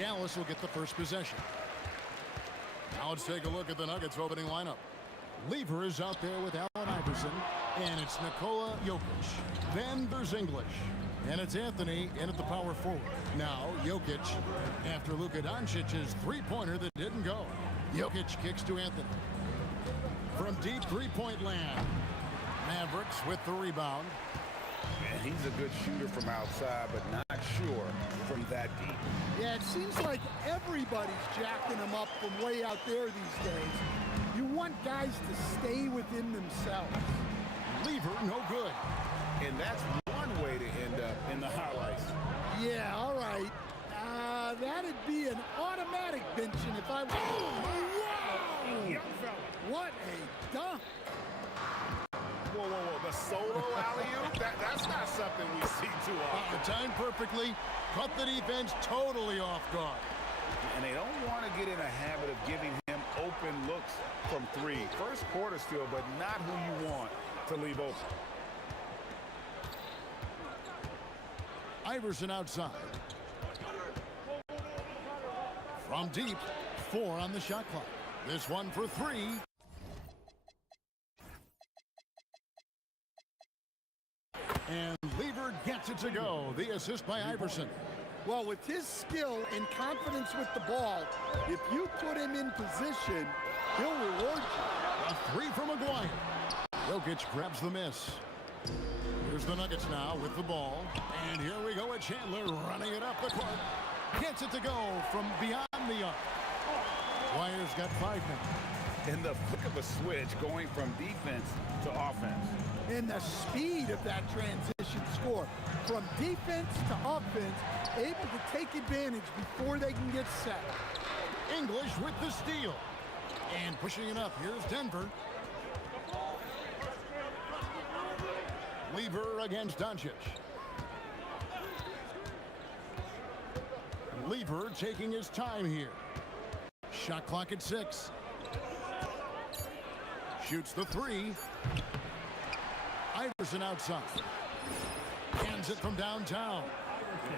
Dallas will get the first possession. Now let's take a look at the Nuggets opening lineup. Lever is out there with Allen Iverson, and it's Nikola Jokic. Then there's English, and it's Anthony in at the power forward. Now Jokic, after Luka Doncic's three-pointer that didn't go. Jokic kicks to Anthony. From deep three-point land, Mavericks with the rebound. And he's a good shooter from outside, but not sure from that deep. Yeah, it seems like everybody's jacking him up from way out there these days. You want guys to stay within themselves. Lever, no good. And that's one way to end up in the highlights. Yeah, all right. That'd be an automatic benching if I... Oh, wow! What a dunk! Whoa, whoa, whoa, the solo alley-oop? That's not something we see too often. Timed perfectly, caught the defense totally off guard. And they don't want to get in a habit of giving him open looks from three. First quarter still, but not who you want to leave open. Iverson outside. From deep, 4 on the shot clock. This one for 3. And Lever gets it to go. The assist by Iverson. Well, with his skill and confidence with the ball, if you put him in position, he'll reward you. A 3 from Maguire. Jokic grabs the miss. Here's the Nuggets now with the ball. And here we go at Chandler running it up the court. Gets it to go from beyond the arc. Maguire's got 5 now. In the flick of a switch, going from defense to offense. And the speed of that transition score. From defense to offense, able to take advantage before they can get set. English with the steal. And pushing it up, here's Denver. Lever against Doncic. Lever taking his time here. Shot clock at 6. Shoots the 3. Iverson outside. Hands it from downtown.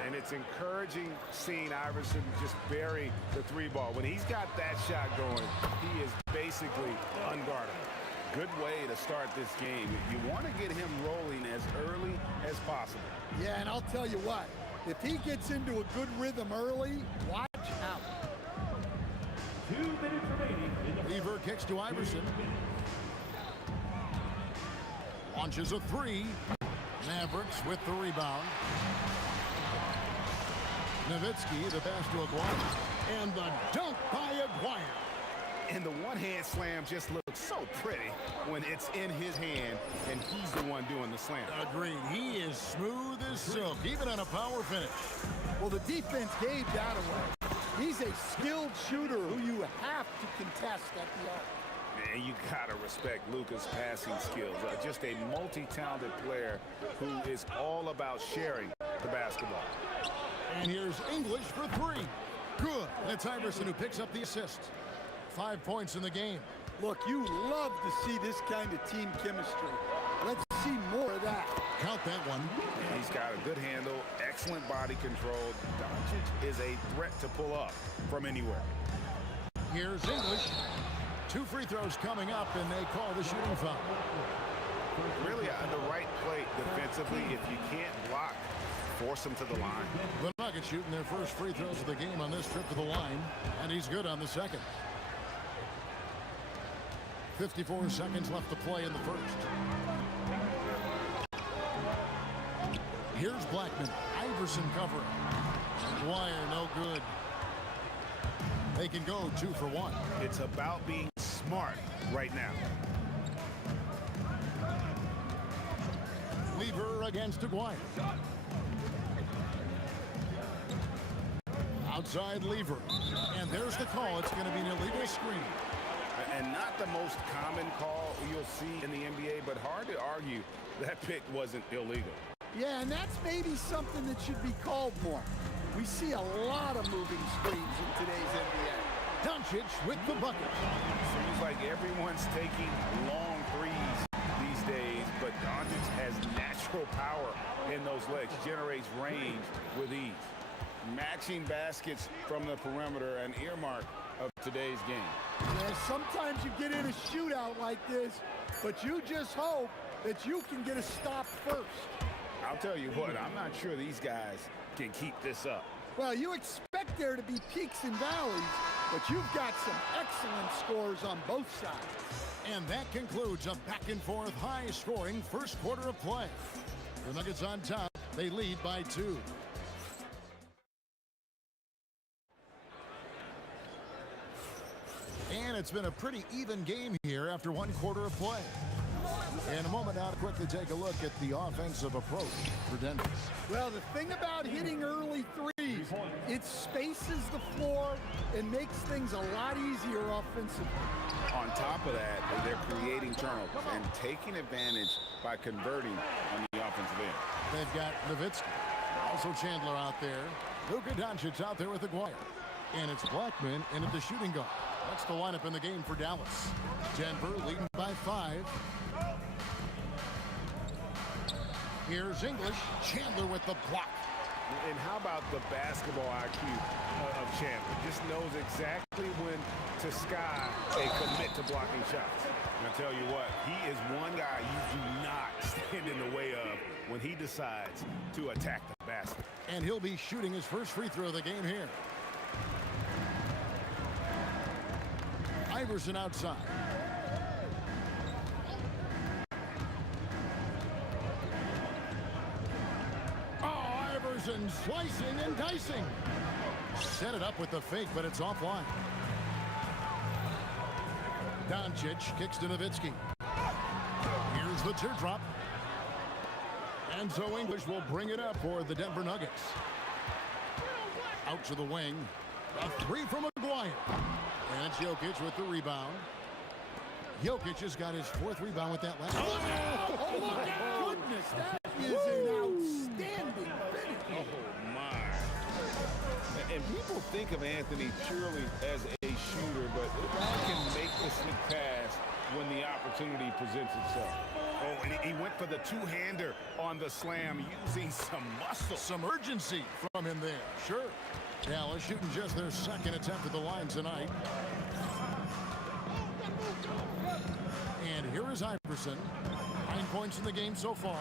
And it's encouraging seeing Iverson just bury the 3 ball. When he's got that shot going, he is basically unguardable. Good way to start this game. You want to get him rolling as early as possible. Yeah, and I'll tell you what, if he gets into a good rhythm early, watch out. 2 minutes remaining. Lever kicks to Iverson. Launches a 3. Mavericks with the rebound. Nowitzki, the pass to Aguirre. And the dunk by Aguirre. And the one-hand slam just looks so pretty when it's in his hand and he's the one doing the slam. Agreed. He is smooth as silk, even on a power finish. Well, the defense gave that away. He's a skilled shooter who you have to contest at the arc. And you gotta respect Luka's passing skills. Just a multi-talented player who is all about sharing the basketball. And here's English for 3. Good. That's Iverson who picks up the assist. 5 points in the game. Look, you love to see this kind of team chemistry. Let's see more of that. Count that one. He's got a good handle, excellent body control. Doncic is a threat to pull up from anywhere. Here's English. 2 free throws coming up, and they call the shooting foul. Really on the right plate defensively. If you can't block, force them to the line. The Nuggets shooting their first free throws of the game on this trip to the line, and he's good on the second. 54 seconds left to play in the first. Here's Blackman. Iverson covering. Wire, no good. They can go 2 for 1. It's about being smart right now. Lever against Aguirre. Outside Lever. And there's the call. It's going to be an illegal screen. And not the most common call you'll see in the NBA, but hard to argue that pick wasn't illegal. Yeah, and that's maybe something that should be called more. We see a lot of moving screens in today's NBA. Doncic with the bucket. Seems like everyone's taking long threes these days, but Doncic has natural power in those legs, generates range with ease. matching baskets from the perimeter, an earmark of today's game. Yeah, sometimes you get in a shootout like this, but you just hope that you can get a stop first. I'll tell you what, I'm not sure these guys can keep this up. Well, you expect there to be peaks and valleys, but you've got some excellent scores on both sides. And that concludes a back-and-forth, high-scoring first quarter of play. The Nuggets on top. They lead by 2. And it's been a pretty even game here after 1 quarter of play. In a moment now to quickly take a look at the offensive approach for Denver. Well, the thing about hitting early threes, it spaces the floor and makes things a lot easier offensively. On top of that, they're creating turnovers and taking advantage by converting on the offensive end. They've got Nowitzki, also Chandler out there. Luka Doncic out there with Aguirre. And it's Blackman in at the shooting guard. That's the lineup in the game for Dallas. Denver leading by 5. Here's English. Chandler with the block. And how about the basketball IQ of Chandler? Just knows exactly when to sky a commit to blocking shots. And I tell you what, he is one guy you do not stand in the way of when he decides to attack the basket. And he'll be shooting his first free throw of the game here. Iverson outside. And slicing and dicing. Set it up with the fake, but it's offline. Doncic kicks to Nowitzki. Here's the teardrop. And so English will bring it up for the Denver Nuggets. Out to the wing. A 3 from Aguirre. And it's Jokic with the rebound. Jokic has got his 4th rebound with that last. Oh my goodness, that is an outstanding finish. Oh, my. And people think of Anthony purely as a shooter, but the guy can make the sneak pass when the opportunity presents itself. Oh, and he went for the two-hander on the slam using some muscle. Some urgency from him there. Sure. Dallas shooting just their 2nd attempt at the line tonight. And here is Iverson. 9 points in the game so far.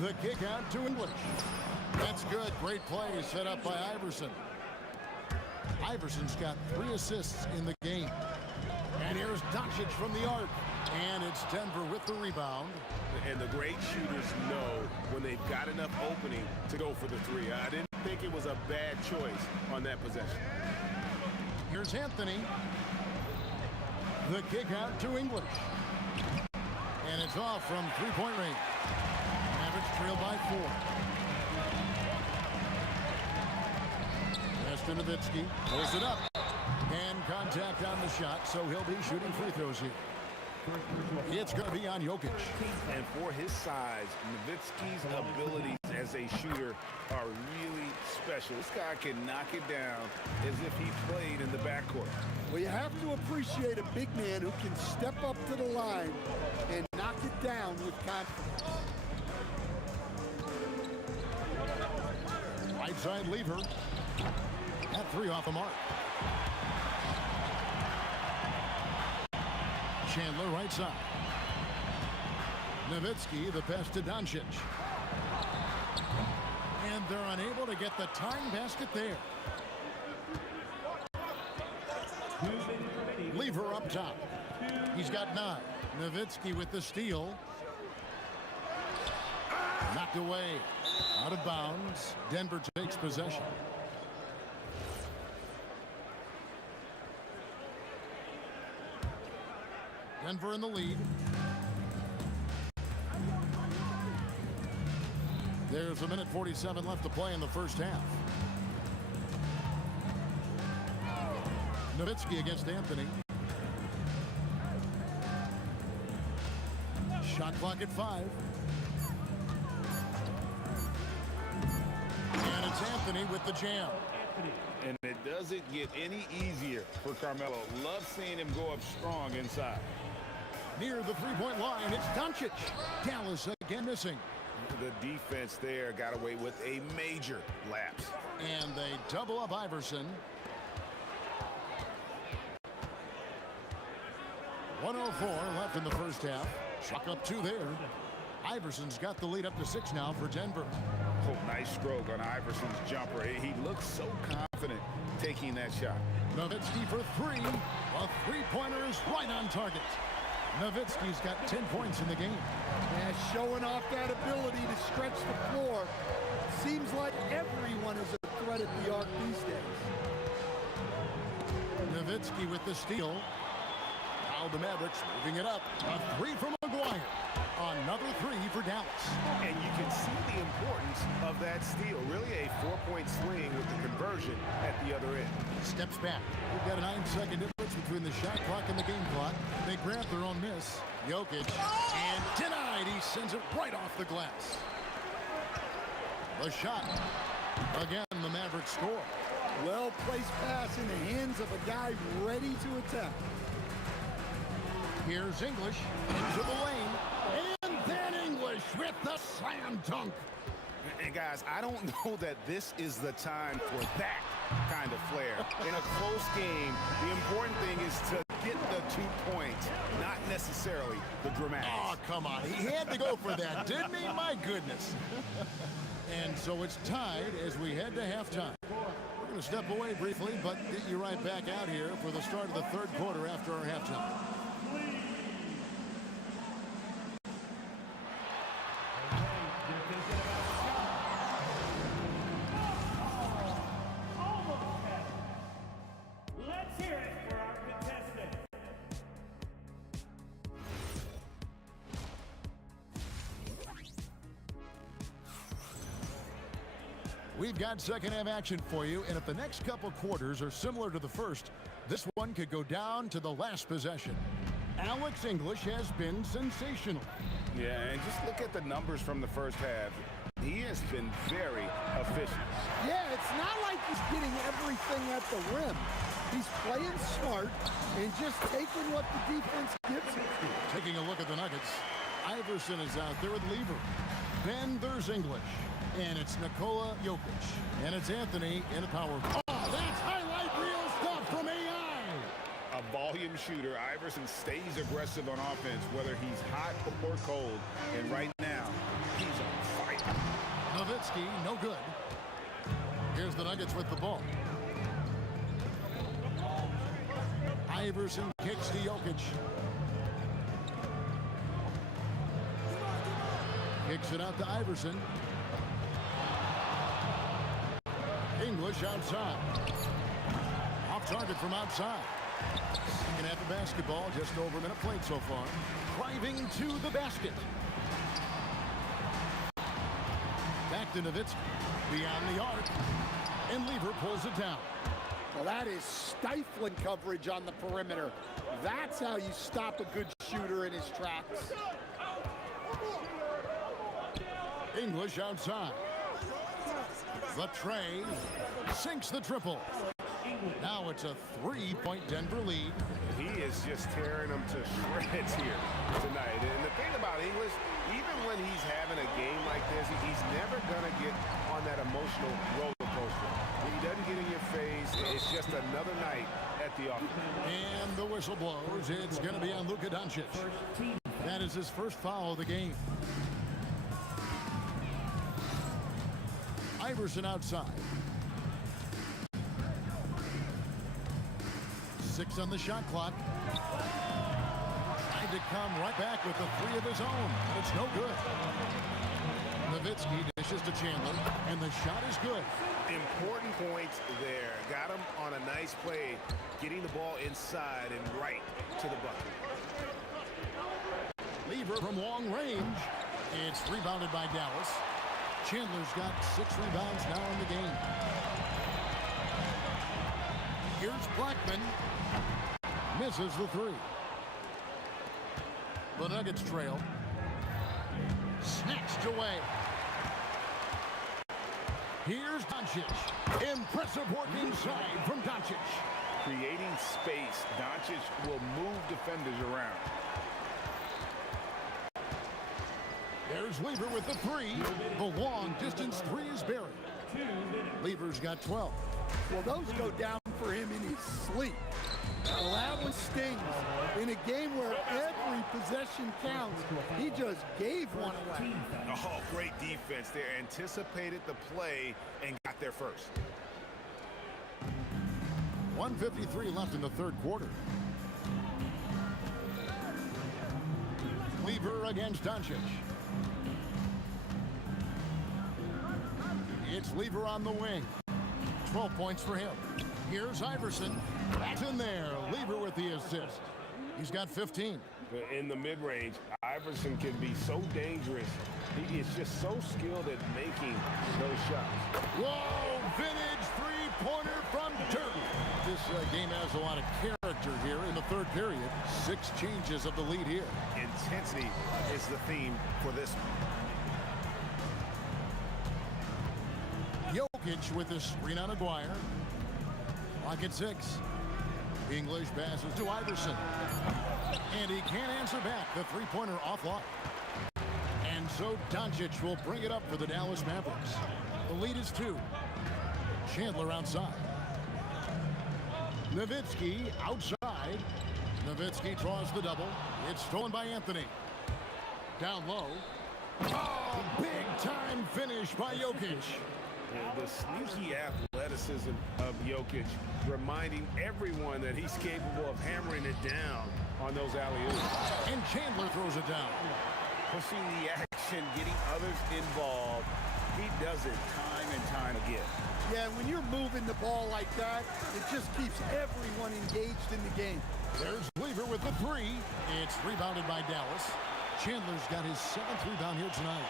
The kick out to English. That's good. Great play set up by Iverson. Iverson's got 3 assists in the game. And here's Doncic from the arc. And it's Denver with the rebound. And the great shooters know when they've got enough opening to go for the 3. I didn't think it was a bad choice on that possession. Here's Anthony. The kick out to English. And it's off from 3-point range. Mavericks trail by 4. Pass to Nowitzki. Pulls it up. And contact on the shot, so he'll be shooting free throws here. It's going to be on Jokic. And for his size, Nowitzki's abilities as a shooter are really special. This guy can knock it down as if he played in the backcourt. Well, you have to appreciate a big man who can step up to the line and knock it down with confidence. Right side lever. That 3 off the mark. Chandler right side. Nowitzki, the pass to Doncic. And they're unable to get the tying basket there. Lever up top. He's got 9. Nowitzki with the steal. Knocked away. Out of bounds. Denver takes possession. Denver in the lead. There's 1:47 left to play in the first half. Nowitzki against Anthony. Shot clock at 5. And it's Anthony with the jam. And it doesn't get any easier for Carmelo. Love seeing him go up strong inside. Near the 3-point line, it's Doncic. Dallas again missing. The defense there got away with a major lapse. And they double up Iverson. 1:04 left in the first half. Chuck up 2 there. Iverson's got the lead up to 6 now for Denver. Oh, nice stroke on Iverson's jumper. He looks so confident taking that shot. Nowitzki for 3. A three-pointer is right on target. Nowitzki's got 10 points in the game. Yeah, showing off that ability to stretch the floor. Seems like everyone is a threat at the arc these days. Nowitzki with the steal. Now the Mavericks moving it up. A 3 from McGuire. Another 3 for Dallas. And you can see the importance of that steal. Really a 4-point swing with the conversion at the other end. Steps back. We've got a 9-second difference between the shot clock and the game clock. They grab their own miss. Jokic. And denied. He sends it right off the glass. The shot. Again, the Mavericks score. Well-placed pass in the hands of a guy ready to attack. Here's English into the lane. And then English with the slam dunk. And guys, I don't know that this is the time for that kind of flair. In a close game, the important thing is to get the 2 points, not necessarily the dramatics. Oh, come on. He had to go for that, didn't he? My goodness. And so it's tied as we head to halftime. We're going to step away briefly, but get you right back out here for the start of the third quarter after our halftime. Let's hear it for our contestant. We've got second half action for you, and if the next couple quarters are similar to the first, this one could go down to the last possession. Alex English has been sensational. Yeah, and just look at the numbers from the first half. He has been very efficient. Yeah, it's not like he's getting everything at the rim. He's playing smart and just taking what the defense gives him. Taking a look at the Nuggets, Iverson is out there with Lever. Then there's English. And it's Nikola Jokic. And it's Anthony in a power. Oh, that's highlight reel stuff from AI. A volume shooter, Iverson stays aggressive on offense, whether he's hot or cold. And right now, he's on fire. Nowitzki, no good. Here's the Nuggets with the ball. Iverson kicks to Jokic. Kicks it out to Iverson. English outside. Off target from outside. Second half of basketball, just over a minute played so far. Driving to the basket. Back to Nowitzki. Beyond the arc. And Lever pulls it down. Well, that is stifling coverage on the perimeter. That's how you stop a good shooter in his tracks. English outside. The tray sinks the triple. Now it's a 3-point Denver lead. He is just tearing them to shreds here tonight. And the thing about English, even when he's having a game like this, he's never going to get on that emotional roller coaster. He doesn't get in your face. It's just another night at the office. And the whistle blows. It's going to be on Luka Doncic. That is his first foul of the game. Iverson outside. 6 on the shot clock. Tried to come right back with the 3 of his own, but it's no good. Nowitzki dishes to Chandler, and the shot is good. Important points there. Got him on a nice play, getting the ball inside and right to the bucket. Lever from long range. It's rebounded by Dallas. Chandler's got 6 rebounds now in the game. Here's Blackman. Misses the 3. The Nuggets trail. Snatched away. Here's Doncic. Impressive work inside from Doncic. Creating space, Doncic will move defenders around. There's Lever with the three. The long distance three is buried. Lever's got 12. Well, those go down for him in his sleep. Well, that one stings. In a game where every possession counts, he just gave one away. Oh, great defense there. Anticipated the play and got there first. 1:53 left in the third quarter. Lever against Doncic. It's Lever on the wing. 12 points for him. Here's Iverson. That's in there. Lever with the assist. He's got 15. In the mid-range, Iverson can be so dangerous. He is just so skilled at making those shots. Whoa! Vintage three-pointer from Dirk. This game has a lot of character here in the third period. 6 changes of the lead here. Intensity is the theme for this one. Jokic with the screen on Aguirre. Clock at 6. English passes to Iverson. And he can't answer back. The three-pointer offline. And so Doncic will bring it up for the Dallas Mavericks. The lead is 2. Chandler outside. Nowitzki outside. Nowitzki draws the double. It's stolen by Anthony. Down low. Oh, big-time finish by Jokic. The sneaky athleticism of Jokic, reminding everyone that he's capable of hammering it down on those alley-oops. And Chandler throws it down. Pushing the action, getting others involved. He does it time and time again. Yeah, when you're moving the ball like that, it just keeps everyone engaged in the game. There's Lever with the three. It's rebounded by Dallas. Chandler's got his 7th rebound here tonight.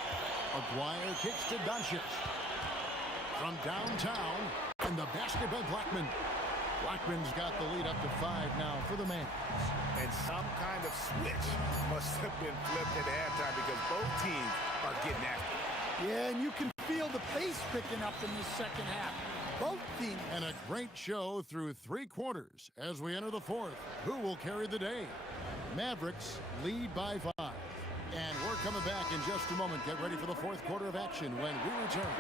Aguirre kicks to Doncic. From downtown, and the basket by Blackman. Blackman's got the lead up to 5 now for the man. And some kind of switch must have been flipped at halftime because both teams are getting after it. Yeah, and you can feel the pace picking up in the second half. Both teams. And a great show through 3 quarters as we enter the 4th. Who will carry the day? Mavericks lead by 5. And we're coming back in just a moment. Get ready for the 4th quarter of action when we return.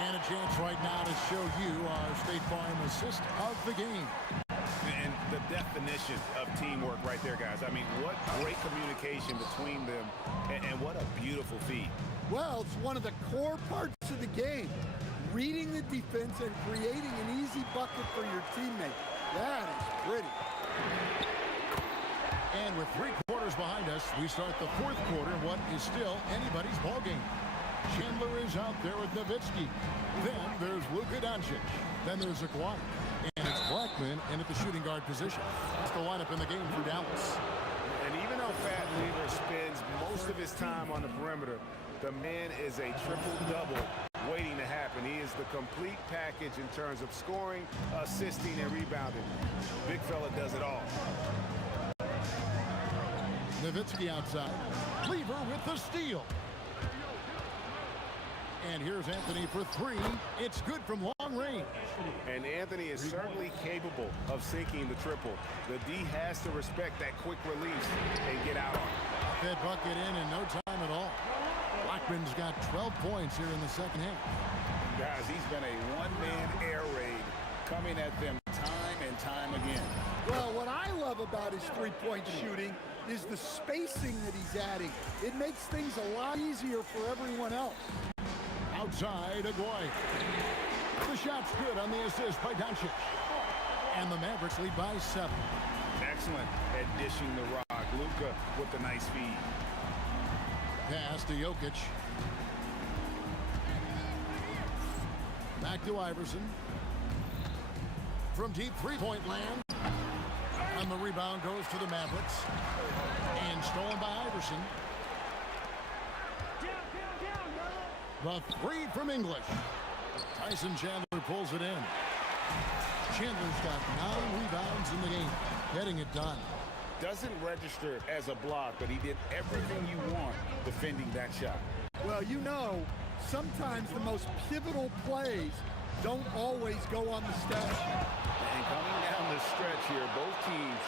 And a chance right now to show you our State Farm assist of the game. And the definition of teamwork right there, guys. I mean, what great communication between them, and what a beautiful feat. Well, it's one of the core parts of the game. Reading the defense and creating an easy bucket for your teammate. That is pretty. And with 3 quarters behind us, we start the 4th quarter in what is still anybody's ball game. Chandler is out there with Nowitzki. Then there's Luka Doncic. Then there's Aguirre. And it's Blackman in at the shooting guard position. That's the lineup in the game for Dallas. And even though Fat Lever spends most of his time on the perimeter, the man is a triple-double waiting to happen. He is the complete package in terms of scoring, assisting, and rebounding. Big fella does it all. Nowitzki outside. Lever with the steal. And here's Anthony for 3. It's good from long range. And Anthony is certainly capable of sinking the triple. The D has to respect that quick release and get out on it. That bucket in no time at all. Blackman's got 12 points here in the second half. Guys, he's been a one-man air raid coming at them time and time again. Well, what I love about his three-point shooting is the spacing that he's adding. It makes things a lot easier for everyone else. Outside, Aguirre. The shot's good on the assist by Doncic. And the Mavericks lead by 7. Excellent at dishing the rock. Luka with the nice feed. Pass to Jokic. Back to Iverson. From deep three-point land. And the rebound goes to the Mavericks. And stolen by Iverson. The 3 from English. Tyson Chandler pulls it in. Chandler's got 9 rebounds in the game, getting it done. Doesn't register as a block, but he did everything you want defending that shot. Well, you know, sometimes the most pivotal plays don't always go on the stat sheet. And coming down the stretch here, both teams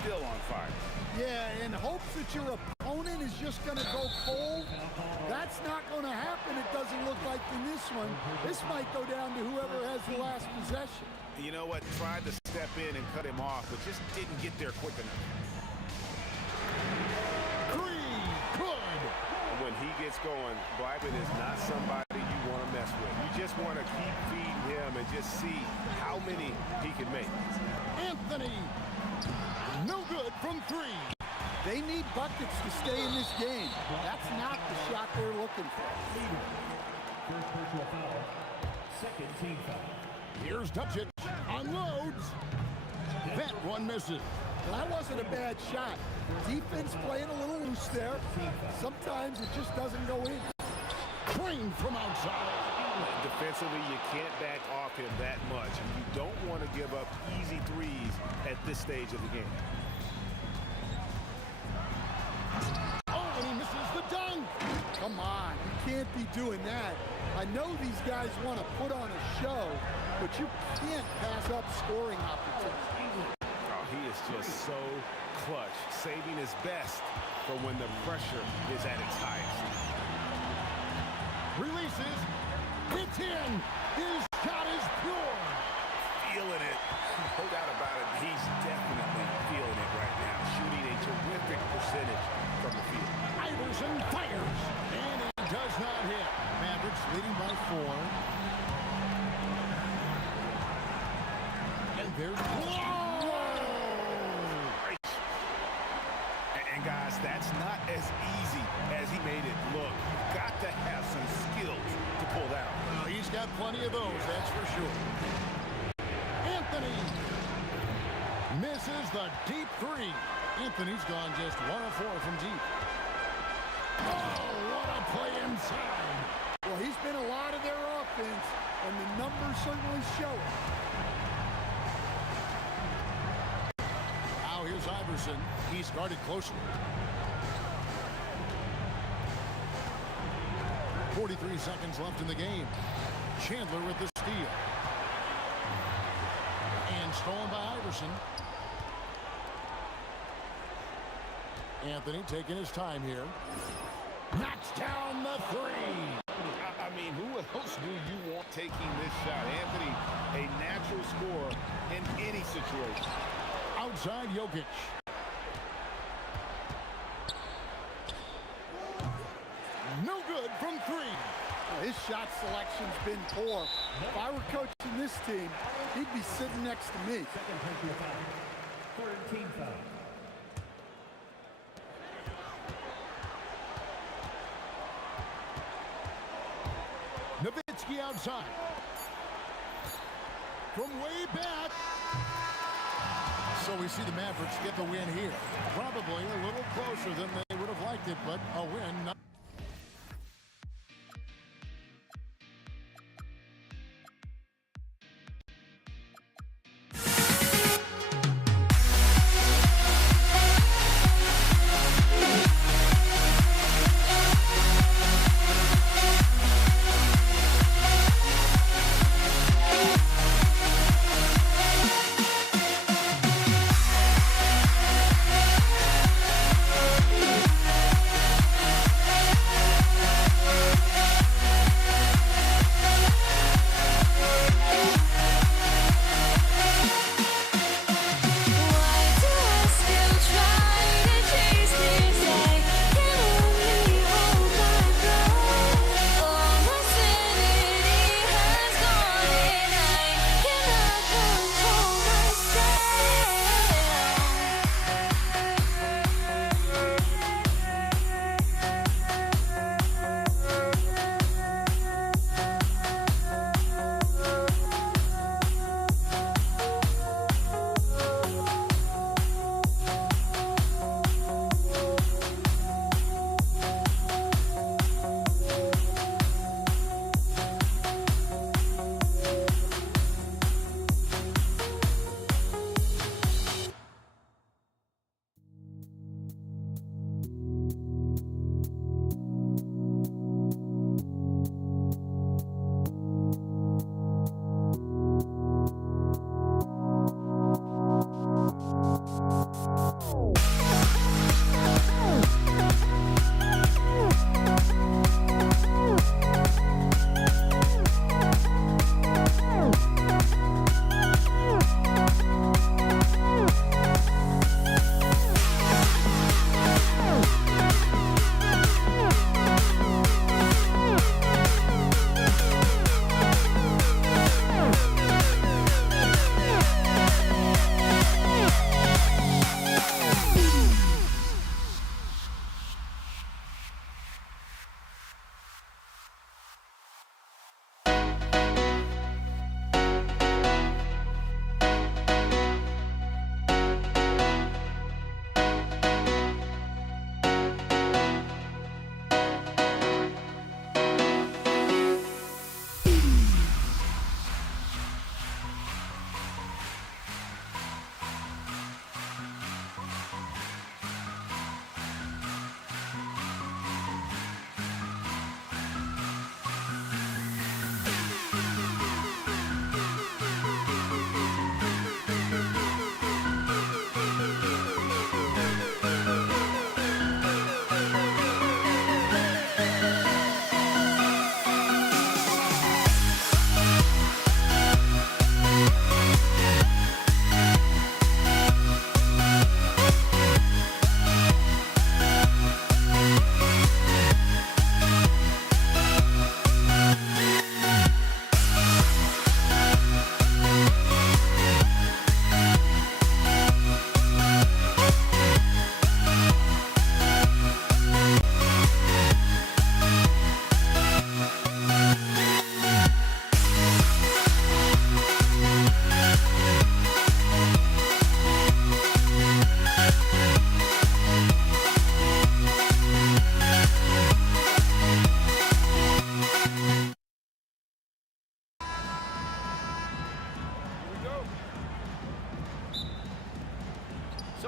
still on fire. Yeah, in hopes that your opponent is just going to go cold, That's not going to happen, it doesn't look like in this one. This might go down to whoever has the last possession. You know what? Tried to step in and cut him off, but just didn't get there quick enough. Good. When he gets going, Blackman is not somebody you want to mess with. You just want to keep feeding him and just see how many he can make. Anthony, no good from 3. They need buckets to stay in this game. That's not the shot they're looking for. First personal foul. Second team foul. Here's Dubchik, unloads. That one misses. That wasn't a bad shot. Defense playing a little loose there. Sometimes it just doesn't go in. Crane from outside. Defensively, you can't back off him that much. And you don't want to give up easy threes at this stage of the game. Oh, and he misses the dunk. Come on, you can't be doing that. I know these guys want to put on a show, but you can't pass up scoring opportunities. Oh, he is just so clutch, saving his best for when the pressure is at its highest. Releases. It's in. His shot is pure. Feeling it. No doubt about it. He's definitely feeling it right now. Shooting a terrific percentage from the field. Iverson fires. And it does not hit. Mavericks leading by 4. And there's... Whoa! And guys, that's not as easy as he made it look. You've got to have some skills to pull that off. Well, he's got plenty of those, that's for sure. Anthony misses the deep 3. Anthony's gone just 1 of 4 from deep. Oh, what a play inside. Well, he's been a lot of their offense, and the numbers certainly show it. Now here's Iverson. He's guarded closely. 43 seconds left in the game. Chandler with the steal. And stolen by Iverson. Anthony taking his time here. Knocks down the 3. I mean, who else do you want taking this shot? Anthony, a natural scorer in any situation. Outside Jokic. No good from 3. Well, his shot selection's been poor. If I were coaching this team, he'd be sitting next to me. Second personal foul. Third team foul. Nowitzki outside. From way back. So we see the Mavericks get the win here. Probably a little closer than they would have liked it, but a win.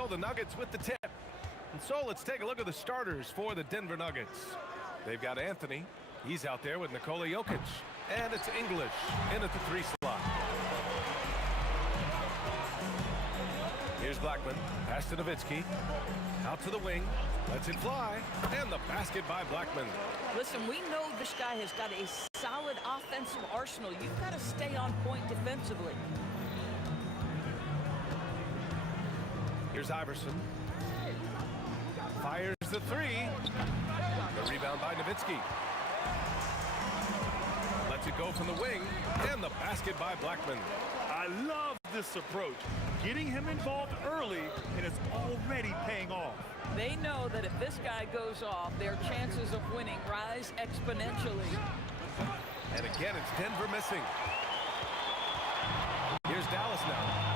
So the Nuggets with the tip. And so let's take a look at the starters for the Denver Nuggets. They've got Anthony. He's out there with Nikola Jokic. And it's English in at the 3 slot. Here's Blackman. Pass to Nowitzki. Out to the wing. Lets it fly. And the basket by Blackman. Listen, we know this guy has got a solid offensive arsenal. You've got to stay on point defensively. Here's Iverson. Fires the 3. The rebound by Nowitzki. Lets it go from the wing. And the basket by Blackman. I love this approach. Getting him involved early, and it's already paying off. They know that if this guy goes off, their chances of winning rise exponentially. And again, it's Denver missing. Here's Dallas now.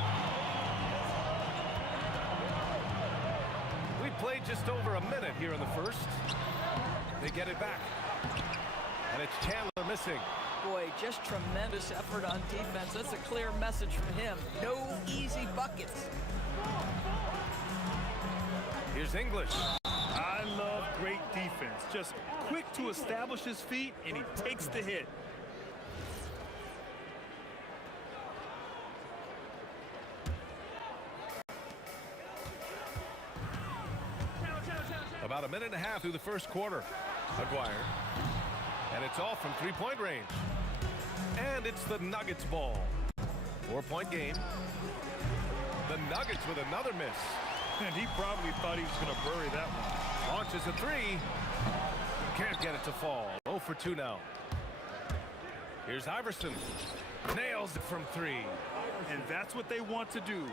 We played just over a minute here in the first. They get it back. And it's Chandler missing. Boy, just tremendous effort on defense. That's a clear message from him. No easy buckets. Here's English. I love great defense. Just quick to establish his feet, and he takes the hit. About a minute and a half through the first quarter. Aguirre. And it's off from 3-point range. And it's the Nuggets ball. 4-point game. The Nuggets with another miss. And he probably thought he was going to bury that one. Launches a 3. Can't get it to fall. 0 for 2 now. Here's Iverson. Nails it from 3. And that's what they want to do.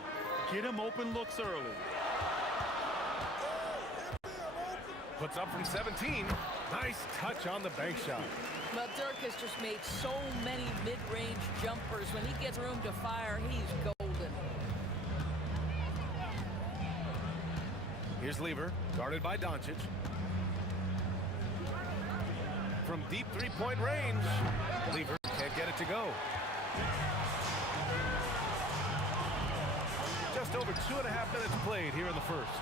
Get him open looks early. Puts up from 17. Nice touch on the bank shot. Well, Dirk has just made so many mid-range jumpers. When he gets room to fire, he's golden. Here's Lever, guarded by Doncic. From deep 3-point range. Lever can't get it to go. Just over 2.5 minutes played here in the first.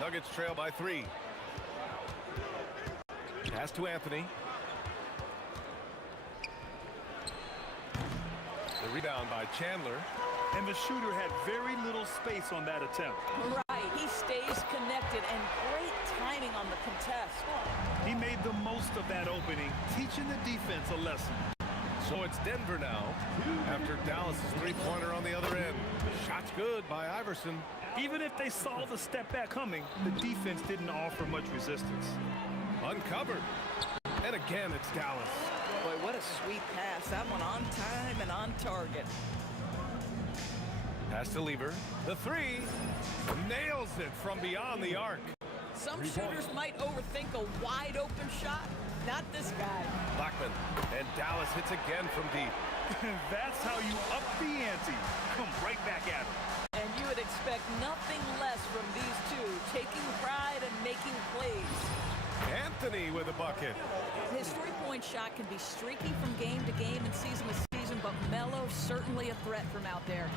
Nuggets trail by 3. Pass to Anthony. The rebound by Chandler. And the shooter had very little space on that attempt. Right, he stays connected, and great timing on the contest. He made the most of that opening, teaching the defense a lesson. So it's Denver now, after Dallas' 3-pointer on the other end. Shot's good by Iverson. Even if they saw the step back coming, the defense didn't offer much resistance. Uncovered. And again, it's Dallas. Boy, what a sweet pass. That one on time and on target. Pass to Lever. The 3. Nails it from beyond the arc. Some shooters might overthink a wide open shot. Not this guy. Blackman. And Dallas hits again from deep. That's how you up the ante. Come right back at him. And you would expect nothing less from these two, taking pride and making plays. Anthony with a bucket. His 3-point shot can be streaky from game to game and season to season, but Melo certainly a threat from out there.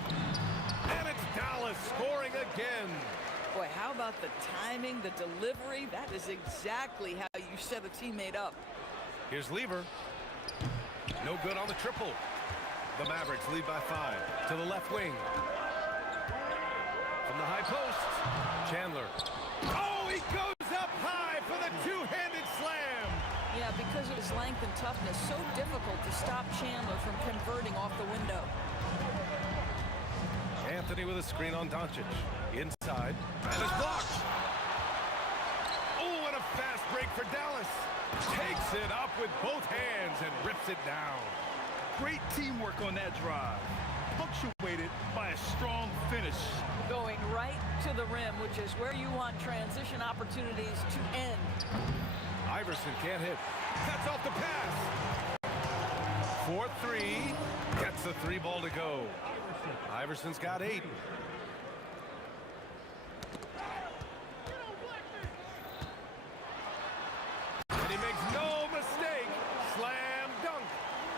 And it's Dallas scoring again. Boy, how about the timing, the delivery? That is exactly how you set a teammate up. Here's Lever. No good on the triple. The Mavericks lead by 5 to the left wing. From the high post, Chandler. Oh, he goes up high for the two-handed slam. Yeah, because of his length and toughness, so difficult to stop Chandler from converting off the window. Anthony with a screen on Doncic. Inside. And it's blocked. Oh, and a fast break for Dallas. Takes it up with both hands and rips it down. Great teamwork on that drive. Punctuated by a strong finish. Going right to the rim, which is where you want transition opportunities to end. Iverson can't hit. That's off the pass. 4-3. Gets the 3 ball to go. Iverson's got 8. And he makes no mistake. Slam dunk.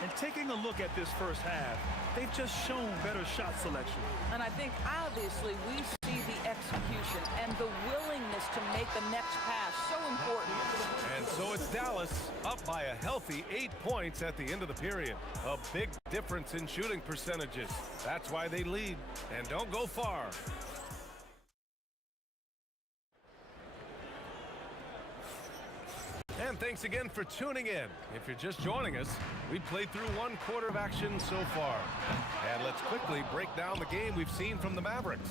And taking a look at this first half, they've just shown better shot selection. And I think obviously we see the execution and the willingness to make the next pass so important. And so it's Dallas up by a healthy 8 points at the end of the period. A big difference in shooting percentages. That's why they lead. And don't go far. And thanks again for tuning in. If you're just joining us, we played through 1 quarter of action so far. And let's quickly break down the game we've seen from the Mavericks.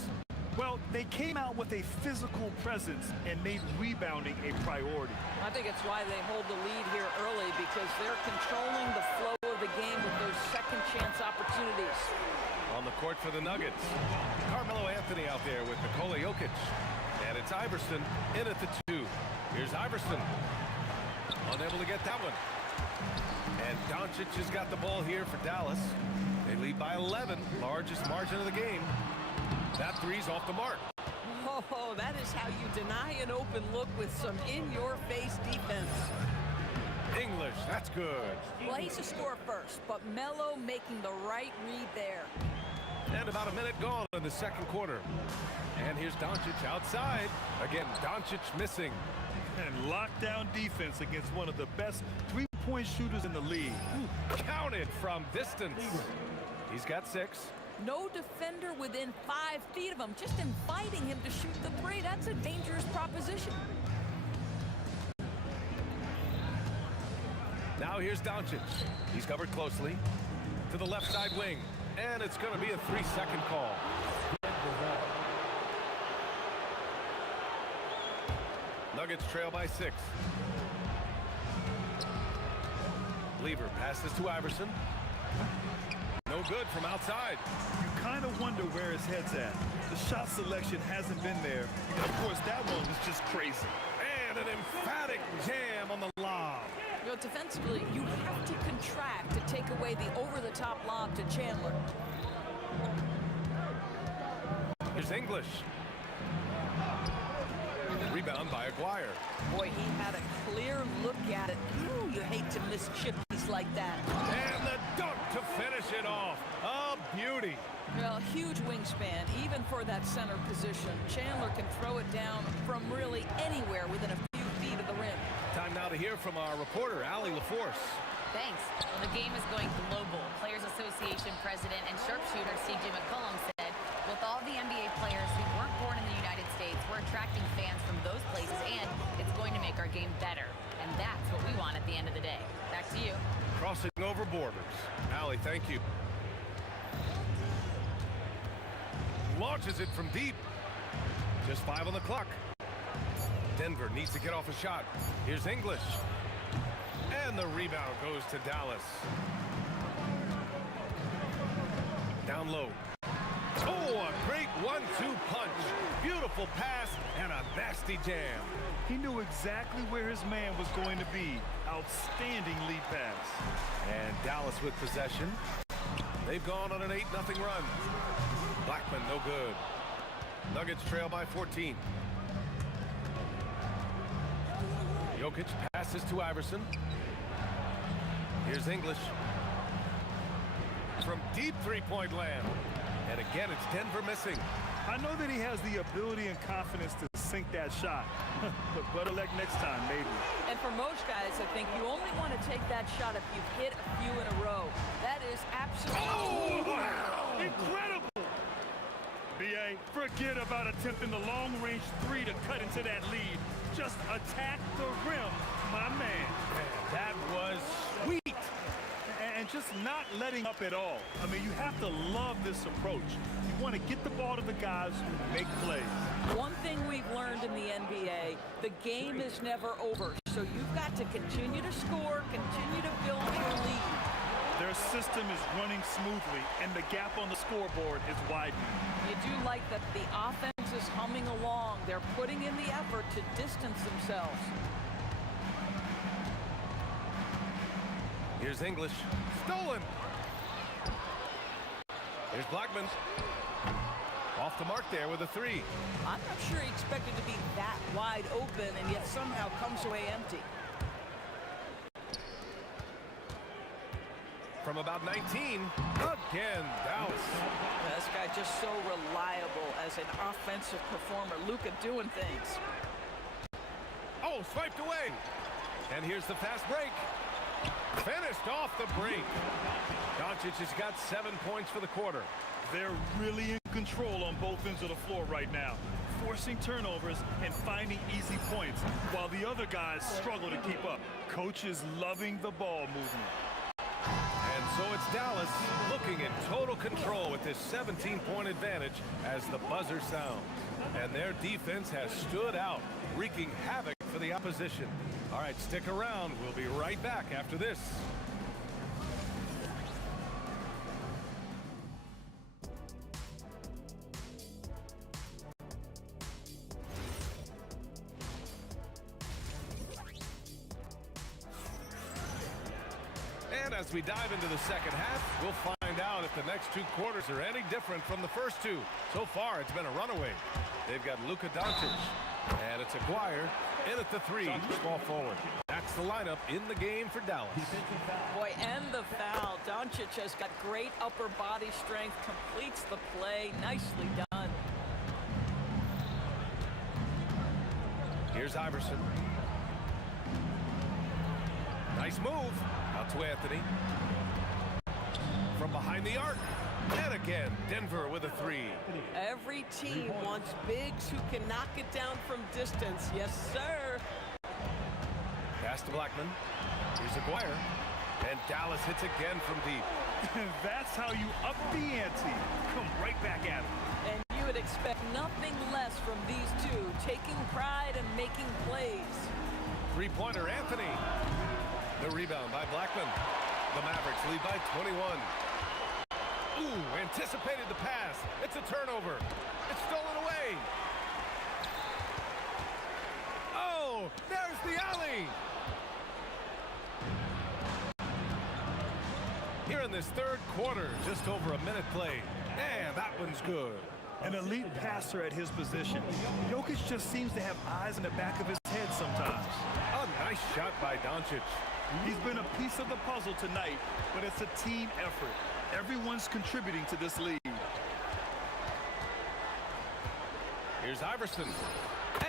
Well, they came out with a physical presence and made rebounding a priority. I think it's why they hold the lead here early, because they're controlling the flow of the game with those second chance opportunities. On the court for the Nuggets, Carmelo Anthony out there with Nikola Jokic. And it's Iverson in at the 2. Here's Iverson. Unable to get that one. And Doncic has got the ball here for Dallas. They lead by 11, largest margin of the game. That three's off the mark. Oh, that is how you deny an open look with some in-your-face defense. English, that's good. Well, he's a score first, but Melo making the right read there. And about a minute gone in the second quarter. And here's Doncic outside. Again, Doncic missing. And lockdown defense against one of the best three-point shooters in the league. Counted from distance. He's got 6. No defender within 5 feet of him, just inviting him to shoot the three. That's a dangerous proposition. Now here's Doncic. He's covered closely to the left side wing. And it's going to be a 3-second call. Nuggets trail by 6. Lever passes to Iverson. No good from outside. You kind of wonder where his head's at. The shot selection hasn't been there. And of course, that one was just crazy. And an emphatic jam on the lob. You know, defensively, you have to contract to take away the over-the-top lob to Chandler. Here's English. Rebound by Aguirre. Boy, he had a clear look at it. Ooh, you hate to miss chippies like that. And the dunk to finish it off. A beauty. Well, huge wingspan, even for that center position. Chandler can throw it down from really anywhere within a few feet of the rim. Time now to hear from our reporter, Allie LaForce. Thanks. Well, the game is going global. Players Association President and sharpshooter C.J. McCollum said, with all the NBA players who weren't born in the United States, we're attracting fans from those places, and it's going to make our game better. And that's what we want at the end of the day. Back to you. Crossing over borders. Allie, thank you. Launches it from deep. Just 5 on the clock. Denver needs to get off a shot. Here's English. And the rebound goes to Dallas. Down low. Oh, a great 1-2 punch. Beautiful pass and a nasty jam. He knew exactly where his man was going to be. Outstanding lead pass. And Dallas with possession. They've gone on an 8-0 run. Blackman, no good. Nuggets trail by 14. Jokic passes to Iverson. Here's English. From deep three-point land. And again, it's Denver missing. I know that he has the ability and confidence to sink that shot. But better luck next time, maybe. And for most guys, I think you only want to take that shot if you've hit a few in a row. That is absolutely... Oh, incredible! B.A., forget about attempting the long-range 3 to cut into that lead. Just attack the rim, my man. That was sweet. And just not letting up at all. I mean, you have to love this approach. You want to get the ball to the guys who make plays. One thing we've learned in the NBA, the game is never over. So you've got to continue to score, continue to build your lead. Their system is running smoothly, and the gap on the scoreboard is widening. You do like that the offense is humming along. They're putting in the effort to distance themselves. Here's English. Stolen. Here's Blackman. Off the mark there with a 3. I'm not sure he expected to be that wide open and yet somehow comes away empty. from about 19. Again, Dallas. This guy just so reliable as an offensive performer. Luka doing things. Oh, swiped away. And here's the fast break. Finished off the break. Doncic has got 7 points for the quarter. They're really in control on both ends of the floor right now, forcing turnovers and finding easy points while the other guys struggle to keep up. Coach is loving the ball movement. And so it's Dallas looking in total control with this 17-point advantage as the buzzer sounds. And their defense has stood out, wreaking havoc for the opposition. All right, stick around. We'll be right back after this. And as we dive into the second half, we'll find out if the next 2 quarters are any different from the first 2. So far, it's been a runaway. They've got Luka Doncic, and it's Aguirre in at the 3, small forward. That's the lineup in the game for Dallas. Boy, and the foul. Doncic has got great upper body strength, completes the play. Nicely done. Here's Iverson. Nice move. Out to Anthony. From behind the arc. And again, Denver with a 3. Every team wants bigs who can knock it down from distance. Yes, sir. Pass to Blackman. Here's Aguirre. And Dallas hits again from deep. That's how you up the ante. Come right back at it. And you would expect nothing less from these two, taking pride and making plays. 3-pointer, Anthony. The rebound by Blackman. The Mavericks lead by 21. Ooh, anticipated the pass. It's a turnover. It's stolen away. Oh, there's the alley. Here in this third quarter, just over a minute played. And that one's good. An elite passer at his position. Jokic just seems to have eyes in the back of his head sometimes. A nice shot by Doncic. He's been a piece of the puzzle tonight, but it's a team effort. Everyone's contributing to this lead. Here's Iverson.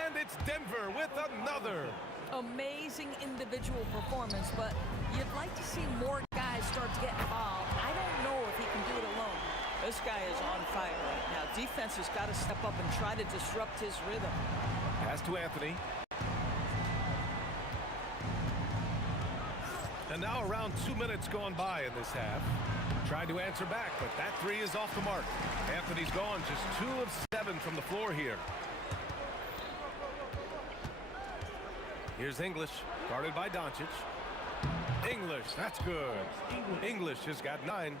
And it's Denver with another. Amazing individual performance, but you'd like to see more guys start to get involved. I don't know if he can do it alone. This guy is on fire right now. Defense has got to step up and try to disrupt his rhythm. Pass to Anthony. And now around 2 minutes gone by in this half. Tried to answer back, but that 3 is off the mark. Anthony's gone just 2 of 7 from the floor here. Here's English, guarded by Doncic. English, that's good. English has got 9.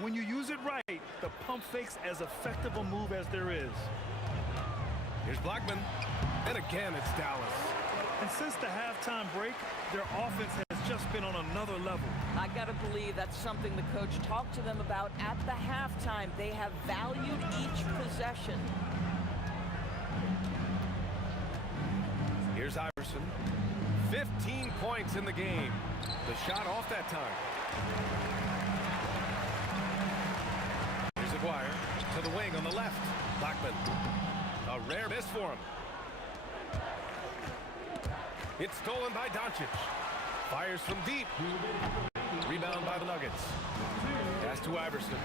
When you use it right, the pump fake's as effective a move as there is. Here's Blackman. And again, it's Dallas. And since the halftime break, their offense has just been on another level. I got to believe that's something the coach talked to them about at the halftime. They have valued each possession. Here's Iverson. 15 points in the game. The shot off that time. Here's Aguirre to the wing on the left. Blackman. A rare miss for him. It's stolen by Doncic. Fires from deep. Rebound by the Nuggets. Pass to Iverson.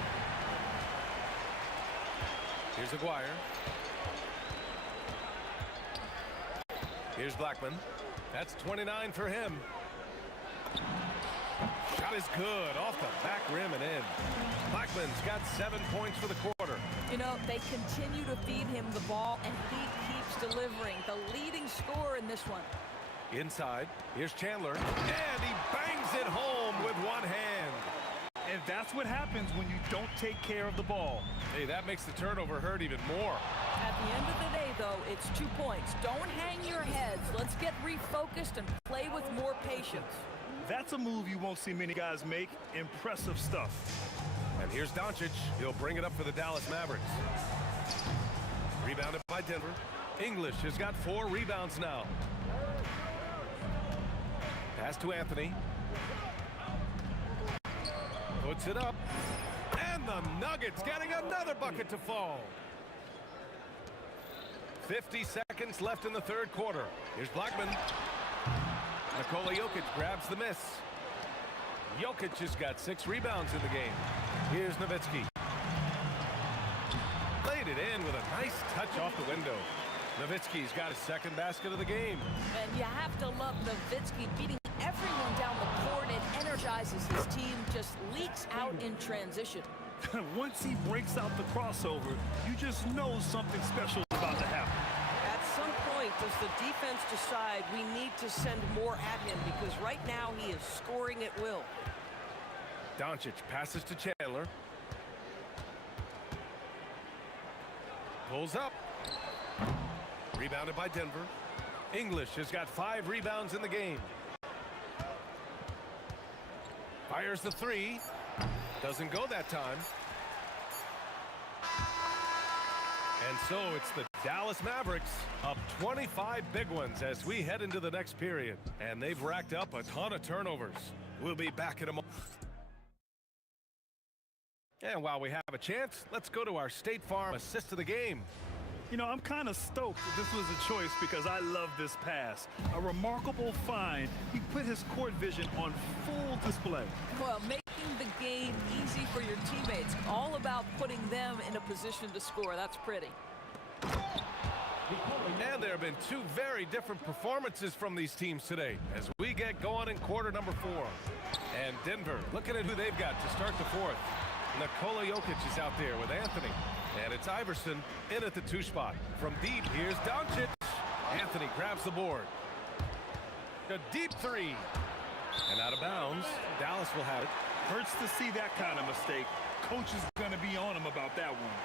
Here's Aguirre. Here's Blackman. That's 29 for him. Shot is good. Off the back rim and in. Blackman's got 7 points for the quarter. You know, they continue to feed him the ball, and he keeps delivering. The leading scorer in this one. Inside, here's Chandler, and he bangs it home with one hand. And that's what happens when you don't take care of the ball. Hey, that makes the turnover hurt even more. At the end of the day, though, it's 2 points. Don't hang your heads. Let's get refocused and play with more patience. That's a move you won't see many guys make. Impressive stuff. And here's Doncic. He'll bring it up for the Dallas Mavericks. Rebounded by Denver. English has got 4 rebounds now. Pass to Anthony. Puts it up. And the Nuggets getting another bucket to fall. 50 seconds left in the third quarter. Here's Blackman. Nikola Jokic grabs the miss. Jokic has got 6 rebounds in the game. Here's Nowitzki. Laid it in with a nice touch off the window. Nowitzki's got his second basket of the game. And you have to love Nowitzki beating everyone down the court. It energizes his team, just leaks out in transition. Once he breaks out the crossover, you just know something special is about to happen. At some point, does the defense decide we need to send more at him? Because right now he is scoring at will. Doncic passes to Chandler. Pulls up. Rebounded by Denver. English has got 5 rebounds in the game. Fires the 3. Doesn't go that time. And so it's the Dallas Mavericks up 25 big ones as we head into the next period. And they've racked up a ton of turnovers. We'll be back in a moment. And while we have a chance, let's go to our State Farm assist of the game. You know, I'm kind of stoked that this was a choice because I love this pass. A remarkable find. He put his court vision on full display. Well, making the game easy for your teammates. All about putting them in a position to score. That's pretty. And there have been 2 very different performances from these teams today as we get going in quarter number 4. And Denver, looking at who they've got to start the 4th. Nikola Jokic is out there with Anthony. And it's Iverson in at the 2 spot. From deep, here's Doncic. Anthony grabs the board. A deep 3. And out of bounds. Dallas will have it. Hurts to see that kind of mistake. Coach is going to be on him about that one.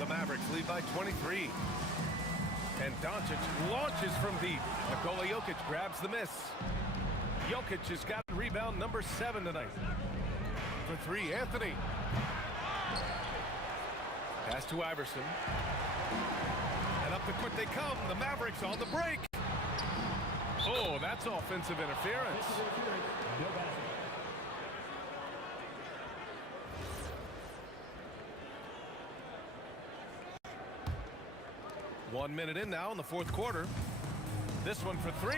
The Mavericks lead by 23. And Doncic launches from deep. Nikola Jokic grabs the miss. Jokic has got rebound number 7 tonight. For 3, Anthony. Pass to Iverson. And up the court they come. The Mavericks on the break. Oh, that's offensive interference. 1 minute in now in the 4th quarter. This one for 3.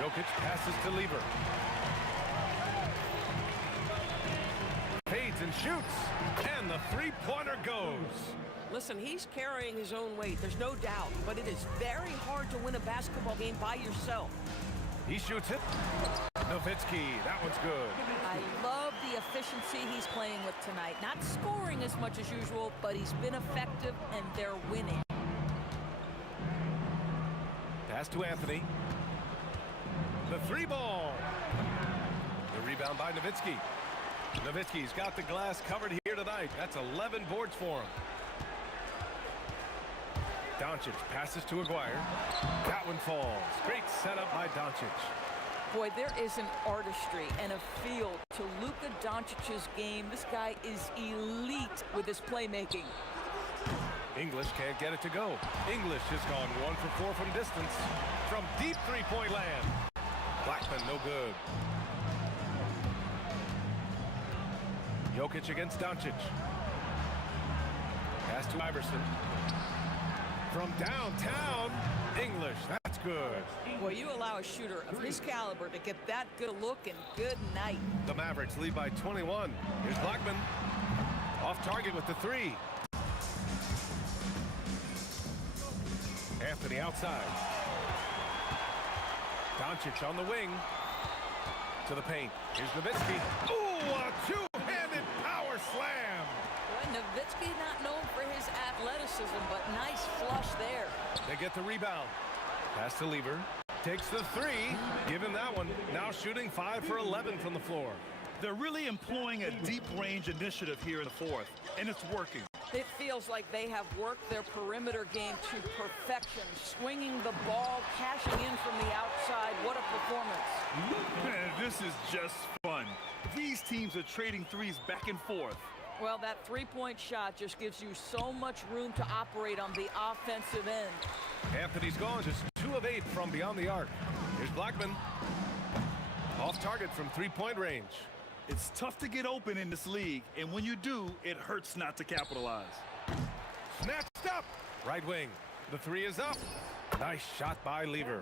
Jokic passes to Lever. Fades and shoots. And the 3-pointer goes. Listen, he's carrying his own weight. There's no doubt. But it is very hard to win a basketball game by yourself. He shoots it. Nowitzki, that one's good. I love the efficiency he's playing with tonight. Not scoring as much as usual, but he's been effective, and they're winning. Pass to Anthony. The 3-ball. The rebound by Nowitzki. Nowitzki's got the glass covered here tonight. That's 11 boards for him. Doncic passes to Aguirre. That one falls. Great setup by Doncic. Boy, there is an artistry and a feel to Luka Doncic's game. This guy is elite with his playmaking. English can't get it to go. English has gone 1 for 4 from distance. From deep 3-point land. Blackman, no good. Jokic against Doncic. Pass to Iverson. From downtown, English, that's good. Boy, you allow a shooter of his caliber to get that good a look, and good night. The Mavericks lead by 21. Here's Blackman. Off target with the 3. Anthony outside. Doncic on the wing. To the paint. Here's Nowitzki. Ooh, a 2-handed power slam. Boy, Nowitzki not known for his athleticism, but nice flush there. They get the rebound. Pass to Lever. Takes the 3. Give him that one. Now shooting 5 for 11 from the floor. They're really employing a deep range initiative here in the 4th, and it's working. It feels like they have worked their perimeter game to perfection, swinging the ball, cashing in from the outside. What a performance. Man, this is just fun. These teams are trading threes back and forth. Well, that 3-point shot just gives you so much room to operate on the offensive end. Anthony's gone just 2 of 8 from beyond the arc. Here's Blackman. Off target from three-point range. It's tough to get open in this league, and when you do, it hurts not to capitalize. Snatched up. Right wing. The three is up. Nice shot by Lever.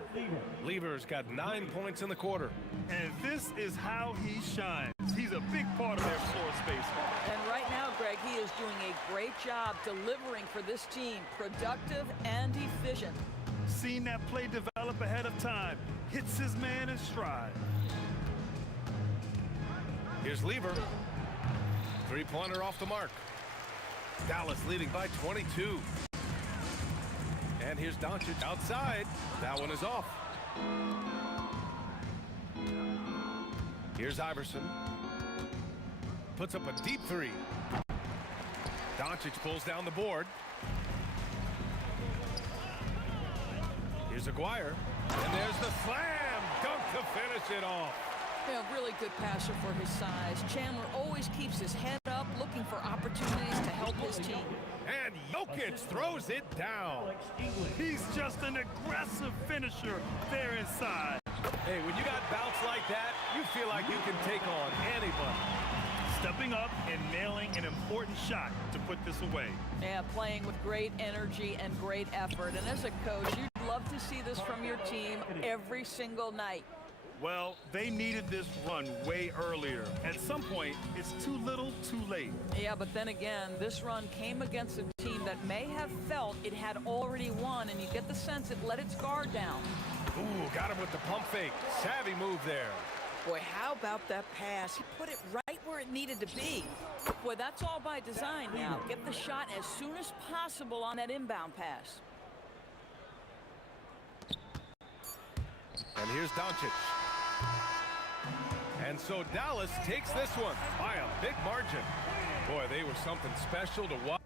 Lever's got 9 points in the quarter. And this is how he shines. He's a big part of their floor space. And right now, Greg, he is doing a great job delivering for this team, productive and efficient. Seeing that play develop ahead of time, hits his man in stride. Here's Lever. Three-pointer off the mark. Dallas leading by 22. And here's Doncic outside. That one is off. Here's Iverson. Puts up a deep three. Doncic pulls down the board. Here's Aguirre. And there's the slam dunk to finish it off. Yeah, really good passer for his size. Chandler always keeps his head up, looking for opportunities to help his team. And Jokic throws it down. He's just an aggressive finisher there inside. Hey, when you got bouts like that, you feel like you can take on anybody. Stepping up and nailing an important shot to put this away. Yeah, playing with great energy and great effort. And as a coach, you'd love to see this from your team every single night. Well, they needed this run way earlier. At some point, it's too little, too late. Yeah, but then again, this run came against a team that may have felt it had already won, and you get the sense it let its guard down. Ooh, got him with the pump fake. Savvy move there. Boy, how about that pass? He put it right where it needed to be. Boy, that's all by design now. Get the shot as soon as possible on that inbound pass. And here's Doncic. And so Dallas takes this one by a big margin. Boy, they were something special to watch.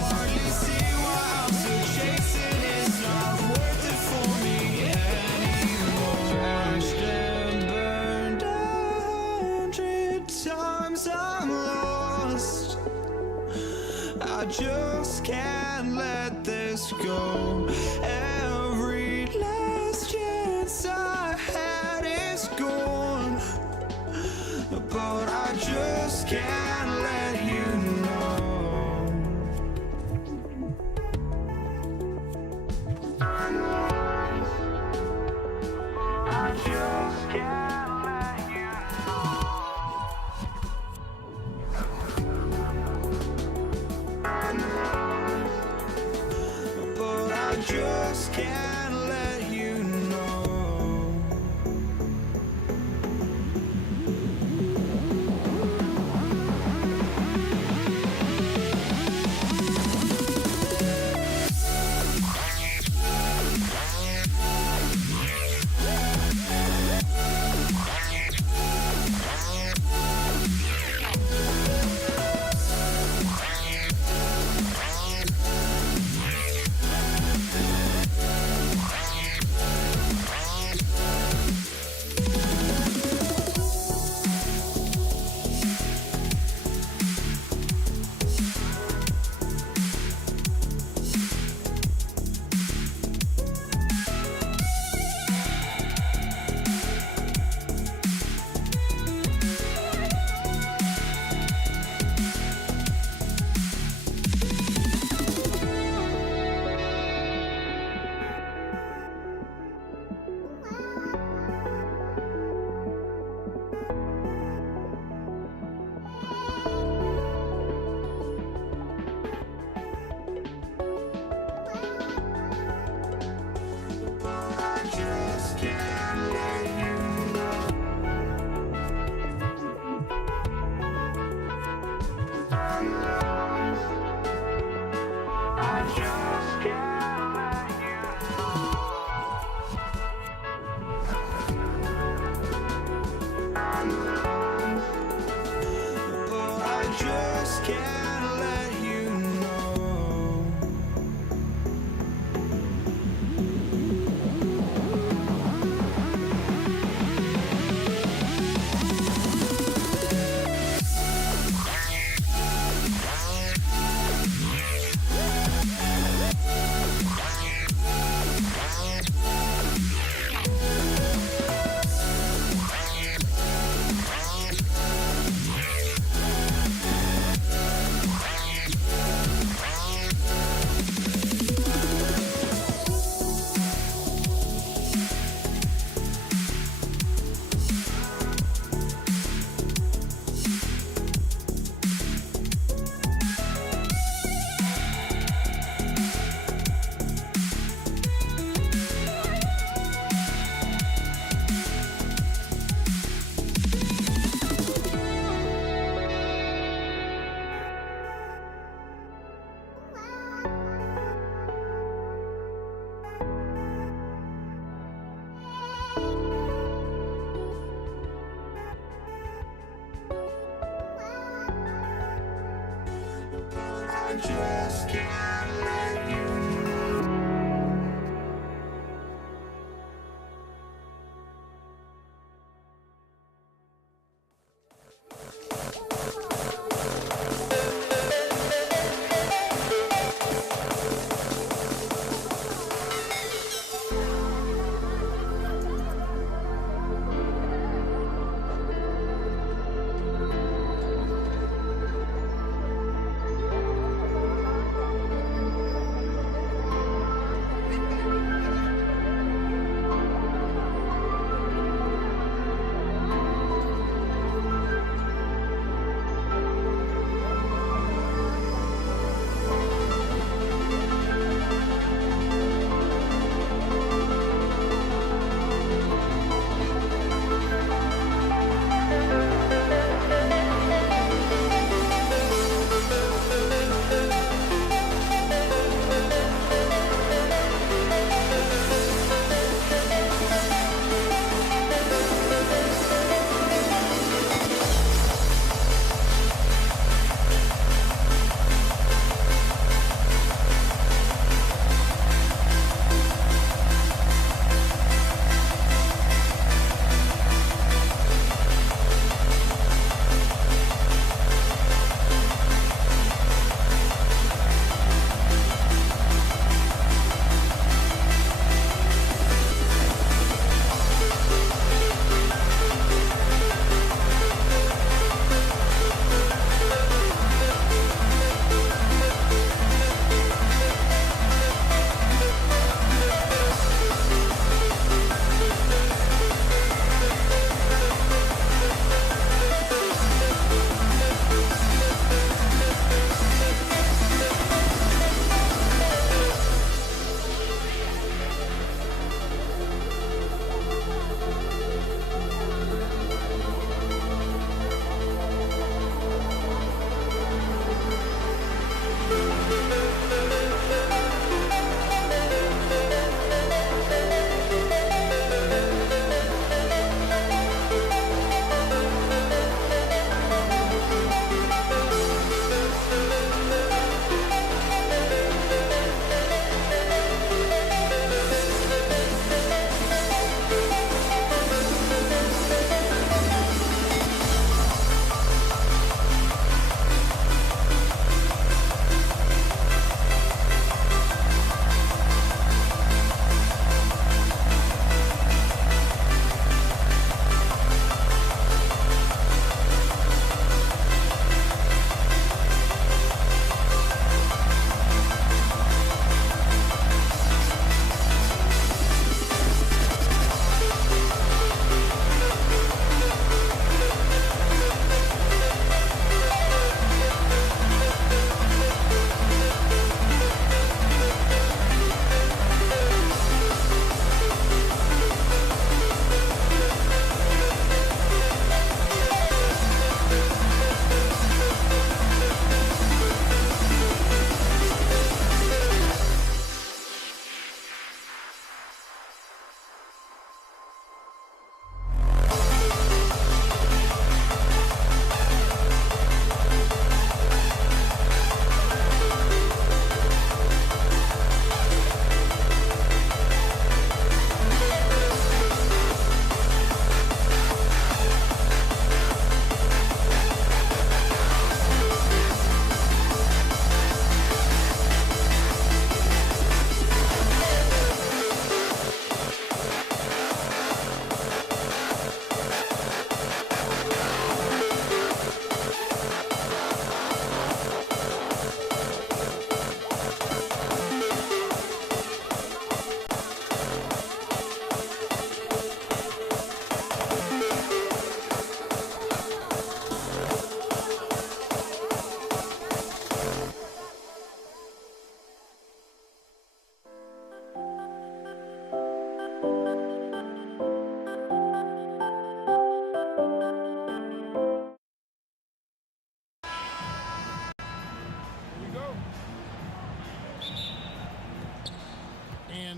hardly see why I'm still chasing. It's not worth it for me anymore. Crashed and burned 100 times. I'm lost. I just can't let this go. Every last chance I had is gone, but I just can't let you know. I just can't let you know. But I just can't let you know. Can't let you know. I just can't let you know.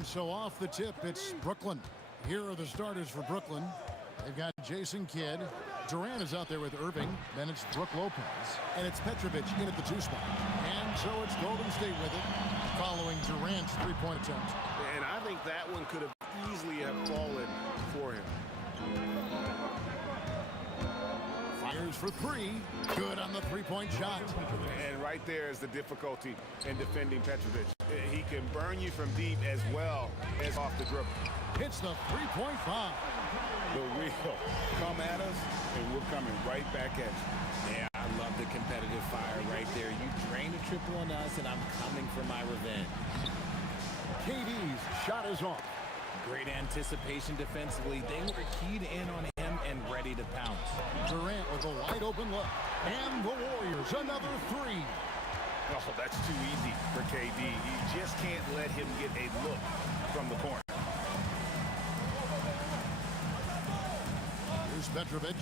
so off the tip, it's Brooklyn. Here are the starters for Brooklyn. They've got Jason Kidd. Durant is out there with Irving. Then it's Brook Lopez. And it's Petrovic in at the 2 spot. And so it's Golden State with it, following Durant's three-point attempt. And I think that one could have easily have fallen for him. Fires for 3. Good on the three-point shot. And right there is the difficulty in defending Petrovic. He can burn you from deep as well as off the dribble. Hits the three-point bomb. The real come at us, and we're coming right back at you. Yeah, I love the competitive fire right there. You drained a triple on us, and I'm coming for my revenge. KD's shot is off. Great anticipation defensively. They were keyed in on him and ready to pounce. Durant with a wide open look. And the Warriors, another 3. Oh, that's too easy for KD. You just can't let him get a look from the corner. Here's Petrovic.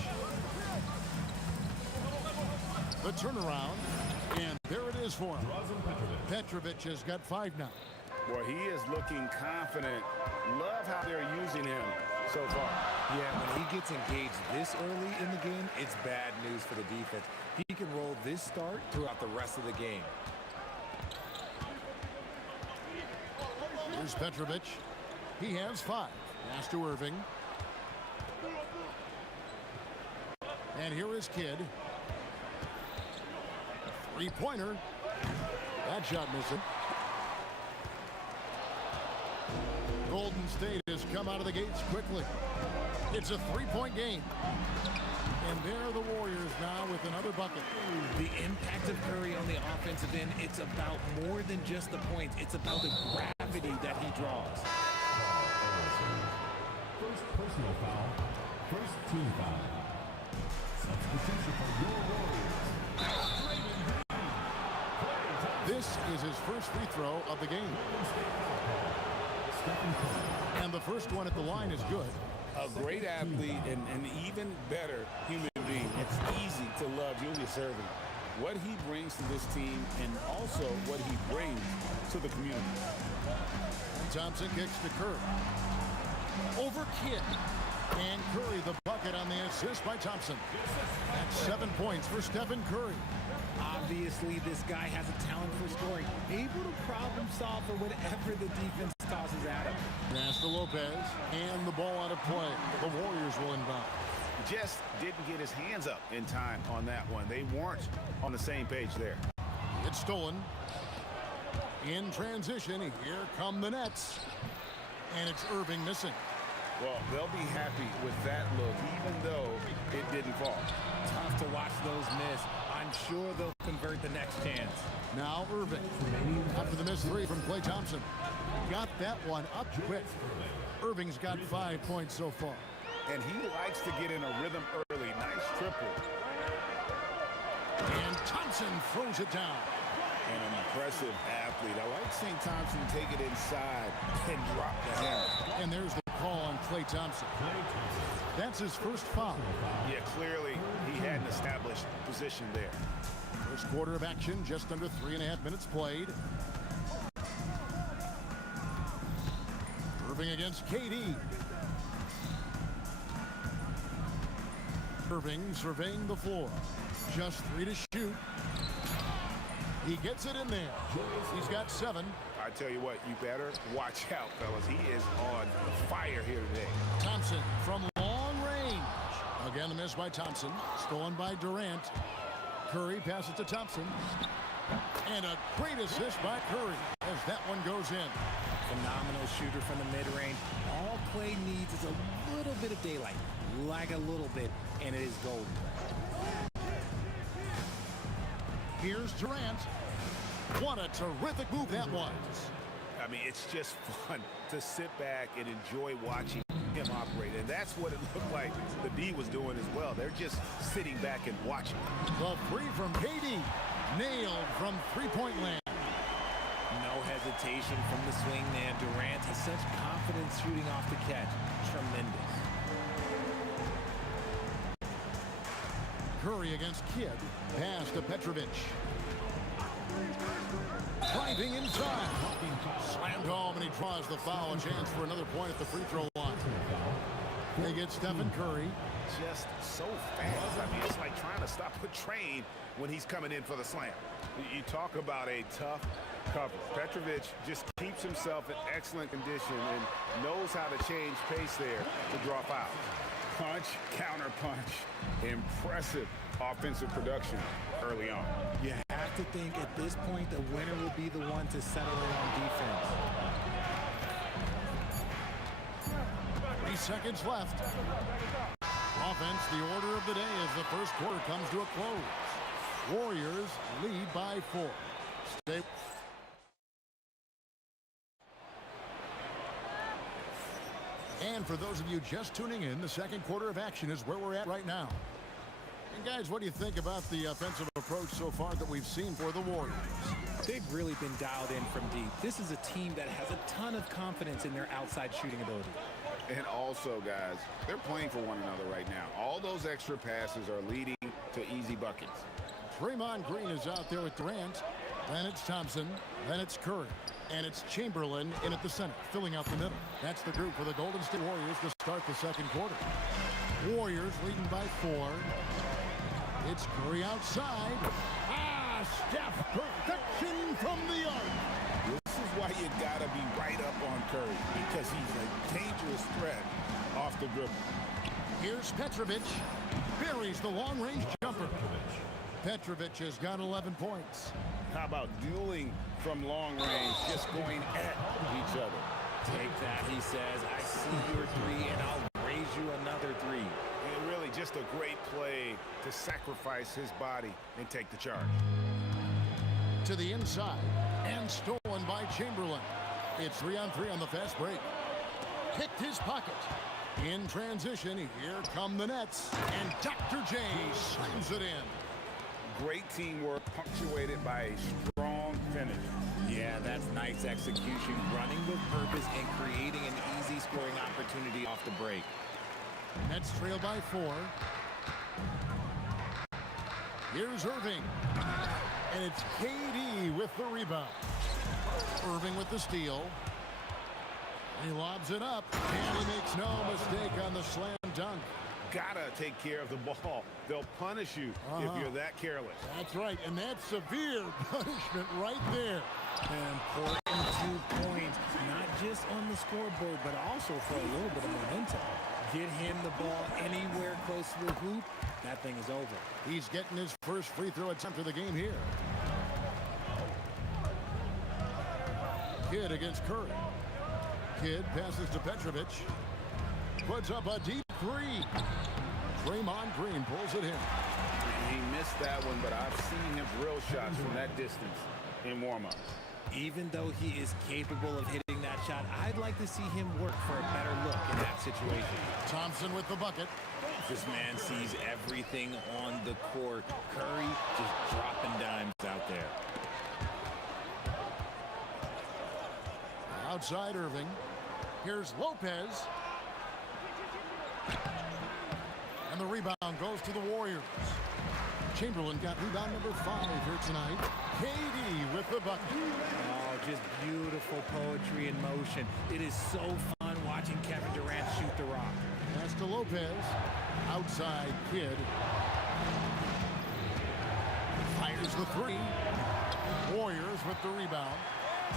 The turnaround. And there it is for him. Petrovic has got 5 now. Boy, he is looking confident. Love how they're using him so far. Yeah, when he gets engaged this early in the game, it's bad news for the defense. He can roll this start throughout the rest of the game. Here's Petrovic. He has 5. Pass to Irving. And here is Kidd. Three-pointer. That shot missing. Golden State has come out of the gates quickly. It's a 3-point game. And there are the Warriors now with another bucket. The impact of Curry on the offensive end, it's about more than just the points. It's about the gravity that he draws. First personal foul. First team foul. Substitution for your Warriors. This is his first free throw of the game. And the first one at the line is good. A great athlete and an even better human being. It's easy to love Julius Irving. What he brings to this team and also what he brings to the community. Thompson kicks to Curry. Over Kidd. And Curry the bucket on the assist by Thompson. That's 7 points for Stephen Curry. Obviously, this guy has a talent for scoring. Able to problem solve for whatever the defense tosses at him. Pass to Lopez. And the ball out of play. The Warriors will inbound. Just didn't get his hands up in time on that one. They weren't on the same page there. It's stolen. In transition, here come the Nets. And it's Irving missing. Well, they'll be happy with that look, even though it didn't fall. Tough to watch those miss. I'm sure they'll convert the next chance. Now Irving. After the missed 3 from Klay Thompson. Got that one up quick. Irving's got 5 points so far. And he likes to get in a rhythm early. Nice triple. And Thompson throws it down. And an impressive athlete. I like seeing Thompson take it inside and drop the hammer. And there's the call on Klay Thompson. That's his first foul. Yeah, clearly he had an established position there. First quarter of action, just under 3.5 minutes played. Irving against KD. Irving surveying the floor. Just 3 to shoot. He gets it in there. He's got 7. I tell you what, you better watch out, fellas. He is on fire here today. Thompson from long range. Again, a miss by Thompson. Stolen by Durant. Curry passes to Thompson. And a great assist by Curry as that one goes in. Phenomenal shooter from the mid-range. All Klay needs is a little bit of daylight. Like a little bit, and it is gold. Here's Durant. What a terrific move that was. I mean, it's just fun to sit back and enjoy watching him operate. And that's what it looked like the D was doing as well. They're just sitting back and watching. The 3 from KD. Nailed from three-point land. No hesitation from the swing man. Durant has such confidence shooting off the catch. Tremendous. Curry against Kidd. Pass to Petrovic. Driving inside. Slammed home, and he draws the foul. A chance for another point at the free throw line. They get Stephen Curry. Just so fast. I mean, it's like trying to stop a train when he's coming in for the slam. You talk about a tough cover. Petrovic just keeps himself in excellent condition and knows how to change pace there to draw fouls. Punch, counter punch. Impressive offensive production early on. You have to think at this point the winner will be the one to settle in on defense. 3 seconds left. Offense, the order of the day as the first quarter comes to a close. Warriors lead by 4. Stay. And for those of you just tuning in, the second quarter of action is where we're at right now. And guys, what do you think about the offensive approach so far that we've seen for the Warriors? They've really been dialed in from deep. This is a team that has a ton of confidence in their outside shooting ability. And also, guys, they're playing for one another right now. All those extra passes are leading to easy buckets. Draymond Green is out there with Durant. Then it's Thompson. Then it's Curry. And it's Chamberlain in at the center, filling out the middle. That's the group for the Golden State Warriors to start the second quarter. Warriors leading by 4. It's Curry outside. Steph, perfection from the arc. This is why you gotta be right up on Curry, because he's a dangerous threat off the dribble. Here's Petrovic. Buries the long-range jumper. Petrovic has got 11 points. How about dueling from long range, just going at each other? Take that, he says. I see your 3, and I'll raise you another 3. And really just a great play to sacrifice his body and take the charge. To the inside, and stolen by Chamberlain. It's 3-on-3 on the fast break. Picked his pocket. In transition, here come the Nets, and Dr. J slams it in. Great teamwork punctuated by a strong finish. Yeah, that's nice execution, running with purpose and creating an easy scoring opportunity off the break. Nets trail by 4. Here's Irving. And it's KD with the rebound. Irving with the steal. He lobs it up, and he makes no mistake on the slam dunk. Gotta take care of the ball. They'll punish you if you're that careless. That's right, and that's severe punishment right there. An important 2 points, not just on the scoreboard, but also for a little bit of momentum. Get him the ball anywhere close to the hoop, that thing is over. He's getting his first free throw attempt of the game here. Kidd against Curry. Kidd passes to Petrovic. Puts up a deep 3. Draymond Green pulls it in. He missed that one, but I've seen him drill shots from that distance in warm-up. Even though he is capable of hitting that shot, I'd like to see him work for a better look in that situation. Thompson with the bucket. This man sees everything on the court. Curry just dropping dimes out there. Outside Irving. Here's Lopez. And the rebound goes to the Warriors. Chamberlain got rebound number 5 here tonight. KD with the bucket. Oh, just beautiful poetry in motion. It is so fun watching Kevin Durant shoot the rock. Pass to Lopez. Outside Kidd. Fires the 3. Warriors with the rebound.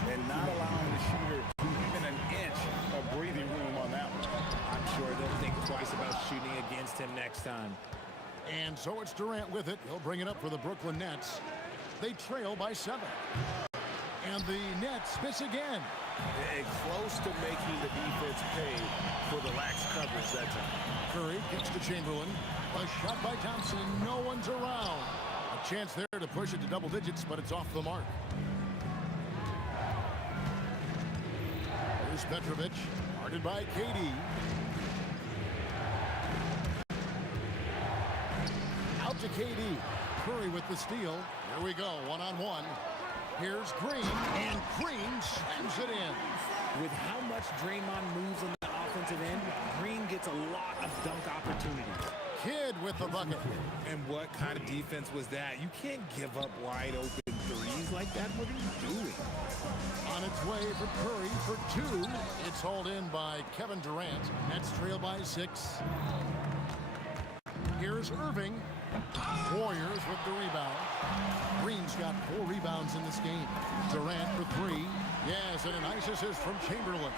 And not allowing the shooter even an inch of breathing room on that one. I'm sure they'll think twice about shooting against him next time. And so it's Durant with it. He'll bring it up for the Brooklyn Nets. They trail by 7. And the Nets miss again. And close to making the defense pay for the lax coverage that time. Curry gets to Chamberlain. A shot by Thompson. No one's around. A chance there to push it to double digits, but it's off the mark. Here's Petrovic, guarded by KD. Out to KD. Curry with the steal. Here we go, one-on-one. Here's Green, and Green slams it in. With how much Draymond moves on the offensive end, Green gets a lot of dunk opportunities. Kidd with the bucket. And what kind of defense was that? You can't give up wide open threes. threes like that, what are you doing? On its way for Curry for two. It's hauled in by Kevin Durant. Nets trail by 6. Here's Irving. Warriors with the rebound. Green's got 4 rebounds in this game. Durant for 3. Yes, and a nice assist from Chamberlain.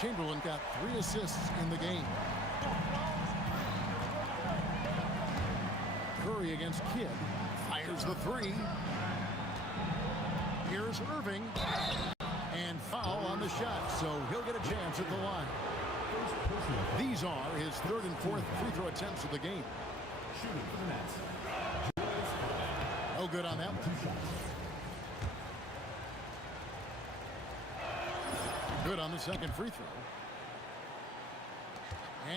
Chamberlain got 3 assists in the game. Curry against Kidd. Fires the 3. Here's Irving. And foul on the shot, so he'll get a chance at the line. These are his 3rd and 4th free throw attempts of the game. No good on that one. Good on the second free throw.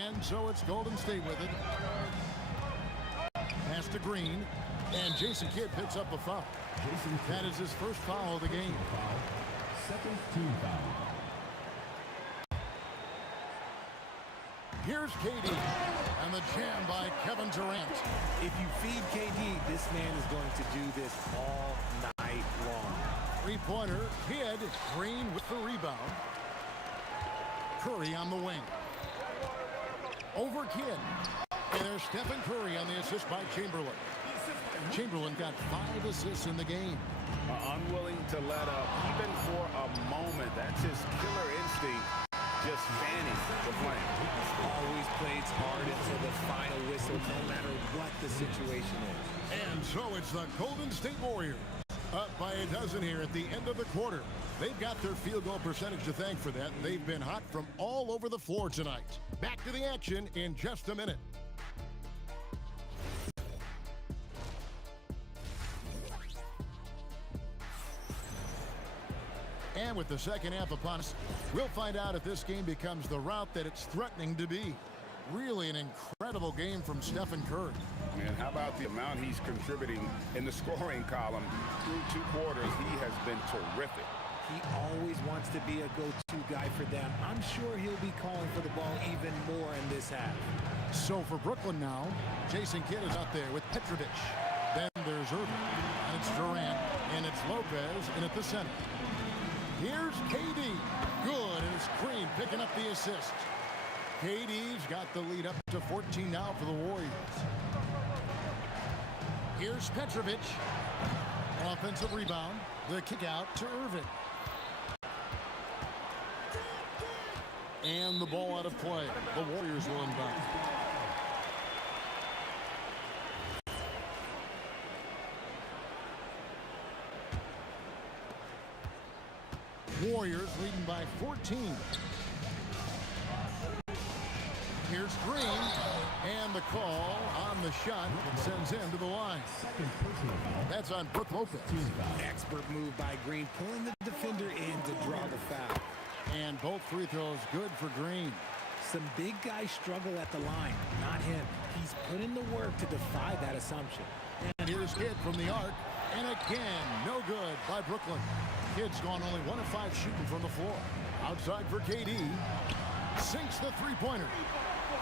And so it's Golden State with it. Pass to Green. And Jason Kidd picks up the foul. That is his first foul of the game. Second team foul. Here's KD. And the jam by Kevin Durant. If you feed KD, this man is going to do this all night long. 3-pointer. Kidd. Green with the rebound. Curry on the wing. Over Kidd. And there's Stephen Curry on the assist by Chamberlain. Chamberlain got 5 assists in the game. Unwilling to let up, even for a moment. That's his killer instinct, just fanning the flame. Always plays hard until the final whistle, no matter what the situation is. And so it's the Golden State Warriors. Up by a dozen here at the end of the quarter. They've got their field goal percentage to thank for that. They've been hot from all over the floor tonight. Back to the action in just a minute. And with the second half upon us, we'll find out if this game becomes the route that it's threatening to be. Really an incredible game from Stephen Curry. And how about the amount he's contributing in the scoring column through 2 quarters? He has been terrific. He always wants to be a go-to guy for them. I'm sure he'll be calling for the ball even more in this half. So for Brooklyn now, Jason Kidd is out there with Petrovic. Then there's Irving, and it's Durant, and it's Lopez, and at the center. Here's KD. Good, and it's Green picking up the assist. KD's got the lead up to 14 now for the Warriors. Here's Petrovic. Offensive rebound. The kick out to Irving. And the ball out of play. The Warriors will inbound. Warriors leading by 14. Here's Green, and the call on the shot that sends him to the line. That's on Brook Lopez. Expert move by Green, pulling the defender in to draw the foul. And both free throws good for Green. Some big guys struggle at the line, not him. He's put in the work to defy that assumption. And here's Kidd from the arc, and again, no good by Brooklyn. Kidd's gone only 1 of 5 shooting from the floor. Outside for KD. Sinks the three-pointer.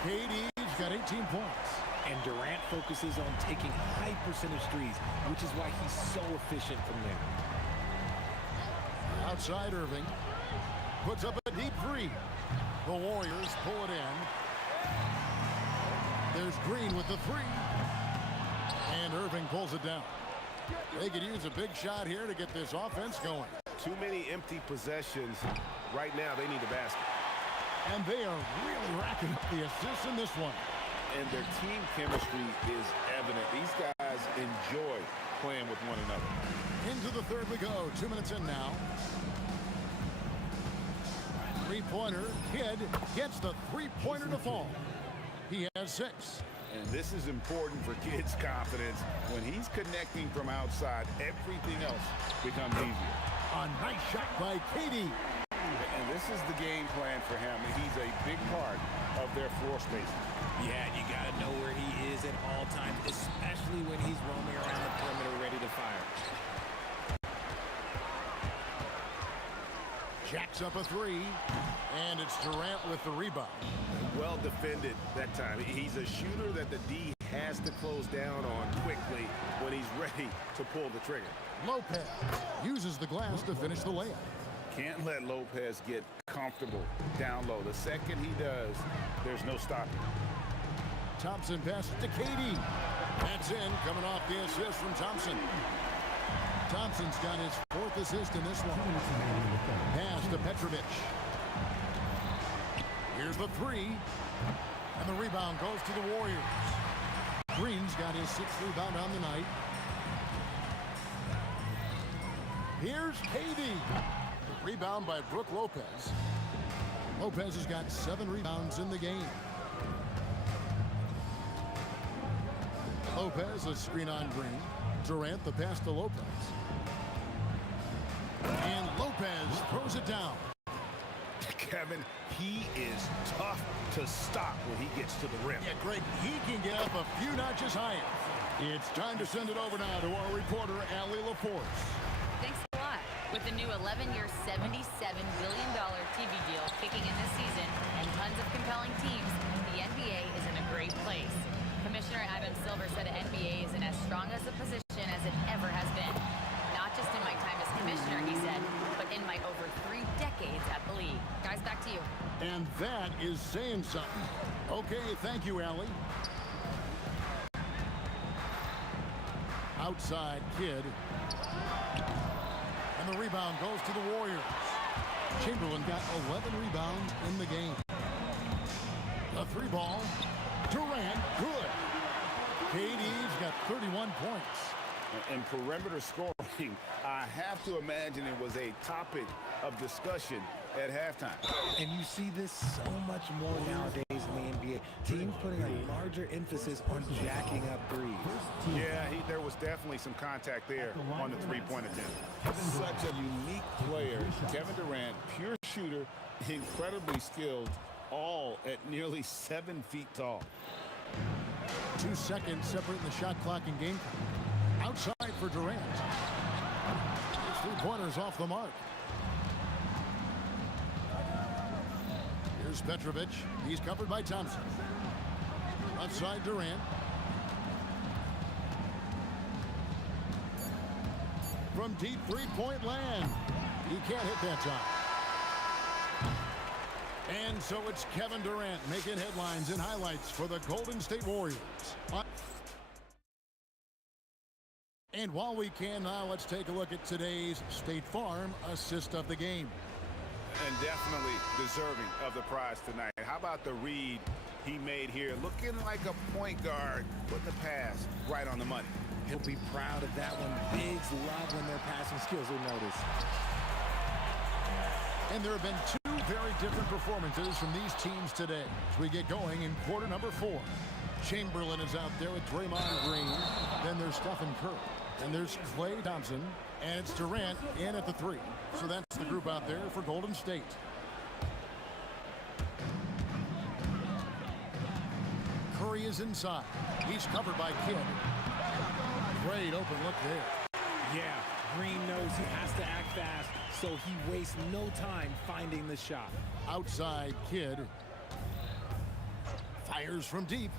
KD's got 18 points. And Durant focuses on taking high percentage threes, which is why he's so efficient from there. Outside Irving. Puts up a deep 3. The Warriors pull it in. There's Green with the 3. And Irving pulls it down. They could use a big shot here to get this offense going. Too many empty possessions. Right now, they need a basket. And they are really racking up the assists in this one. And their team chemistry is evident. These guys enjoy playing with one another. Into the third we go. 2 minutes in now. Three-pointer. Kidd gets the three-pointer to fall. He has 6. And this is important for Kidd's confidence. When he's connecting from outside, everything else becomes easier. A nice shot by KD. And this is the game plan for him. He's a big part of their floor spacing. Yeah, you got to know where he is at all times, especially when he's roaming around the perimeter ready to fire. Jacks up a 3. And it's Durant with the rebound. Well defended that time. He's a shooter that the D has to close down on quickly when he's ready to pull the trigger. Lopez uses the glass to finish the layup. Can't let Lopez get comfortable down low. The second he does, there's no stopping. Thompson passes to KD. That's in, coming off the assist from Thompson. Thompson's got his 4th assist in this one. Pass to Petrovic. Here's the 3. And the rebound goes to the Warriors. Green's got his 6th rebound on the night. Here's KD. Rebound by Brook Lopez. Lopez has got 7 rebounds in the game. Lopez, a screen on Green. Durant, the pass to Lopez. And Lopez throws it down. Kevin, he is tough to stop when he gets to the rim. Yeah, Greg, he can get up a few notches higher. It's time to send it over now to our reporter, Allie LaForce. Thanks a lot. With the new 11-year, $77 billion TV deal kicking in this season and tons of compelling teams, the NBA is in a great place. Commissioner Adam Silver said the NBA is in as strong as a position as it ever has been. Not just in my time as commissioner, he said, but in my over 3 decades at the league. Guys, back to you. And that is saying something. Okay, thank you, Allie. Outside Kidd. And the rebound goes to the Warriors. Chamberlain got 11 rebounds in the game. The 3 ball. Durant, good. KD's got 31 points. And perimeter scoring, I have to imagine it was a topic of discussion at halftime. And you see this so much more nowadays in the NBA. Teams putting a larger emphasis on jacking up threes. Yeah, there was definitely some contact there on the 3-point attempt. Such a unique player. Kevin Durant, pure shooter, incredibly skilled, all at nearly 7 feet tall. 2 seconds separating the shot clock and game clock. Outside for Durant. 3-pointers off the mark. Here's Petrovic. He's covered by Thompson. Outside Durant. From deep 3-point land. He can't hit that time. And so it's Kevin Durant making headlines and highlights for the Golden State Warriors. And while we can now, let's take a look at today's State Farm assist of the game. And definitely deserving of the prize tonight. How about the read he made here? Looking like a point guard, putting the pass right on the money. He'll be proud of that one. Bigs love when their passing skills are noticed. And there have been 2 very different performances from these teams today as we get going in quarter number 4. Chamberlain is out there with Draymond Green. Then there's Stephen Curry. And there's Klay Thompson. And it's Durant in at the 3. So that's the group out there for Golden State. Curry is inside. He's covered by Kidd. Great open look there. Yeah, Green knows he has to act fast, so he wastes no time finding the shot. Outside Kidd. Fires from deep.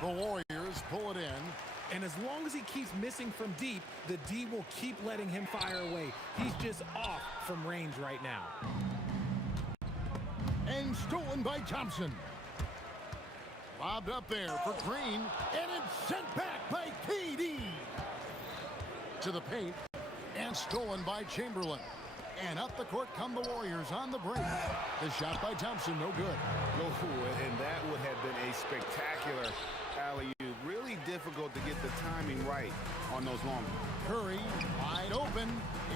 The Warriors pull it in. And as long as he keeps missing from deep, the D will keep letting him fire away. He's just off from range right now. And stolen by Thompson. Lobbed up there for Green, and it's sent back by KD. To the paint, and stolen by Chamberlain. And up the court come the Warriors on the break. The shot by Thompson, no good. Oh, and that would have been a spectacular alley-oop. Really difficult to get the timing right on those long ones. Curry wide open,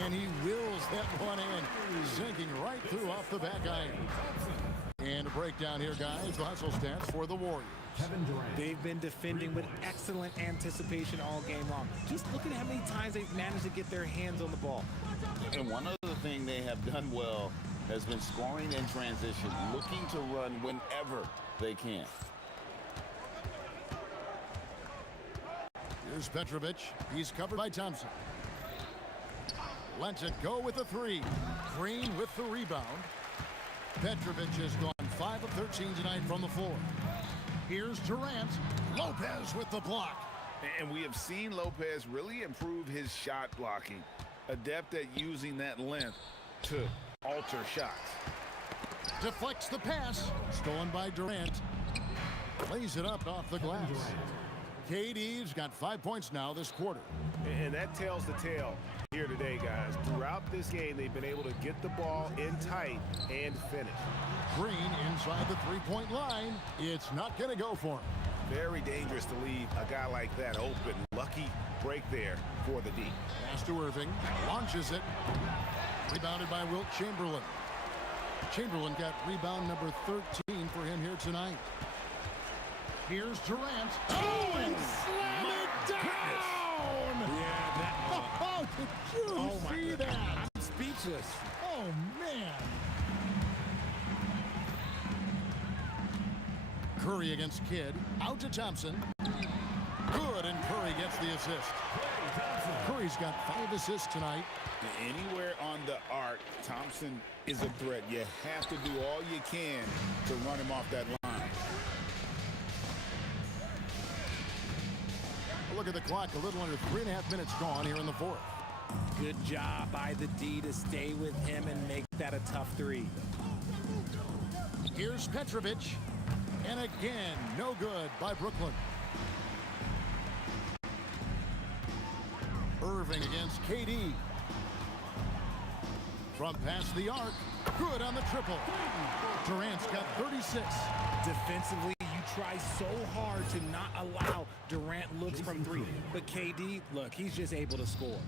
and he wills that one in, sinking right through off the back iron. And a breakdown here, guys. The hustle stats for the Warriors. They've been defending with excellent anticipation all game long. Just look at how many times they've managed to get their hands on the ball. And one other thing they have done well has been scoring in transition, looking to run whenever they can. Here's Petrovic. He's covered by Thompson. Lets it go with the 3. Green with the rebound. Petrovic has gone 5 of 13 tonight from the floor. Here's Durant. Lopez with the block. And we have seen Lopez really improve his shot blocking. Adept at using that length to alter shots. Deflects the pass. Stolen by Durant. Lays it up off the glass. KD's got 5 points now this quarter. And that tells the tale here today, guys. Throughout this game, they've been able to get the ball in tight and finish. Green inside the three-point line. It's not going to go for him. Very dangerous to leave a guy like that open. Lucky break there for the D. Pass to Irving. Launches it. Rebounded by Wilt Chamberlain. Chamberlain got rebound number 13 for him here tonight. Here's Durant. Oh, and slam it down! Yeah, that. Oh, did you see that? I'm speechless. Oh, man. Curry against Kidd. Out to Thompson. Good, and Curry gets the assist. Curry's got 5 assists tonight. Anywhere on the arc, Thompson is a threat. You have to do all you can to run him off that line. Look at the clock. A little under 3.5 minutes gone here in the fourth. Good job by the D to stay with him and make that a tough three. Here's Petrovic. And again, no good by Brooklyn. Irving against KD. From past the arc. Good on the triple. Durant's got 36. Defensively, you try so hard to not allow Durant looks from three. But KD, look, he's just able to score.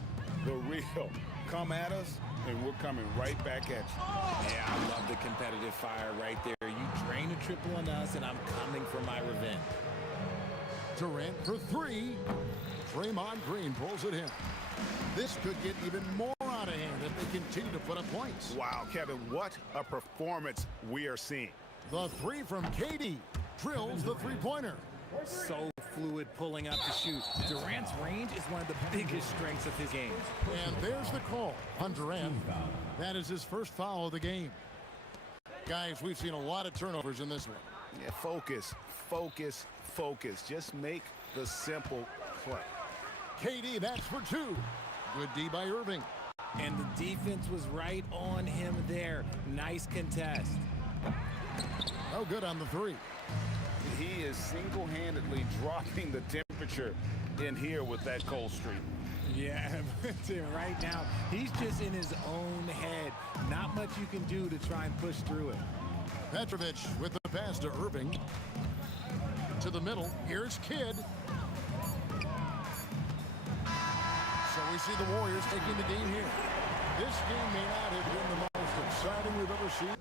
The real. Come at us, and we're coming right back at you. Yeah, I love the competitive fire right there. You drain a triple on us, and I'm coming for my revenge. Durant for 3. Draymond Green pulls it in. This could get even more out of hand if they continue to put up points. Wow, Kevin, what a performance we are seeing. The 3 from KD drills the three-pointer. So fluid pulling up to shoot. Durant's range is one of the biggest strengths of his game. And there's the call on Durant. That is his first foul of the game. Guys, we've seen a lot of turnovers in this one. Yeah, focus, focus, focus. Just make the simple play. KD, that's for 2. Good D by Irving. And the defense was right on him there. Nice contest. No good on the 3. He is single-handedly dropping the temperature in here with that cold streak. Yeah, right now, he's just in his own head. Not much you can do to try and push through it. Petrovic with the pass to Irving. To the middle. Here's Kidd. So we see the Warriors taking the game here. This game may not have been the most exciting we've ever seen.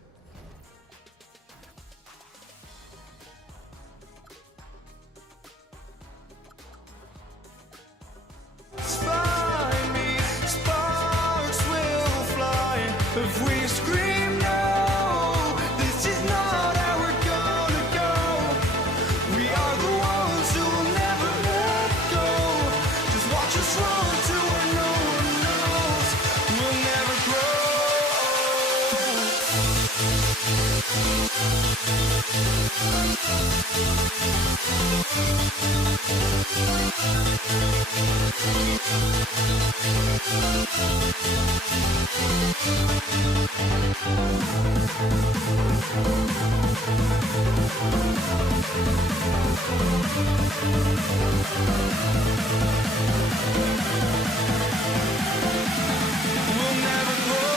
Find me, sparks will fly if we scream no. This is not how we're gonna go. We are the ones who will never let go. Just watch us run to where no one knows. We'll never grow. We'll never grow. We'll never grow.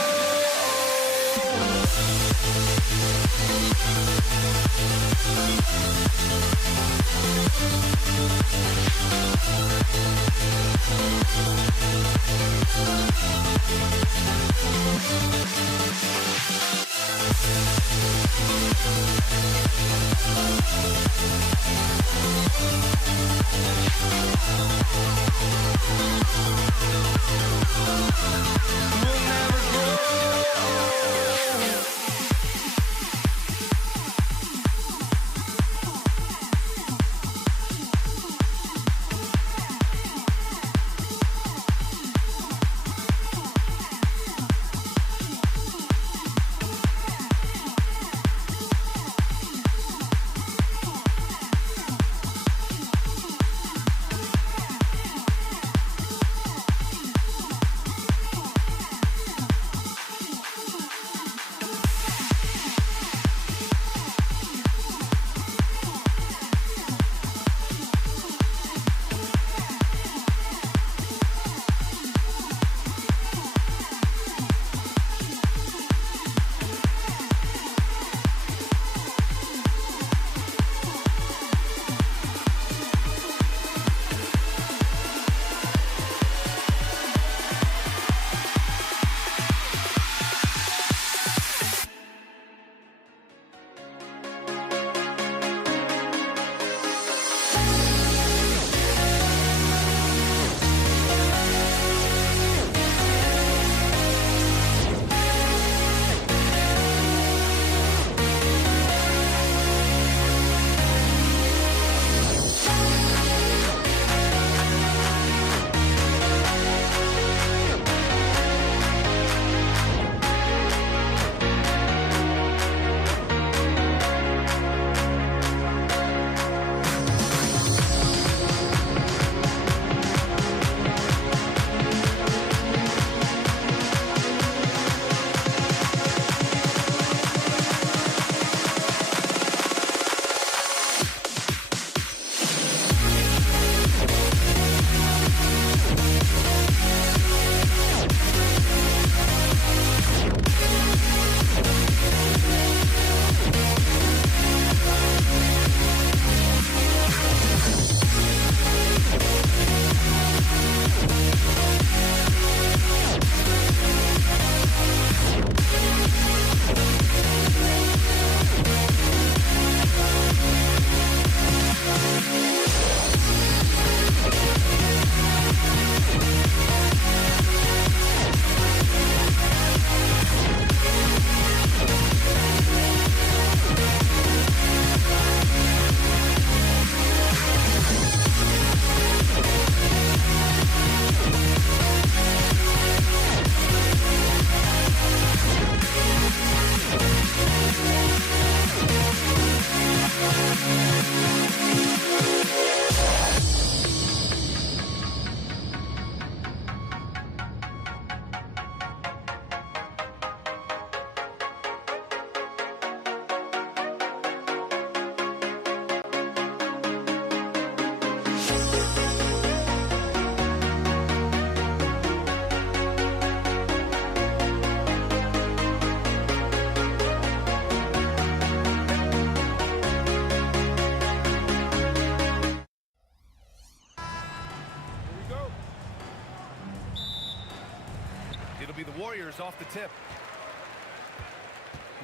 It'll be the Warriors off the tip.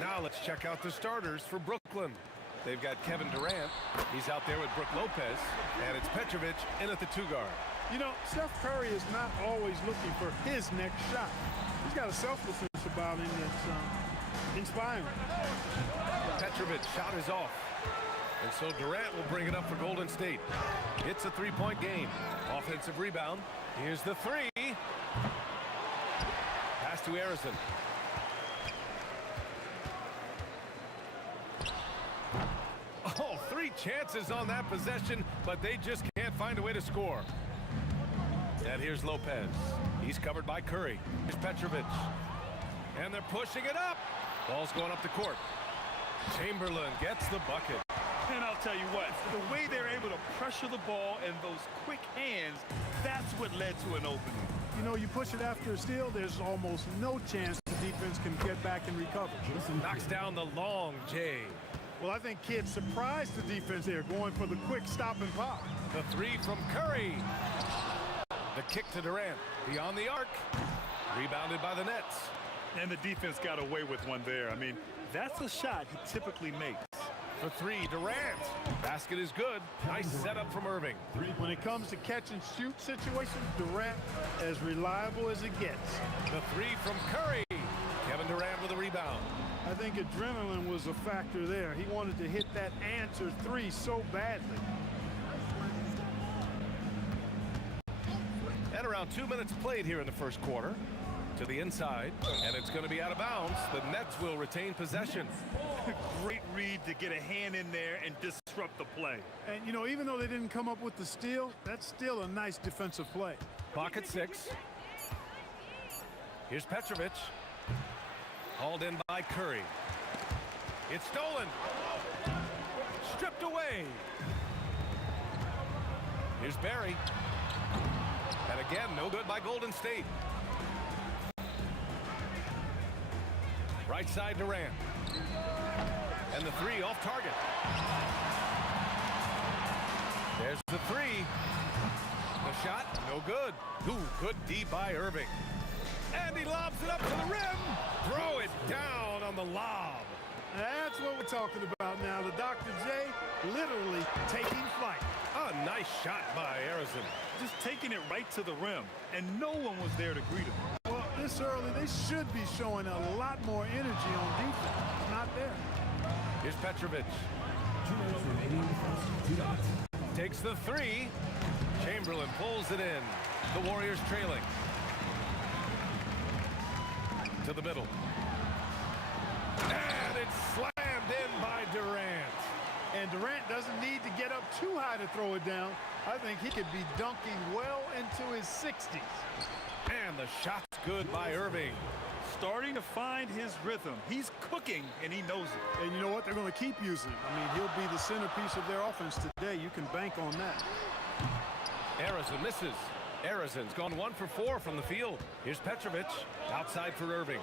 Now let's check out the starters for Brooklyn. They've got Kevin Durant. He's out there with Brook Lopez. And it's Petrovic in at the 2-guard. You know, Steph Curry is not always looking for his next shot. He's got a selflessness about him that's inspiring. Petrovic shot is off. And so Durant will bring it up for Golden State. It's a 3-point game. Offensive rebound. Here's the 3. Pass to Harrison. Oh, 3 chances on that possession, but they just can't find a way to score. And here's Lopez. He's covered by Curry. Here's Petrovic. And they're pushing it up. Ball's going up the court. Chamberlain gets the bucket. And I'll tell you what, the way they're able to pressure the ball and those quick hands, that's what led to an opening. You know, you push it after a steal, there's almost no chance the defense can get back and recover. Knocks down the long J. Well, I think kids surprised the defense there, going for the quick stop and pop. The 3 from Curry. The kick to Durant. Beyond the arc. Rebounded by the Nets. And the defense got away with one there. I mean, that's a shot he typically makes. The 3, Durant. Basket is good. Nice setup from Irving. When it comes to catch and shoot situations, Durant as reliable as it gets. The 3 from Curry. Kevin Durant with a rebound. I think adrenaline was a factor there. He wanted to hit that answer 3 so badly. And around 2 minutes played here in the first quarter. To the inside, and it's going to be out of bounds. The Nets will retain possession. Great read to get a hand in there and disrupt the play. And, you know, even though they didn't come up with the steal, that's still a nice defensive play. Clock at 6. Here's Petrovic. Hauled in by Curry. It's stolen. Stripped away. Here's Barry. And again, no good by Golden State. Right side Durant. And the 3 off target. There's the 3. The shot, no good. Ooh, good D by Irving. And he lobs it up to the rim. Throw it down on the lob. That's what we're talking about now. The Dr. J literally taking flight. A nice shot by Harrison. Just taking it right to the rim. And no one was there to greet him. Well, this early, they should be showing a lot more energy on defense. Not there. Here's Petrovic. 2 minutes remaining. 2 dots. Takes the 3. Chamberlain pulls it in. The Warriors trailing. To the middle. And it's slammed in by Durant. And Durant doesn't need to get up too high to throw it down. I think he could be dunking well into his 60s. And the shot's good by Irving. Starting to find his rhythm. He's cooking, and he knows it. And you know what? They're going to keep using him. I mean, he'll be the centerpiece of their offense today. You can bank on that. Harrison misses. Harrison's gone 1 for 4 from the field. Here's Petrovic. Outside for Irving.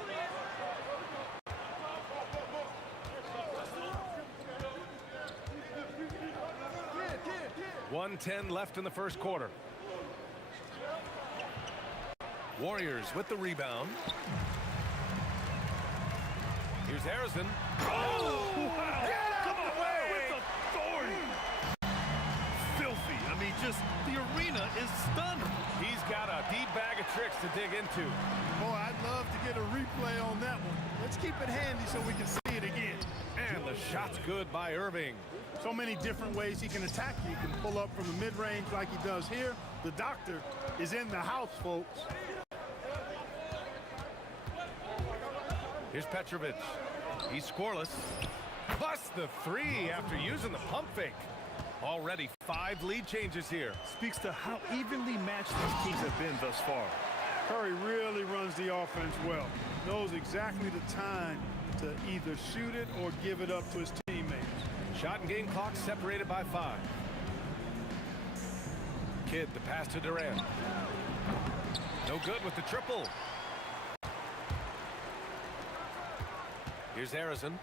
.110 left in the first quarter. Warriors with the rebound. Here's Harrison. Oh! Wow. Come away with authority. Filthy. I mean, just the arena is stunned. He's got a deep bag of tricks to dig into. Boy, I'd love to get a replay on that one. Let's keep it handy so we can see it again. And the shot's good by Irving. So many different ways he can attack you. He can pull up from the mid-range like he does here. The doctor is in the house, folks. Here's Petrovic. He's scoreless. Plus the 3 after using the pump fake. Already 5 lead changes here. Speaks to how evenly matched these teams have been thus far. Curry really runs the offense well. Knows exactly the time to either shoot it or give it up to his teammates. Shot and game clock separated by 5. Kidd to pass to Durant. No good with the triple. Here's Harrison.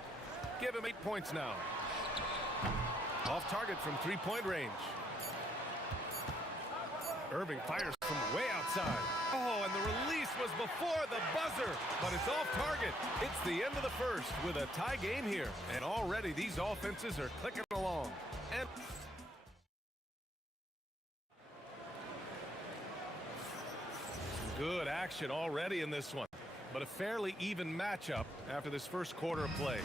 Give him 8 points now. Off target from three-point range. Irving fires from way outside. Oh, and the release was before the buzzer, but it's off target. It's the end of the first with a tie game here. And already these offenses are clicking along. And some good action already in this one. But a fairly even matchup after this first quarter of play.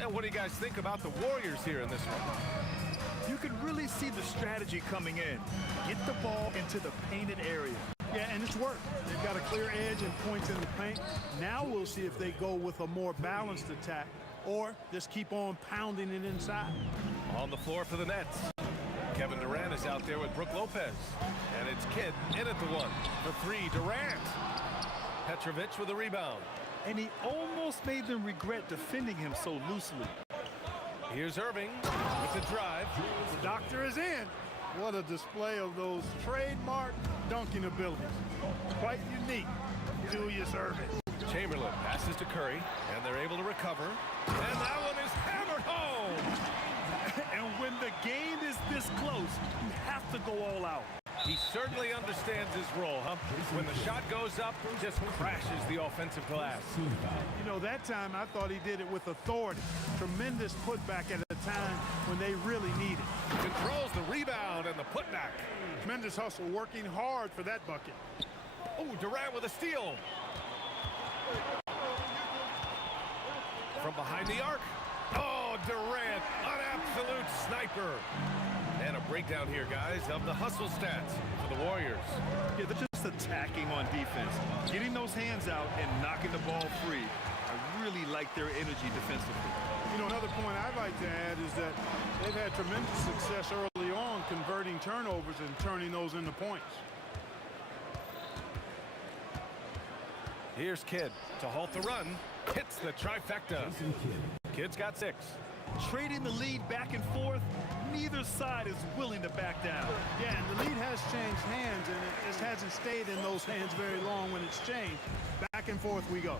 And what do you guys think about the Warriors here in this one? You can really see the strategy coming in. Get the ball into the painted area. Yeah, and it's worked. They've got a clear edge and points in the paint. Now we'll see if they go with a more balanced attack or just keep on pounding it inside. On the floor for the Nets. Kevin Durant is out there with Brook Lopez. And it's Kidd in at the one. The three, Durant. Petrovic with a rebound. And he almost made them regret defending him so loosely. Here's Irving with the drive. The doctor is in. What a display of those trademark dunking abilities. Quite unique. Julius Irving. Chamberlain passes to Curry, and they're able to recover. And that one is hammered home. And when the game is this close, you have to go all out. He certainly understands his role, huh? When the shot goes up, just crashes the offensive glass. You know, that time I thought he did it with authority. Tremendous putback at a time when they really need it. Controls the rebound and the putback. Tremendous hustle, working hard for that bucket. Oh, Durant with a steal. From behind the arc. Oh, Durant, an absolute sniper. And a breakdown here, guys, of the hustle stats for the Warriors. Yeah, they're just attacking on defense. Getting those hands out and knocking the ball free. I really like their energy defensively. You know, another point I'd like to add is that they've had tremendous success early on converting turnovers and turning those into points. Here's Kidd to halt the run. Hits the trifecta. Kidd's got 6. Trading the lead back and forth, neither side is willing to back down. Yeah, and the lead has changed hands, and it just hasn't stayed in those hands very long when it's changed. Back and forth we go.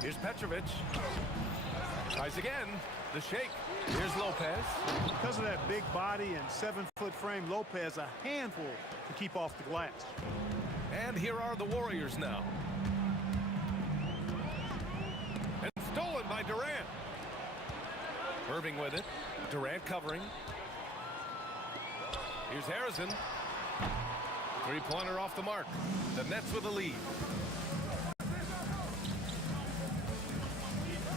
Here's Petrovic. Tries again. The shake. Here's Lopez. Because of that big body and 7-foot frame, Lopez a handful to keep off the glass. And here are the Warriors now. And stolen by Durant. Irving with it. Durant covering. Here's Harrison. Three-pointer off the mark. The Nets with the lead.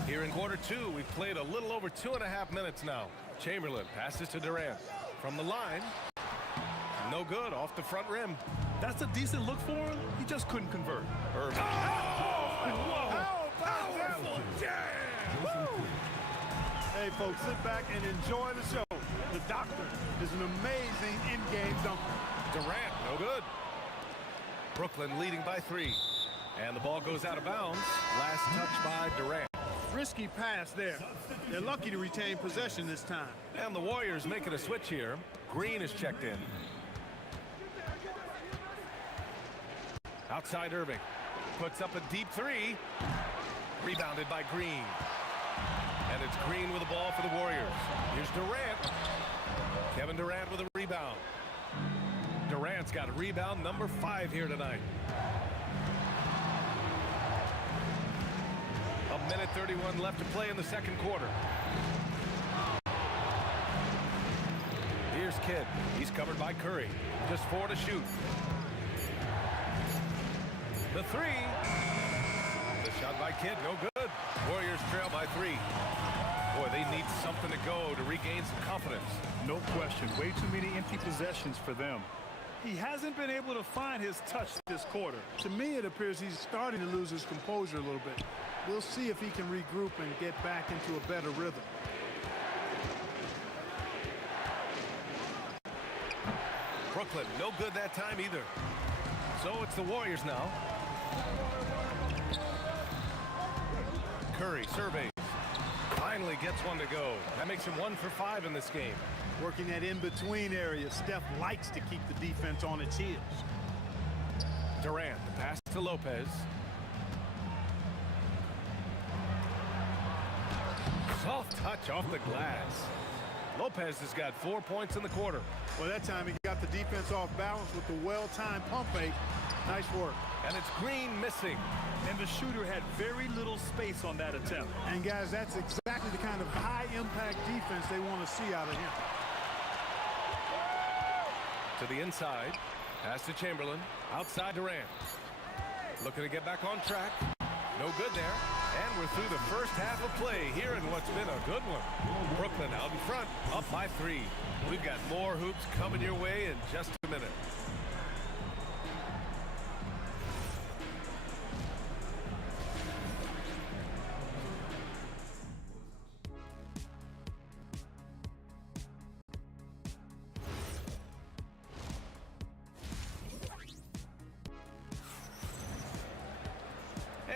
Here in quarter 2, we've played a little over 2.5 minutes now. Chamberlain passes to Durant. From the line. No good, off the front rim. That's a decent look for him. He just couldn't convert. Irving. How powerful jam! Woo! Hey, folks, sit back and enjoy the show. The doctor is an amazing in-game dunker. Durant, no good. Brooklyn leading by 3. And the ball goes out of bounds. Last touch by Durant. Risky pass there. They're lucky to retain possession this time. And the Warriors making a switch here. Green is checked in. Outside Irving. Puts up a deep 3. Rebounded by Green. And it's Green with the ball for the Warriors. Here's Durant. Kevin Durant with a rebound. Durant's got a rebound number 5 here tonight. A minute 31 left to play in the second quarter. Here's Kidd. He's covered by Curry. Just 4 to shoot. The 3. The shot by Kidd, no good. Warriors trail by 3. Boy, they need something to go to regain some confidence. No question. Way too many empty possessions for them. He hasn't been able to find his touch this quarter. To me, it appears he's starting to lose his composure a little bit. We'll see if he can regroup and get back into a better rhythm. Brooklyn, no good that time either. So it's the Warriors now. Curry surveys. Finally gets one to go. That makes him 1 for 5 in this game. Working that in-between area. Steph likes to keep the defense on its heels. Durant, the pass to Lopez. Soft touch off the glass. Lopez has got 4 points in the quarter. Well, that time he got the defense off balance with the well-timed pump fake. Nice work. And it's Green missing. And the shooter had very little space on that attempt. And guys, that's exactly the kind of high-impact defense they want to see out of him. To the inside. Pass to Chamberlain. Outside Durant. Looking to get back on track. No good there. And we're through the first half of play here in what's been a good one. Brooklyn out in front, up by 3. We've got more hoops coming your way in just a minute.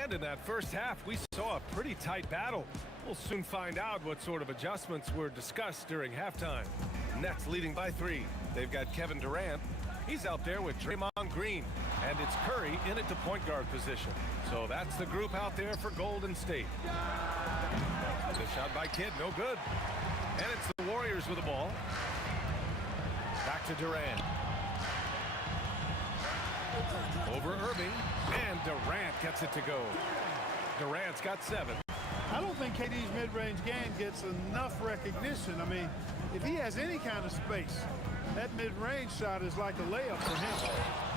And in that first half, we saw a pretty tight battle. We'll soon find out what sort of adjustments were discussed during halftime. Nets leading by 3. They've got Kevin Durant. He's out there with Draymond Green. And it's Curry in at the point guard position. So that's the group out there for Golden State. The shot by Kidd, no good. And it's the Warriors with the ball. Back to Durant. Over Irving, and Durant gets it to go. Durant's got 7. I don't think KD's mid-range game gets enough recognition. I mean, if he has any kind of space, that mid-range shot is like a layup for him.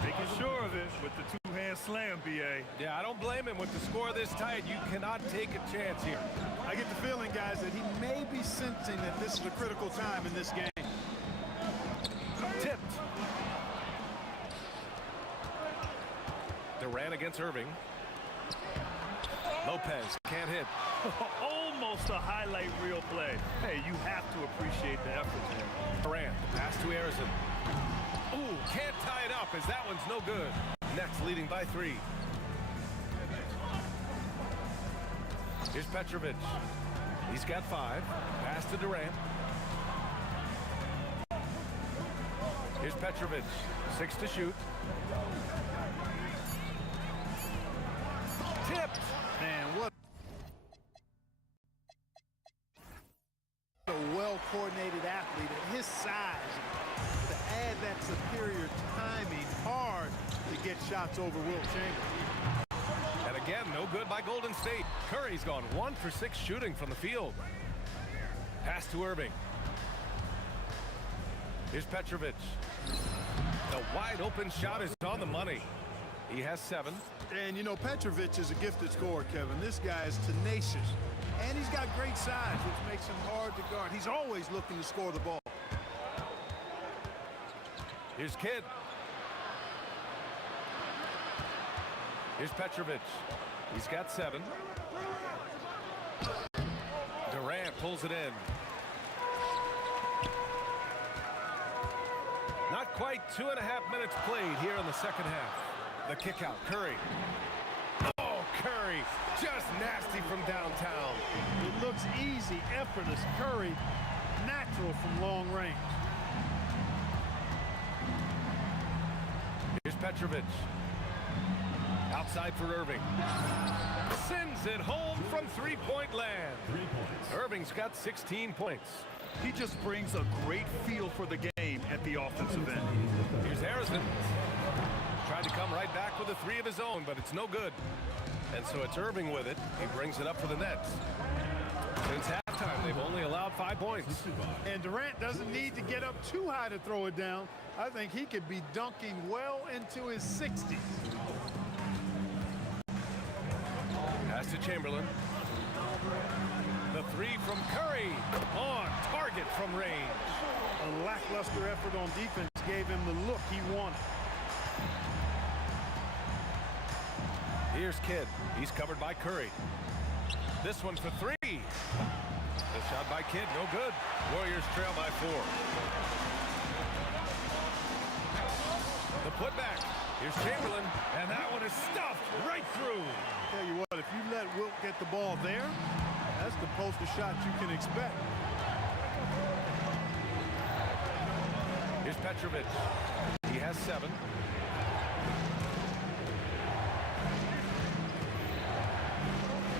Making sure of it with the two-hand slam, B.A. Yeah, I don't blame him. With the score this tight, you cannot take a chance here. I get the feeling, guys, that he may be sensing that this is a critical time in this game. Tipped. Durant against Irving. Lopez can't hit. Almost a highlight reel play. Hey, you have to appreciate the effort here. Durant, pass to Harrison. Ooh, can't tie it up as that one's no good. Nets leading by 3. Here's Petrovic. He's got 5. Pass to Durant. Here's Petrovic. 6 to shoot. Tipped. Man, what a well-coordinated athlete at his size. To add that superior timing, hard to get shots over Wilt Chamberlain. And again, no good by Golden State. Curry's gone 1 for 6 shooting from the field. Pass to Irving. Here's Petrovic. The wide open shot is on the money. He has 7. And, you know, Petrovic is a gifted scorer, Kevin. This guy is tenacious. And he's got great size, which makes him hard to guard. He's always looking to score the ball. Here's Kidd. Here's Petrovic. He's got 7. Durant pulls it in. Not quite 2.5 minutes played here in the second half. The kick out, Curry. Oh, Curry, just nasty from downtown. It looks easy, effortless. Curry, natural from long range. Here's Petrovic. Outside for Irving. Sends it home from three-point land. 3 points. Irving's got 16 points. He just brings a great feel for the game at the offensive end. Here's Harrison. Tried to come right back with a 3 of his own, but it's no good. And so it's Irving with it. He brings it up for the Nets. Since halftime, they've only allowed 5 points. And Durant doesn't need to get up too high to throw it down. I think he could be dunking well into his 60s. Pass to Chamberlain. The 3 from Curry. On target from range. A lackluster effort on defense gave him the look he wanted. Here's Kidd. He's covered by Curry. This one for 3. The shot by Kidd, no good. Warriors trail by 4. The putback. Here's Chamberlain, and that one is stuffed right through. Tell you what, if you let Wilt get the ball there, that's the poster shot you can expect. Here's Petrovic. He has 7.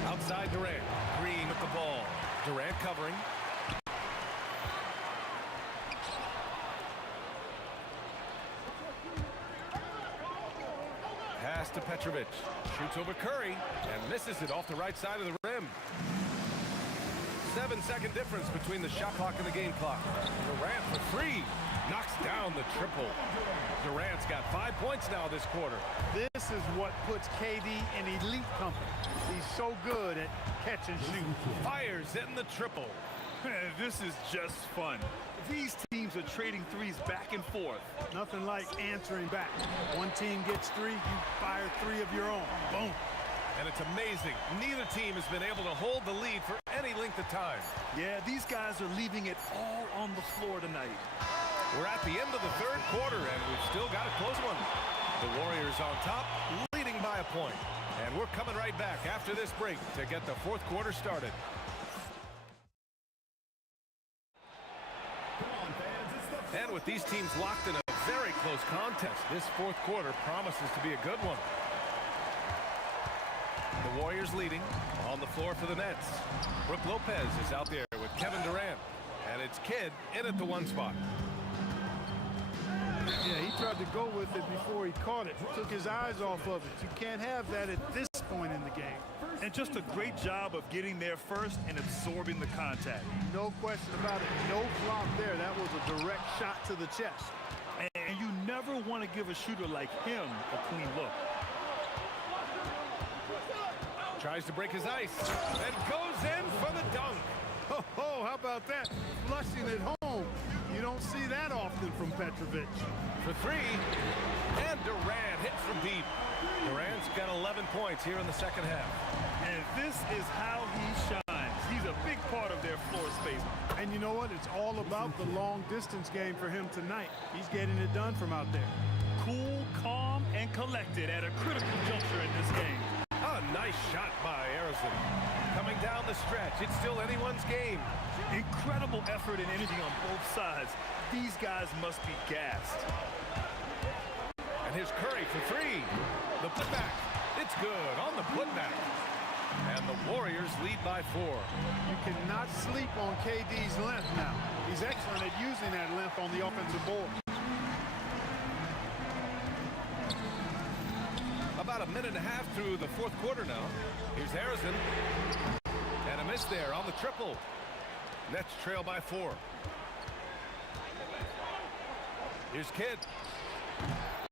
Outside Durant. Green with the ball. Durant covering. Pass to Petrovic. Shoots over Curry and misses it off the right side of the rim. 7-second difference between the shot clock and the game clock. Durant for 3. Knocks down the triple. Durant's got 5 points now this quarter. This is what puts KD in elite company. He's so good at catch and shoot. Fires in the triple. Man, this is just fun. These teams are trading threes back and forth. Nothing like answering back. One team gets 3, you fire 3 of your own. Boom. And it's amazing. Neither team has been able to hold the lead for any length of time. Yeah, these guys are leaving it all on the floor tonight. We're at the end of the third quarter, and we've still got a close one. The Warriors on top, leading by a point. And we're coming right back after this break to get the fourth quarter started. And with these teams locked in a very close contest, this fourth quarter promises to be a good one. The Warriors leading on the floor for the Nets. Brook Lopez is out there with Kevin Durant. And it's Kidd in at the 1 spot. Yeah, he tried to go with it before he caught it. Took his eyes off of it. You can't have that at this point in the game. And just a great job of getting there first and absorbing the contact. No question about it. No flop there. That was a direct shot to the chest. And you never want to give a shooter like him a clean look. Tries to break his ice and goes in for the dunk. Oh, how about that? Flushing it home. You don't see that often from Petrovic. For 3, and Durant hits from deep. Durant's got 11 points here in the second half. And this is how he shines. He's a big part of their floor space. And you know what? It's all about the long distance game for him tonight. He's getting it done from out there. Cool, calm, and collected at a critical juncture in this game. A nice shot by Arizona. Coming down the stretch, it's still anyone's game. Incredible effort and energy on both sides. These guys must be gassed. And here's Curry for 3. The putback. It's good on the putback. And the Warriors lead by 4. You cannot sleep on KD's length now. He's excellent at using that length on the offensive board. About a minute and a half through the fourth quarter now. Here's Harrison. And a miss there on the triple. Nets trail by 4. Here's Kidd.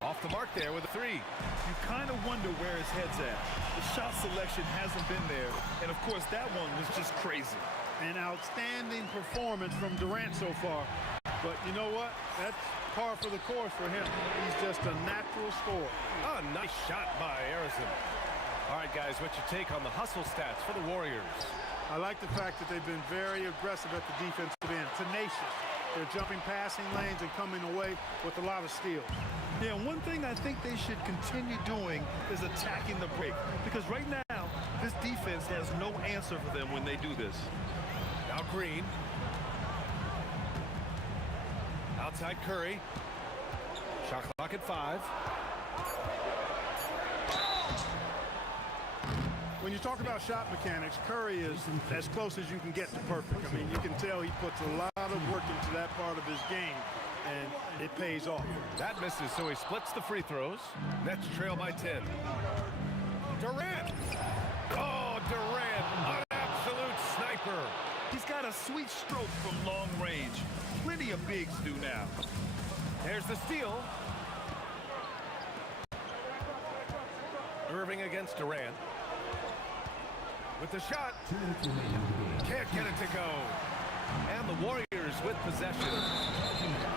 Off the mark there with a 3. You kind of wonder where his head's at. The shot selection hasn't been there. And of course, that one was just crazy. An outstanding performance from Durant so far. But you know what? That's par for the course for him. He's just a natural scorer. A nice shot by Harrison. All right, guys, what's your take on the hustle stats for the Warriors? I like the fact that they've been very aggressive at the defensive end. Tenacious. They're jumping passing lanes and coming away with a lot of steals. Yeah, one thing I think they should continue doing is attacking the break. Because right now, this defense has no answer for them when they do this. Now Green. Outside Curry. Shot clock at 5. When you talk about shot mechanics, Curry is as close as you can get to perfect. I mean, you can tell he puts a lot of work into that part of his game, and it pays off. That misses, so he splits the free throws. Nets trail by 10. Durant! Oh, Durant, an absolute sniper. He's got a sweet stroke from long range. Plenty of bigs do now. There's the steal. Irving against Durant. With the shot. Can't get it to go. And the Warriors with possession.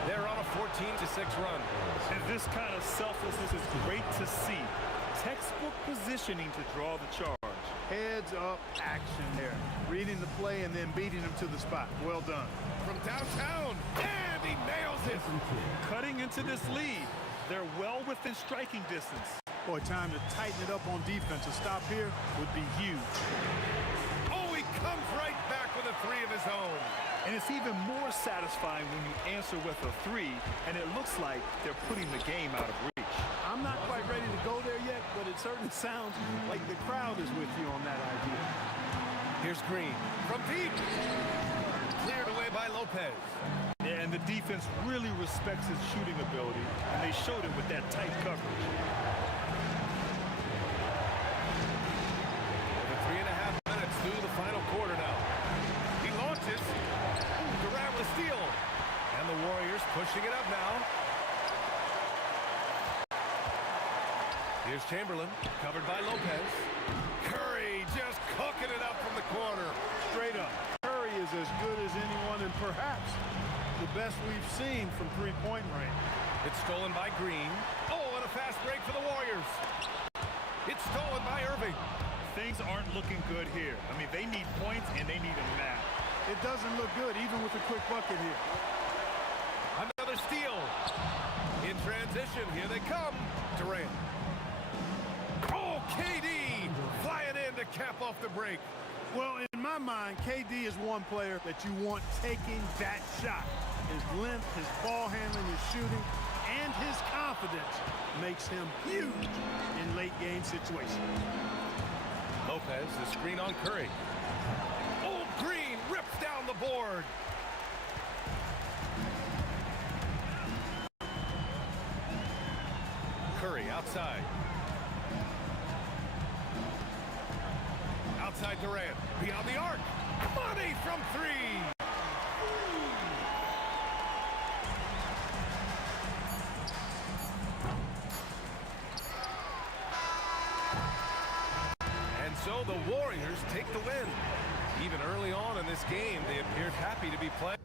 They're on a 14-6 run. And this kind of selflessness is great to see. Textbook positioning to draw the charge. Heads up action there. Reading the play and then beating him to the spot. Well done. From downtown. And he nails it. Cutting into this lead. They're well within striking distance. Boy, time to tighten it up on defense. A stop here would be huge. Oh, he comes right back with a 3 of his own. And it's even more satisfying when you answer with a 3, and it looks like they're putting the game out of reach. I'm not quite ready to go there yet, but it certainly sounds like the crowd is with you on that idea. Here's Green from deep. Cleared away by Lopez. Yeah, and the defense really respects his shooting ability, and they showed it with that tight coverage. Over 3.5 minutes through the final quarter now. He launches. Durant with a steal. And the Warriors pushing it up now. Here's Chamberlain, covered by Lopez. Curry just cooking it up from the corner. Straight up. Curry is as good as anyone, and perhaps the best we've seen from three-point range. It's stolen by Green. Oh, and a fast break for the Warriors. It's stolen by Irving. Things aren't looking good here. I mean, they need points, and they need them now. It doesn't look good, even with a quick bucket here. Another steal. In transition, here they come. Durant. Oh, KD flying in to cap off the break. Well, in my mind, KD is one player that you want taking that shot. His length, his ball handling, his shooting, and his confidence makes him huge in late-game situations. Lopez, the screen on Curry. Oh, Green rips down the board. Curry outside. Outside Durant. Beyond the arc. Money from 3. And so the Warriors take the win. Even early on in this game, they appeared happy to be playing.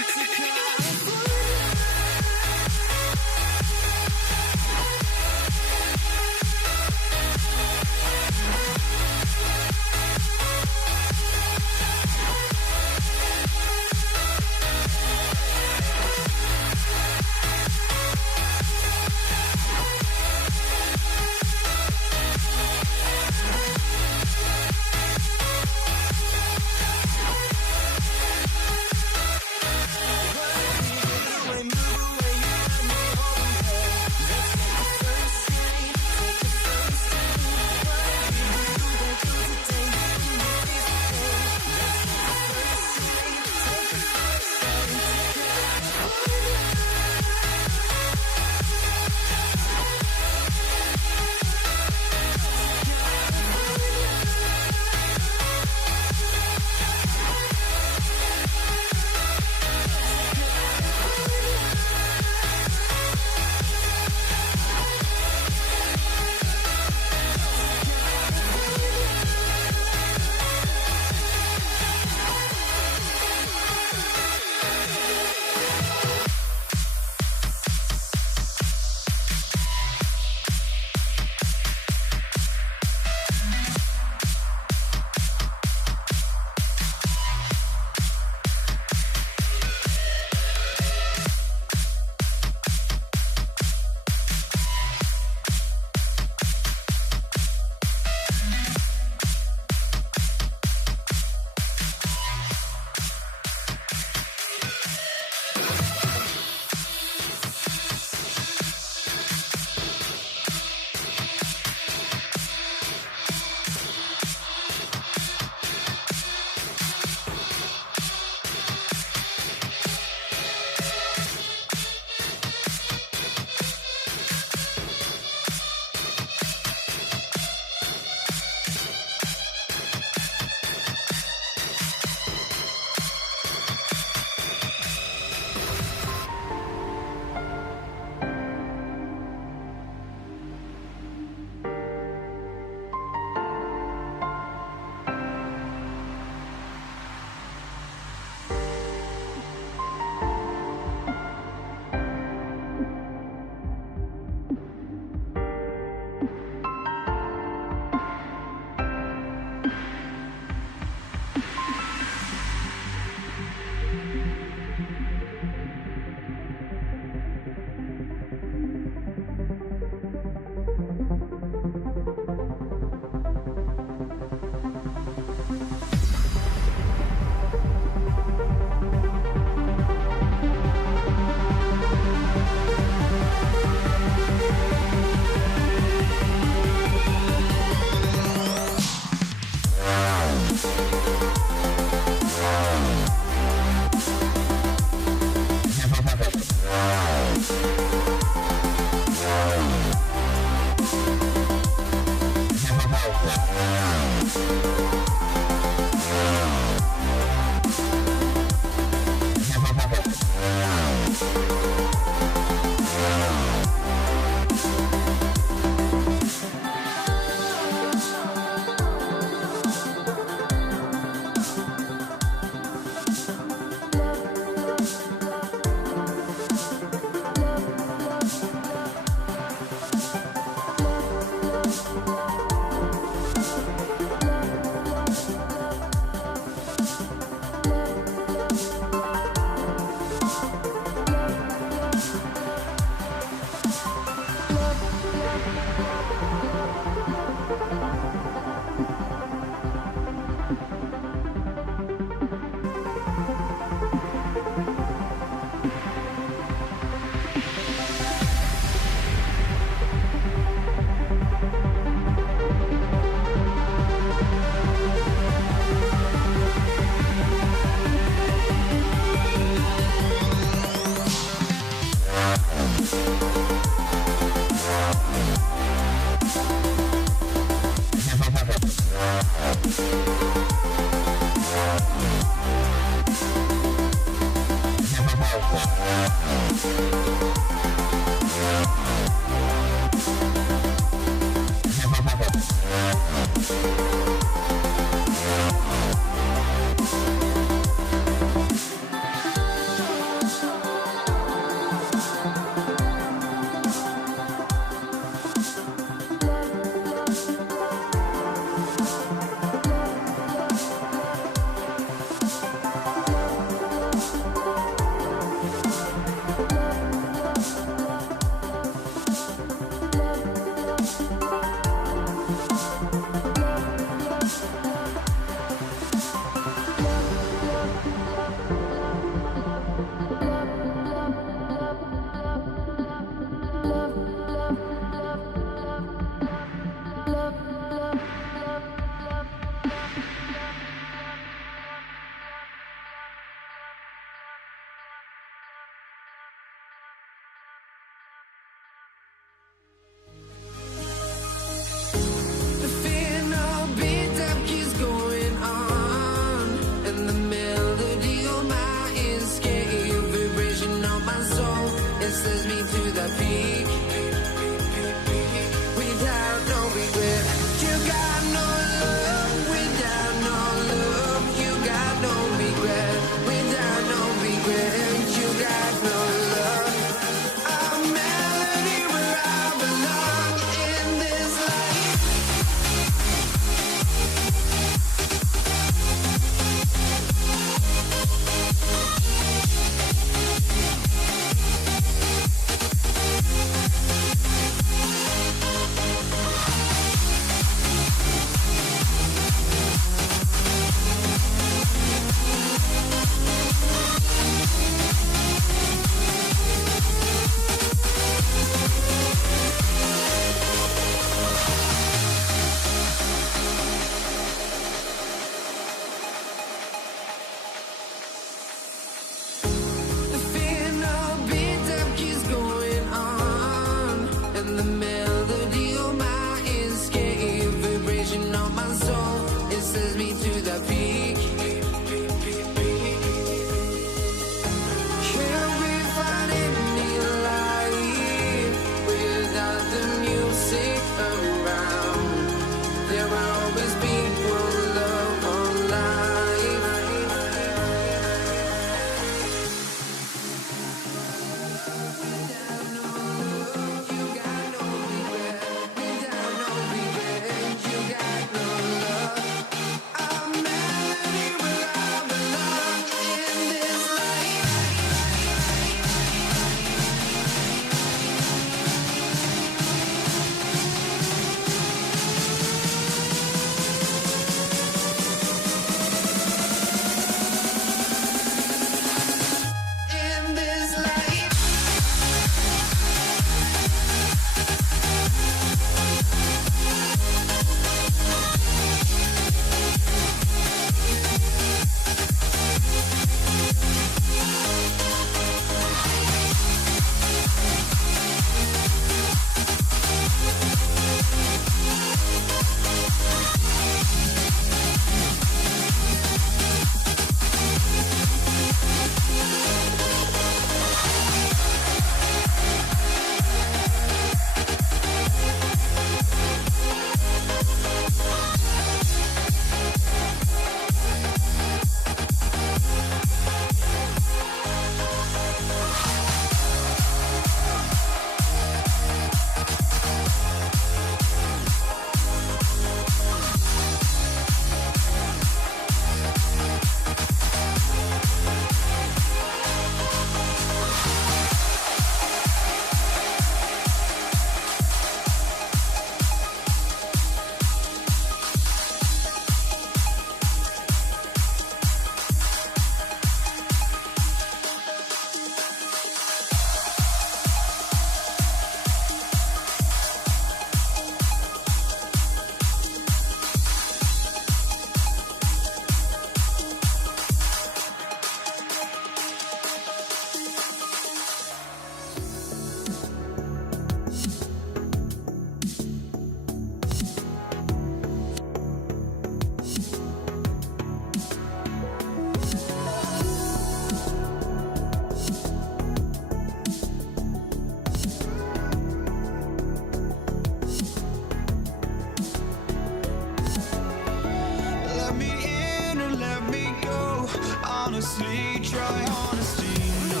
honestly, try honesty. No,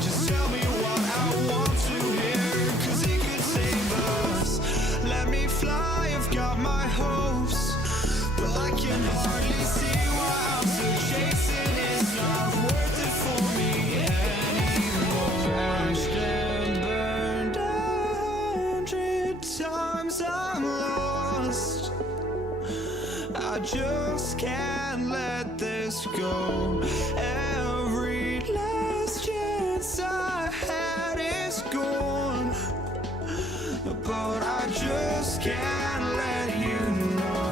just tell me what I want to hear, 'cause it could save us. Let me fly, I've got my hopes, but I can hardly see why I'm still chasing. It's not worth it for me anymore. Crashed and burned 100 times, I'm lost. I just can't let this go. Every last chance I had is gone, but I just can't let you know.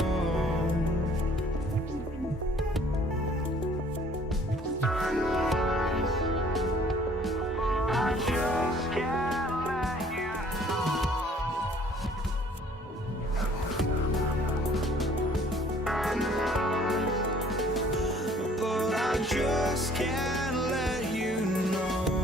I just can't let you know. But I just can't let you know.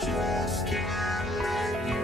just can't let you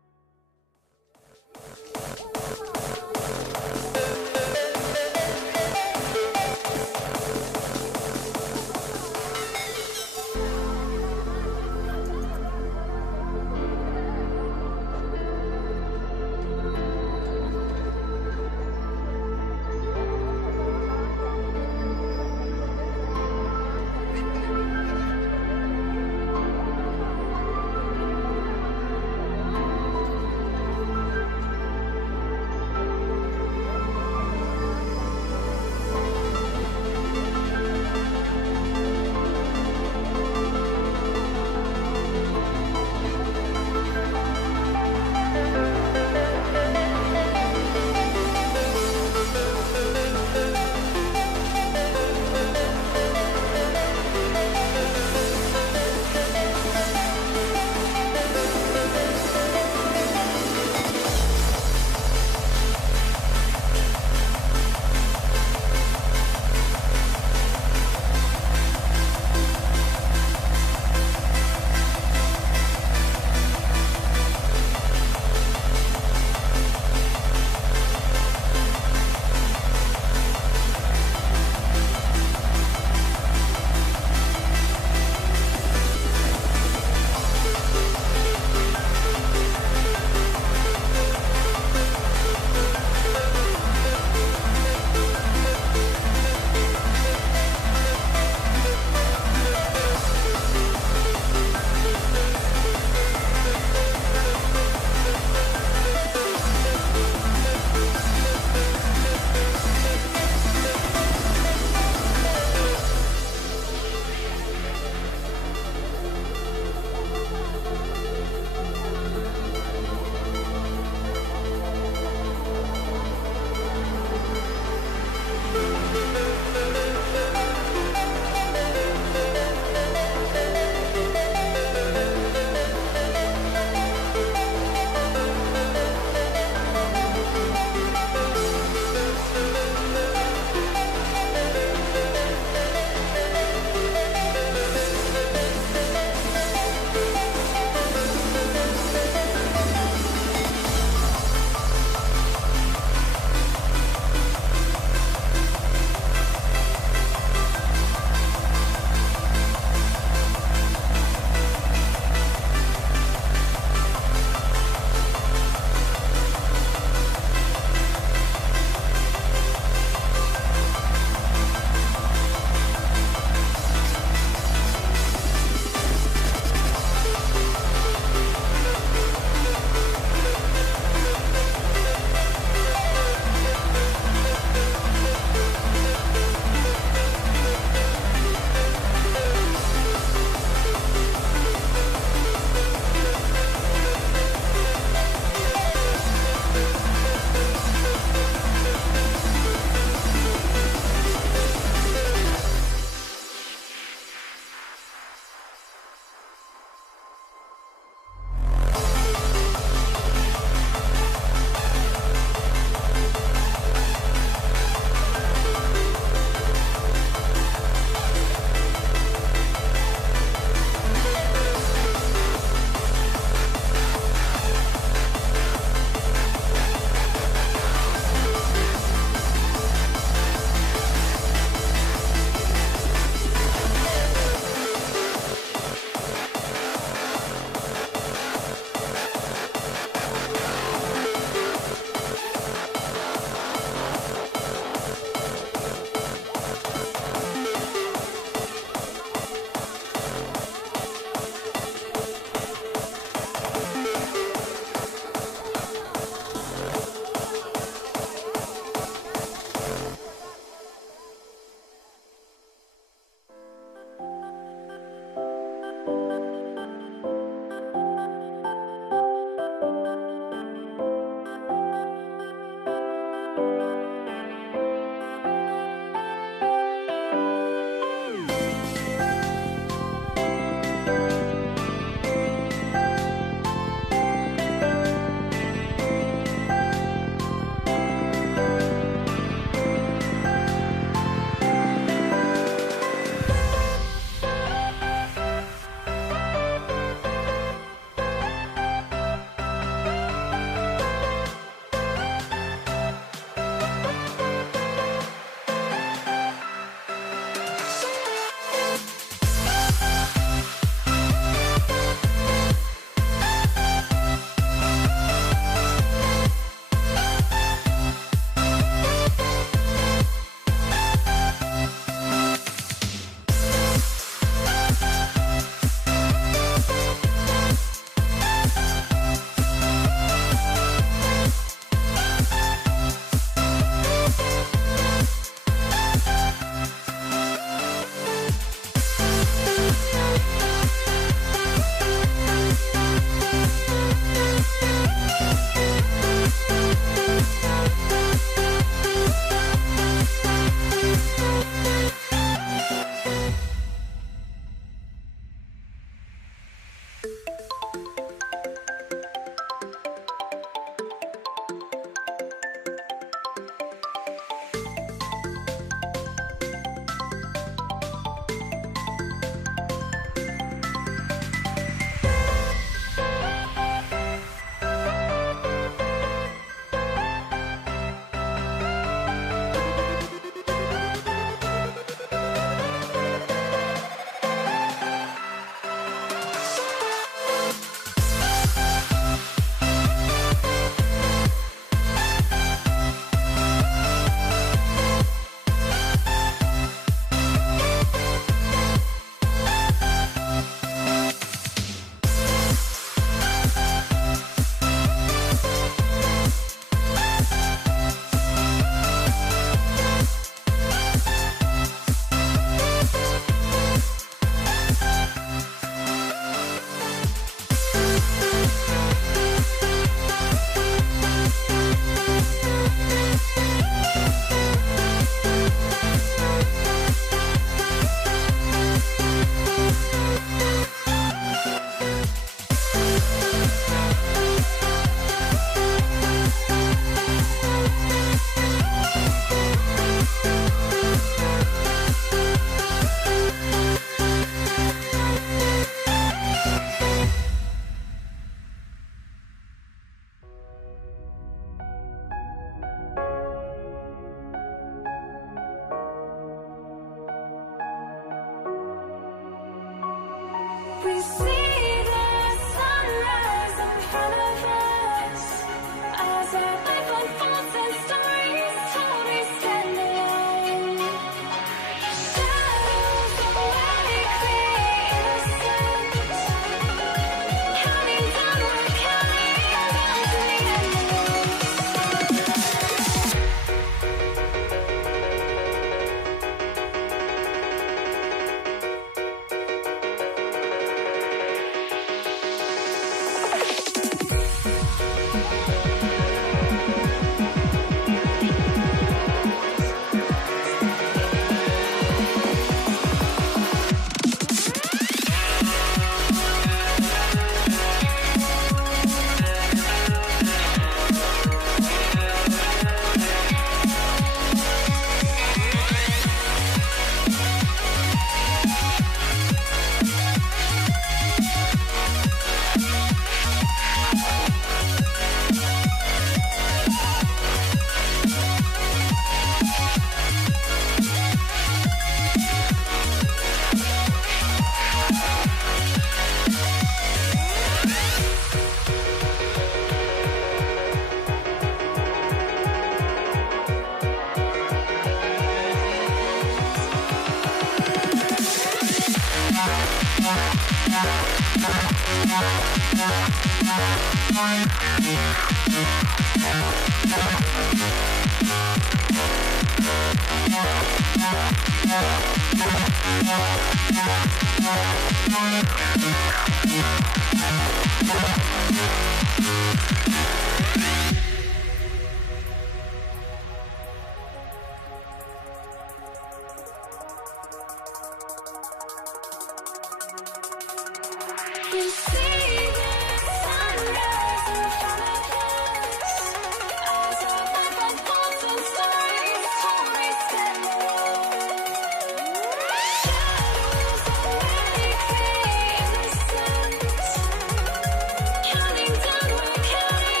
Counting down, we're counting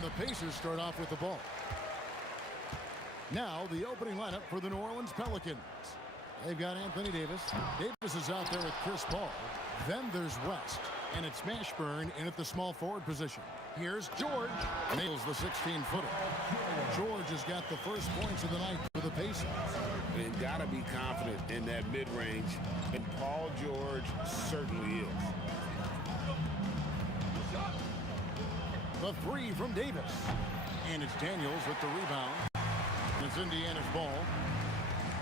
And the Pacers start off with the ball. Now the opening lineup for the New Orleans Pelicans. They've got Anthony Davis. Davis is out there with Chris Paul. Then there's West. And it's Mashburn in at the small forward position. Here's George. Nails the 16-footer. George has got the first points of the night for the Pacers. And got to be confident in that mid-range. And Paul George certainly is. The three from Davis. And it's Daniels with the rebound. And it's Indiana's ball.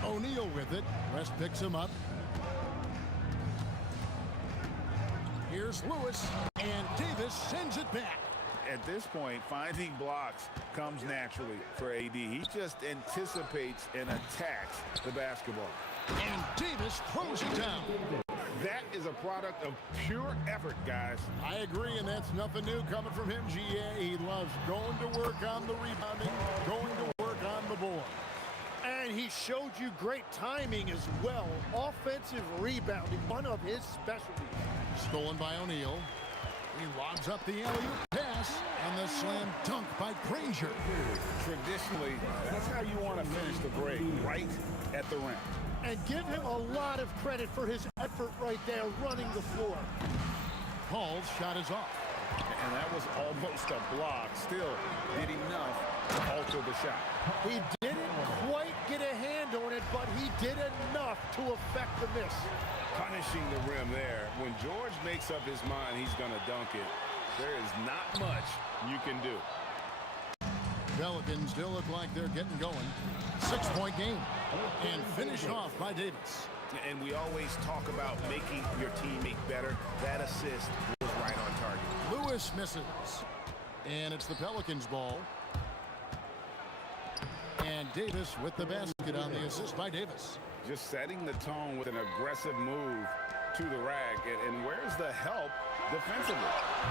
O'Neal with it. West picks him up. Here's Lewis. And Davis sends it back. At this point, finding blocks comes naturally for AD. He just anticipates and attacks the basketball. And Davis throws it down. That is a product of pure effort, guys. I agree, and that's nothing new coming from him, GA. He loves going to work on the rebounding, going to work on the board. And he showed you great timing as well. Offensive rebounding, one of his specialties. Stolen by O'Neal. He lobs up the alley-oop pass, and the slam dunk by Granger. Traditionally, that's how you want to finish the break, right at the rim. And give him a lot of credit for his effort right there running the floor. Paul's shot is off. And that was almost a block. Still did enough to alter the shot. He didn't quite get a hand on it, but he did enough to affect the miss. Punishing the rim there. When George makes up his mind he's going to dunk it, there is not much you can do. Pelicans still look like they're getting going. 6-point game. And finished off by Davis. And we always talk about making your teammate better. That assist was right on target. Lewis misses. And it's the Pelicans' ball. And Davis with the basket on the assist by Davis. Just setting the tone with an aggressive move to the rack. And where's the help defensively?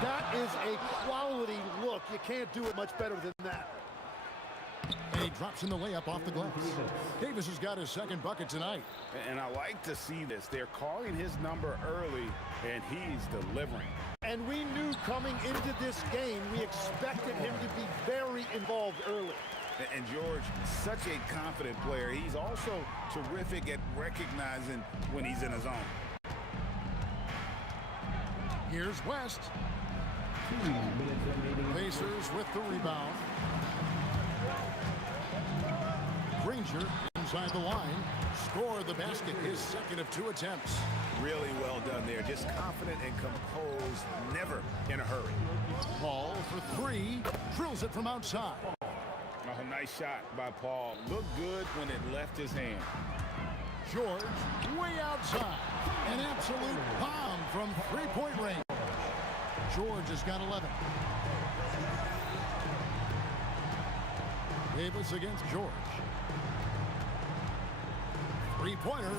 That is a quality look. You can't do it much better than that. And he drops in the layup off the glass. Davis has got his second bucket tonight. And I like to see this. They're calling his number early, and he's delivering. And we knew coming into this game, we expected him to be very involved early. And George, such a confident player. He's also terrific at recognizing when he's in his zone. Here's West. Pacers with the rebound. Granger inside the line. Score the basket, his second of 2 attempts. Really well done there. Just confident and composed, never in a hurry. Paul for 3. Drills it from outside. Oh, nice shot by Paul. Looked good when it left his hand. George way outside. An absolute bomb from 3-point range. George has got 11. Davis against George. 3-pointer.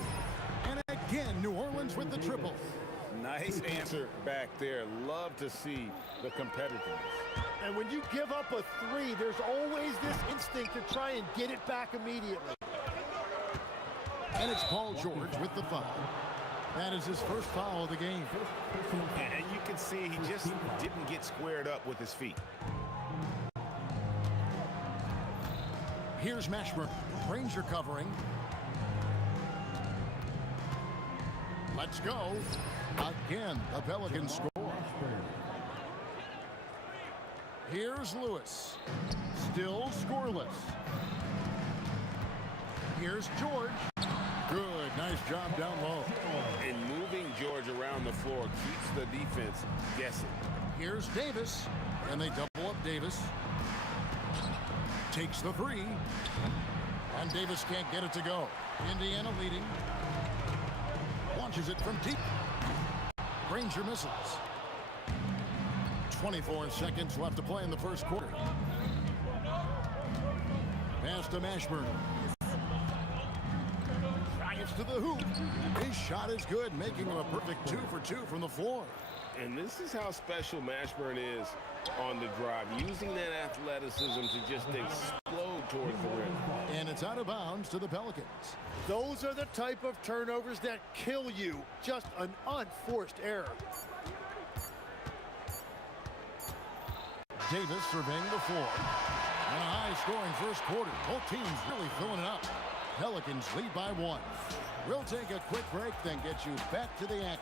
And again, New Orleans with the triple. Nice answer back there. Love to see the competitiveness. And when you give up a 3, there's always this instinct to try and get it back immediately. And it's Paul George with the foul. That is his first foul of the game. And you can see he just didn't get squared up with his feet. Here's Mashburn. Granger covering. Let's go. Again, the Pelicans score. Here's Lewis. Still scoreless. Here's George. Good. Nice job down low. And moving George around the floor keeps the defense guessing. Here's Davis. And they double up Davis. Takes the 3. And Davis can't get it to go. Indiana leading. Launches it from deep. Granger misses. 24 seconds left to play in the first quarter. Pass to Mashburn. Drives to the hoop. His shot is good, making him a perfect 2 for 2 from the floor. And this is how special Mashburn is on the drive, using that athleticism to just explode towards the rim. And it's out of bounds to the Pelicans. Those are the type of turnovers that kill you. Just an unforced error. Davis surveying the floor. And a high-scoring first quarter. Both teams really filling it up. Pelicans lead by 1. We'll take a quick break, then get you back to the act.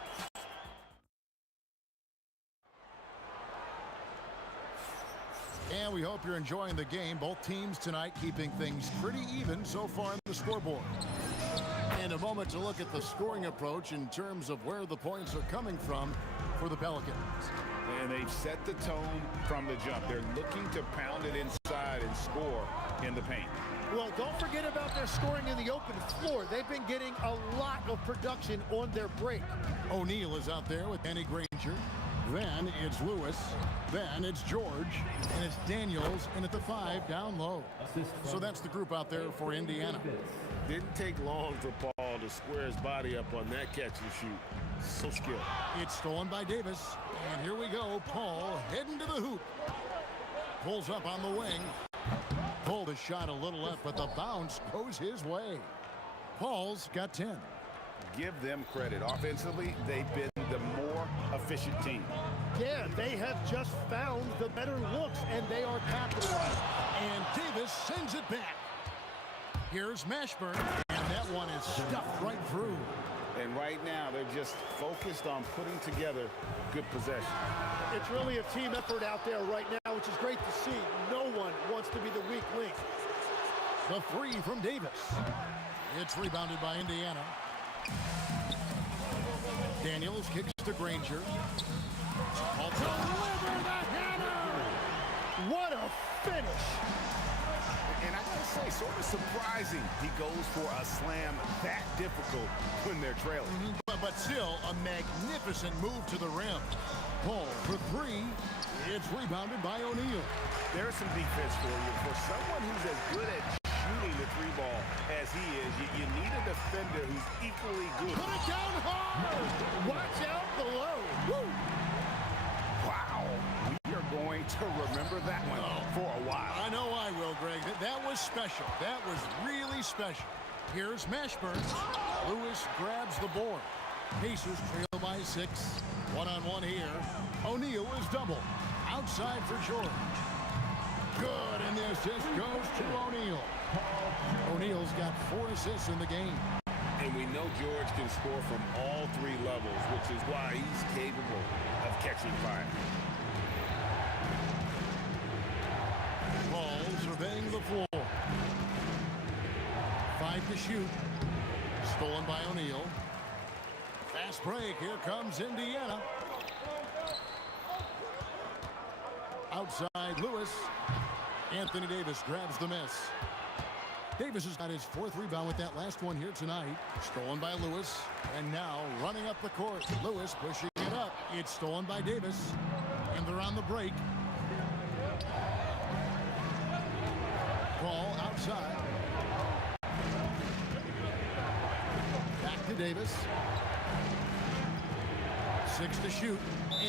And we hope you're enjoying the game. Both teams tonight keeping things pretty even so far on the scoreboard. And a moment to look at the scoring approach in terms of where the points are coming from for the Pelicans. And they've set the tone from the jump. They're looking to pound it inside and score in the paint. Well, don't forget about their scoring in the open floor. They've been getting a lot of production on their break. O'Neal is out there with Danny Granger. Then it's Lewis. Then it's George. And it's Daniels in at the 5 down low. So that's the group out there for Indiana. Didn't take long for Paul to square his body up on that catch and shoot. So skilled. It's stolen by Davis. And here we go. Paul heading to the hoop. Pulls up on the wing. Pulled the shot a little left, but the bounce goes his way. Paul's got 10. Give them credit. Offensively, they've been the more efficient team. Yeah, they have just found the better looks, and they are capitalizing. And Davis sends it back. Here's Mashburn, and that one is stuffed right through. And right now, they're just focused on putting together good possession. It's really a team effort out there right now, which is great to see. No one wants to be the weak link. The 3 from Davis. It's rebounded by Indiana. Daniels kicks to Granger. Deliver the hammer! What a finish! And I gotta say, sort of surprising he goes for a slam that difficult when they're trailing. But still, a magnificent move to the rim. Paul for 3. It's rebounded by O'Neal. There's some defense for you. For someone who's as good at shooting the 3 ball as he is, you need a defender who's equally good. Put it down hard! Watch out below. Woo! Wow. We are going to remember that one for a while. I know I will, Greg. That was special. That was really special. Here's Mashburn. Lewis grabs the board. Pacers trail by 6. One-on-one here. O'Neal is double. Outside for George. Good, and the assist goes to O'Neal. O'Neal's got 4 assists in the game. And we know George can score from all 3 levels, which is why he's capable of catching fire. Paul surveying the floor. 5 to shoot. Stolen by O'Neal. Fast break. Here comes Indiana. Outside Lewis. Anthony Davis grabs the miss. Davis has got his 4th rebound with that last one here tonight. Stolen by Lewis. And now running up the court. Lewis pushing it up. It's stolen by Davis. And they're on the break. Ball outside. Back to Davis. 6 to shoot.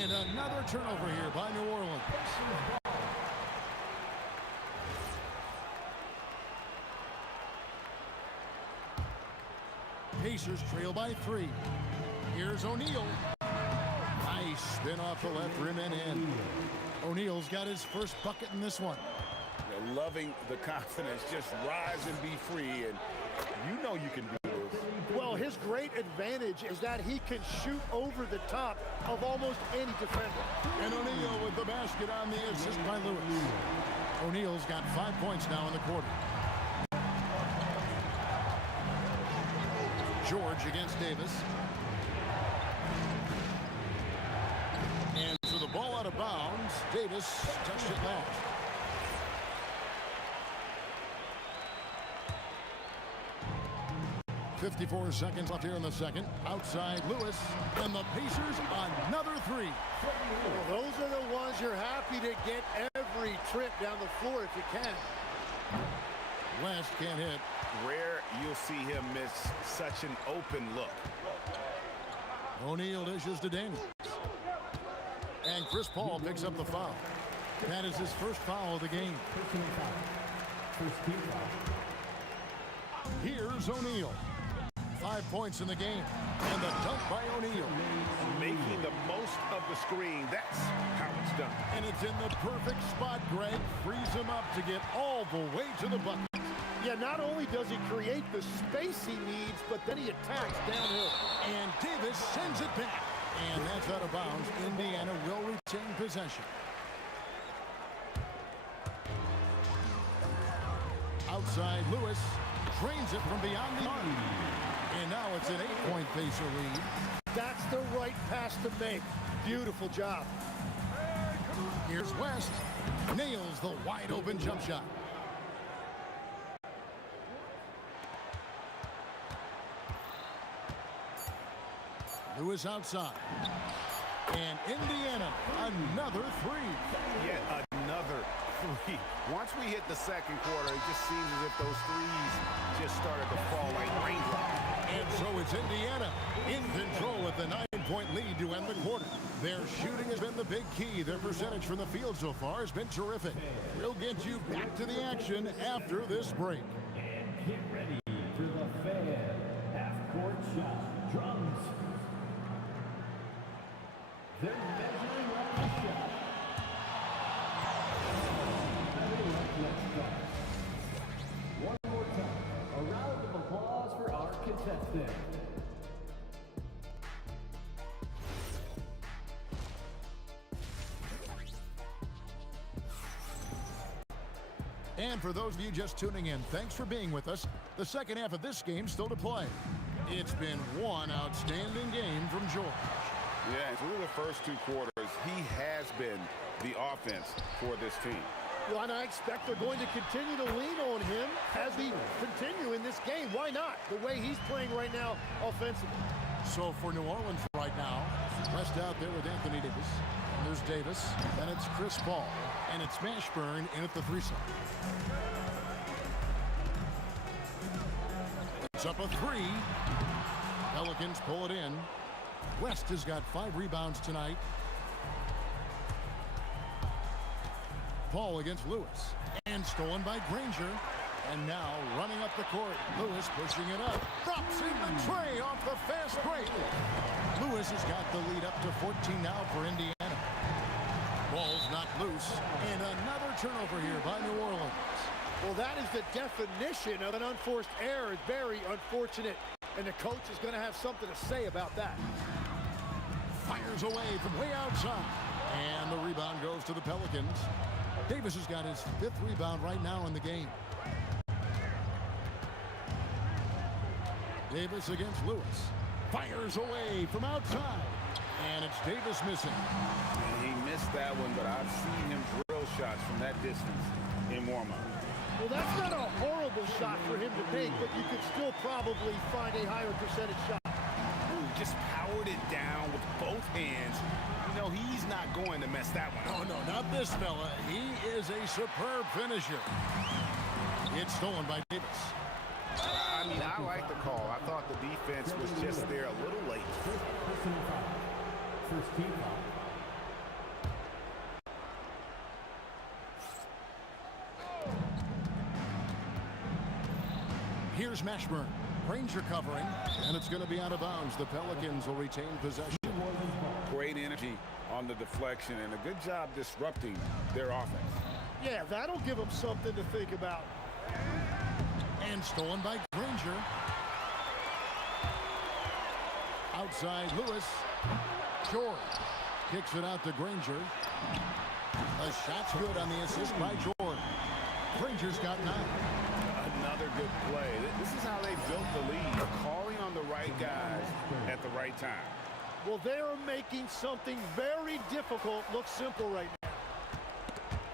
And another turnover here by New Orleans. Pacers trail by 3. Here's O'Neal. Nice spin off the left rim and in. O'Neal's got his first bucket in this one. They're loving the confidence. Just rise and be free, and you know you can do this. Well, his great advantage is that he can shoot over the top of almost any defender. And O'Neal with the basket on the assist by Lewis. O'Neal's got 5 points now in the quarter. George against Davis. And to the ball out of bounds. Davis touched it last. .54 seconds left here in the second. Outside Lewis. And the Pacers another 3. Well, those are the ones you're happy to get every trip down the floor if you can. West can't hit. Rare you'll see him miss such an open look. O'Neal dishes to Daniels. And Chris Paul picks up the foul. That is his first foul of the game. Here's O'Neal. 5 points in the game. And the dunk by O'Neal. Making the most of the screen. That's how it's done. And it's in the perfect spot, Greg. Frees him up to get all the way to the bucket. Yeah, not only does he create the space he needs, but then he attacks downhill. And Davis sends it back. And that's out of bounds. Indiana will retain possession. Outside, Lewis drains it from beyond the arc. And now it's an 8-point Pacer lead. That's the right pass to make. Beautiful job. Here's West. Nails the wide-open jump shot. Lewis outside. And Indiana, another three. Yet another three. Once we hit the second quarter, it just seems as if those threes just started to fall like raindrops. And so it's Indiana in control with the 9-point lead to end the quarter. Their shooting has been the big key. Their percentage from the field so far has been terrific. We'll get you back to the action after this break. And get ready for the fan half-court shot. Drums. They're measuring on the shot. Let's go. One more time. A round of applause for our contestant. And for those of you just tuning in, thanks for being with us. The second half of this game still to play. It's been one outstanding game from George. Yeah, through the first two quarters, he has been the offense for this team. Well, and I expect they're going to continue to lean on him as we continue in this game. Why not? The way he's playing right now offensively. So for New Orleans right now, West out there with Anthony Davis. And there's Davis, and it's Chris Paul. And it's Mashburn in at the 3-side. It's up a 3. Pelicans pull it in. West has got 5 rebounds tonight. Paul against Lewis. And stolen by Granger. And now running up the court. Lewis pushing it up. Drops in the tray off the fast break. Lewis has got the lead up to 14 now for Indiana. Ball's not loose. And another turnover here by New Orleans. Well, that is the definition of an unforced error. It's very unfortunate. And the coach is going to have something to say about that. Fires away from way outside. And the rebound goes to the Pelicans. Davis has got his 5th rebound right now in the game. Davis against Lewis. Fires away from outside. And it's Davis missing. And he missed that one, but I've seen him drill shots from that distance in warm-up. Well, that's not a horrible shot for him to make, but you could still probably find a higher percentage shot. Ooh, just powered it down with both hands. You know, he's not going to mess that one up. Oh, no, not this fella. He is a superb finisher. It's stolen by Davis. I mean, I like the call. I thought the defense was just there a little late. First team foul. Here's Mashburn. Granger covering, and it's going to be out of bounds. The Pelicans will retain possession. Great energy on the deflection and a good job disrupting their offense. Yeah, that'll give them something to think about. And stolen by Granger. Outside Lewis. George kicks it out to Granger. The shot's good on the assist by George. Granger's got 9. Another good play. This is how they built the lead, calling on the right guys at the right time. Well, they are making something very difficult look simple right now.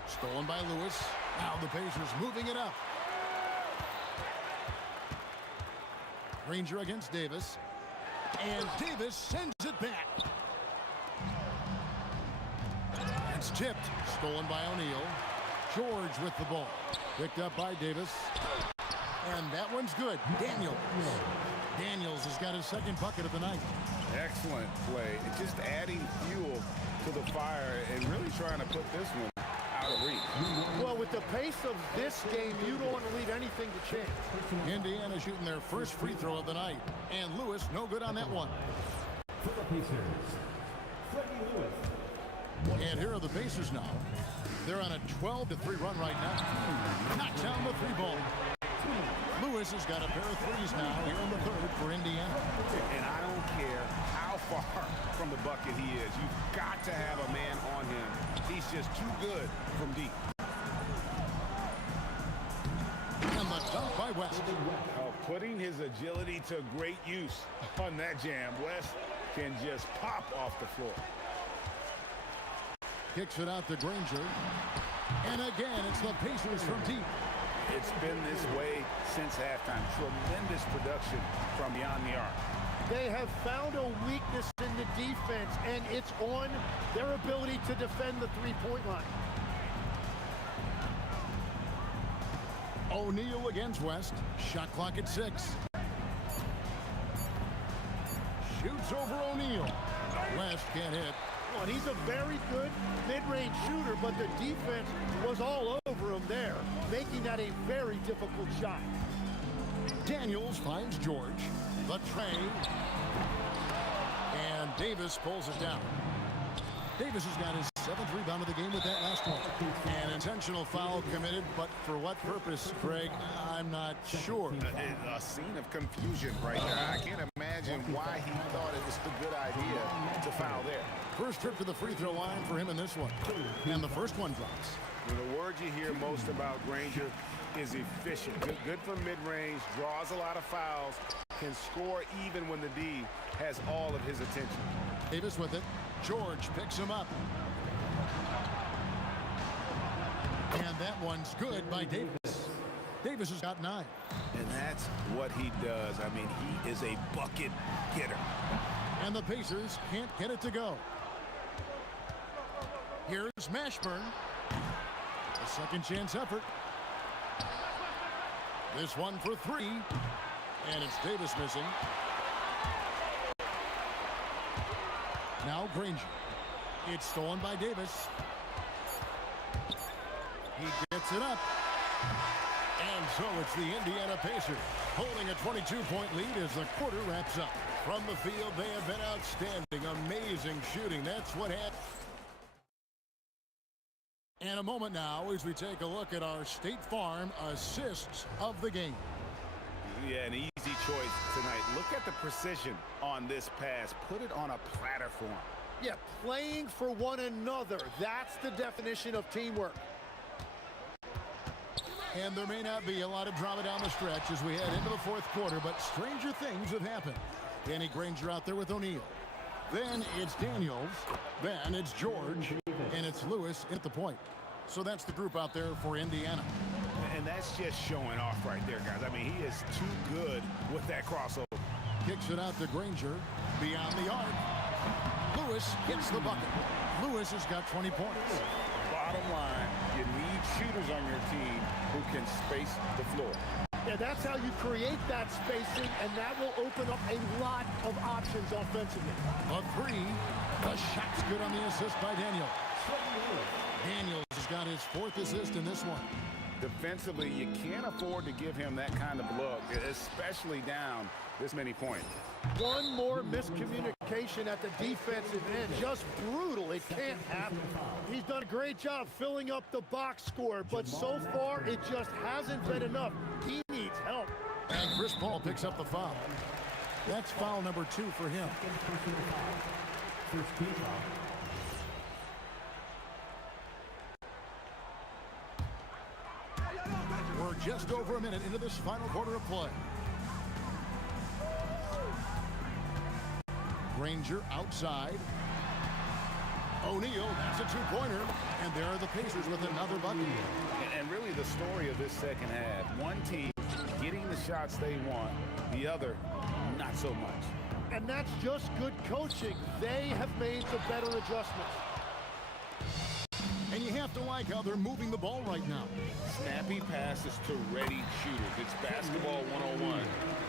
Stolen by Lewis. Now the Pacers moving it up. Granger against Davis. And Davis sends it back. It's tipped. Stolen by O'Neal. George with the ball. Picked up by Davis. And that one's good. Daniels. Daniels has got his 2nd bucket of the night. Excellent play. It's just adding fuel to the fire and really trying to put this one out of reach. Well, with the pace of this game, you don't want to leave anything to chance. Indiana shooting their first free throw of the night. And Lewis, no good on that one. For the Pacers, Freddie Lewis. And here are the Pacers now. They're on a 12-3 run right now. Knocks down the three ball. Lewis has got a pair of threes now here in the third for Indiana. And I don't care how far from the bucket he is. You've got to have a man on him. He's just too good from deep. And the dunk by West. Putting his agility to great use on that jam. West can just pop off the floor. Kicks it out to Granger. And again, it's the Pacers from deep. It's been this way since halftime. Tremendous production from beyond the arc. They have found a weakness in the defense, and it's on their ability to defend the three-point line. O'Neal against West. Shot clock at 6. Shoots over O'Neal. West can't hit. Well, he's a very good mid-range shooter, but the defense was all over him there, making that a very difficult shot. Daniels finds George. The tray. And Davis pulls it down. Davis has got his 7th rebound of the game with that last one. An intentional foul committed, but for what purpose, Greg, I'm not sure. A scene of confusion right there. I can't imagine why he thought it was a good idea to foul there. First trip to the free throw line for him in this one. And the first one drops. The word you hear most about Granger is efficient. Good from mid-range, draws a lot of fouls, can score even when the D has all of his attention. Davis with it. George picks him up. And that one's good by Davis. Davis has got 9. And that's what he does. I mean, he is a bucket getter. And the Pacers can't get it to go. Here's Mashburn. A second chance effort. This one for 3. And it's Davis missing. Now Granger. It's stolen by Davis. He gets it up. And so it's the Indiana Pacers holding a 22-point lead as the quarter wraps up. From the field, they have been outstanding. Amazing shooting. That's what happened. And a moment now as we take a look at our State Farm assists of the game. Yeah, an easy choice tonight. Look at the precision on this pass. Put it on a platter for him. Yeah, playing for one another. That's the definition of teamwork. And there may not be a lot of drama down the stretch as we head into the fourth quarter, but stranger things have happened. Danny Granger out there with O'Neal. Then it's Daniels. Then it's George. And it's Lewis at the point. So that's the group out there for Indiana. And that's just showing off right there, guys. I mean, he is too good with that crossover. Kicks it out to Granger. Beyond the arc. Lewis gets the bucket. Lewis has got 20 points. Bottom line, you need shooters on your team who can space the floor. Yeah, that's how you create that spacing, and that will open up a lot of options offensively. A 3. The shot's good on the assist by Daniels. Daniels has got his 4th assist in this one. Defensively, you can't afford to give him that kind of look, especially down this many points. One more miscommunication at the defensive end. Just brutal. It can't happen. He's done a great job filling up the box score, but so far it just hasn't been enough. He needs help. And Chris Paul picks up the foul. That's foul number 2 for him. We're just over a minute into this final quarter of play. Granger outside. O'Neal, that's a 2-pointer. And there are the Pacers with another bucket. And really the story of this second half, one team getting the shots they want, the other not so much. And that's just good coaching. They have made the better adjustments. And you have to like how they're moving the ball right now. Snappy passes to ready shooters. It's basketball 101,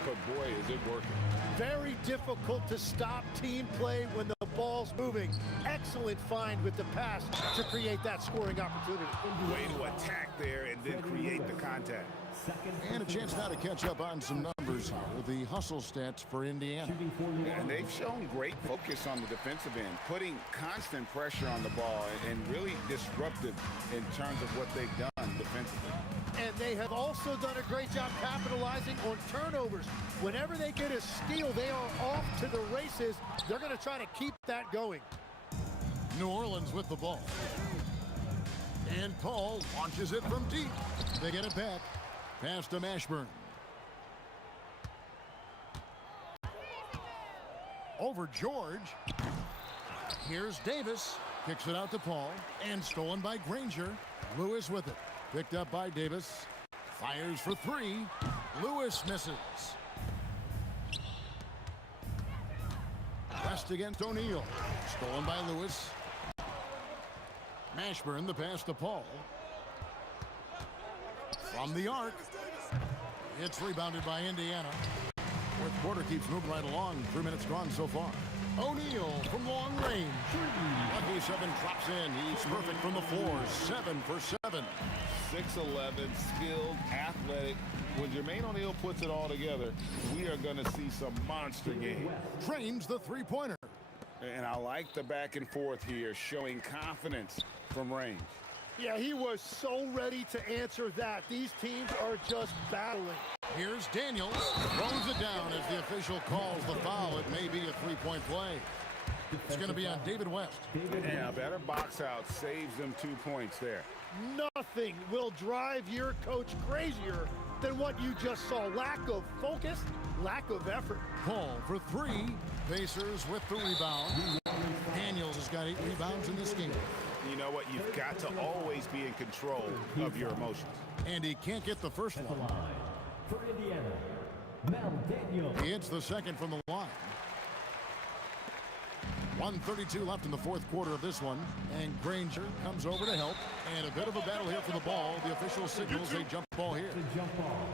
but boy, is it working. Very difficult to stop team play when the ball's moving. Excellent find with the pass to create that scoring opportunity. Way to attack there and then create the contact. And a chance now to catch up on some numbers here. The hustle stats for Indiana. And they've shown great focus on the defensive end, putting constant pressure on the ball and really disruptive in terms of what they've done defensively. And they have also done a great job capitalizing on turnovers. Whenever they get a steal, they are off to the races. They're going to try to keep that going. New Orleans with the ball. And Paul launches it from deep. They get it back. Pass to Mashburn. Over George. Here's Davis. Kicks it out to Paul. And stolen by Granger. Lewis with it. Picked up by Davis. Fires for three. Lewis misses. West against O'Neal. Stolen by Lewis. Mashburn, the pass to Paul. From the arc. It's rebounded by Indiana. Fourth quarter keeps moving right along. 3 minutes gone so far. O'Neal from long range. Lucky 7 drops in. He's perfect from the floor. 7 for 7. 6'11", skilled, athletic. When Jermaine O'Neal puts it all together, we are going to see some monster games. Trains the three-pointer. And I like the back and forth here, showing confidence from range. Yeah, he was so ready to answer that. These teams are just battling. Here's Daniels. Throws it down as the official calls the foul. It may be a three-point play. It's going to be on David West. Yeah, better box out saves them 2 points there. Nothing will drive your coach crazier than what you just saw. Lack of focus, lack of effort. Paul for three. Pacers with the rebound. Daniels has got 8 rebounds in this game. You know what? You've got to always be in control of your emotions. And he can't get the first one. For Indiana, Mel Daniels. He hits the second from the line. 1:32 left in the fourth quarter of this one. And Granger comes over to help. And a bit of a battle here for the ball. The official signals a jump ball here. The jump ball.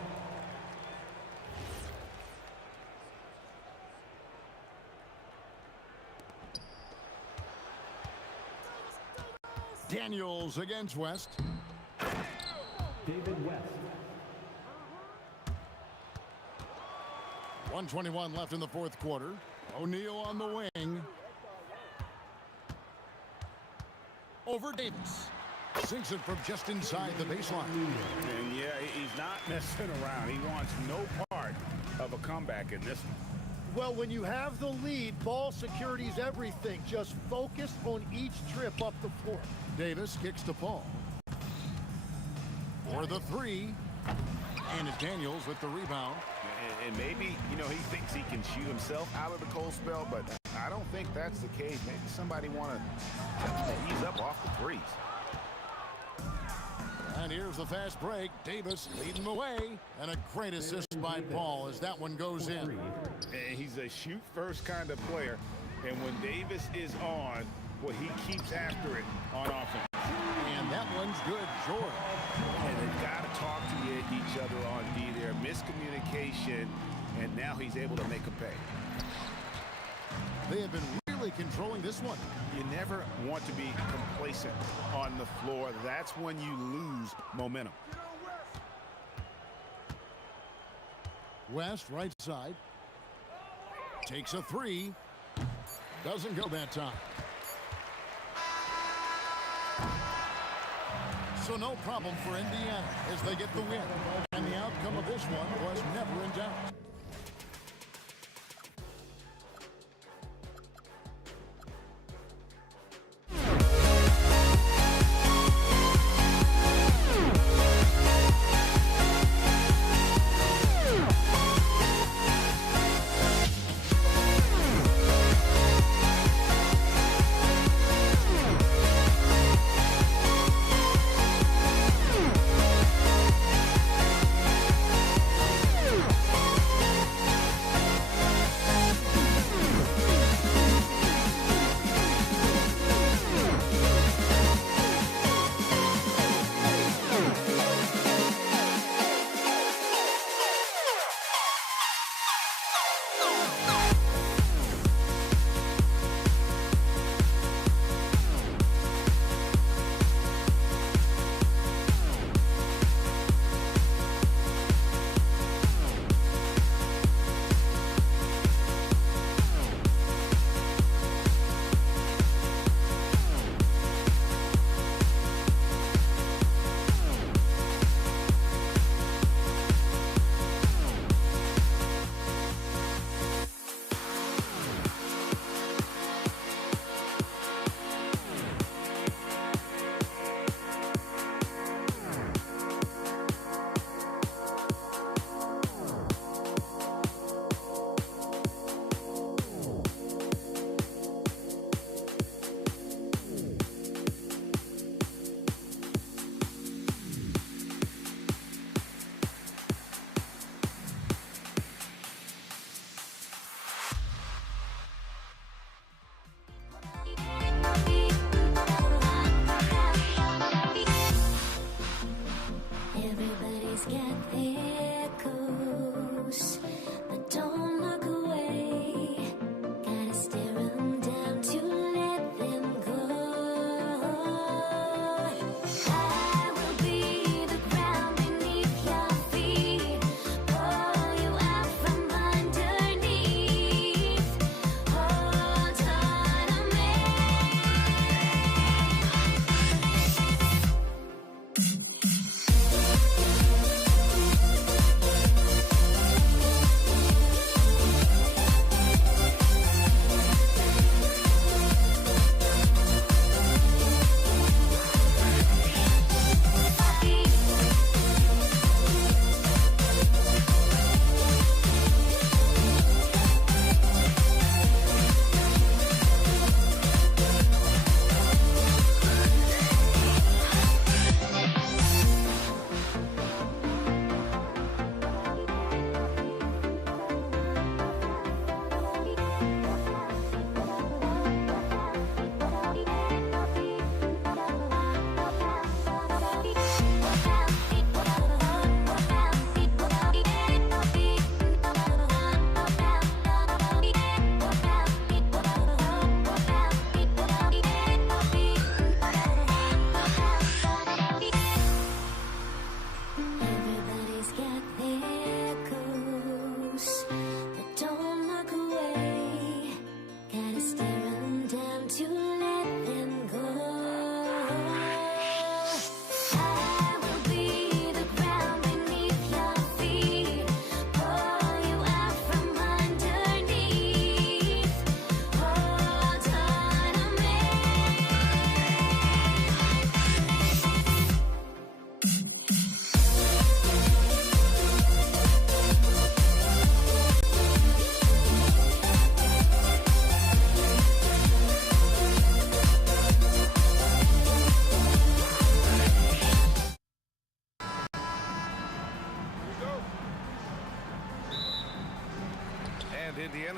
Daniels against West. David West. 1:21 left in the fourth quarter. O'Neal on the wing. Over Davis. Sinks it from just inside the baseline. And yeah, he's not messing around. He wants no part of a comeback in this one. Well, when you have the lead, ball security is everything. Just focus on each trip up the floor. Davis kicks to Paul. For the three. And it's Daniels with the rebound. And maybe, you know, he thinks he can shoot himself out of the cold spell, but I don't think that's the case. Maybe somebody want to ease up off the threes. And here's the fast break. Davis leading the way. And a great assist by Paul as that one goes in. And he's a shoot-first kind of player. And when Davis is on, well, he keeps after it on offense. And that one's good, George. And they've got to talk to each other on D there. Miscommunication, and now he's able to make a pay. They have been really controlling this one. You never want to be complacent on the floor. That's when you lose momentum. West, right side. Takes a three. Doesn't go that time. So no problem for Indiana as they get the win. And the outcome of this one was never in doubt.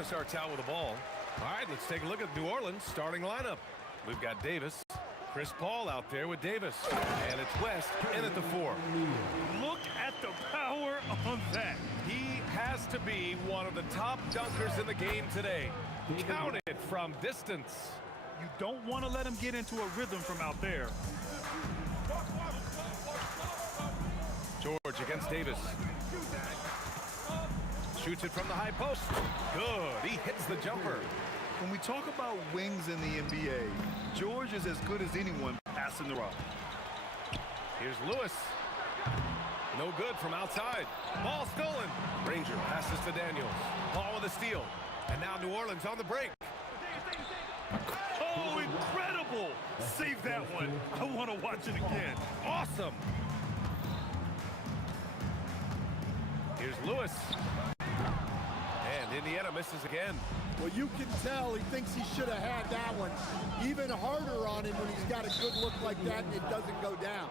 Indiana starts out with the ball. All right, let's take a look at New Orleans starting lineup. We've got Davis, Chris Paul out there with Davis, and it's West in at the 4. Look at the power on that. He has to be one of the top dunkers in the game today. Count it from distance. You don't want to let him get into a rhythm from out there. George against Davis. Shoots it from the high post. Good. He hits the jumper. When we talk about wings in the NBA, George is as good as anyone passing the rock. Here's Lewis. No good from outside. Ball stolen. Ranger passes to Daniels. Ball with a steal. And now New Orleans on the break. Oh, incredible! Save that one. I want to watch it again. Awesome. Here's Lewis. And Indiana misses again. Well, you can tell he thinks he should have had that one. Even harder on him when he's got a good look like that and it doesn't go down.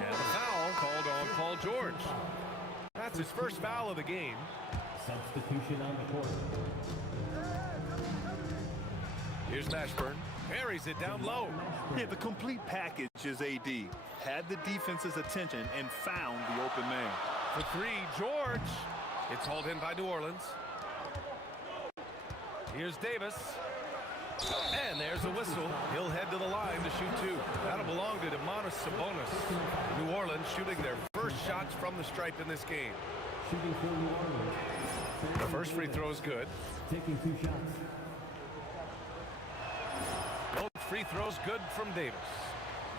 And a foul called on Paul George. That's his first foul of the game. Substitution on the court. Here's Mashburn. Parries it down low. Yeah, the complete package is AD. Had the defense's attention and found the open man. For 3, George. It's hauled in by New Orleans. Here's Davis. And there's a whistle. He'll head to the line to shoot 2. That'll belong to Demonis Sabonis. New Orleans shooting their first shots from the stripe in this game. Shooting for New Orleans. The first free throw is good. Taking 2 shots. Both free throws good from Davis.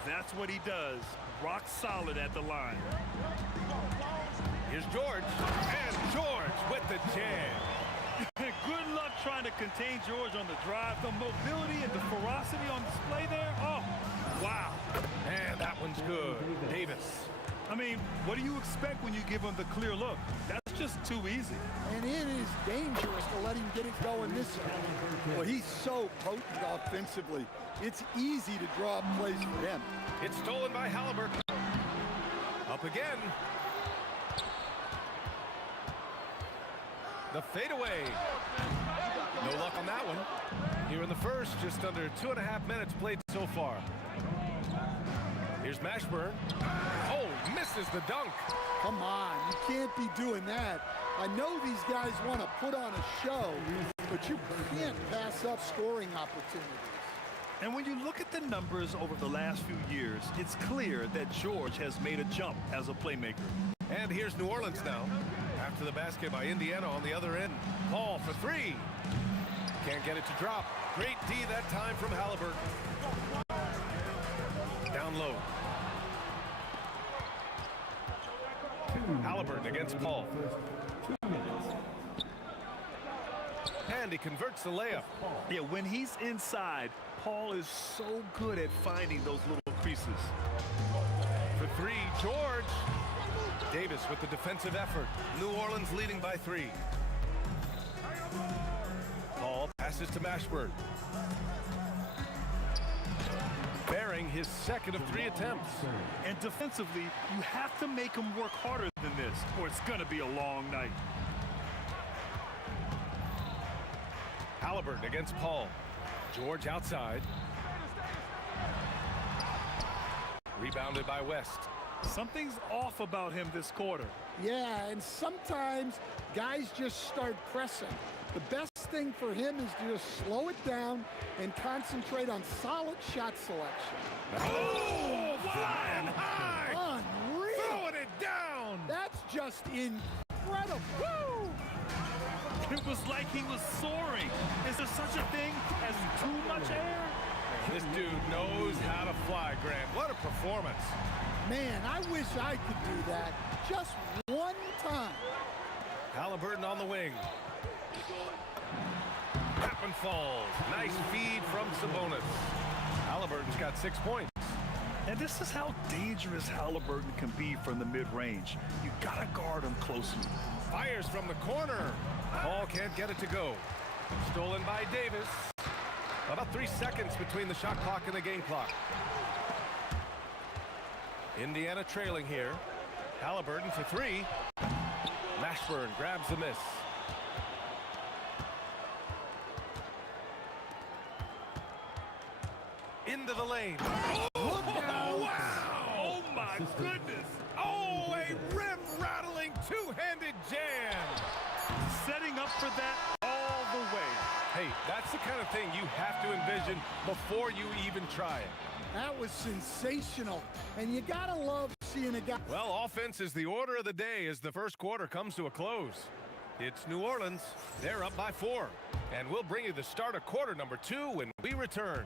That's what he does. Rock solid at the line. Here's George. And George with the jam. Good luck trying to contain George on the drive. The mobility and the ferocity on display there. Oh, wow. And that one's good. Davis. I mean, what do you expect when you give him the clear look? That's just too easy. And it is dangerous to let him get it going this way. Well, he's so potent offensively. It's easy to draw up plays for him. It's stolen by Halliburton. Up again. The fadeaway. No luck on that one. Here in the first, just under 2.5 minutes played so far. Here's Mashburn. Oh, misses the dunk. Come on, you can't be doing that. I know these guys want to put on a show, but you can't pass up scoring opportunities. And when you look at the numbers over the last few years, it's clear that George has made a jump as a playmaker. And here's New Orleans now. After the basket by Indiana on the other end. Paul for 3. Can't get it to drop. Great D that time from Halliburton. Down low. Halliburton against Paul. And he converts the layup. Yeah, when he's inside, Paul is so good at finding those little creases. For 3, George. Davis with the defensive effort. New Orleans leading by 3. Paul passes to Mashburn. Bearing his second of 3 attempts. And defensively, you have to make him work harder than this, or it's going to be a long night. Halliburton against Paul. George outside. Rebounded by West. Something's off about him this quarter. Yeah, and sometimes guys just start pressing. The best thing for him is to just slow it down and concentrate on solid shot selection. Oh, flying high! Unreal! Throwing it down! That's just incredible! Woo! It was like he was soaring. Is there such a thing as too much air? This dude knows how to fly, Grant. What a performance. Man, I wish I could do that just one time. Halliburton on the wing. Tap and falls. Nice feed from Sabonis. Halliburton's got 6 points. And this is how dangerous Halliburton can be from the mid-range. You gotta guard him closely. Fires from the corner. Paul can't get it to go. Stolen by Davis. About 3 seconds between the shot clock and the game clock. Indiana trailing here. Halliburton for 3. Mashburn grabs the miss. lane. Oh, wow! Oh, my goodness! Oh, a rim-rattling two-handed jam. Setting up for that all the way. Hey, that's the kind of thing you have to envision before you even try it. That was sensational, and you gotta love seeing a guy. Well, offense is the order of the day as the first quarter comes to a close. It's New Orleans. They're up by 4. And we'll bring you the start of quarter number 2 when we return.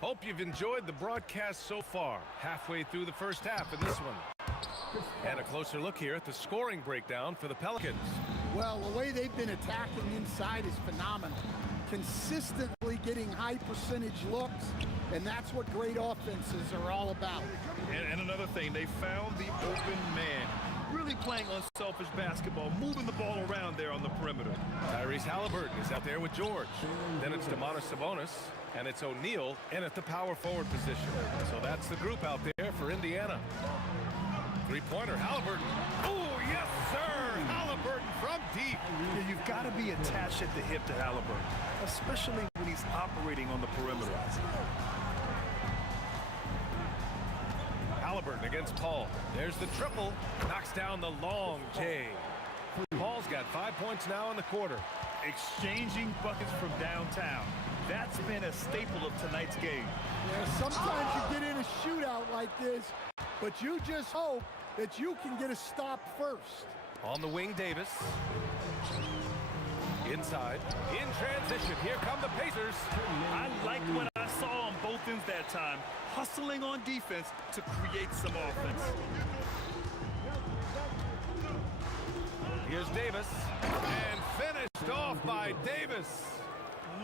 Hope you've enjoyed the broadcast so far. Halfway through the first half in this one. And a closer look here at the scoring breakdown for the Pelicans. Well, the way they've been attacking inside is phenomenal. Consistently getting high percentage looks, and that's what great offenses are all about. And another thing, they found the open man. Really playing unselfish basketball, moving the ball around there on the perimeter. Tyrese Halliburton is out there with George. Then it's Domantas Sabonis, and it's O'Neal in at the power forward position. So that's the group out there for Indiana. Three-pointer, Halliburton. Oh, yes, sir! Halliburton from deep. Yeah, you've got to be attached at the hip to Halliburton, especially when he's operating on the perimeter. Halliburton against Paul. There's the triple. Knocks down the long J. Paul's got 5 points now in the quarter. Exchanging buckets from downtown. That's been a staple of tonight's game. Yeah, sometimes you get in a shootout like this, but you just hope that you can get a stop first. On the wing, Davis. Inside. In transition. Here come the Pacers. I like what I saw on both ends that time. Hustling on defense to create some offense. Here's Davis. And finished off by Davis.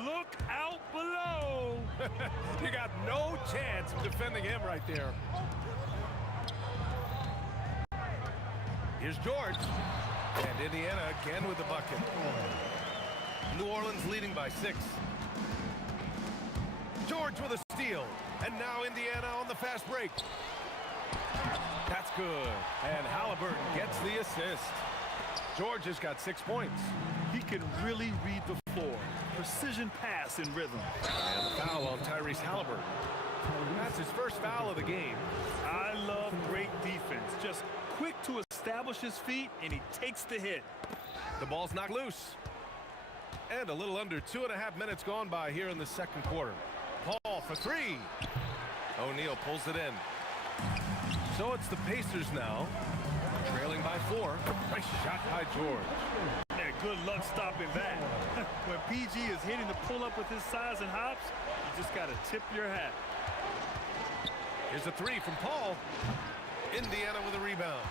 Look out below. You got no chance of defending him right there. Here's George. And Indiana again with the bucket. New Orleans leading by 6. George with a steal. And now Indiana on the fast break. That's good. And Halliburton gets the assist. George has got 6 points. He can really read the floor. Precision pass in rhythm. And the foul on Tyrese Halliburton. That's his first foul of the game. I love great defense. Just quick to establish his feet, and he takes the hit. The ball's knocked loose. And a little under 2.5 minutes gone by here in the second quarter. Paul for 3. O'Neal pulls it in. So it's the Pacers now, trailing by 4. Nice shot by George. Yeah, good luck stopping that. When PG is hitting the pull-up with his size and hops, you just got to tip your hat. Here's a 3 from Paul. Indiana with a rebound.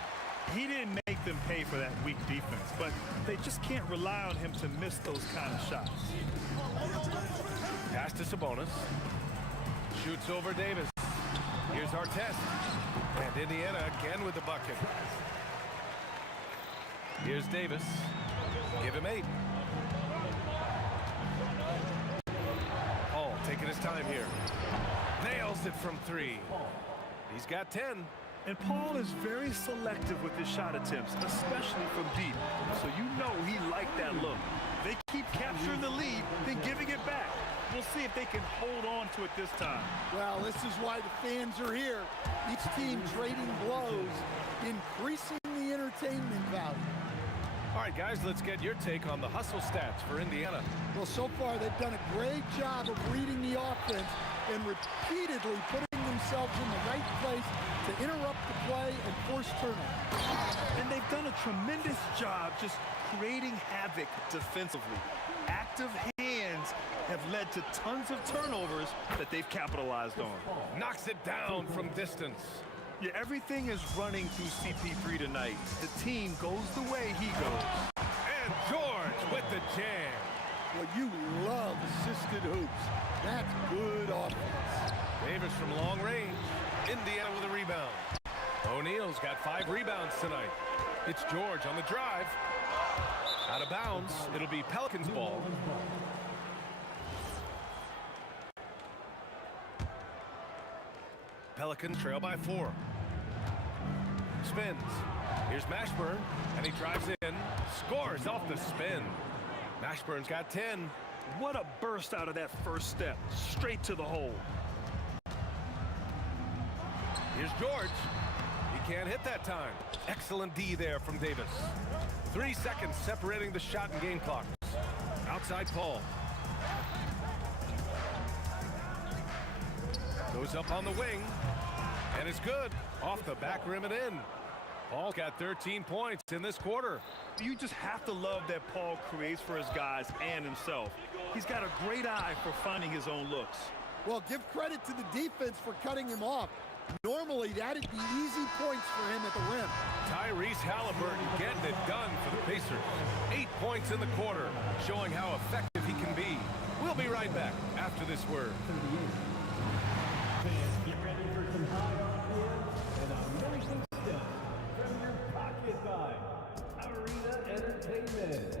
He didn't make them pay for that weak defense, but they just can't rely on him to miss those kind of shots. Pass to Sabonis. Shoots over Davis. Here's Artest. And Indiana again with the bucket. Here's Davis. Give him 8. Paul taking his time here. Nails it from 3. He's got 10. And Paul is very selective with his shot attempts, especially from deep. So you know he liked that look. They keep capturing the lead, then giving it back. We'll see if they can hold on to it this time. Well, this is why the fans are here. Each team trading blows, increasing the entertainment value. All right, guys, let's get your take on the hustle stats for Indiana. Well, so far they've done a great job of reading the offense and repeatedly putting themselves in the right place to interrupt the play and force turnovers. And they've done a tremendous job just creating havoc defensively. Active hands have led to tons of turnovers that they've capitalized on. Knocks it down from distance. Yeah, everything is running through CP3 tonight. The team goes the way he goes. And George with the jam. Well, you love assisted hoops. That's good offense. Davis from long range. Indiana with a rebound. O'Neal's got 5 rebounds tonight. It's George on the drive. Out of bounds. It'll be Pelicans ball. Pelicans trail by 4. Spins. Here's Mashburn, and he drives in. Scores off the spin. Mashburn's got 10. What a burst out of that first step. Straight to the hole. Here's George. He can't hit that time. Excellent D there from Davis. 3 seconds separating the shot and game clock. Outside Paul. Goes up on the wing. And it's good. Off the back rim and in. Paul's got 13 points in this quarter. You just have to love that Paul creates for his guys and himself. He's got a great eye for finding his own looks. Well, give credit to the defense for cutting him off. Normally, that'd be easy points for him at the rim. Tyrese Halliburton getting it done for the Pacers. 8 points in the quarter, showing how effective he can be. We'll be right back after this word. Fans, get ready for some high offense and amazing stuff from your pocket by Arena Entertainment.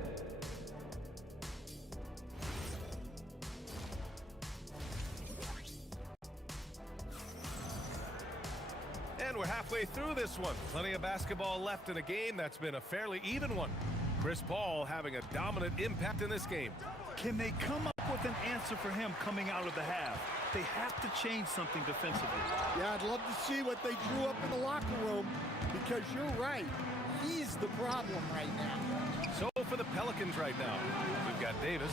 And we're halfway through this one. Plenty of basketball left in a game that's been a fairly even one. Chris Paul having a dominant impact in this game. Can they come up with an answer for him coming out of the half? They have to change something defensively. Yeah, I'd love to see what they drew up in the locker room, because you're right. He's the problem right now. So for the Pelicans right now, we've got Davis.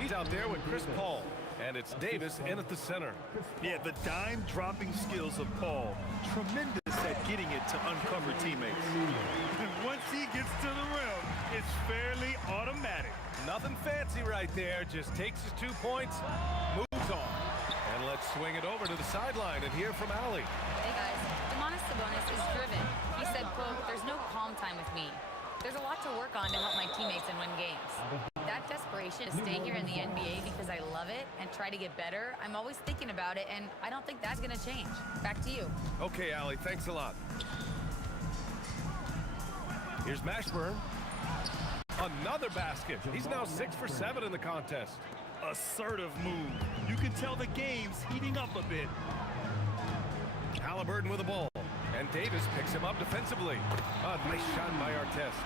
He's out there with Chris Paul. And it's Davis in at the center. Yeah, the dime-dropping skills of Paul. Tremendous at getting it to uncover teammates. And once he gets to the rim, it's fairly automatic. Nothing fancy right there. Just takes his 2 points, moves on. And let's swing it over to the sideline and hear from Allie. Hey guys, Domantas Sabonis is driven. He said, quote, "There's no calm time with me. There's a lot to work on to help my teammates and win games. That desperation to stay here in the NBA because I love it and try to get better, I'm always thinking about it, and I don't think that's going to change." Back to you. Okay, Allie, thanks a lot. Here's Mashburn. Another basket. He's now 6 for 7 in the contest. Assertive move. You can tell the game's heating up a bit. Halliburton with the ball. And Davis picks him up defensively. A nice shot by Artest.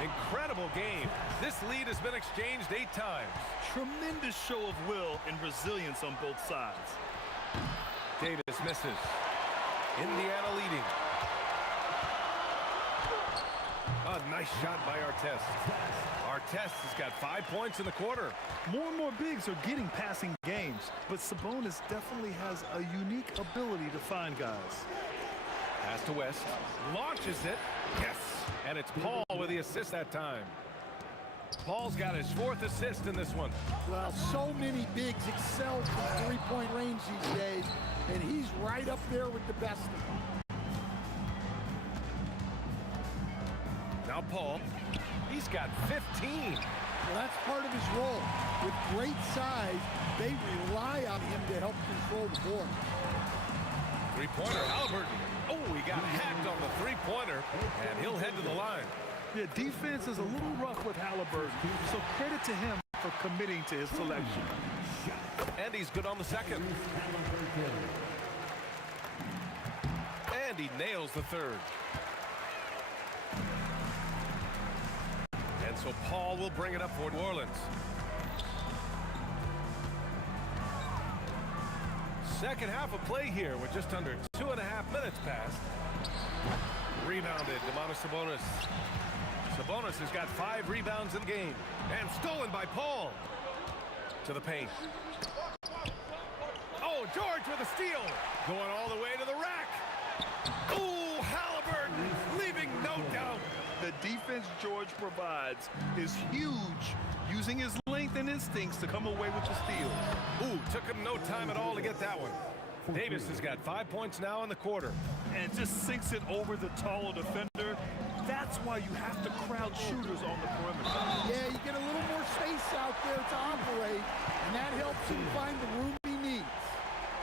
Incredible game. This lead has been exchanged 8 times. Tremendous show of will and resilience on both sides. Davis misses. Indiana leading. A nice shot by Artest. Artest has got 5 points in the quarter. More and more bigs are getting passing games, but Sabonis definitely has a unique ability to find guys. Pass to West. Launches it. Yes. And it's Paul with the assist that time. Paul's got his 4th assist in this one. Well, so many bigs excel from three-point range these days, and he's right up there with the best of them. Now Paul. He's got 15. Well, that's part of his role. With great size, they rely on him to help control the board. Three-pointer, Halliburton. Oh, he got hacked on the three-pointer, and he'll head to the line. Yeah, defense is a little rough with Halliburton, so credit to him for committing to his selection. And he's good on the second. And he nails the third. And so Paul will bring it up for New Orleans. Second half of play here with just under 2.5 minutes passed. Rebounded, Domantas Sabonis. Sabonis has got 5 rebounds in the game. And stolen by Paul. To the paint. Oh, George with a steal. Going all the way to the rack. Oh, Halliburton leaving no doubt. The defense George provides is huge, using his length and instincts to come away with the steal. Ooh, took him no time at all to get that one. Davis has got 5 points now in the quarter. And just sinks it over the taller defender. That's why you have to crowd shooters on the perimeter. Yeah, you get a little more space out there to operate, and that helps him find the room he needs.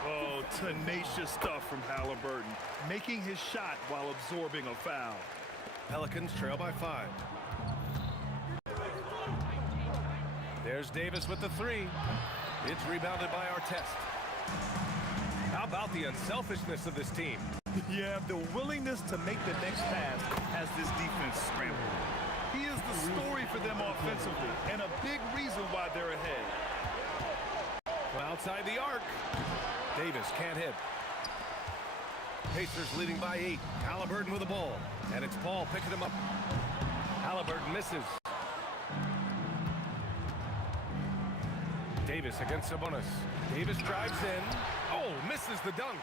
Oh, tenacious stuff from Halliburton, making his shot while absorbing a foul. Pelicans trail by 5. There's Davis with the 3. It's rebounded by Artest. How about the unselfishness of this team? Yeah, the willingness to make the next pass has this defense scrambled. He is the story for them offensively, and a big reason why they're ahead. Outside the arc. Davis can't hit. Pacers leading by 8. Halliburton with the ball. And it's Paul picking him up. Halliburton misses. Davis against Sabonis. Davis drives in. Oh, misses the dunk.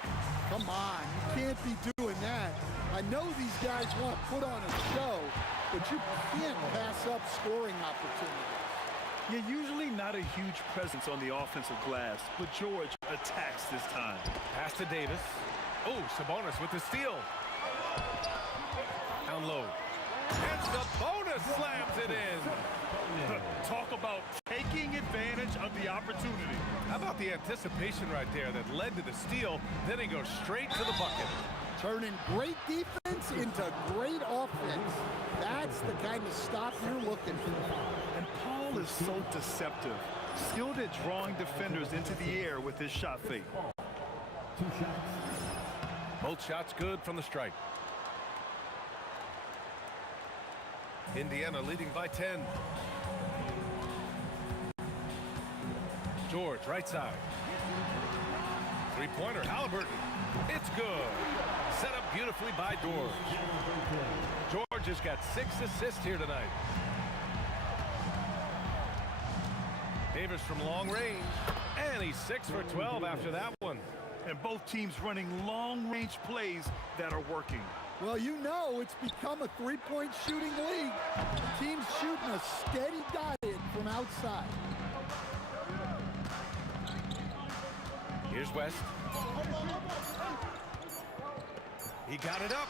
Come on, you can't be doing that. I know these guys want to put on a show, but you can't pass up scoring opportunities. You're usually not a huge presence on the offensive glass, but George attacks this time. Pass to Davis. Oh, Sabonis with the steal. Down low. And Sabonis slams it in. Talk about taking advantage of the opportunity. How about the anticipation right there that led to the steal? Then he goes straight to the bucket. Turning great defense into great offense. That's the kind of stop you're looking for. And Paul is so deceptive. Skilled at drawing defenders into the air with his shot fake. Both shots good from the stripe. Indiana leading by 10. George, right side. Three-pointer, Halliburton. It's good. Set up beautifully by George. George has got 6 assists here tonight. Davis from long range. And he's 6 for 12 after that one. And both teams running long-range plays that are working. Well, you know it's become a three-point shooting league. The team's shooting a steady diet from outside. Here's West. He got it up.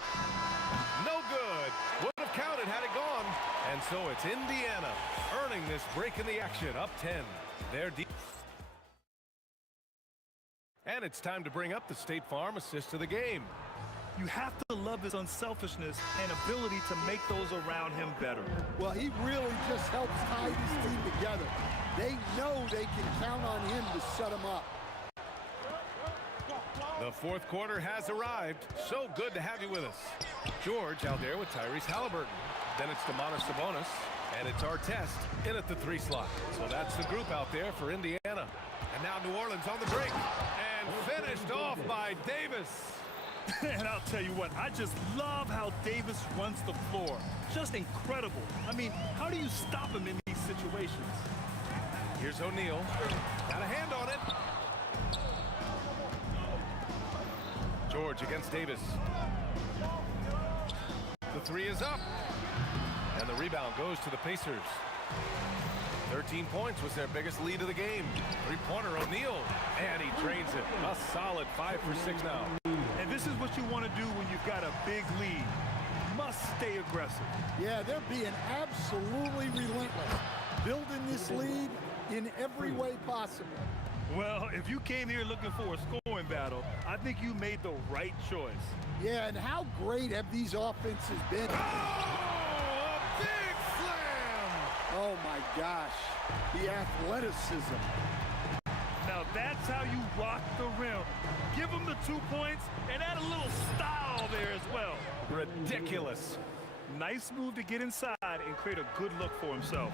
No good. Would have counted had it gone. And so it's Indiana earning this break in the action. Up 10. They're deep. And it's time to bring up the State Farm assist of the game. You have to love his unselfishness and ability to make those around him better. Well, he really just helps tie this team together. They know they can count on him to set them up. The fourth quarter has arrived. So good to have you with us. George out there with Tyrese Halliburton. Then it's Domantas Sabonis. And it's Artest in at the 3 slot. So that's the group out there for Indiana. And now New Orleans on the break. And finished off by Davis. And I'll tell you what, I just love how Davis runs the floor. Just incredible. I mean, how do you stop him in these situations? Here's O'Neal. Got a hand on it. George against Davis. The 3 is up. And the rebound goes to the Pacers. 13 points was their biggest lead of the game. Three-pointer O'Neal. And he drains it. A solid 5 for 6 now. And this is what you want to do when you've got a big lead. Must stay aggressive. Yeah, they're being absolutely relentless. Building this lead in every way possible. Well, if you came here looking for a scoring battle, I think you made the right choice. Yeah, and how great have these offenses been? Oh, a big slam! Oh, my gosh. The athleticism. Now that's how you rock the rim. Give him the 2 points and add a little style there as well. Ridiculous. Nice move to get inside and create a good look for himself.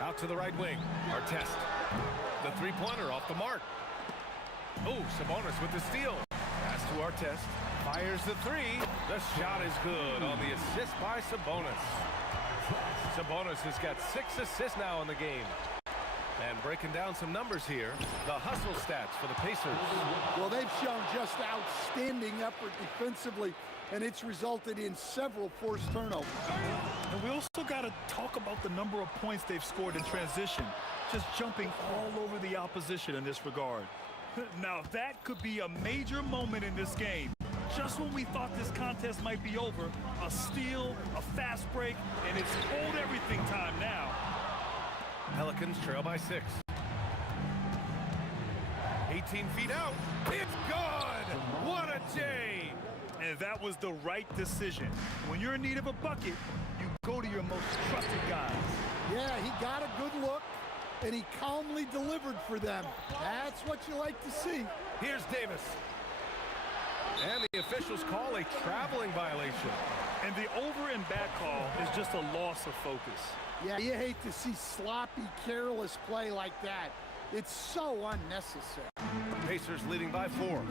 Out to the right wing. Artest. The three-pointer off the mark. Oh, Sabonis with the steal. Pass to Artest. Fires the 3. The shot is good on the assist by Sabonis. Sabonis has got 6 assists now in the game. And breaking down some numbers here, the hustle stats for the Pacers. Well, they've shown just outstanding effort defensively, and it's resulted in several forced turnovers. And we also got to talk about the number of points they've scored in transition, just jumping all over the opposition in this regard. Now, that could be a major moment in this game. Just when we thought this contest might be over, a steal, a fast break, and it's hold everything time now. Pelicans trail by 6. 18 feet out. It's good! What a J! And that was the right decision. When you're in need of a bucket, you go to your most trusted guys. Yeah, he got a good look, and he calmly delivered for them. That's what you like to see. Here's Davis. And the officials call a traveling violation. And the over and back call is just a loss of focus. Yeah, you hate to see sloppy, careless play like that. It's so unnecessary. Pacers leading by 4.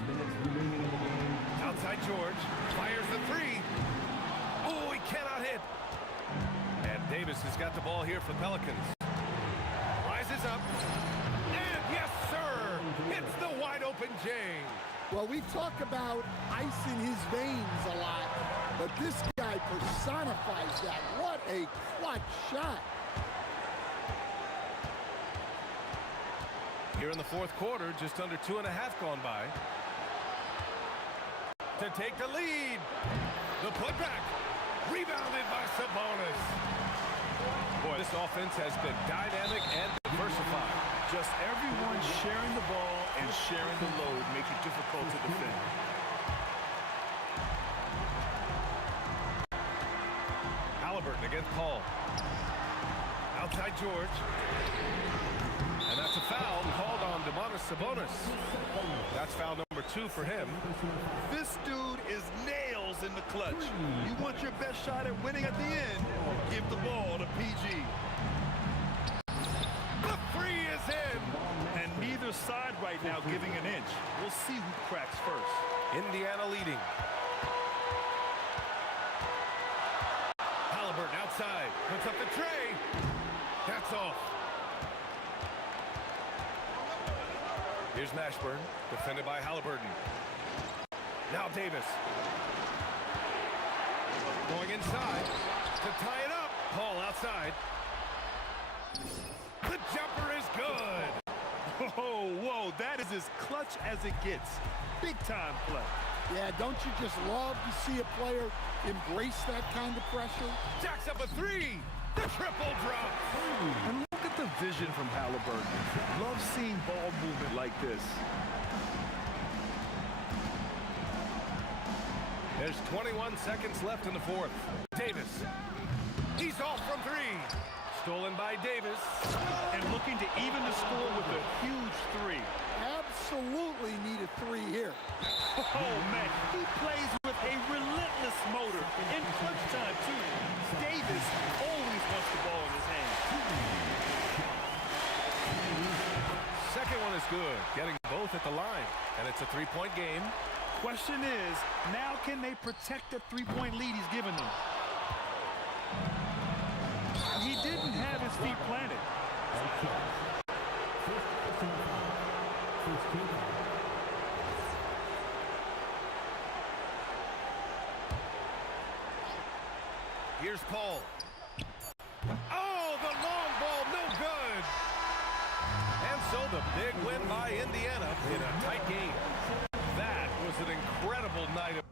Outside George. Fires the 3. Oh, he cannot hit. And Davis has got the ball here for Pelicans. Rises up. And yes, sir. Hits the wide open J. Well, we talk about ice in his veins a lot, but this guy personifies that. What a clutch shot. Here in the fourth quarter, just under 2.5 gone by. To take the lead. The putback. Rebounded by Sabonis. Boy, this offense has been dynamic and diversified. Just everyone sharing the ball and sharing the load make it difficult to defend. Halliburton against Paul. Outside George. And that's a foul called on Domantas Sabonis. That's foul number 2 for him. This dude is nails in the clutch. You want your best shot at winning at the end, give the ball to PG. The 3 is in. And neither side right now giving an inch. We'll see who cracks first. Indiana leading. Halliburton outside. Puts up the tray. That's off. Here's Mashburn, defended by Halliburton. Now Davis. Going inside to tie it up. Paul outside. The jumper is good. Whoa, whoa, that is as clutch as it gets. Big time play. Yeah, don't you just love to see a player embrace that kind of pressure? Jacks up a 3. The triple drop. And look at the vision from Halliburton. Love seeing ball movement like this. There's 21 seconds left in the fourth. Davis. He's off from 3. Stolen by Davis. And looking to even the score with a huge 3. Absolutely need a 3 here. Oh, man. He plays with a relentless motor. In clutch time, too. Davis always wants the ball in his hand. Second one is good. Getting both at the line. And it's a 3-point game. Question is, now can they protect the 3-point lead he's given them? He didn't have his feet planted. Here's Paul. Oh, the long ball, no good. And so the big win by Indiana in a tight game. That was an incredible night of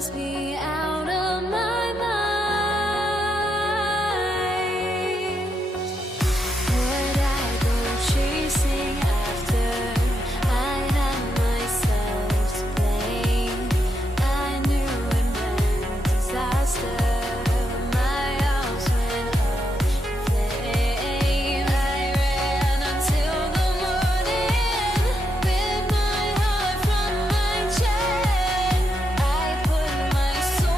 drives me out of my mind. Would I go chasing after? I had myself to blame. I knew it meant disaster. My house went up in flames. I ran until the morning with my heart from my chest. I put my soul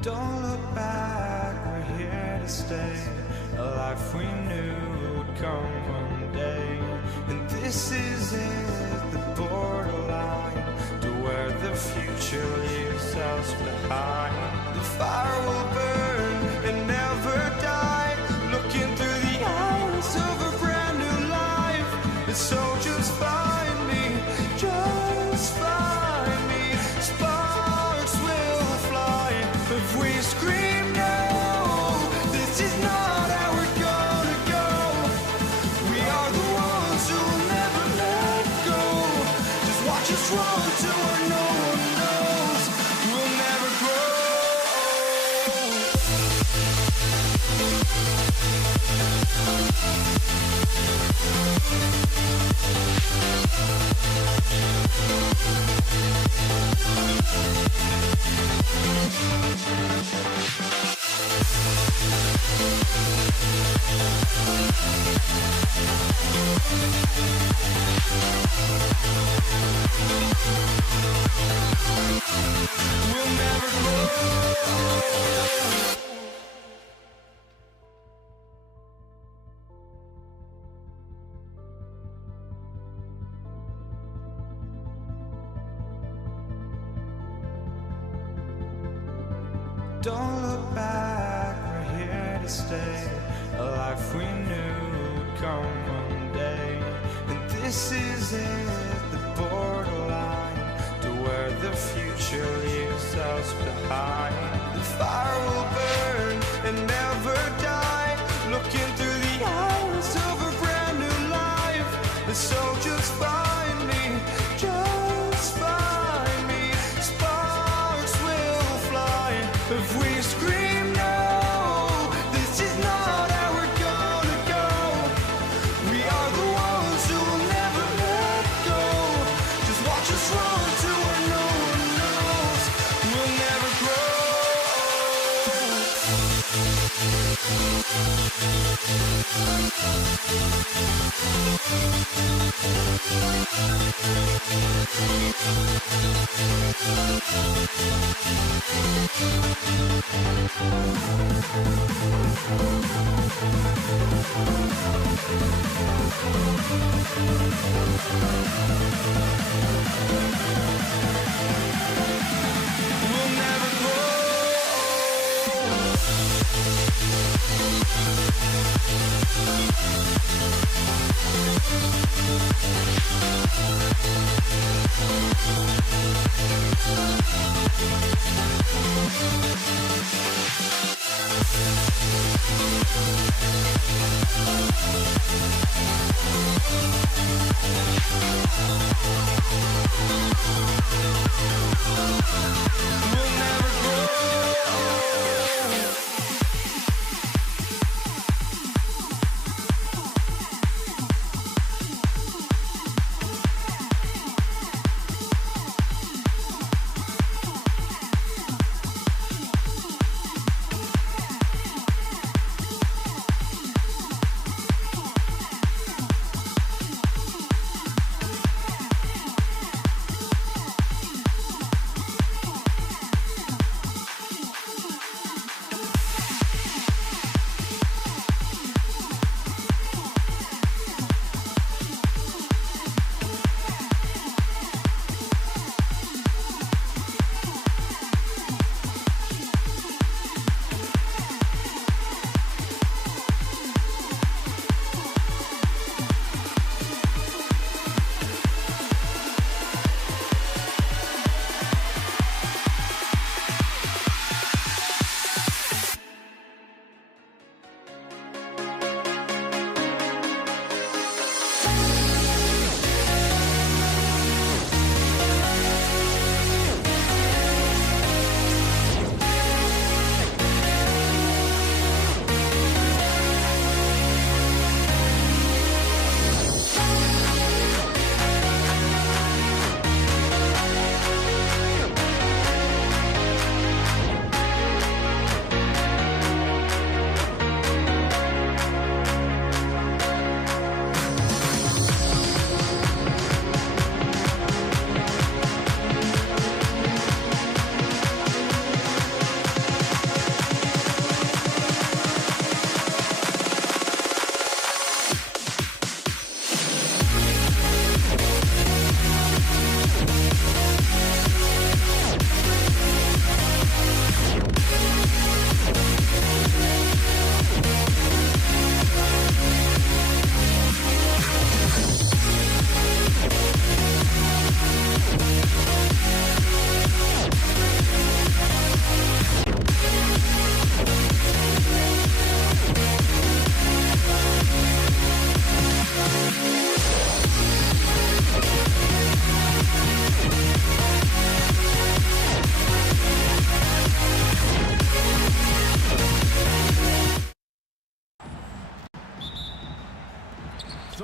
Don't look back, we're here to stay. A life we knew would come one day. And this is it, the borderline to where the future leaves us behind. The fire will burn and never die, looking through the eyes of a brand new life. And so just find me, just find me. Sparks will fly if we scream no. This is not how we're gonna go. We are the ones who will never let go. Just watch us run to where no one knows. We'll never grow. We'll never grow. Don't look back, we're here to stay. A life we knew would come one day. And this is it, the borderline to where the future leaves us behind. The fire will burn and never die, looking through the eyes of a brand new life. And so just find me, just find me. Sparks will fly if we scream no. This is not how we're gonna go. We are the ones who will never let go. Just watch us run to where no one knows. We'll never grow. We'll never grow. We'll never grow.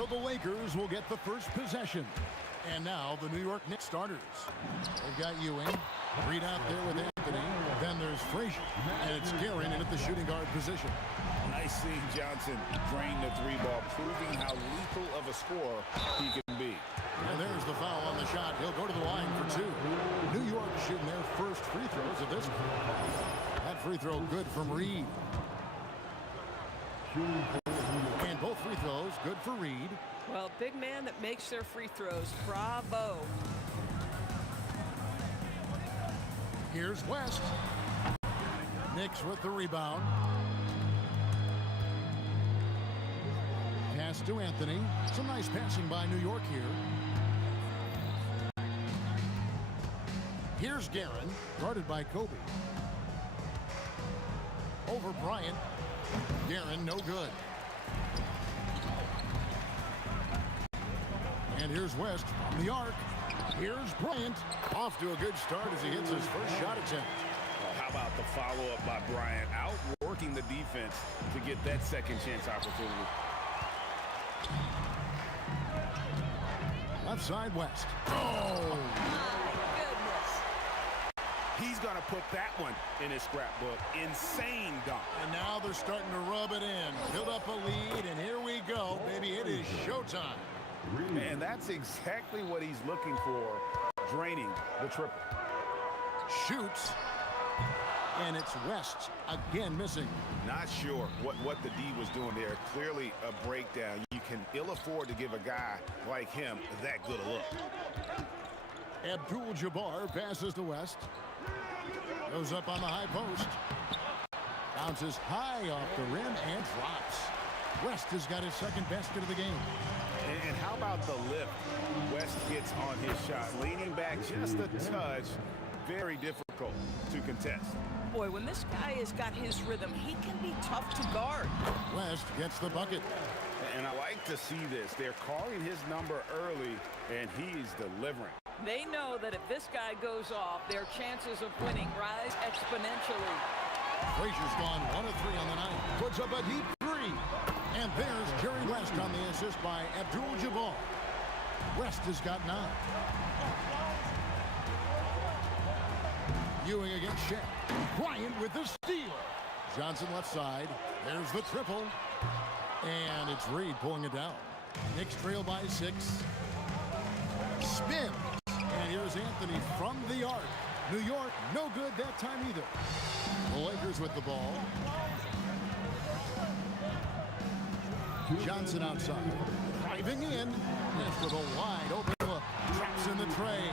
So the Lakers will get the first possession. And now the New York Knicks starters. They've got Ewing. Reed out there with Anthony. Then there's Frazier. And it's Guerin in at the shooting guard position. Nice seeing Johnson drain the three ball, proving how lethal of a scorer he can be. And there's the foul on the shot. He'll go to the line for two. New York shooting their first free throws of this one. That free throw good from Reed. And both free throws good for Reed. Well, big man that makes their free throws. Bravo. Here's West. Knicks with the rebound. Pass to Anthony. Some nice passing by New York here. Here's Guerin, guarded by Kobe. Over Bryant. Guerin, no good. And here's West from the arc. Here's Bryant. Off to a good start as he hits his first shot attempt. Well, how about the follow-up by Bryant, outworking the defense to get that second chance opportunity. Left side, West. Oh! He's going to put that one in his scrapbook. Insane dunk. And now they're starting to rub it in. Build up a lead, and here we go. Baby, it is showtime. And that's exactly what he's looking for, draining the triple. Shoots. And it's West again missing. Not sure what the D was doing there. Clearly a breakdown. You can ill afford to give a guy like him that good a look. Abdul-Jabbar passes to West. Goes up on the high post. Bounces high off the rim and drops. West has got his second basket of the game. And how about the lift West gets on his shot? Leaning back just a touch. Very difficult to contest. Boy, when this guy has got his rhythm, he can be tough to guard. West gets the bucket. And I like to see this. They're calling his number early, and he's delivering. They know that if this guy goes off, their chances of winning rise exponentially. Frazier's gone 1 of 3 on the night. Puts up a deep three. And there's Jerry West on the assist by Abdul-Jabbar. West has got 9. Ewing against Shaq. Bryant with the steal. Johnson left side. There's the triple. And it's Reed pulling it down. Knicks trail by 6. Spin. And here's Anthony from the arc. New York, no good that time either. The Lakers with the ball. Johnson outside. Driving in. Yes, with a wide open look. Traps in the tray.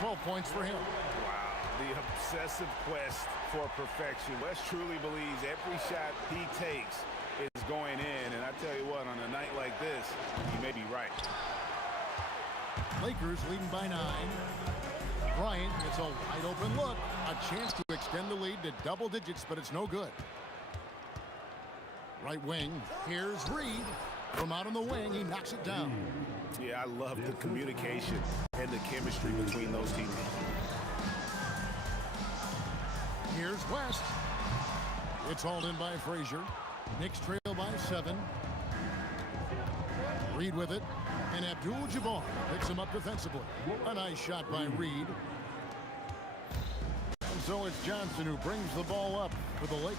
12 points for him. Wow, the obsessive quest for perfection. West truly believes every shot he takes is going in. And I tell you what, on a night like this, he may be right. Lakers leading by 9. Bryant gets a wide open look. A chance to extend the lead to double digits, but it's no good. Right wing. Here's Reed. From out on the wing, he knocks it down. Yeah, I love the communication and the chemistry between those teammates. Here's West. It's hauled in by Frazier. Knicks trail by 7. Reed with it. And Abdul-Jabbar picks him up defensively. A nice shot by Reed. And so it's Johnson who brings the ball up for the Lakers.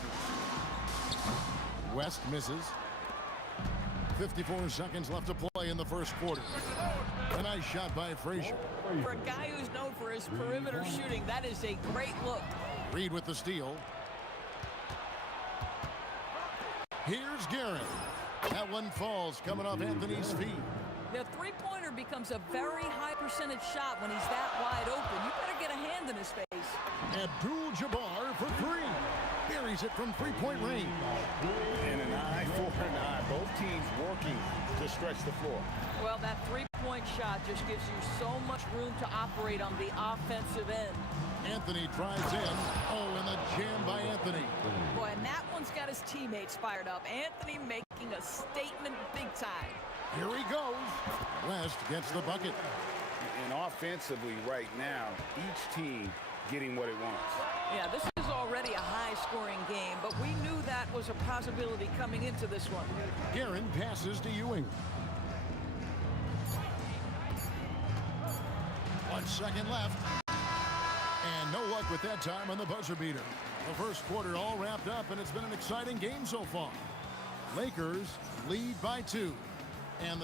West misses. 54 seconds left to play in the first quarter. A nice shot by Frazier. For a guy who's known for his perimeter shooting, that is a great look. Reed with the steal. Here's Guerin. That one falls coming off Anthony's feet. The three-pointer becomes a very high percentage shot when he's that wide open. You better get a hand in his face. Abdul-Jabbar for 3. Buries it from three-point range. And an eye for an eye. Both teams working to stretch the floor. Well, that three-point shot just gives you so much room to operate on the offensive end. Anthony drives in. Oh, and the jam by Anthony. Boy, and that one's got his teammates fired up. Anthony making a statement big time. Here he goes. West gets the bucket. And offensively right now, each team getting what it wants. Yeah, this is already a high-scoring game, but we knew that was a possibility coming into this one. Guerin passes to Ewing. second left. And no luck with that time on the buzzer beater. The first quarter all wrapped up, and it's been an exciting game so far. Lakers lead by 2. And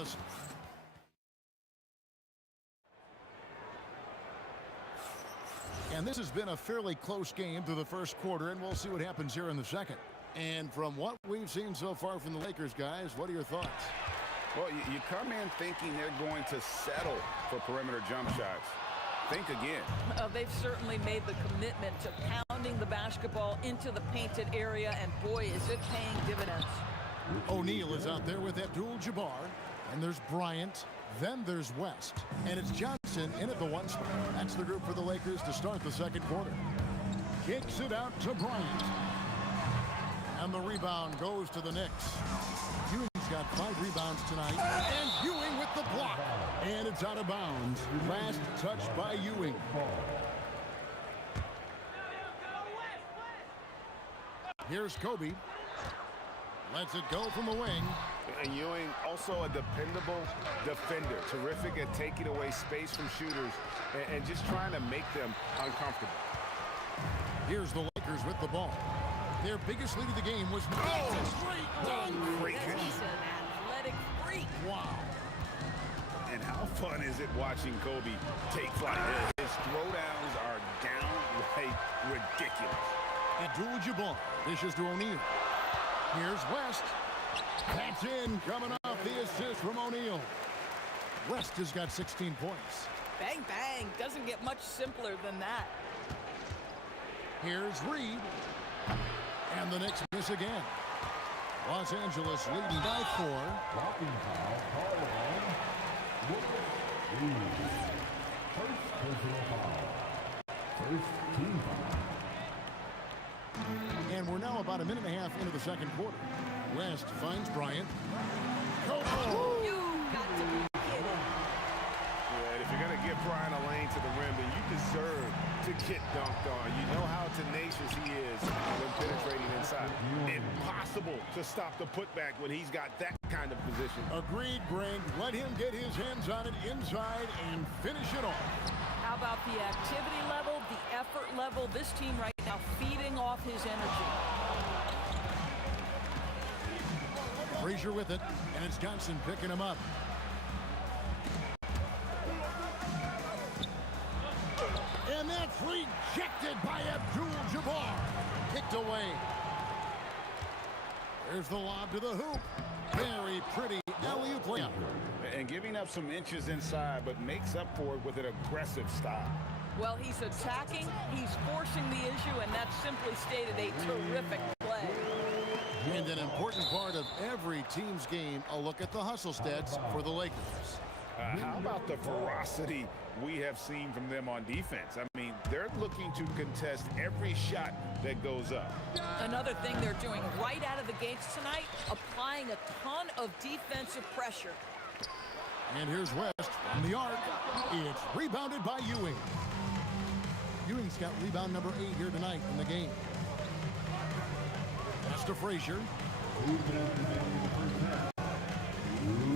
this has been a fairly close game through the first quarter, and we'll see what happens here in the second. And from what we've seen so far from the Lakers, guys, what are your thoughts? Well, you come in thinking they're going to settle for perimeter jump shots. Think again. They've certainly made the commitment to pounding the basketball into the painted area, and boy, is it paying dividends. O'Neal is out there with Abdul-Jabbar, and there's Bryant. Then there's West, and it's Johnson in at the 1 spot. That's the group for the Lakers to start the second quarter. Kicks it out to Bryant. And the rebound goes to the Knicks. Ewing's got 5 rebounds tonight. And Ewing with the block. And it's out of bounds. Last touch by Ewing. Here's Kobe. Lets it go from the wing. And Ewing, also a dependable defender. Terrific at taking away space from shooters and just trying to make them uncomfortable. Here's the Lakers with the ball. Their biggest lead of the game was great dunk. Great finish. He's an athletic freak. Wow. And how fun is it watching Kobe take flight? His throwdowns are downright ridiculous. Abdul-Jabbar dishes to O'Neal. Here's West. That's in, coming off the assist from O'Neal. West has got 16 points. Bang, bang. Doesn't get much simpler than that. Here's Reed. And the Knicks miss again. Los Angeles leading by 4. Blocking foul called on Reed. First personal foul. First team foul. And we're now about a minute and a half into the second quarter. West finds Bryant. You got to be kidding. Yeah, if you're going to give Bryant a lane to the rim, then you deserve to get dunked on. You know how tenacious he is when penetrating inside. Impossible to stop the putback when he's got that kind of position. Agreed, Greg. Let him get his hands on it inside and finish it off. How about the activity level, the effort level? This team right now feeding off his energy. Frazier with it, and it's Johnson picking him up. And that's rejected by Abdul-Jabbar. Kicked away. There's the lob to the hoop. Very pretty alley-oop layup. And giving up some inches inside, but makes up for it with an aggressive style. Well, he's attacking, he's forcing the issue, and that's simply stated a terrific play. And an important part of every team's game, a look at the hustle stats for the Lakers. How about the ferocity we have seen from them on defense? I mean, they're looking to contest every shot that goes up. Another thing they're doing right out of the gates tonight, applying a ton of defensive pressure. And here's West from the arc. It's rebounded by Ewing. Ewing's got rebound number 8 here tonight in the game. Pass to Frazier.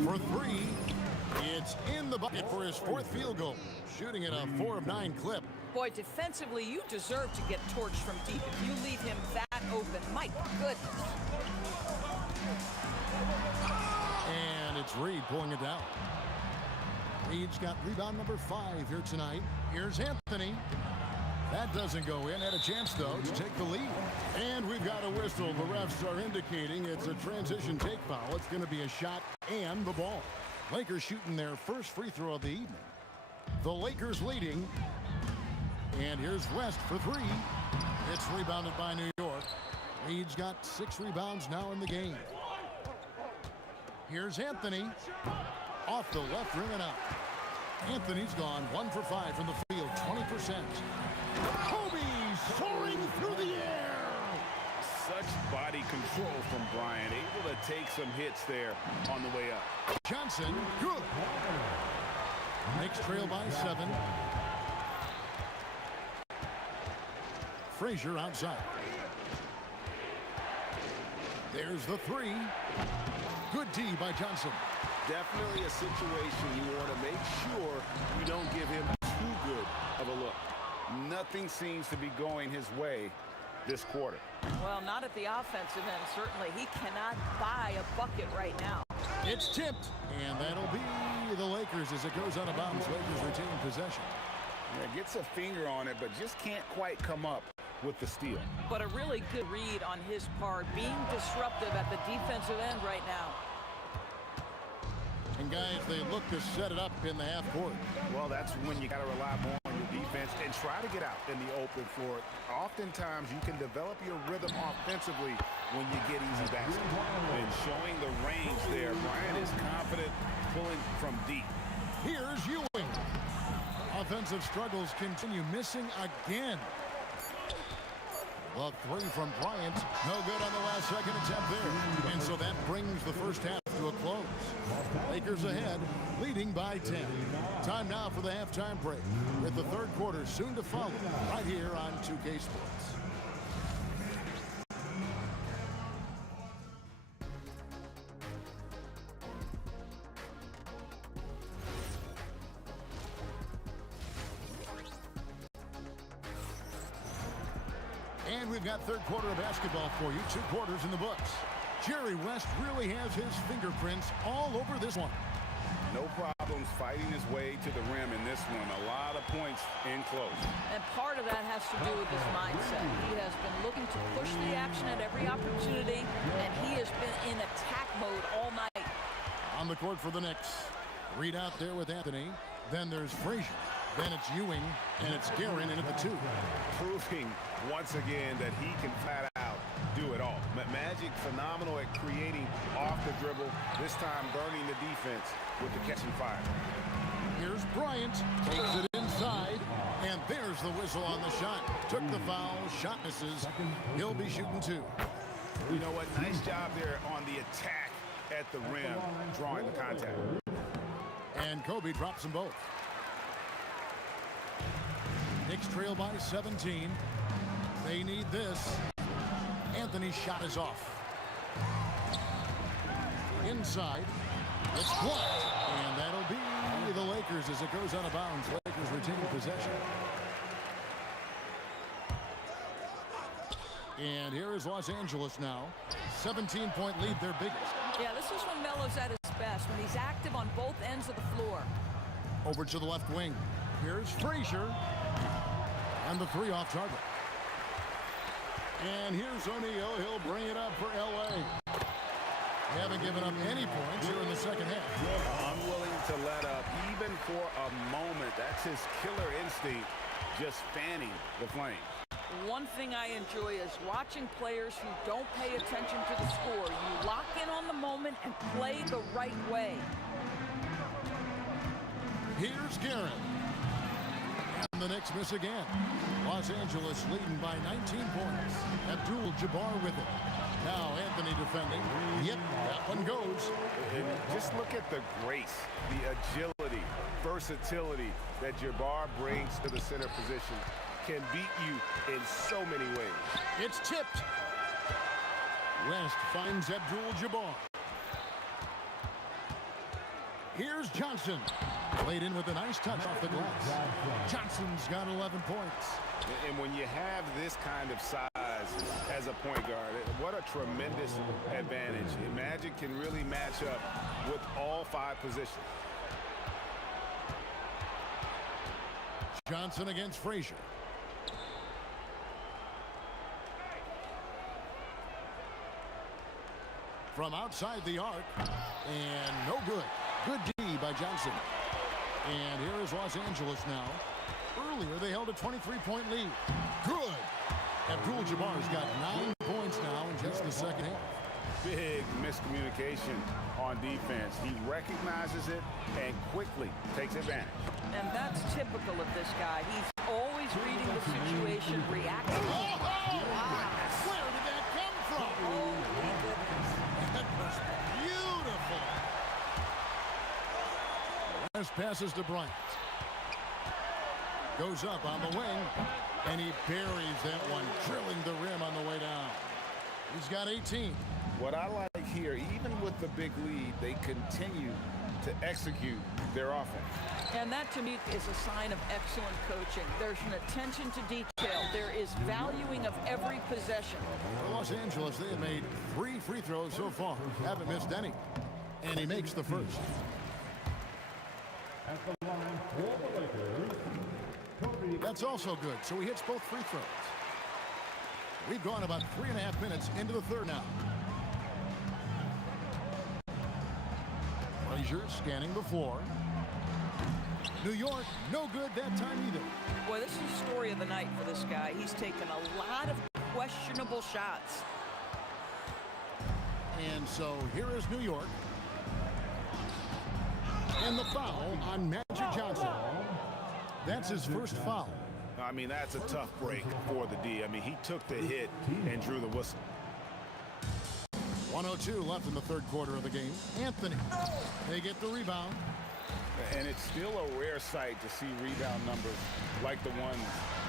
For 3. It's in the bucket for his 4th field goal. Shooting at a 4 of 9 clip. Boy, defensively, you deserve to get torched from deep if you leave him that open. My goodness. And it's Reed pulling it down. Reed's got rebound number 5 here tonight. Here's Anthony. That doesn't go in. Had a chance, though, to take the lead. And we've got a whistle. The refs are indicating it's a transition take foul. It's going to be a shot and the ball. Lakers shooting their first free throw of the evening. The Lakers leading. And here's West for 3. It's rebounded by New York. Reed's got 6 rebounds now in the game. Here's Anthony. Off the left rim and out. Anthony's gone 1 for 5 from the field, 20%. Kobe soaring through the air. Such body control from Bryant, able to take some hits there on the way up. Johnson, good. Knicks trail by 7. Frazier outside. There's the 3. Good D by Johnson. Definitely a situation you want to make sure you don't give him too good nothing seems to be going his way this quarter. Well, not at the offensive end, certainly. He cannot buy a bucket right now. It's tipped, and that'll be the Lakers as it goes out of bounds. Lakers retain possession. Yeah, gets a finger on it, but just can't quite come up with the steal. But a really good read on his part, being disruptive at the defensive end right now. And guys, they look to set it up in the half court. Well, that's when you got to rely more on your defense and try to get out in the open floor. Oftentimes, you can develop your rhythm offensively when you get easy baskets. And showing the range there, Bryant is confident pulling from deep. Here's Ewing. Offensive struggles continue, missing again. The three from Bryant, no good on the last second attempt there. And so that brings the first half to a close. Lakers ahead, leading by 10. Time now for the halftime break, with the third quarter soon to follow, right here on 2K Sports. And we've got third quarter of basketball for you. 2 quarters in the books. Jerry West really has his fingerprints all over this one. No problems fighting his way to the rim in this one. A lot of points in close. And part of that has to do with his mindset. He has been looking to push the action at every opportunity, and he has been in attack mode all night. On the court for the Knicks. Reed out there with Anthony. Then there's Frazier. Then it's Ewing, and it's Guerin in at the 2. Proving once again that he can flat out do it all. Magic phenomenal at creating off the dribble, this time burning the defense with the catching fire. Here's Bryant, takes it inside, and there's the whistle on the shot. Took the foul, shot misses. He'll be shooting 2. You know what? Nice job there on the attack at the rim, drawing the contact. And Kobe drops them both. Knicks trail by 17. They need this. Anthony's shot is off. Inside. It's blocked. And that'll be the Lakers as it goes out of bounds. Lakers retaining possession. And here is Los Angeles now. 17-point lead, their biggest. Yeah, this is when Melo's at his best, when he's active on both ends of the floor. Over to the left wing. Here's Frazier. And the 3 off target. And here's O'Neal. He'll bring it up for L.A. They haven't given up any points here in the second half. Unwilling to let up even for a moment. That's his killer instinct, just fanning the flame. One thing I enjoy is watching players who don't pay attention to the score. You lock in on the moment and play the right way. Here's Guerin. And the Knicks miss again. Los Angeles leading by 19 points. Abdul-Jabbar with it. Now Anthony defending. Yep, that one goes. And just look at the grace, the agility, versatility that Jabbar brings to the center position. Can beat you in so many ways. It's tipped. West finds Abdul-Jabbar. Here's Johnson. Played in with a nice touch off the glass. Johnson's got 11 points. And when you have this kind of size as a point guard, what a tremendous advantage. Magic can really match up with all 5 positions. Johnson against Frazier. From outside the arc. And no good. Good D by Johnson. And here is Los Angeles now. Earlier, they held a 23-point lead. Good. Abdul-Jabbar's got 9 points now in just the second half. Big miscommunication on defense. He recognizes it and quickly takes advantage. And that's typical of this guy. He's always reading the situation, reacting. Oh! Where did that come from? Oh, my goodness. That was beautiful. West passes to Bryant. Goes up on the wing, and he buries that one, drilling the rim on the way down. He's got 18. What I like here, even with the big lead, they continue to execute their offense. And that, to me, is a sign of excellent coaching. There's an attention to detail. There is valuing of every possession. For Los Angeles, they have made 3 free throws so far. Haven't missed any. And he makes the first. At the line for the Lakers, Kobe. That's also good, so he hits both free throws. We've gone about 3.5 minutes into the third now. Frazier scanning the floor. New York, no good that time either. Boy, this is the story of the night for this guy. He's taken a lot of questionable shots. And so here is New York. And the foul on Magic Johnson. That's his first foul. I mean, that's a tough break for the D. I mean, he took the hit and drew the whistle. 1:02 left in the third quarter of the game. Anthony, they get the rebound. And it's still a rare sight to see rebound numbers like the ones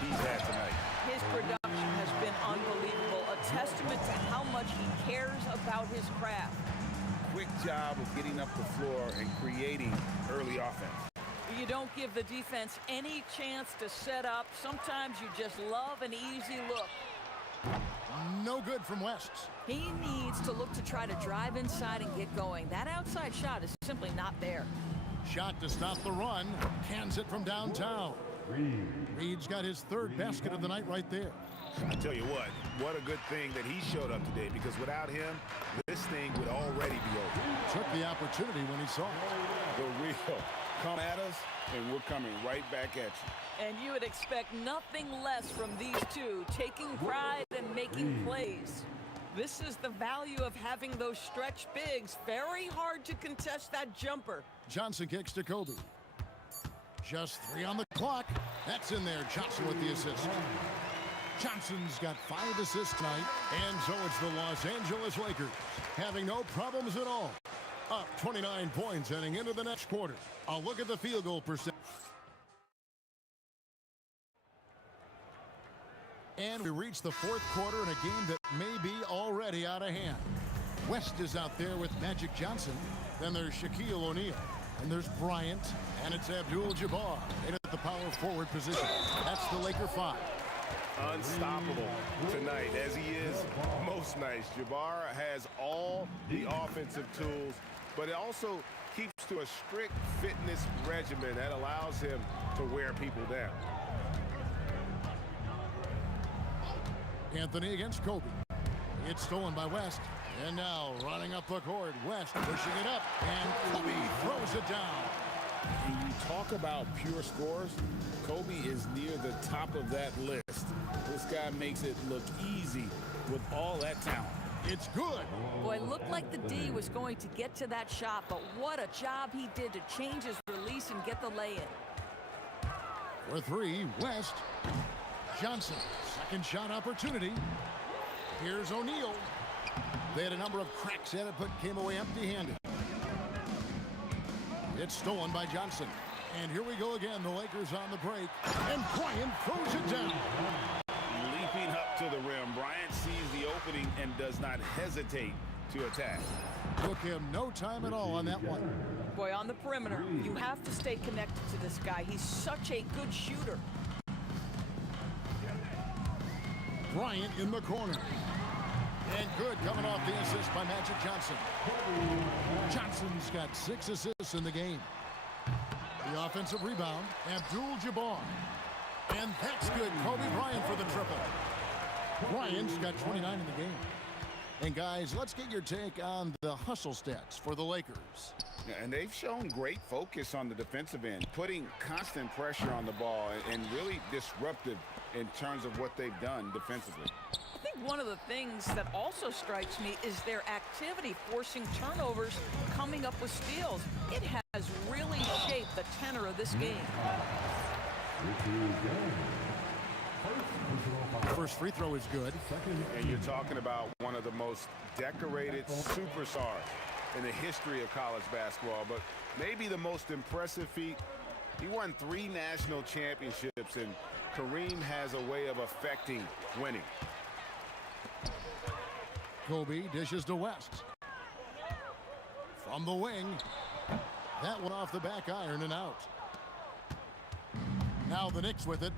he's had tonight. His production has been unbelievable, a testament to how much he cares about his craft. Quick job of getting up the floor and creating early offense. You don't give the defense any chance to set up. Sometimes you just love an easy look. No good from West. He needs to look to try to drive inside and get going. That outside shot is simply not there. Shot to stop the run. Cans it from downtown. Reed's got his third basket of the night right there. I tell you what a good thing that he showed up today, because without him, this thing would already be over. Took the opportunity when he saw it. The real come at us, and we're coming right back at you. And you would expect nothing less from these two, taking pride and making plays. This is the value of having those stretch bigs. Very hard to contest that jumper. Johnson kicks to Kobe. Just 3 on the clock. That's in there. Johnson with the assist. Johnson's got 5 assists tonight. And so it's the Los Angeles Lakers having no problems at all. Up 29 points heading into the next quarter. A look at the field goal percentage. And we reach the fourth quarter in a game that may be already out of hand. West is out there with Magic Johnson. Then there's Shaquille O'Neal. And there's Bryant. And it's Abdul-Jabbar in at the power forward position. That's the Laker 5. Unstoppable tonight, as he is most nights. Jabbar has all the offensive tools, but it also keeps to a strict fitness regimen that allows him to wear people down. Anthony against Kobe. It's stolen by West. And now running up the court, West pushing it up. And Kobe throws it down. When you talk about pure scores, Kobe is near the top of that list. This guy makes it look easy with all that talent. It's good. Boy, it looked like the D was going to get to that shot, but what a job he did to change his release and get the lay-in. For 3, West. Johnson, second shot opportunity. Here's O'Neal. They had a number of cracks at it, but came away empty-handed. It's stolen by Johnson. And here we go again, the Lakers on the break. And Bryant throws it down. Leaping up to the rim, Bryant sees the opening and does not hesitate to attack. Took him no time at all on that one. Boy, on the perimeter, you have to stay connected to this guy. He's such a good shooter. Bryant in the corner. And good coming off the assist by Magic Johnson. Johnson's got 6 assists in the game. The offensive rebound, Abdul-Jabbar. And that's good. Kobe Bryant for the triple. Bryant's got 29 in the game. And guys, let's get your take on the hustle stats for the Lakers. And they've shown great focus on the defensive end, putting constant pressure on the ball and really disruptive in terms of what they've done defensively. I think one of the things that also strikes me is their activity, forcing turnovers, coming up with steals. It has really shaped the tenor of this game. First free throw is good. And you're talking about one of the most decorated superstars in the history of college basketball, but maybe the most impressive feat. He won 3 national championships, and Kareem has a way of affecting winning. Kobe dishes to West. From the wing. That one off the back iron and out. Now the Knicks with it.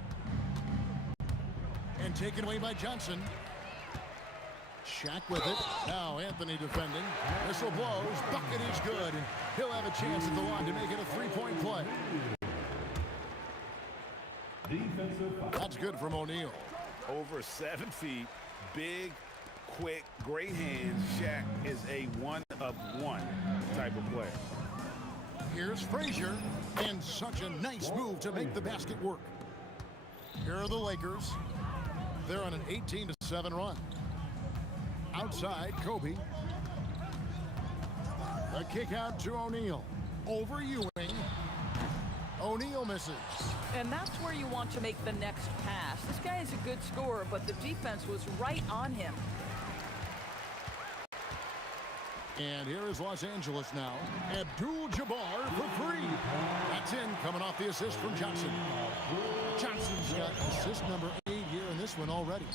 And taken away by Johnson. Shaq with it. Now Anthony defending. Whistle blows. Bucket is good. And he'll have a chance at the line to make it a three-point play. That's good from O'Neal. Over 7 feet. Big, quick, great hands. Shaq is a one-of-one type of player. Here's Frazier. And such a nice move to make the basket work. Here are the Lakers. They're on an 18-7 run. Outside, Kobe. The kick out to O'Neal. Over Ewing. O'Neal misses. And that's where you want to make the next pass. This guy is a good scorer, but the defense was right on him. And here is Los Angeles now. Abdul-Jabbar for free. That's in, coming off the assist from Johnson. Johnson's got assist number 8 here in this one already.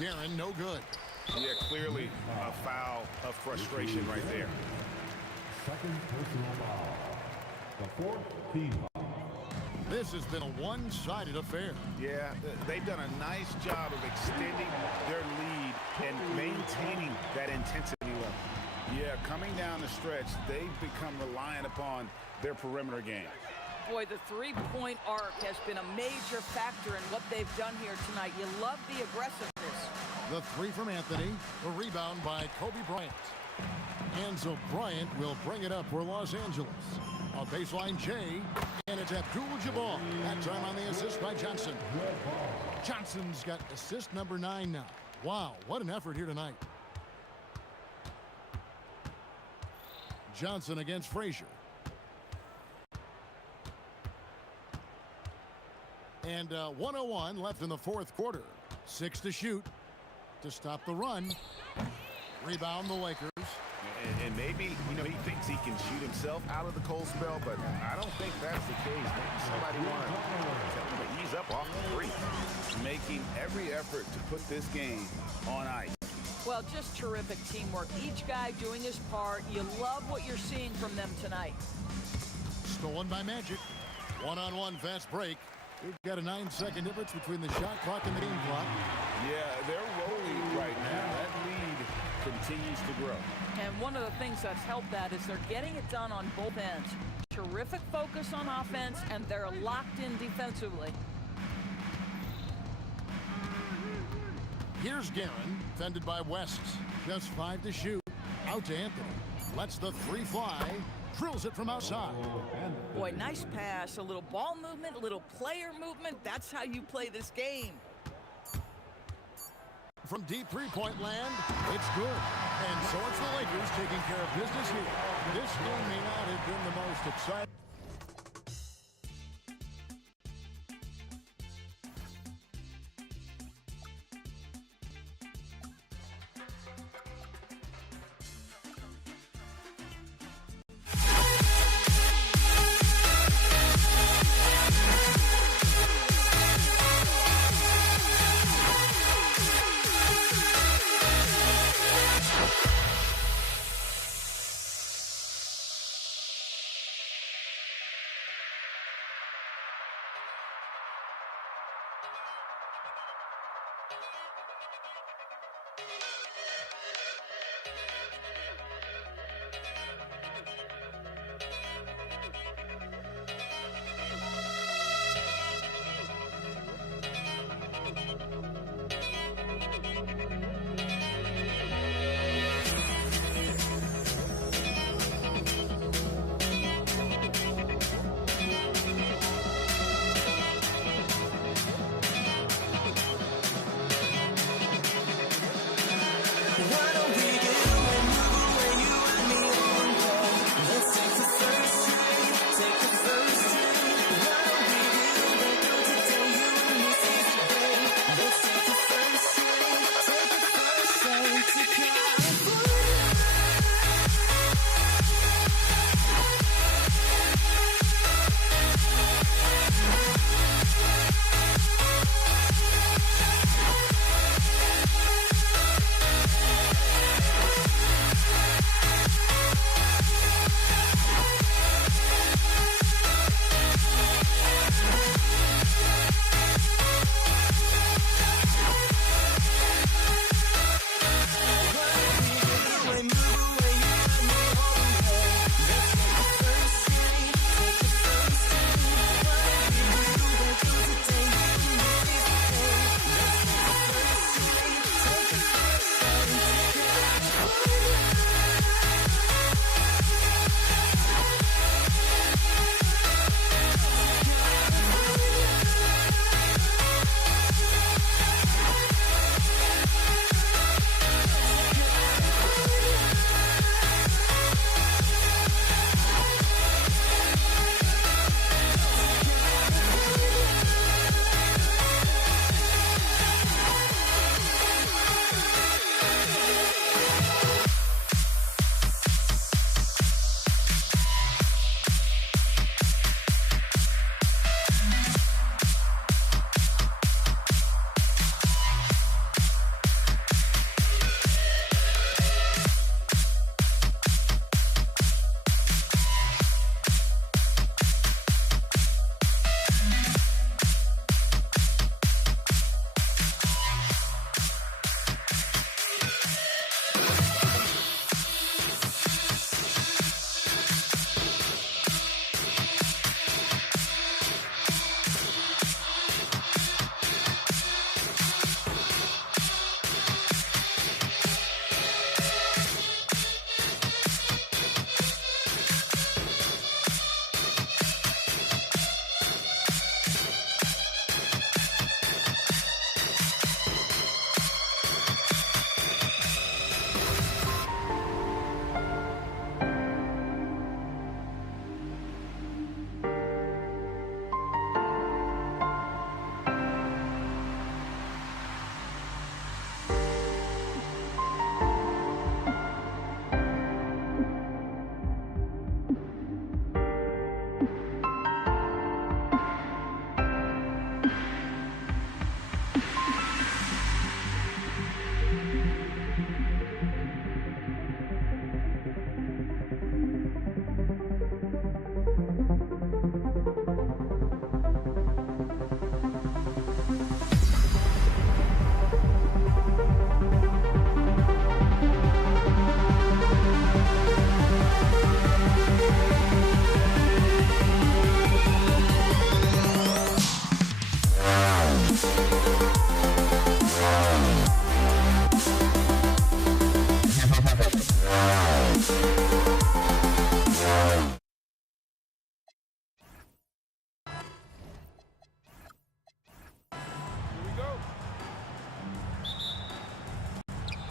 Guerin, no good. Yeah, clearly a foul of frustration right there. Second personal foul. The fourth team foul. This has been a one-sided affair. Yeah, they've done a nice job of extending their lead and maintaining that intensity level. Yeah, coming down the stretch, they've become reliant upon their perimeter game. Boy, the three-point arc has been a major factor in what they've done here tonight. You love the aggressiveness. The three from Anthony. The rebound by Kobe Bryant. And so Bryant will bring it up for Los Angeles. On baseline J, and it's Abdul-Jabbar. That time on the assist by Johnson. Johnson's got assist number 9 now. Wow, what an effort here tonight. Johnson against Frazier. And 1:01 left in the fourth quarter. 6 to shoot to stop the run. Rebound the Lakers. And maybe, he thinks he can shoot himself out of the cold spell, but I don't think that's the case. Maybe somebody want to tell him to ease up off the three. Making every effort to put this game on ice. Well, just terrific teamwork. Each guy doing his part. You love what you're seeing from them tonight. Stolen by Magic. One-on-one fast break. We've got a 9-second difference between the shot clock and the game clock. Yeah, they're rolling right now. That lead continues to grow. And one of the things that's helped that is they're getting it done on both ends. Terrific focus on offense, and they're locked in defensively. Here's Guerin, defended by West. Just 5 to shoot. Out to Anthony. Lets the three fly. Drills it from outside. Boy, nice pass. A little ball movement, a little player movement. That's how you play this game. From deep three-point land, it's good. And so it's the Lakers taking care of business here. This game may not have been the most exciting.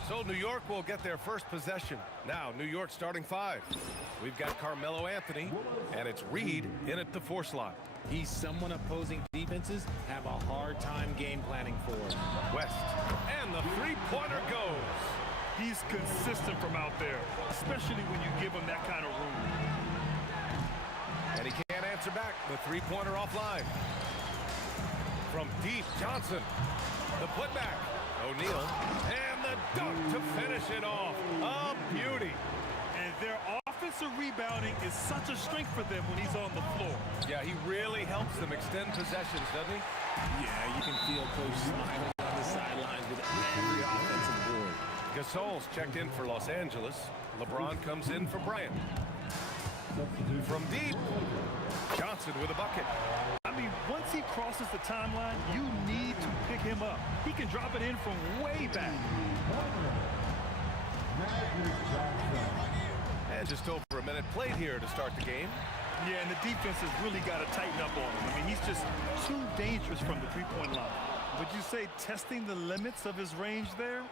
So New York will get their first possession. Now, New York starting 5. We've got Carmelo Anthony, and it's Reed in at the 4 slot. He's someone opposing defenses have a hard time game planning for. West, and the three-pointer goes. He's consistent from out there, especially when you give him that kind of room. And he can't answer back. The three-pointer offline. From deep, Johnson. The putback. O'Neal. And the dunk to finish it off. A beauty. And their offensive rebounding is such a strength for them when he's on the floor. Yeah, he really helps them extend possessions, doesn't he? Yeah, you can feel Coach smiling on the sidelines with every offensive board. Gasol's checked in for Los Angeles. LeBron comes in for Bryant. From deep, Johnson with a bucket. I mean, once he crosses the timeline, you need to pick him up. He can drop it in from way back. And just over a minute played here to start the game. Yeah, and the defense has really got to tighten up on him. I mean, he's just too dangerous from the three-point line. Would you say testing the limits of his range there?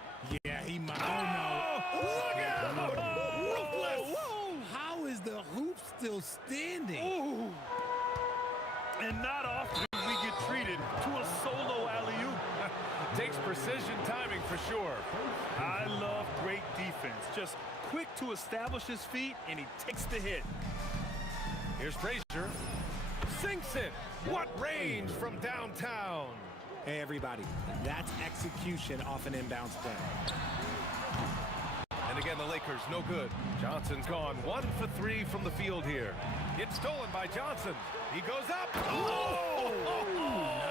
Yeah, he might. Oh, no. Look out! Ruthless! How is the hoop still standing? Ooh. And not often we get treated to a solo alley-oop. Takes precision timing for sure. I love great defense. Just quick to establish his feet, and he takes the hit. Here's Frazier. Sinks it. What range from downtown? Hey, everybody. That's execution off an inbounds play. And again, the Lakers, no good. Johnson's gone 1 for 3 from the field here. It's stolen by Johnson. He goes up. Oh!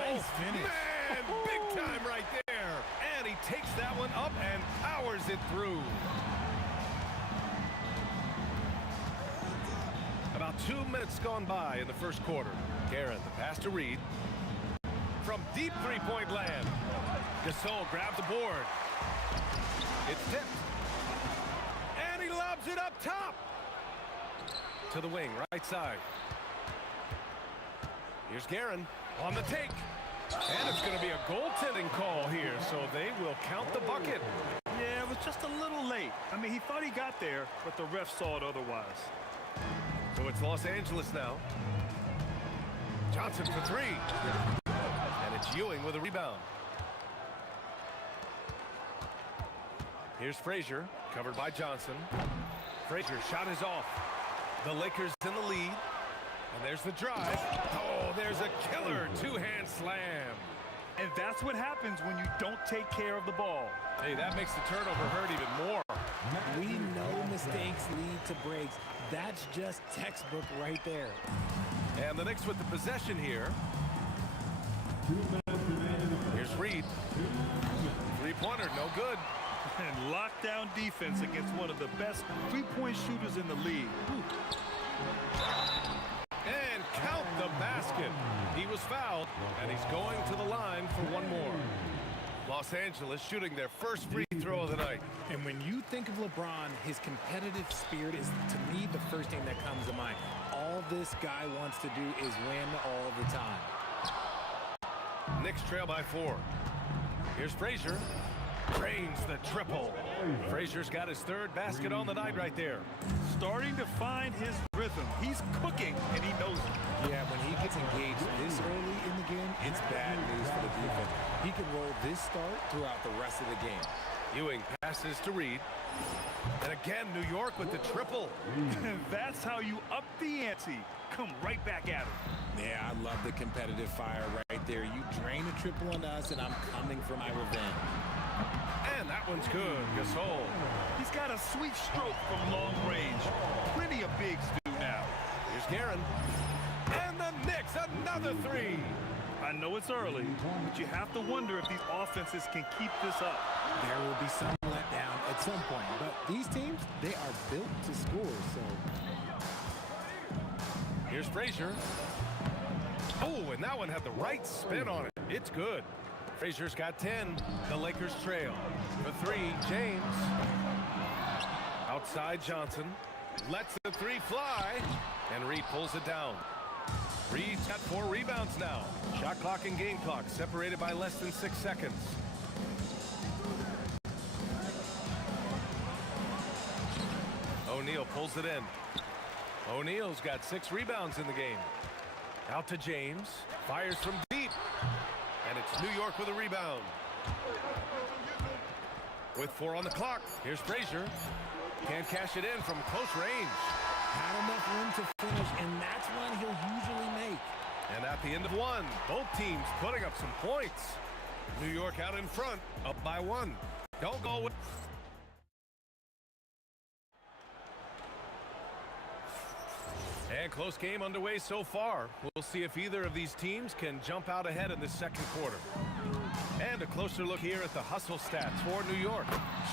Nice finish. Man, big time right there. And he takes that one up and powers it through. About 2 minutes gone by in the first quarter. Garrett, the pass to Reed. From deep three-point land. Gasol grabs the board. It's tipped. And he lobs it up top. To the wing, right side. Here's Guerin on the take. And it's going to be a goaltending call here, so they will count the bucket. Yeah, it was just a little late. I mean, he thought he got there, but the ref saw it otherwise. So it's Los Angeles now. Johnson for 3. And it's Ewing with a rebound. Here's Frazier, covered by Johnson. Frazier shot is off. The Lakers in the lead. And there's the drive. Oh, there's a killer two-hand slam. And that's what happens when you don't take care of the ball. Hey, that makes the turnover hurt even more. We know mistakes lead to breaks. That's just textbook right there. And the Knicks with the possession here. Here's Reed. Three-pointer, no good. And lockdown defense against one of the best three-point shooters in the league. And count the basket. He was fouled, and he's going to the line for one more. Los Angeles shooting their first free throw of the night. And when you think of LeBron, his competitive spirit is, to me, the first thing that comes to mind. All this guy wants to do is win all the time. Knicks trail by 4. Here's Frazier. Drains the triple. Frazier's got his third basket on the night right there. Starting to find his rhythm. He's cooking, and he knows it. Yeah, when he gets engaged this early in the game, it's bad news for the defense. He can roll this start throughout the rest of the game. Ewing passes to Reed. And again, New York with the triple. That's how you up the ante. Come right back at him. Yeah, I love the competitive fire right there. You drain a triple on us, and I'm coming for my revenge. And that one's good. Gasol. He's got a sweet stroke from long range. Plenty of bigs do now. Here's Guerin. And the Knicks, another 3. I know it's early, but you have to wonder if these offenses can keep this up. There will be some letdown at some point, but these teams, they are built to score, so. Here's Frazier. Oh, and that one had the right spin on it. It's good. Frazier's got 10. The Lakers trail. For 3, James. Outside Johnson. Lets the 3 fly. And Reed pulls it down. Reed's got 4 rebounds now. Shot clock and game clock separated by less than 6 seconds. O'Neal pulls it in. O'Neal's got 6 rebounds in the game. Out to James. Fires from deep. And it's New York with a rebound. With 4 on the clock, here's Frazier. Can't cash it in from close range. Had enough room to finish, and that's one he'll usually make. And at the end of 1, both teams putting up some points. New York out in front, up by 1. Don't go with... And close game underway so far. We'll see if either of these teams can jump out ahead in the second quarter. And a closer look here at the hustle stats for New York.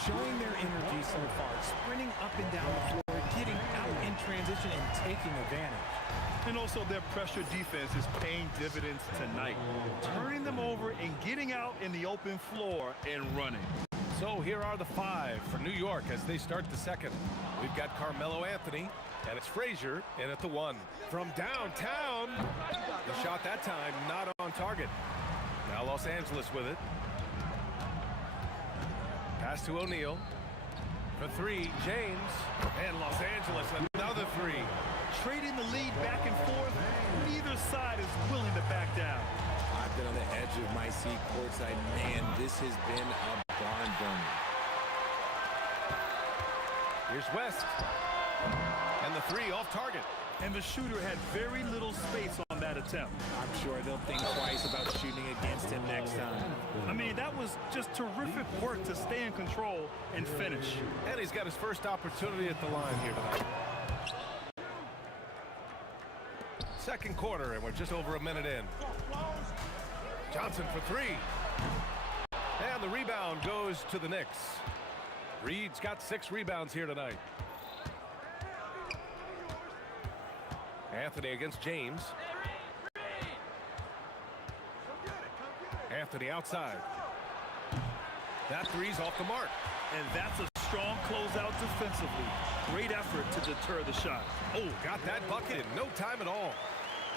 Showing their energy so far, sprinting up and down the floor, getting out in transition and taking advantage. And also their pressure defense is paying dividends tonight. Turning them over and getting out in the open floor and running. So here are the 5 for New York as they start the second. We've got Carmelo Anthony, and it's Frazier in at the 1. From downtown, the shot that time not on target. Now Los Angeles with it. Pass to O'Neal. For 3, James. And Los Angeles another 3. Trading the lead back and forth, neither side is willing to back down. I've been on the edge of my seat courtside. Man, this has been a barn burner. Here's West. And the 3 off target. And the shooter had very little space on that attempt. I'm sure they'll think twice about shooting against him next time. I mean, that was just terrific work to stay in control and finish. And he's got his first opportunity at the line here tonight. Second quarter, and we're just over a minute in. Johnson for 3. And the rebound goes to the Knicks. Reed's got 6 rebounds here tonight. Anthony against James. Anthony outside. That 3's off the mark. And that's a strong closeout defensively. Great effort to deter the shot. Oh, got that bucket in no time at all.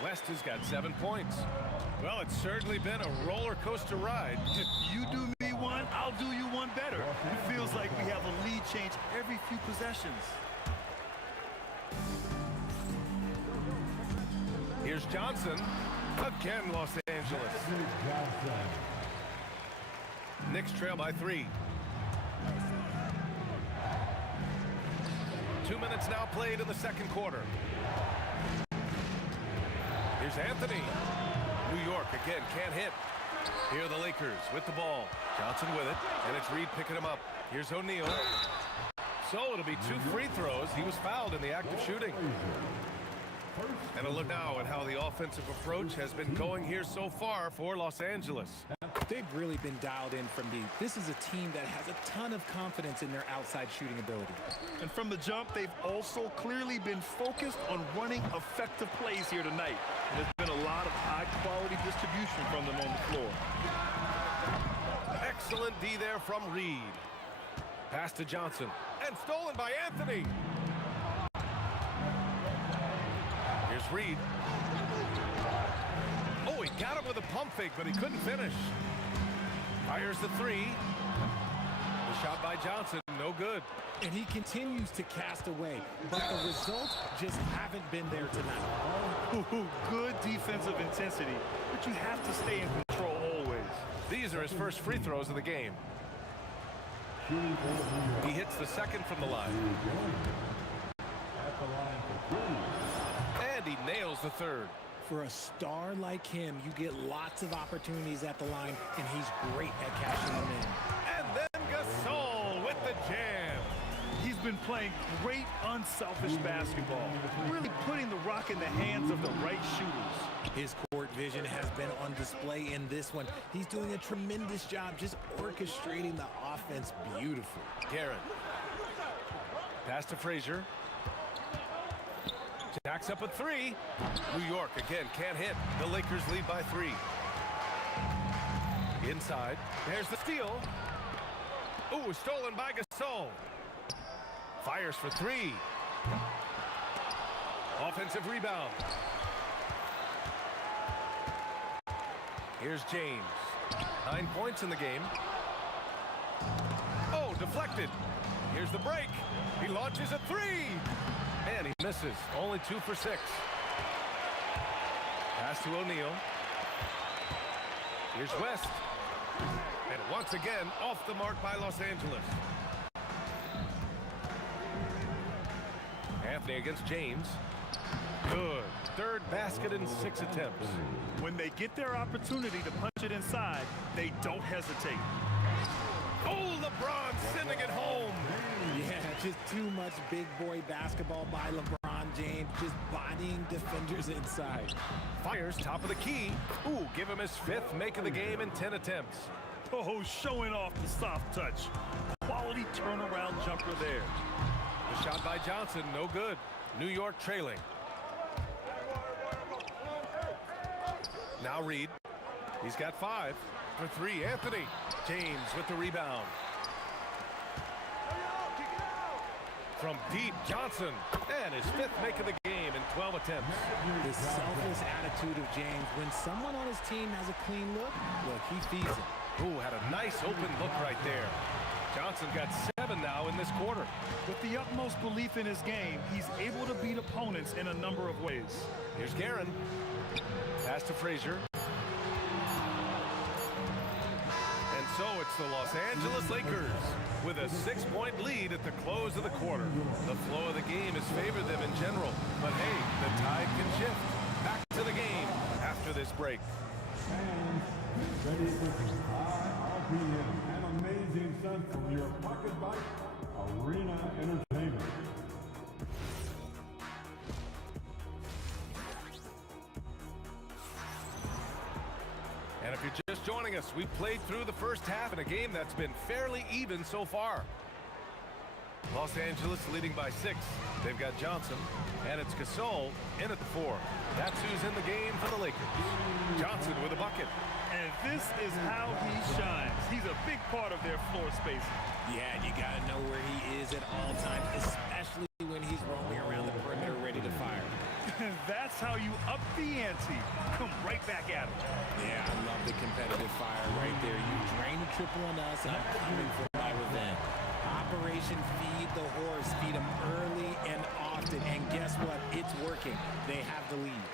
West has got 7 points. Well, it's certainly been a roller coaster ride. If you do me one, I'll do you one better. It feels like we have a lead change every few possessions. Here's Johnson. Again, Los Angeles. Knicks trail by 3. 2 minutes now played in the second quarter. Here's Anthony. New York again can't hit. Here are the Lakers with the ball. Johnson with it, and it's Reed picking him up. Here's O'Neal. So it'll be 2 free throws. He was fouled in the act of shooting. And a look now at how the offensive approach has been going here so far for Los Angeles. They've really been dialed in from deep. This is a team that has a ton of confidence in their outside shooting ability. And from the jump, they've also clearly been focused on running effective plays here tonight. There's been a lot of high-quality distribution from them on the floor. Excellent D there from Reed. Pass to Johnson. And stolen by Anthony. Here's Reed. Oh, he got him with a pump fake, but he couldn't finish. Fires the 3. The shot by Johnson, no good. And he continues to cast away, but the results just haven't been there tonight. Good defensive intensity, but you have to stay in control always. These are his first free throws of the game. He hits the second from the line. And he nails the 3rd. For a star like him, you get lots of opportunities at the line, and he's great at cashing them in. And then Gasol with the jam. He's been playing great, unselfish basketball, really putting the rock in the hands of the right shooters. His court vision has been on display in this one. He's doing a tremendous job just orchestrating the offense beautifully. Garrett. Pass to Frazier. Jacks up a 3. New York again can't hit. The Lakers lead by 3. Inside. There's the steal. Ooh, stolen by Gasol. Fires for 3. Offensive rebound. Here's James. 9 points in the game. Oh, deflected. Here's the break. He launches a three. And he misses. Only 2 for 6. Pass to O'Neal. Here's West. And once again, off the mark by Los Angeles. Anthony against James. Good. Third basket in 6 attempts. When they get their opportunity to punch it inside, they don't hesitate. Oh, LeBron sending it home. Yeah, just too much big boy basketball by LeBron James, just bodying defenders inside. Fires top of the key. Ooh, give him his 5th make of the game in 10 attempts. Oh, showing off the soft touch. Quality turnaround jumper there. The shot by Johnson, no good. New York trailing. Now Reed. He's got 5 for 3. Anthony. James with the rebound. From deep, Johnson. And his 5th make of the game in 12 attempts. The selfless attitude of James. When someone on his team has a clean look, he feeds it. Ooh, had a nice open look right there. Johnson got 7 now in this quarter. With the utmost belief in his game, he's able to beat opponents in a number of ways. Here's Guerin. Pass to Frazier. And so it's the Los Angeles Lakers with a 6-point lead at the close of the quarter. The flow of the game has favored them in general. But hey, the tide can shift. Back to the game after this break. And ready for some high RPM and amazing stuff from your pocket bike, Arena Entertainment. And if you're just joining us, we played through the first half in a game that's been fairly even so far. Los Angeles leading by 6. They've got Johnson, and it's Gasol in at the 4. That's who's in the game for the Lakers. Johnson with a bucket. And this is how he shines. He's a big part of their floor spacing. Yeah, and you got to know where he is at all times, especially when he's roaming around the perimeter ready to fire. That's how you up the ante. Come right back at him. Yeah, I love the competitive fire right there. You drain the triple on us, and I'm coming for my revenge. Operation Feed the Horse. Feed him early and often. And guess what? It's working. They have the lead.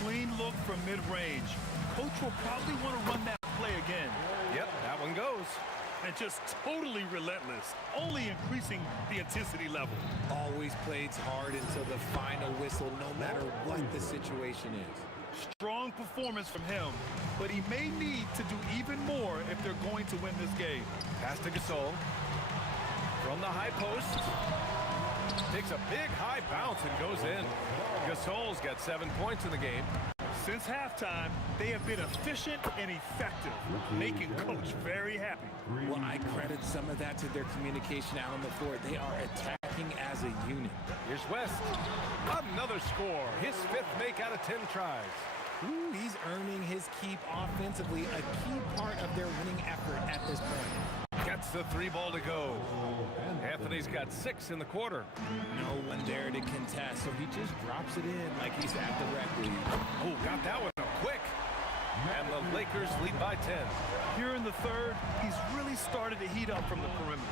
Clean look from mid-range. Coach will probably want to run that play again. Yep, that one goes. And just totally relentless, only increasing the intensity level. Always plays hard until the final whistle, no matter what the situation is. Strong performance from him, but he may need to do even more if they're going to win this game. Pass to Gasol. From the high post. Takes a big high bounce and goes in. Gasol's got 7 points in the game. Since halftime, they have been efficient and effective, making Coach very happy. Well, I credit some of that to their communication out on the floor. They are attacking as a unit. Here's West. Another score. His 5th make out of 10 tries. Ooh, he's earning his keep offensively, a key part of their winning effort at this point. Gets the 3 ball to go. Anthony's got 6 in the quarter. No one there to contest, so he just drops it in like he's at the rec league. Oh, got that one up quick. And the Lakers lead by 10. Here in the third, he's really started to heat up from the perimeter.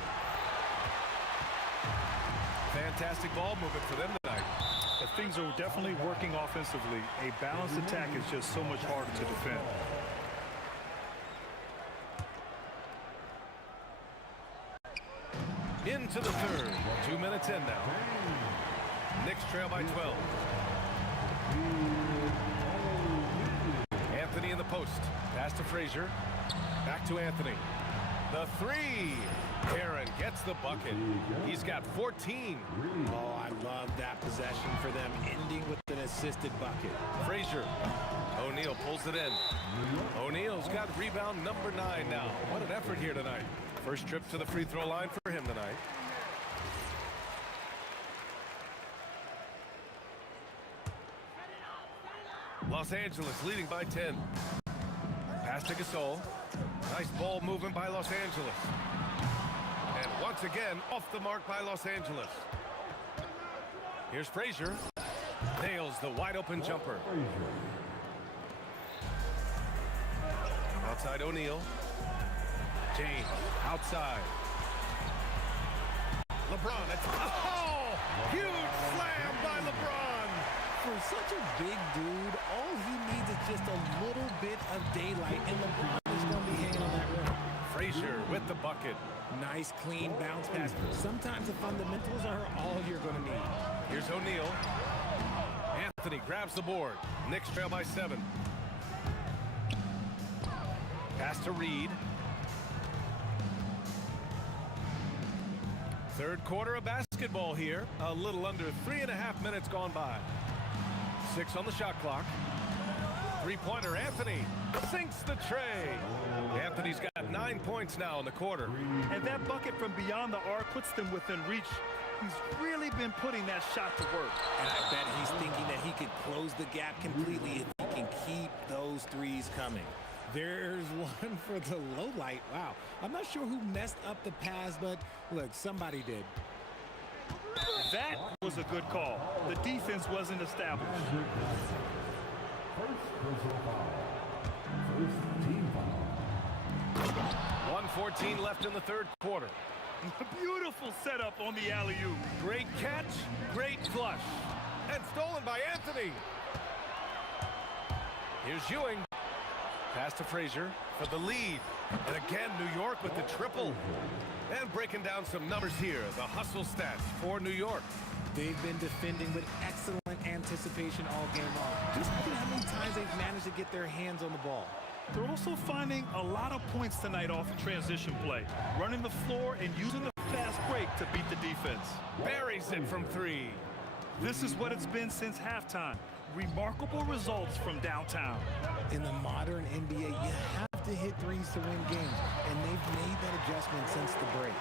Fantastic ball movement for them tonight. But things are definitely working offensively. A balanced attack is just so much harder to defend. Into the third. 2 minutes in now. Knicks trail by 12. Anthony in the post. Pass to Frazier. Back to Anthony. The 3. Aaron gets the bucket. He's got 14. Oh, I love that possession for them, ending with an assisted bucket. Frazier. O'Neal pulls it in. O'Neal's got rebound number 9 now. What an effort here tonight. First trip to the free throw line for him tonight. Los Angeles leading by 10. Pass to Gasol. Nice ball movement by Los Angeles. And once again, off the mark by Los Angeles. Here's Frazier. Nails the wide open jumper. Outside O'Neal. James outside. LeBron, huge slam by LeBron. For such a big dude, all he needs is just a little bit of daylight, and LeBron is going to be hanging on that rim. Frazier with the bucket. Nice, clean bounce pass. Sometimes the fundamentals are all you're going to need. Here's O'Neal. Anthony grabs the board. Knicks trail by 7. Pass to Reed. Third quarter of basketball here. A little under 3.5 minutes gone by. 6 on the shot clock. Three-pointer, Anthony sinks the tray. Anthony's got 9 points now in the quarter. And that bucket from beyond the arc puts them within reach. He's really been putting that shot to work. And I bet he's thinking that he could close the gap completely if he can keep those threes coming. There's one for the low light. Wow. I'm not sure who messed up the pass, but look, somebody did. That was a good call. The defense wasn't established. First personal foul. First team foul. 1:14 left in the third quarter. Beautiful setup on the alley-oop. Great catch, great flush. And stolen by Anthony. Here's Ewing. Pass to Frazier for the lead. And again, New York with the triple. And breaking down some numbers here, the hustle stats for New York. They've been defending with excellent anticipation all game long. Just look at how many times they've managed to get their hands on the ball. They're also finding a lot of points tonight off of transition play, running the floor and using the fast break to beat the defense. Buries it from 3. This is what it's been since halftime. Remarkable results from downtown. In the modern NBA, you have to hit threes to win games, and they've made that adjustment since the break.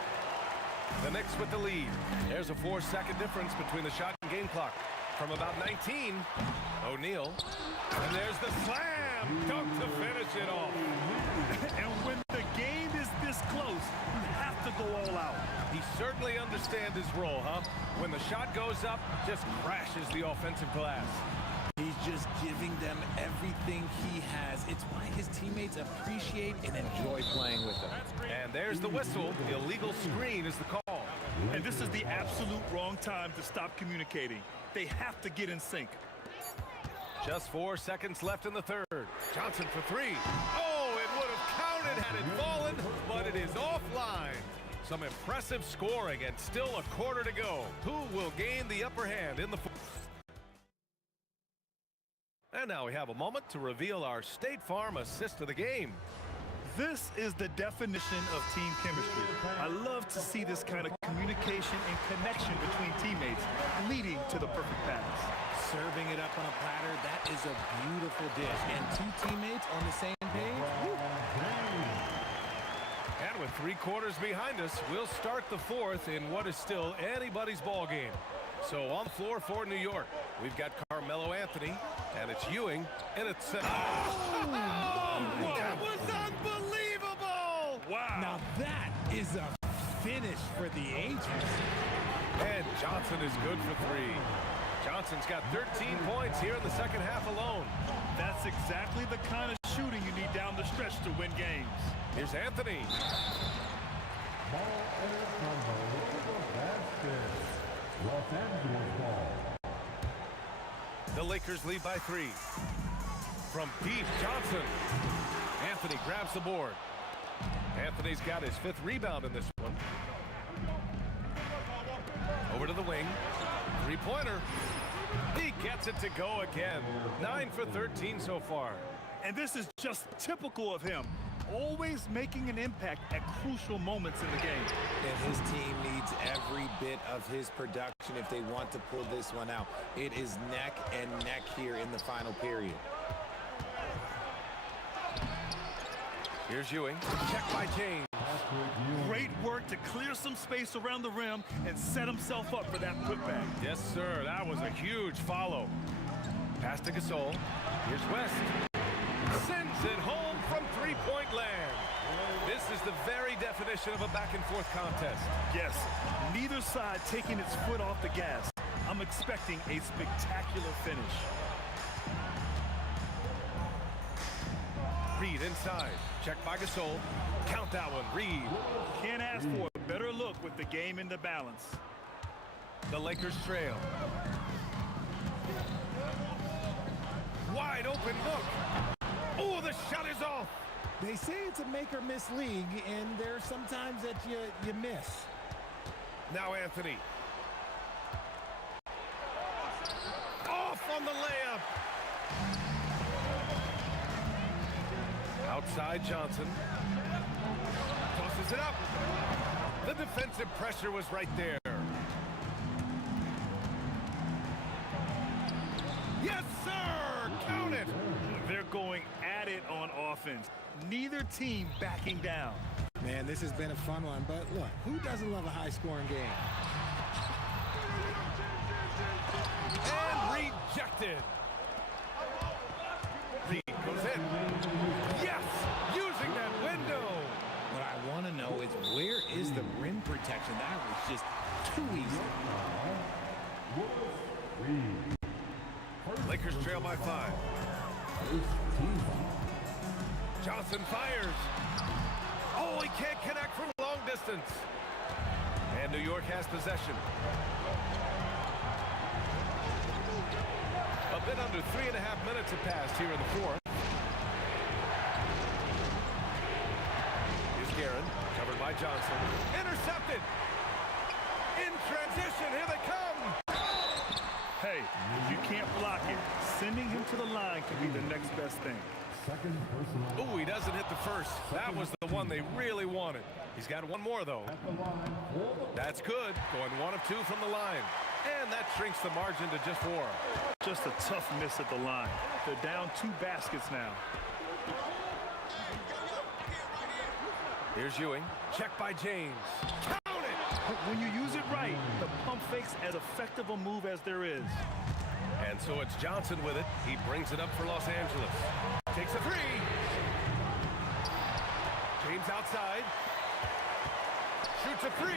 The Knicks with the lead. There's a 4-second difference between the shot and game clock. From about 19, O'Neal. And there's the slam dunk to finish it off. And when the game is this close, you have to go all out. He certainly understands his role, huh? When the shot goes up, just crashes the offensive glass. He's just giving them everything he has. It's why his teammates appreciate and enjoy playing with him. And there's the whistle. Illegal screen is the call. And this is the absolute wrong time to stop communicating. They have to get in sync. Just 4 seconds left in the third. Johnson for 3. Oh, it would have counted had it fallen, but it is offline. Some impressive scoring and still a quarter to go. Who will gain the upper hand in the fourth? And now we have a moment to reveal our State Farm assist of the game. This is the definition of team chemistry. I love to see this kind of communication and connection between teammates leading to the perfect pass. Serving it up on a platter, that is a beautiful dish. And 2 teammates on the same page. Woo. And with 3 quarters behind us, we'll start the fourth in what is still anybody's ball game. So on the floor for New York, we've got Carmelo Anthony, and it's Ewing, and it's... Oh, that was unbelievable! Wow! Now that is a finish for the ages. And Johnson is good for 3. Johnson's got 13 points here in the second half alone. That's exactly the kind of shooting you need down the stretch to win games. Here's Anthony. Ball is from the basket. Los Angeles ball. The Lakers lead by 3. From deep, Johnson. Anthony grabs the board. Anthony's got his 5th rebound in this one. Over to the wing. 3-pointer. He gets it to go again. 9 for 13 so far. And this is just typical of him. Always making an impact at crucial moments in the game. And his team needs every bit of his production if they want to pull this one out. It is neck and neck here in the final period. Here's Ewing. Check by James. Great work to clear some space around the rim and set himself up for that putback. Yes, sir. That was a huge follow. Pass to Gasol. Here's West. Sends it home from 3-point land. This is the very definition of a back-and-forth contest. Yes, neither side taking its foot off the gas. I'm expecting a spectacular finish. Reed inside. Check by Gasol. Count that one. Reed. Can't ask for a Better look with the game in the balance. The Lakers trail. Wide open look. Oh, the shot is off. They say it's a make-or-miss league, and there's sometimes that you miss. Now Anthony. Off on the layup. Outside Johnson. Tosses it up. The defensive pressure was right there. Yes, sir! Count it! They're going at it on offense. Neither team backing down. Man, this has been a fun one, but look, who doesn't love a high-scoring game? And rejected. Reed goes in. Yes! Using that window. What I want to know is where is the rim protection? That was just too easy. Lakers trail by 5. Johnson fires. Oh, he can't connect from long distance. And New York has possession. A bit under 3.5 minutes have passed here in the fourth. Here's Guerin, covered by Johnson. Intercepted. In transition, here they come. Hey, if you can't block it, sending him to the line could be the next best thing. Oh, he doesn't hit the first. That was the one they really wanted. He's got one more, though. That's good. Going 1 of 2 from the line. And that shrinks the margin to just 4. Just a tough miss at the line. They're down 2 baskets now. Here's Ewing. Check by James. Count it! When you use it right, the pump fake's as effective a move as there is. And so it's Johnson with it. He brings it up for Los Angeles. Takes a 3. James outside. Shoots a 3.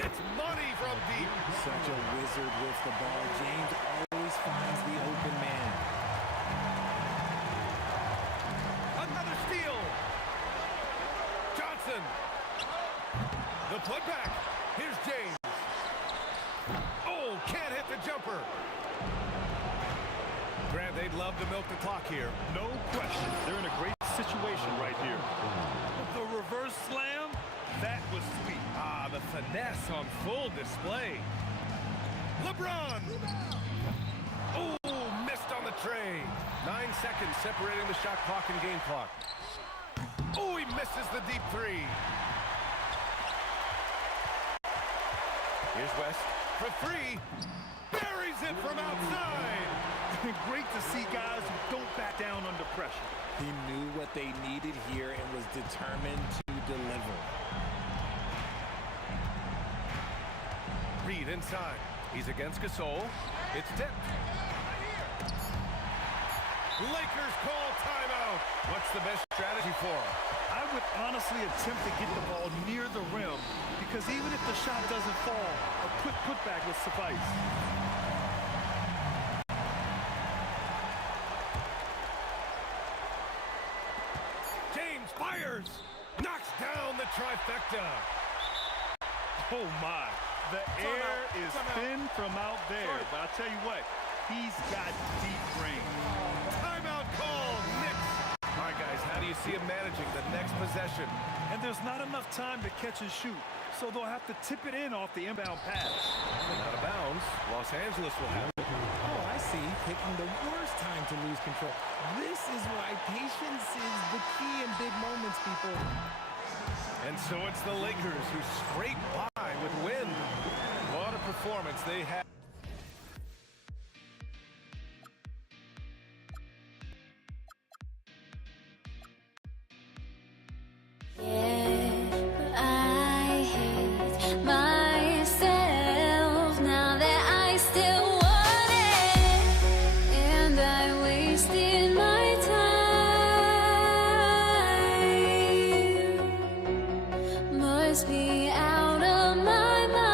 It's money from deep. Such a wizard with the ball. James always finds the open man. Another steal. Johnson. The putback. Here's James. Oh, can't hit the jumper. Grant, they'd love to milk the clock here. No question. They're in a great situation right here. The reverse slam, that was sweet. Ah, the finesse on full display. LeBron. Oh, missed on the tray. 9 seconds separating the shot clock and game clock. Oh, he misses the deep 3. Here's West for 3. Buries it from outside. Great to see guys who don't back down under pressure. He knew what they needed here and was determined to deliver. Reed inside. He's against Gasol. It's tipped. Lakers call timeout. What's the best strategy for him? I would honestly attempt to get the ball near the rim because even if the shot doesn't fall, a quick putback would suffice. James fires. Knocks down the trifecta. Oh my. The air is thin from out there, but I'll tell you what, he's got deep range. Timeout call, Knicks. All right, guys, how do you see him managing the next possession? And there's not enough time to catch and shoot, so they'll have to tip it in off the inbound pass. Out of bounds, Los Angeles will have it. Oh, I see. Picking the worst time to lose control. This is why patience is the key in big moments, people. And so it's the Lakers who scrape by with win. What a performance they had. I hate myself now that I still want it, and I wasted my time. Must be out of my mind.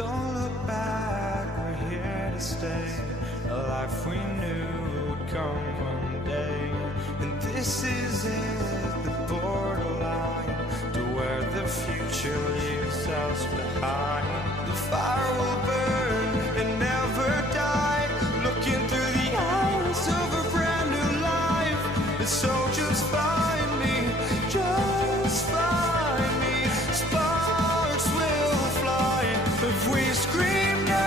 Don't look back, we're here to stay. A life we knew would come one day. And this is it, the borderline to where the future leaves us behind. The fire will burn and never die, looking through the eyes of a brand new life. And so just find me, just find me. Sparks will fly if we scream no.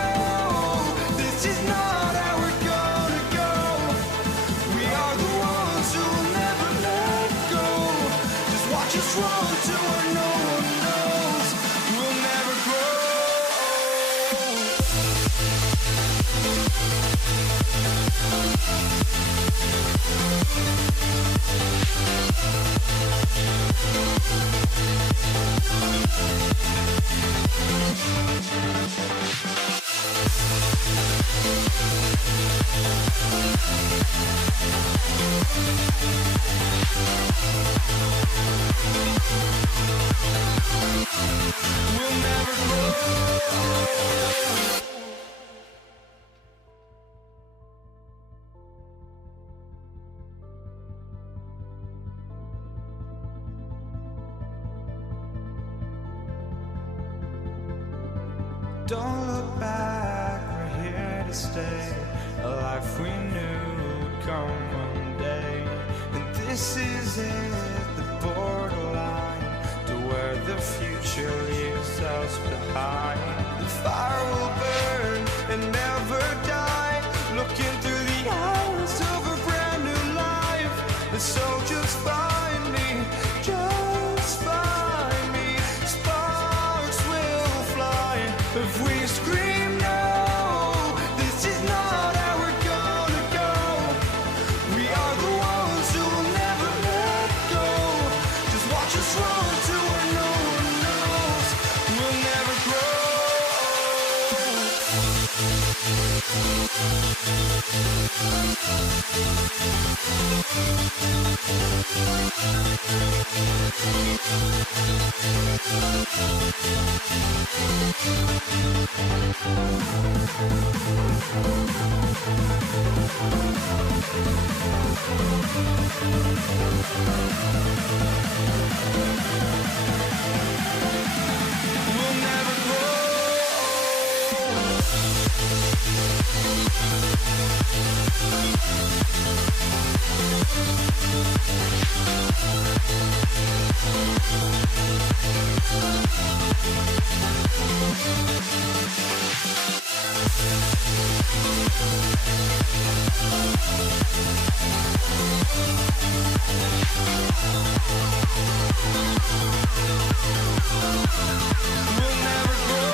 This is not how we're gonna go. We are the ones who will never let go. Just watch us run to where no one knows. We'll never grow. We'll never grow. Don't look back, we're here to stay. A life we knew would come one day. And this is it, the borderline to where the future leaves us behind. The fire will burn and never die, looking through the eyes of a brand new life. And so just find me, just find me. Sparks will fly if we scream no. This is not how we're gonna go. We are the ones who will never let go. Just watch us run to where no one knows. We'll never grow. We'll never grow. We'll never grow.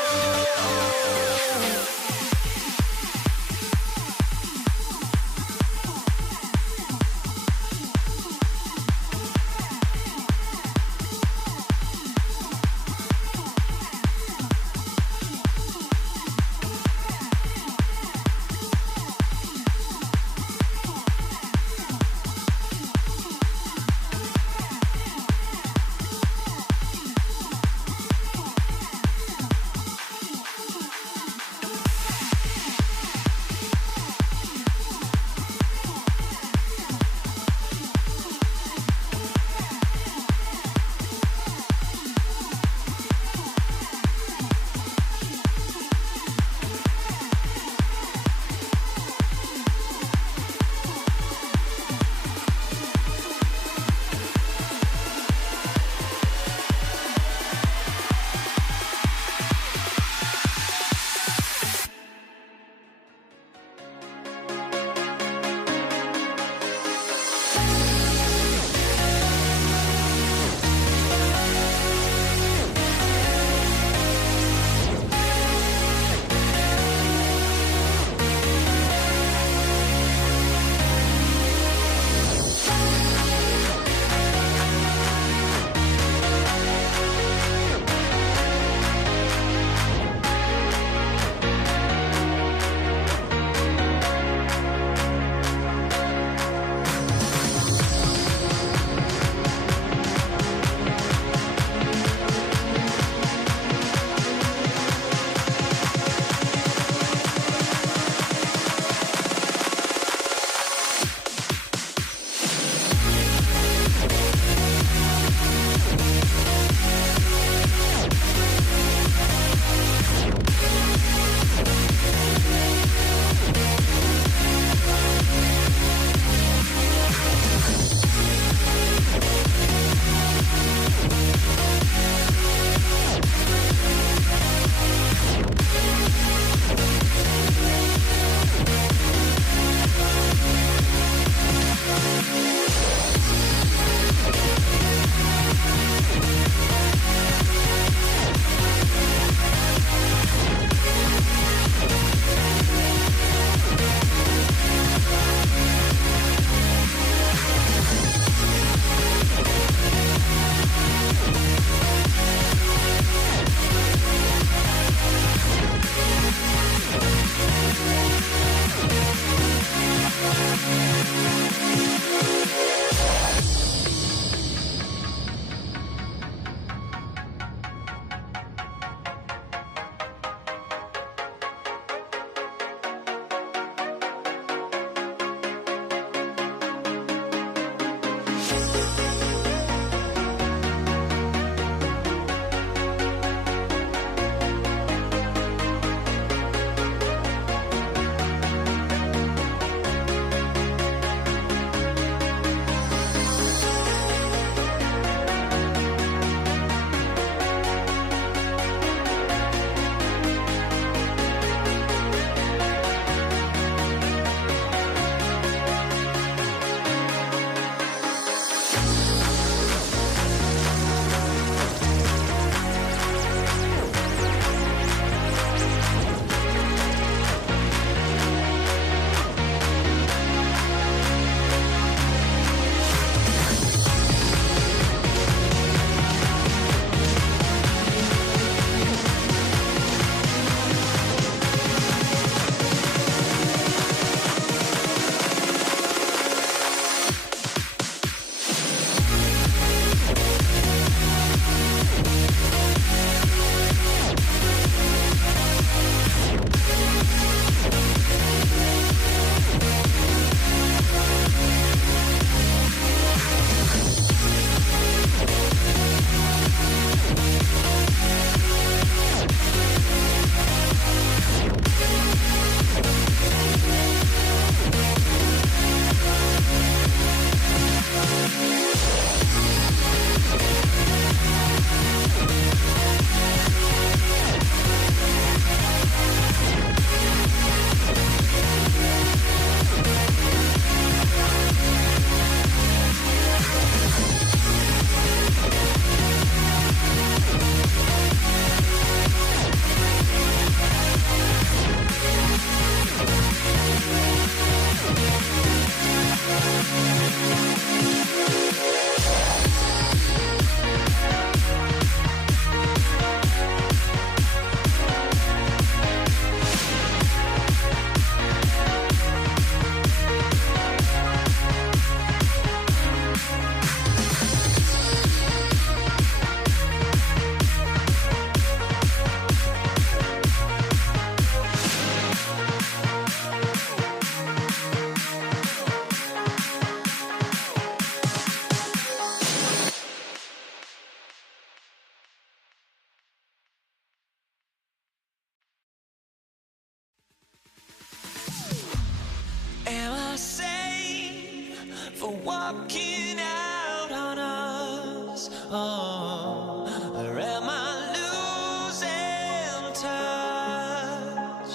walking out on us? Oh, or am I losing touch?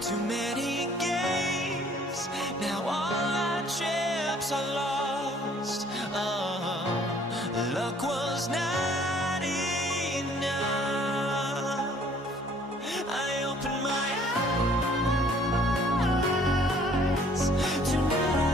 Too many games, now all our chips are lost. Oh, luck was not enough. I opened my eyes, tonight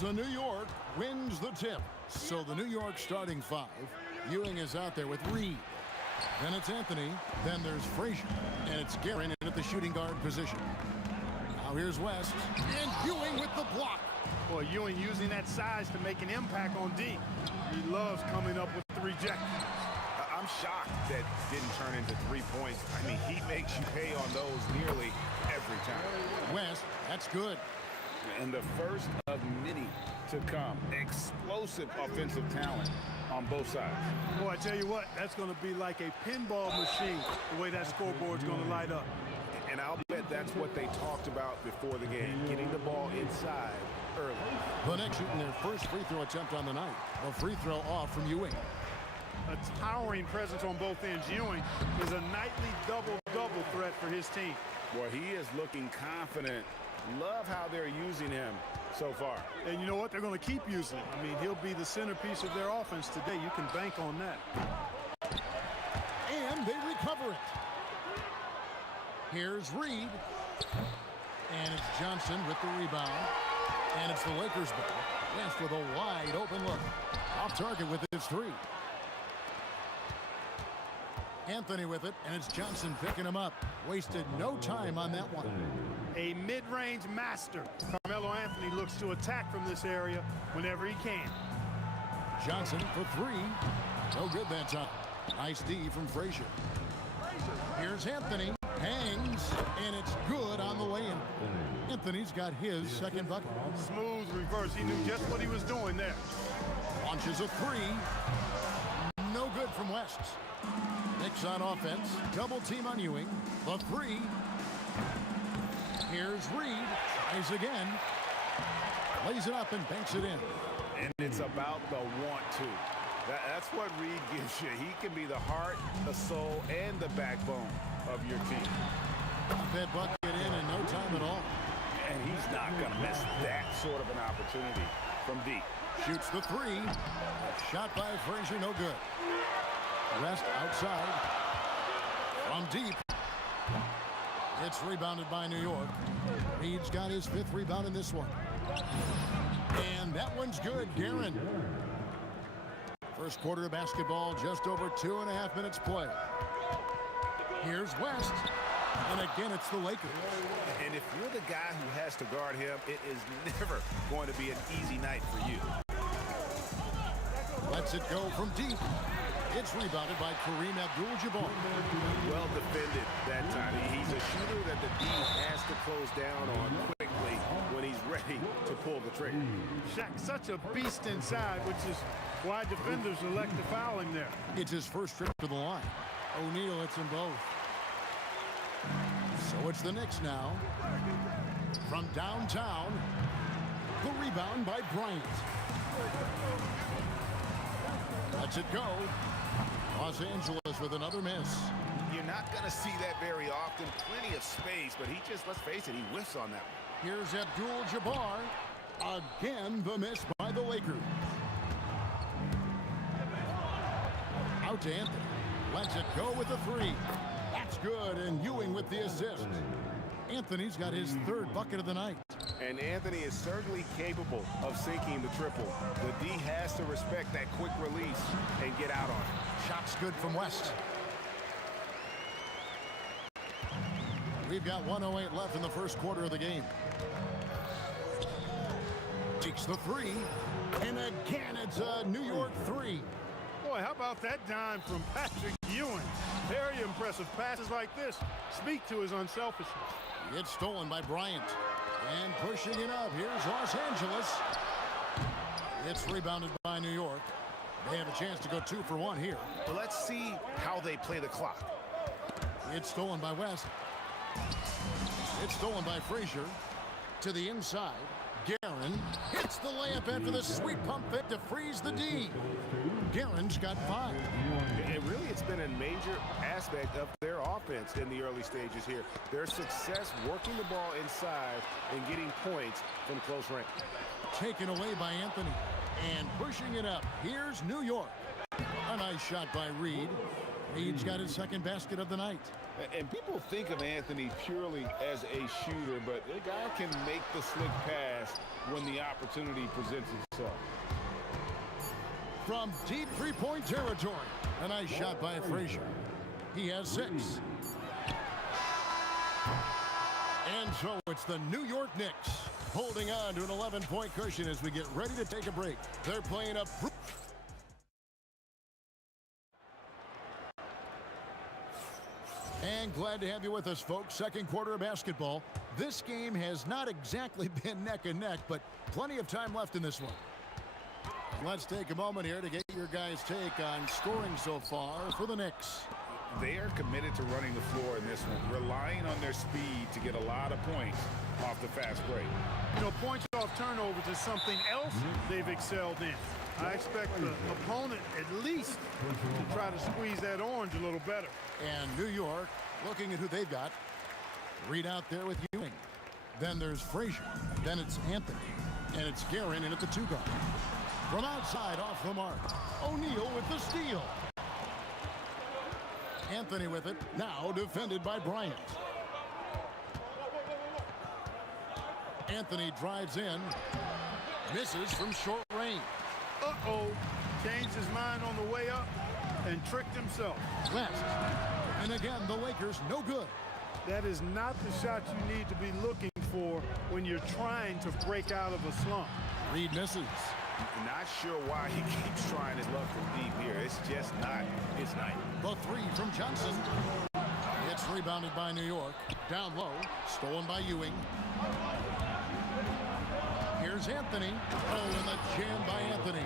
The New York wins the tip. So the New York starting five. Ewing is out there with Reed. Then it's Anthony. Then there's Frazier. And it's Guerin at the shooting guard position. Now here's West. And Ewing with the block. Boy, Ewing using that size to make an impact on D. He loves coming up with the reject. I'm shocked that didn't turn into 3 points. I mean, he makes you pay on those nearly every time. West, that's good. And the first of many to come. Explosive offensive talent on both sides. Boy, I tell you what, that's going to be like a pinball machine, the way that scoreboard's going to light up. And I'll bet that's what they talked about before the game, getting the ball inside early. The next shooting their first free throw attempt on the night. A free throw off from Ewing. A towering presence on both ends. Ewing is a nightly double-double threat for his team. Boy, he is looking confident. Love how they're using him so far. And you know what? They're going to keep using him. I mean, he'll be the centerpiece of their offense today. You can bank on that. And they recover it. Here's Reed. And it's Johnson with the rebound. And it's the Lakers ball. West with a wide open look. Off target with his three. Anthony with it, and it's Johnson picking him up. Wasted no time on that one. A mid-range master. Carmelo Anthony looks to attack from this area whenever he can. Johnson for three. No good that time. Nice D from Frazier. Here's Anthony. Hangs, and it's good on the way-in. Anthony's got his second bucket. Smooth reverse. He knew just what he was doing there. Launches a three. No good from West. Knicks on offense. Double team on Ewing. The three. Here's Reed. Tries again. Lays it up and banks it in. And it's about the want-to. That's what Reed gives you. He can be the heart, the soul, and the backbone of your team. Got that bucket in no time at all. And he's not going to miss that sort of an opportunity from deep. Shoots the three. Shot by Frazier, no good. West outside. From deep. It's rebounded by New York. Reed's got his fifth rebound in this one. And that one's good, Guerin. First quarter of basketball, just over 2.5 minutes play. Here's West. And again, it's the Lakers. And if you're the guy who has to guard him, it is never going to be an easy night for you. Lets it go from deep. It's rebounded by Kareem Abdul-Jabbar. Well defended that time. He's a shooter that the D has to close down on quickly when he's ready to pull the trigger. Shaq, such a beast inside, which is why defenders elect to foul him there. It's his first trip to the line. O'Neal hits them both. So it's the Knicks now. From downtown, the rebound by Bryant. Lets it go. Los Angeles with another miss. You're not going to see that very often. Plenty of space, but he just, let's face it, he whiffs on that one. Here's Abdul-Jabbar. Again, the miss by the Lakers. Out to Anthony. Lets it go with the three. That's good, and Ewing with the assist. Anthony's got his third bucket of the night. And Anthony is certainly capable of sinking the triple. The D has to respect that quick release and get out on it. Shot's good from West. We've got 1:08 left in the first quarter of the game. Takes the three, and again it's a New York three. Boy, how about that dime from Patrick Ewing? Very impressive. Passes like this speak to his unselfishness. It's stolen by Bryant. And pushing it up, here's Los Angeles. It's rebounded by New York. They have a chance to go 2 for 1 here. Well, let's see how they play the clock. It's stolen by West. It's stolen by Frazier. To the inside. Guerin hits the layup after the sweet pump fake to freeze the D. Guerin's got 5. And really, it's been a major aspect of their offense in the early stages here. Their success working the ball inside and getting points from close range. Taken away by Anthony. And pushing it up. Here's New York. A nice shot by Reed. Each got his second basket of the night. And people think of Anthony purely as a shooter, but the guy can make the slick pass when the opportunity presents itself. From deep three-point territory, a nice shot by Frazier. He has 6. And so it's the New York Knicks holding on to an 11-point cushion as we get ready to take a break. They're playing up. And glad to have you with us, folks. Second quarter of basketball. This game has not exactly been neck and neck, but plenty of time left in this one. Let's take a moment here to get your guys' take on scoring so far for the Knicks. They are committed to running the floor in this one, relying on their speed to get a lot of points off the fast break. You know, points off turnovers is something else they've excelled in. I expect the opponent at least to try to squeeze that orange a little better. And New York looking at who they've got. Reed out there with Ewing. Then there's Frazier. Then it's Anthony. And it's Guerin in at the 2 guard. From outside off the mark. O'Neal with the steal. Anthony with it. Now defended by Bryant. Anthony drives in. Misses from short range. Uh-oh. Changed his mind on the way up and tricked himself. West. And again, the Lakers no good. That is not the shot you need to be looking for when you're trying to break out of a slump. Reed misses. Not sure why he keeps trying his luck from deep here. It's just not his night. The 3 from Johnson. It's rebounded by New York. Down low. Stolen by Ewing. Here's Anthony. Oh, and the jam by Anthony.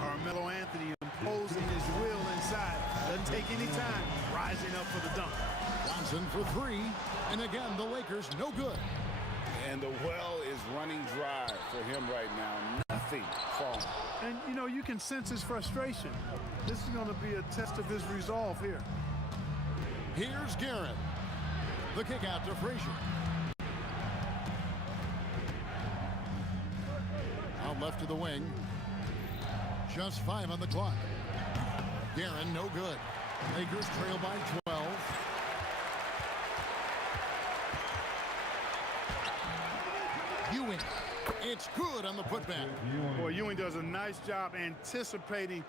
Carmelo Anthony imposing his will inside. Doesn't take any time. Rising up for the dunk. Johnson for 3. And again, the Lakers no good. And the well is running dry for him right now. Nothing falling. And, you know, you can sense his frustration. This is going to be a test of his resolve here. Here's Guerin. The kick out to Frazier. Out left to the wing. Just 5 on the clock. Guerin no good. Lakers trail by 12. Ewing. It's good on the putback. Boy, Ewing does a nice job anticipating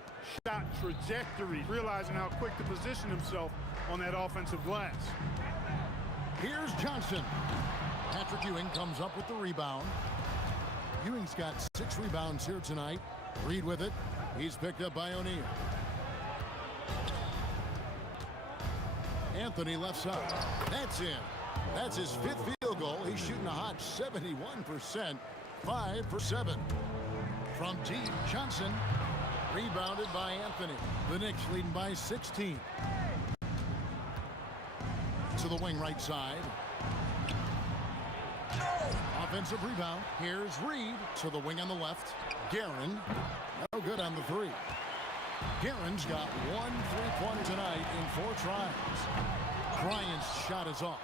shot trajectory, realizing how quick to position himself on that offensive glass. Here's Johnson. Patrick Ewing comes up with the rebound. Ewing's got 6 rebounds here tonight. Reed with it. He's picked up by O'Neal. Anthony left side. That's in. That's his 5th field goal. He's shooting a hot 71%. 5 for 7. From deep, Johnson. Rebounded by Anthony. The Knicks leading by 16. To the wing right side. Offensive rebound. Here's Reed to the wing on the left. Guerin. No good on the 3. Guerin's got 1 3-pointer tonight in 4 tries. Bryant's shot is off.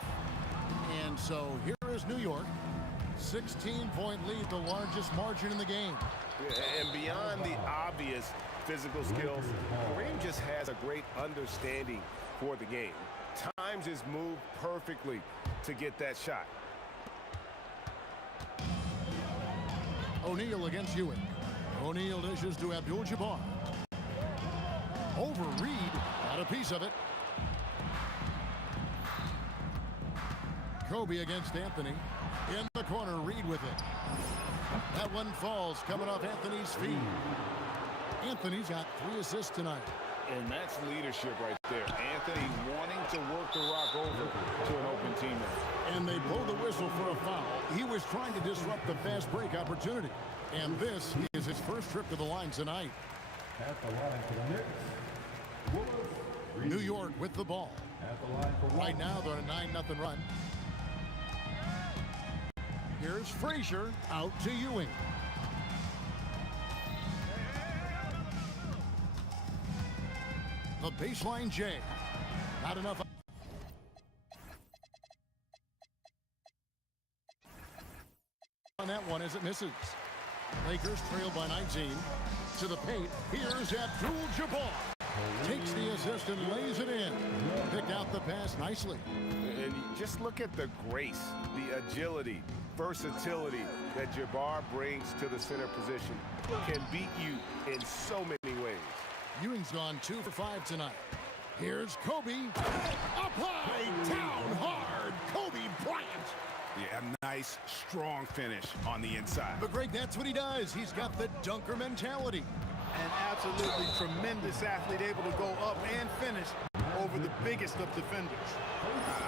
And so here is New York. 16-point lead, the largest margin in the game. And beyond the obvious physical skills, Kareem just has a great understanding for the game. Times his move perfectly to get that shot. O'Neal against Ewing. O'Neal dishes to Abdul-Jabbar. Over Reed. Got a piece of it. Kobe against Anthony. In the corner, Reed with it. That one falls, coming off Anthony's feet. Anthony's got 3 assists tonight. And that's leadership right there. Anthony wanting to work the rock over to an open teammate. And they blow the whistle for a foul. He was trying to disrupt the fast break opportunity. And this is his first trip to the line tonight. At the line for the Knicks, Willis Reed. New York with the ball. At the line for right now, they're on a 9-0 run. Here's Frazier out to Ewing. The baseline J. Not enough. On that one as it misses. Lakers trail by 19. To the paint. Here's Abdul-Jabbar. Takes takes the assist and lays it in. Picked out the pass nicely. And you just look at the grace, the agility, versatility that Jabbar brings to the center position. Can beat you in so many ways. Ewing's gone 2 for 5 tonight. Here's Kobe. Applied down hard. Kobe Bryant. Yeah, a nice, strong finish on the inside. But Greg, that's what he does. He's got the dunker mentality. An absolutely tremendous athlete, able to go up and finish over the biggest of defenders.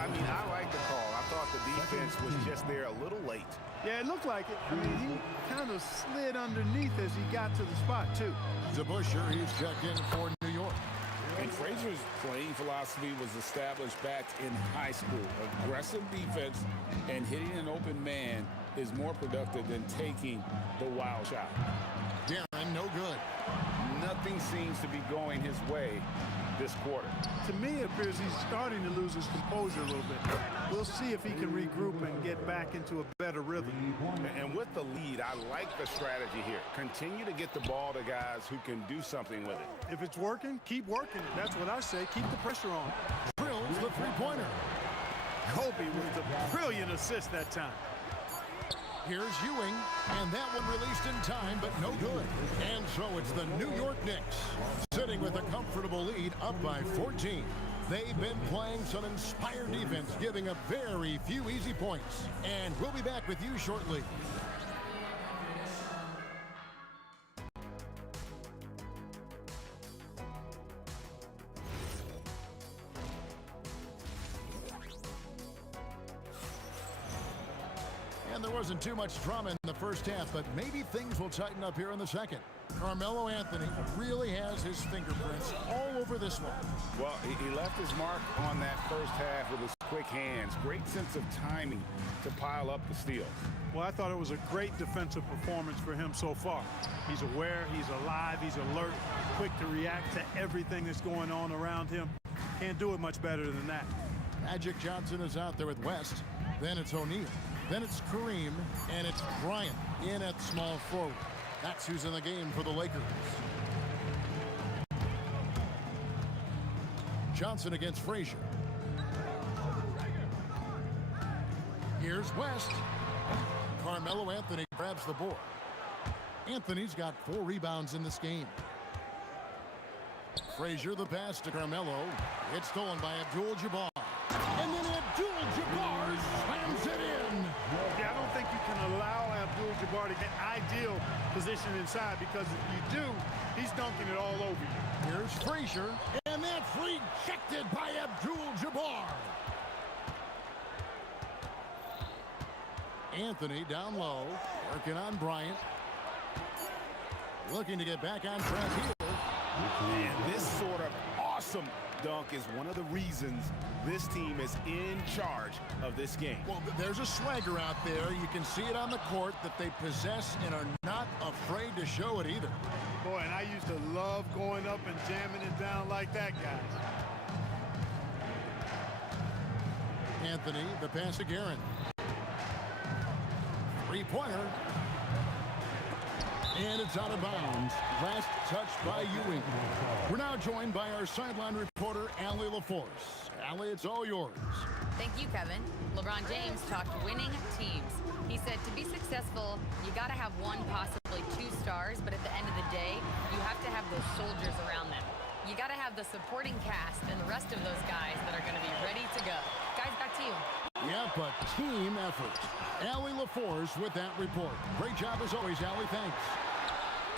I mean, I like the call. I thought the defense was just there a little late. Yeah, it looked like it. I mean, he kind of slid underneath as he got to the spot, too. Zabusher, he's checked in for New York. And Frazier's playing philosophy was established back in high school. Aggressive defense and hitting an open man is more productive than taking the wild shot. Darren, no good. Nothing seems to be going his way this quarter. To me, it appears he's starting to lose his composure a little bit. We'll see if he can regroup and get back into a better rhythm. And with the lead, I like the strategy here. Continue to get the ball to guys who can do something with it. If it's working, keep working it. That's what I say. Keep the pressure on. Drills the three-pointer. Kobe with the brilliant assist that time. Here's Ewing, and that one released in time, but no good. And so it's the New York Knicks, sitting with a comfortable lead up by 14. They've been playing some inspired defense, giving up very few easy points. And we'll be back with you shortly. And there wasn't too much drama in the first half, but maybe things will tighten up here in the second. Carmelo Anthony really has his fingerprints all over this one. Well, he left his mark on that first half with his quick hands. Great sense of timing to pile up the steals. Well, I thought it was a great defensive performance for him so far. He's aware, he's alive, he's alert, quick to react to everything that's going on around him. Can't do it much better than that. Magic Johnson is out there with West. Then it's O'Neal. Then it's Kareem, and it's Bryant in at small forward. That's who's in the game for the Lakers. Johnson against Frazier. Here's West. Carmelo Anthony grabs the board. Anthony's got 4 rebounds in this game. Frazier the pass to Carmelo. It's stolen by Abdul-Jabbar. And then Abdul-Jabbar slams it in. Yeah, I don't think you can allow Abdul-Jabbar to get ideal position inside, because if you do, he's dunking it all over you. Here's Frazier, and that's rejected by Abdul-Jabbar. Anthony down low, working on Bryant. Looking to get back on track here. And this sort of awesome dunk is one of the reasons this team is in charge of this game. Well, there's a swagger out there. You can see it on the court that they possess and are not afraid to show it either. Boy, and I used to love going up and jamming it down like that, guys. Anthony, the pass to Guerin. Three-pointer. And it's out of bounds. Last touch by Ewing. We're now joined by our sideline reporter, Allie LaForce. Allie, it's all yours. Thank you, Kevin. LeBron James talked winning teams. He said to be successful, you got to have one, possibly 2 stars, but at the end of the day, you have to have those soldiers around them. You got to have the supporting cast and the rest of those guys that are going to be ready to go. Guys, back to you. Yeah, but team effort. Allie LaForce with that report. Great job as always, Allie. Thanks.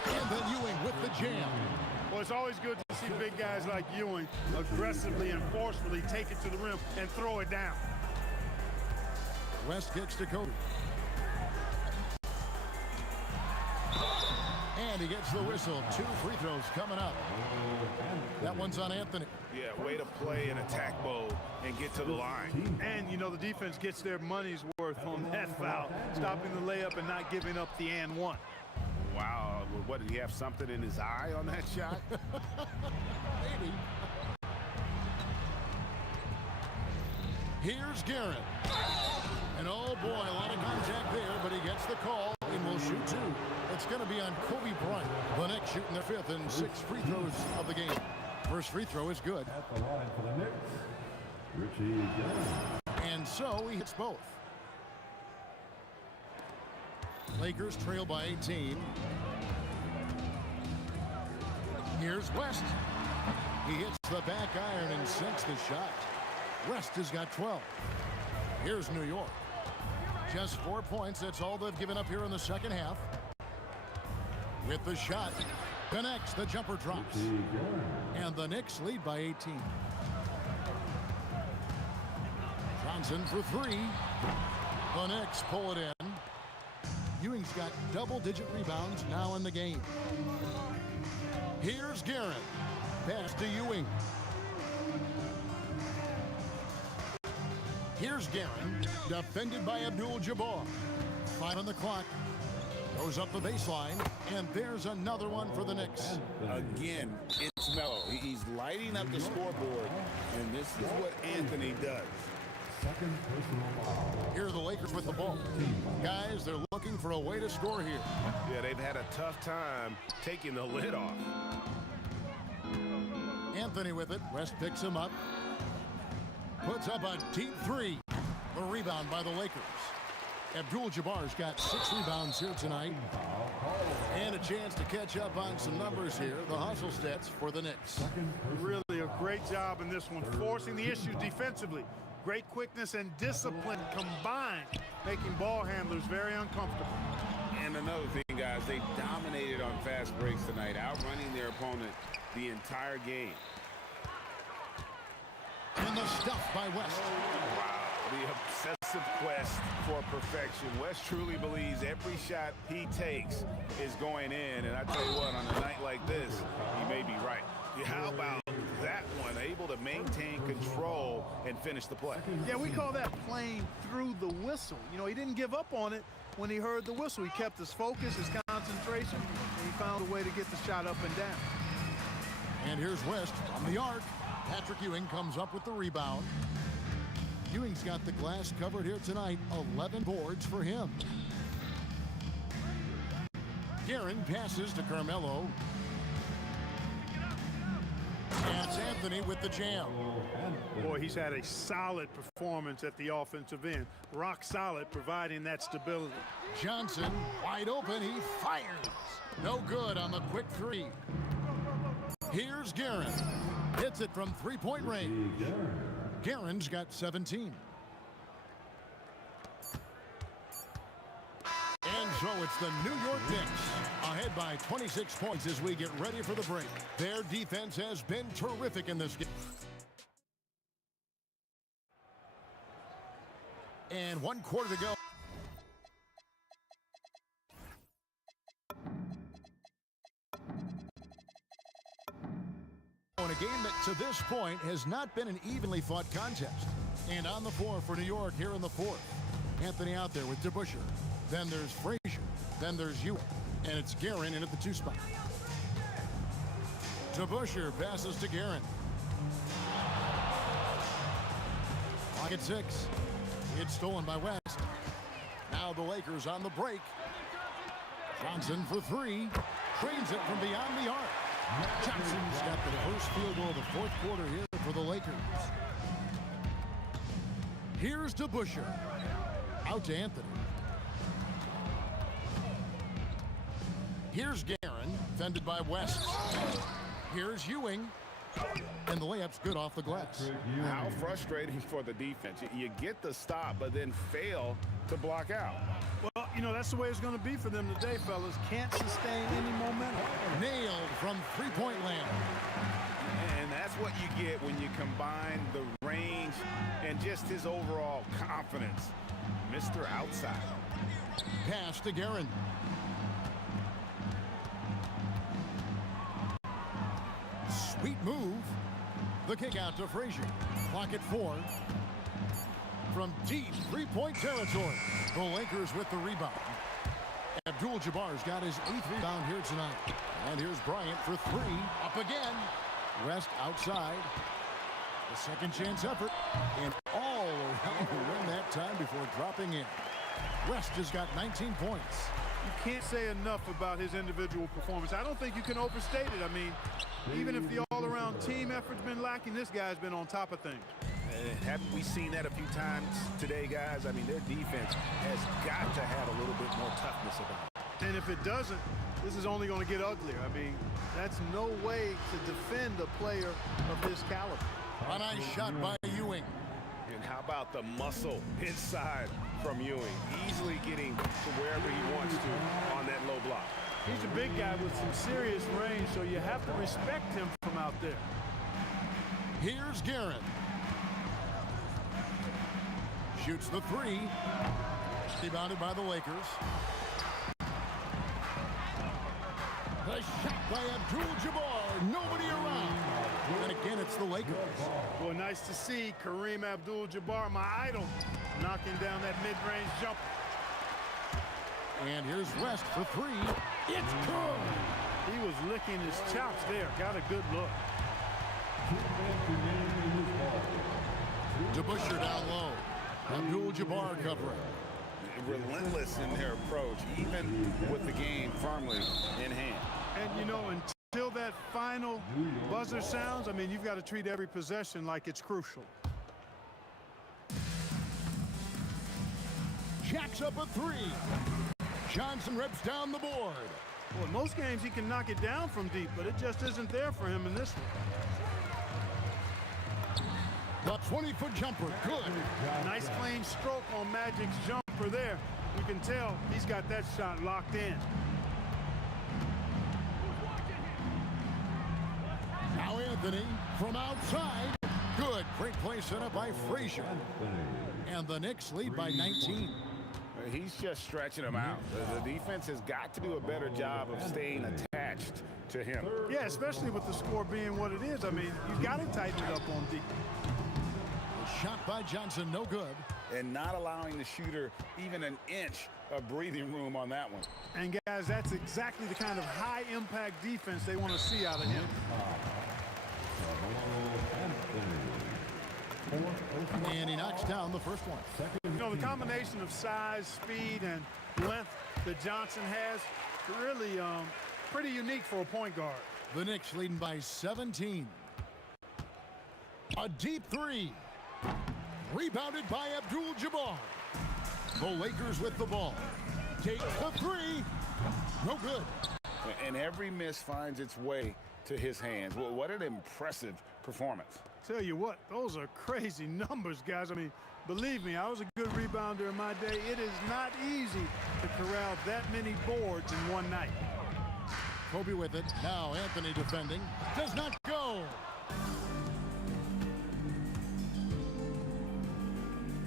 And then Ewing with the jam. Well, it's always good to see big guys like Ewing aggressively and forcefully take it to the rim and throw it down. West kicks to Kobe. And he gets the whistle. 2 free throws coming up. That one's on Anthony. Yeah, way to play in attack mode and get to the line. And, you know, the defense gets their money's worth on that foul, stopping the layup and not giving up the and one. Wow, what, did he have something in his eye on that shot? Maybe. Here's Guerin. And oh boy, a lot of contact there, but he gets the call and will shoot 2. It's going to be on Kobe Bryant. The Knicks shooting their 5th and 6th free throws of the game. First free throw is good. At the line for the Knicks, Richie Garrett. And so he hits both. Lakers trail by 18. Here's West. He hits the back iron and sinks the shot. West has got 12. Here's New York. Just 4 points. That's all they've given up here in the second half. With the shot. Connects. The jumper drops. And the Knicks lead by 18. Johnson for three. The Knicks pull it in. Ewing's got double-digit rebounds now in the game. Here's Garrett. Pass to Ewing. Here's Garrett, defended by Abdul-Jabbar. 5 on the clock. Goes up the baseline, and there's another one for the Knicks. Again, it's Melo. He's lighting up the scoreboard, and this is what Anthony does. Second personal foul. Here are the Lakers with the ball. Guys, they're looking for a way to score here. Yeah, they've had a tough time taking the lid off. Anthony with it. West picks him up. Puts up a deep three. The rebound by the Lakers. Abdul-Jabbar's got 6 rebounds here tonight. And a chance to catch up on some numbers here. The hustle stats for the Knicks. Really a great job in this one, forcing the issue defensively. Great quickness and discipline combined, making ball handlers very uncomfortable. And another thing, guys, they dominated on fast breaks tonight, outrunning their opponent the entire game. And the stuff by West. Wow, the obsessive quest for perfection. West truly believes every shot he takes is going in. And I tell you what, on a night like this, he may be right. How about that one, able to maintain control and finish the play? Yeah, we call that playing through the whistle. You know, he didn't give up on it when he heard the whistle. He kept his focus, his concentration, and he found a way to get the shot up and down. And here's West from the arc. Patrick Ewing comes up with the rebound. Ewing's got the glass covered here tonight. 11 boards for him. Guerin passes to Carmelo. And it's Anthony with the jam. Boy, he's had a solid performance at the offensive end. Rock solid, providing that stability. Johnson wide open. He fires. No good on the quick three. Here's Guerin. Hits it from three-point range. Guerin's got 17. And so it's the New York Knicks ahead by 26 points as we get ready for the break. Their defense has been terrific in this game. And 1 quarter to go. In a game that to this point has not been an evenly fought contest. And on the floor for New York here in the fourth. Anthony out there with DeBusschere. Then there's Frazier. Then there's Ewing. And it's Guerin in at the 2 spot. DeBusschere passes to Guerin. Clock at 6. It's stolen by West. Now the Lakers on the break. Johnson for 3. Trains it from beyond the arc. Johnson's got the first field goal of the 4th quarter here for the Lakers. Here's DeBusschere. Out to Anthony. Here's Guerin, fended by West. Here's Ewing. And the layup's good off the glass. How frustrating for the defense. You get the stop, but then fail to block out. Well, you know, that's the way it's going to be for them today, fellas. Can't sustain any momentum. Nailed from three-point land. And that's what you get when you combine the range and just his overall confidence. Mr. Outside. Pass to Guerin. Sweet move. The kick out to Frazier. Clock at 4. From deep three-point territory. The Lakers with the rebound. Abdul-Jabbar's got his 8th rebound here tonight. And here's Bryant for 3. Up again. West outside. The second chance effort. And all around the rim that time before dropping in. West has got 19 points. You can't say enough about his individual performance. I don't think you can overstate it. I mean, even if the all-around team effort's been lacking, this guy's been on top of things. Haven't we seen that a few times today, guys? I mean, their defense has got to have a little bit more toughness about it. And if it doesn't, this is only going to get uglier. I mean, that's no way to defend a player of his caliber. A nice shot by Ewing. And how about the muscle inside from Ewing? Easily getting to wherever he wants to on that low block. He's a big guy with some serious range, so you have to respect him from out there. Here's Garrett. Shoots the three. Rebounded by the Lakers. The shot by Abdul-Jabbar. Nobody around. And again, it's the Lakers. Well, nice to see Kareem Abdul-Jabbar, my idol, knocking down that mid-range jumper. And here's West for three. It's good. He was licking his chops there. Got a good look. DeBusschere down low. Abdul-Jabbar covering. Relentless in their approach, even with the game firmly in hand. And, you know, until that final buzzer sounds, I mean, you've got to treat every possession like it's crucial. Jacks up a three. Johnson rips down the board. Well, in most games he can knock it down from deep, but it just isn't there for him in this one. The 20-foot jumper, good. Nice clean stroke on Magic's jumper there. You can tell he's got that shot locked in. Now Anthony from outside. Good. Great play set up by Frazier. And the Knicks lead by 19. He's just stretching him out. The defense has got to do a better job of staying attached to him. Yeah, especially with the score being what it is. I mean, you've got to tighten it up on deep. Shot by Johnson, no good. And not allowing the shooter even an inch of breathing room on that one. And guys, that's exactly the kind of high-impact defense they want to see out of him. And he knocks down the first one. You know, the combination of size, speed, and length that Johnson has, really pretty unique for a point guard. The Knicks leading by 17. A deep three. Rebounded by Abdul-Jabbar. The Lakers with the ball. Take the three. No good. And every miss finds its way to his hands. Well, what an impressive performance. Tell you what, those are crazy numbers, guys. I mean, believe me, I was a good rebounder in my day. It is not easy to corral that many boards in one night. Kobe with it. Now Anthony defending. Does not go.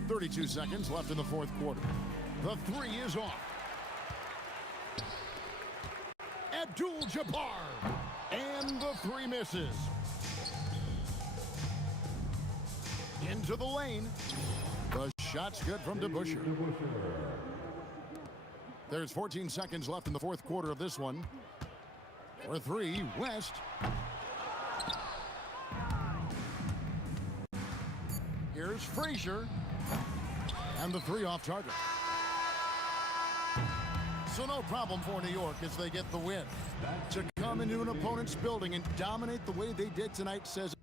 32 seconds left in the fourth quarter. The three is off. Abdul-Jabbar. And the three misses. Into the lane. The shot's good from DeBusschere. There's 14 seconds left in the fourth quarter of this one. For three, West. Here's Frazier. And the three off target. So no problem for New York as they get the win. To come into an opponent's building and dominate the way they did tonight says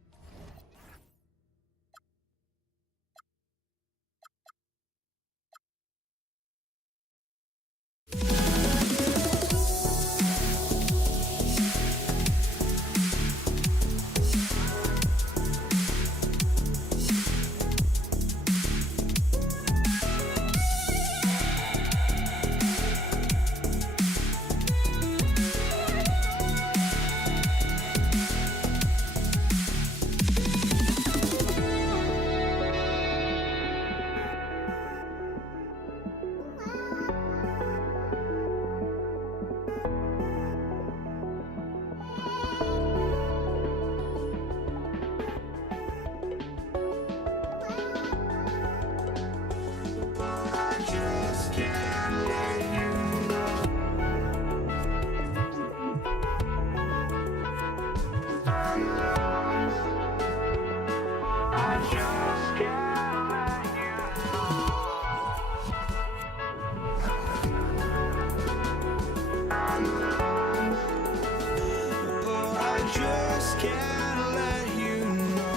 just can't let you know.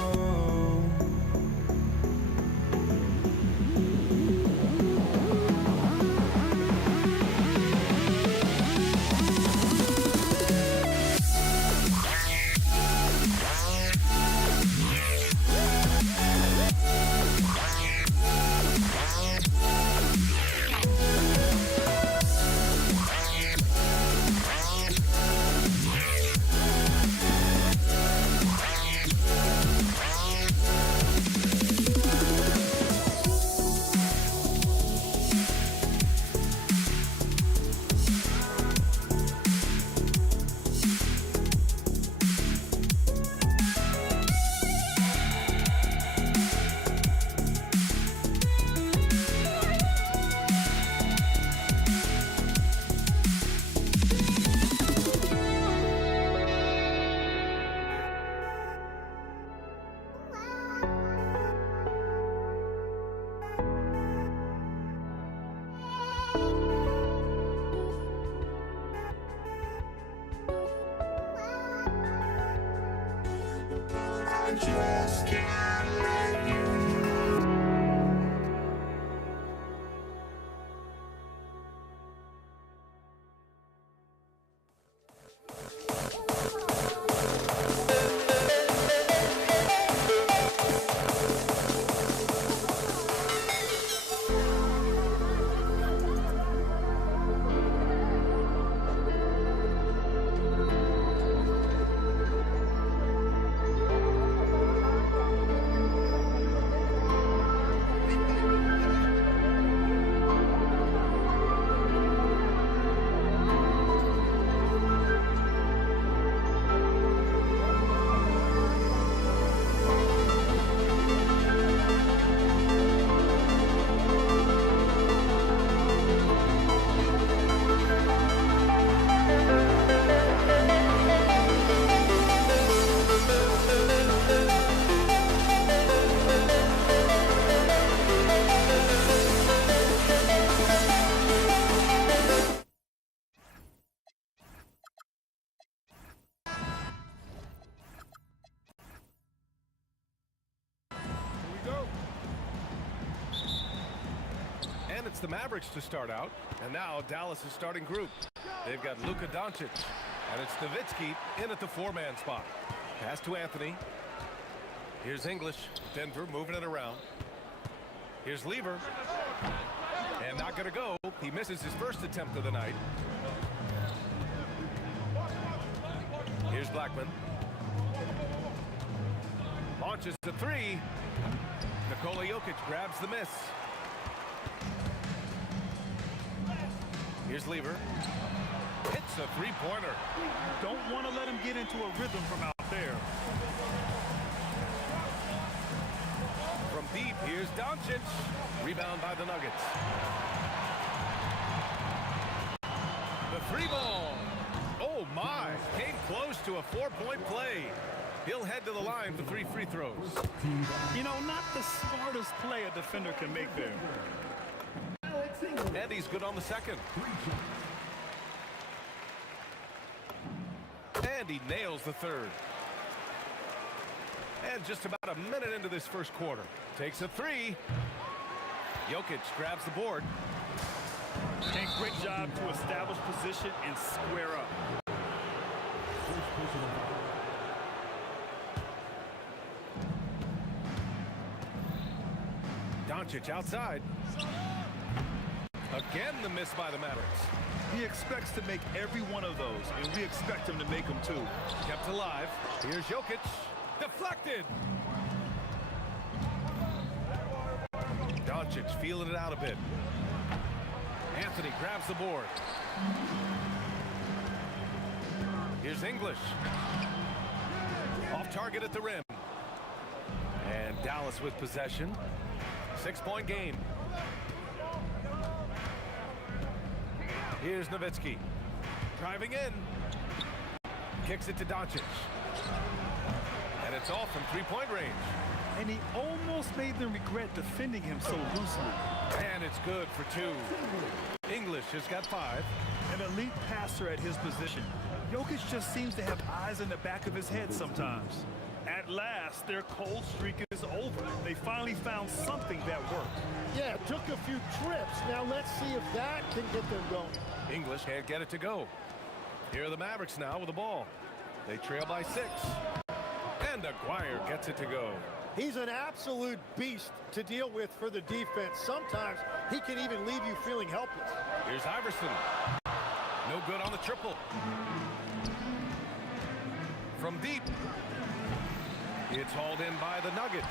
I just can't let you know. And it's the Mavericks to start out. And now Dallas' starting group. They've got Luka Doncic. And it's Nowitzki in at the four-man spot. Pass to Anthony. Here's English. Denver moving it around. Here's Lever. And not going to go. He misses his first attempt of the night. Here's Blackman. Launches the three. Nikola Jokic grabs the miss. Here's Lever. Hits a three-pointer. Don't want to let him get into a rhythm from out there. From deep, here's Doncic. Rebound by the Nuggets. The three ball. Oh, my. Came close to a four-point play. He'll head to the line for 3 free throws. You know, not the smartest play a defender can make there. And he's good on the second. And he nails the third. And just about a minute into this first quarter. Takes a three. Jokic grabs the board. And great job to establish position and square up. Doncic outside. Again, the miss by the Mavericks. He expects to make every one of those, and we expect him to make them too. Kept alive. Here's Jokic. Deflected. Doncic feeling it out a bit. Anthony grabs the board. Here's English. Off target at the rim. And Dallas with possession. 6-point game. Here's Nowitzki. Driving in. Kicks it to Doncic. And it's off from 3-point range. And he almost made them regret defending him so loosely. And it's good for 2. English has got 5. An elite passer at his position. Jokic just seems to have eyes in the back of his head sometimes. At last, their cold streak is over. They finally found something that worked. Yeah, it took a few trips. Now let's see if that can get them going. English can't get it to go. Here are the Mavericks now with the ball. They trail by 6. And Aguirre gets it to go. He's an absolute beast to deal with for the defense. Sometimes he can even leave you feeling helpless. Here's Iverson. No good on the triple. From deep. It's hauled in by the Nuggets.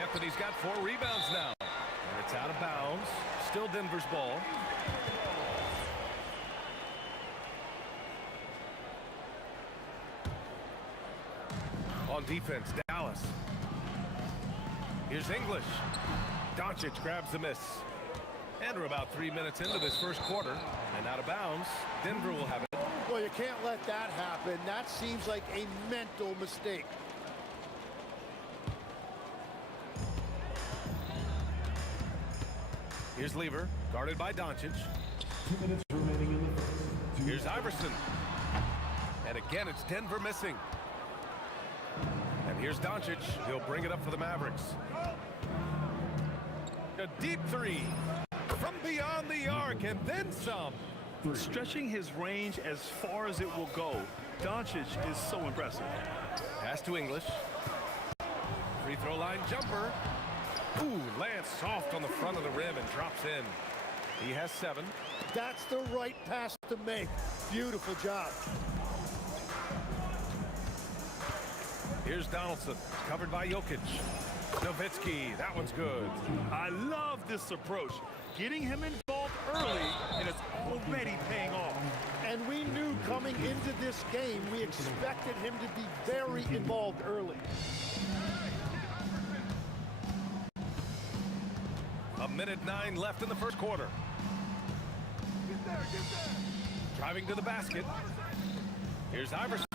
Anthony's got 4 rebounds now. And it's out of bounds. Still Denver's ball. On defense, Dallas. Here's English. Doncic grabs the miss. And we're about 3 minutes into this first quarter. And out of bounds, Denver will have it. Well, you can't let that happen. That seems like a mental mistake. Here's Lever, guarded by Doncic. 2 minutes remaining in the first. Here's Iverson. And again, it's Denver missing. And here's Doncic. He'll bring it up for the Mavericks. A deep 3 from beyond the arc, and then some. Stretching his range as far as it will go, Doncic is so impressive. Pass to English. Free throw line jumper. Ooh, lands soft on the front of the rim and drops in. He has 7. That's the right pass to make. Beautiful job. Here's Donaldson, covered by Jokic. Nowitzki, that one's good. I love this approach. Getting him involved early, and it's already paying off. And we knew coming into this game, we expected him to be very involved early. A minute 9 left in the first quarter. Driving to the basket. Here's Iverson.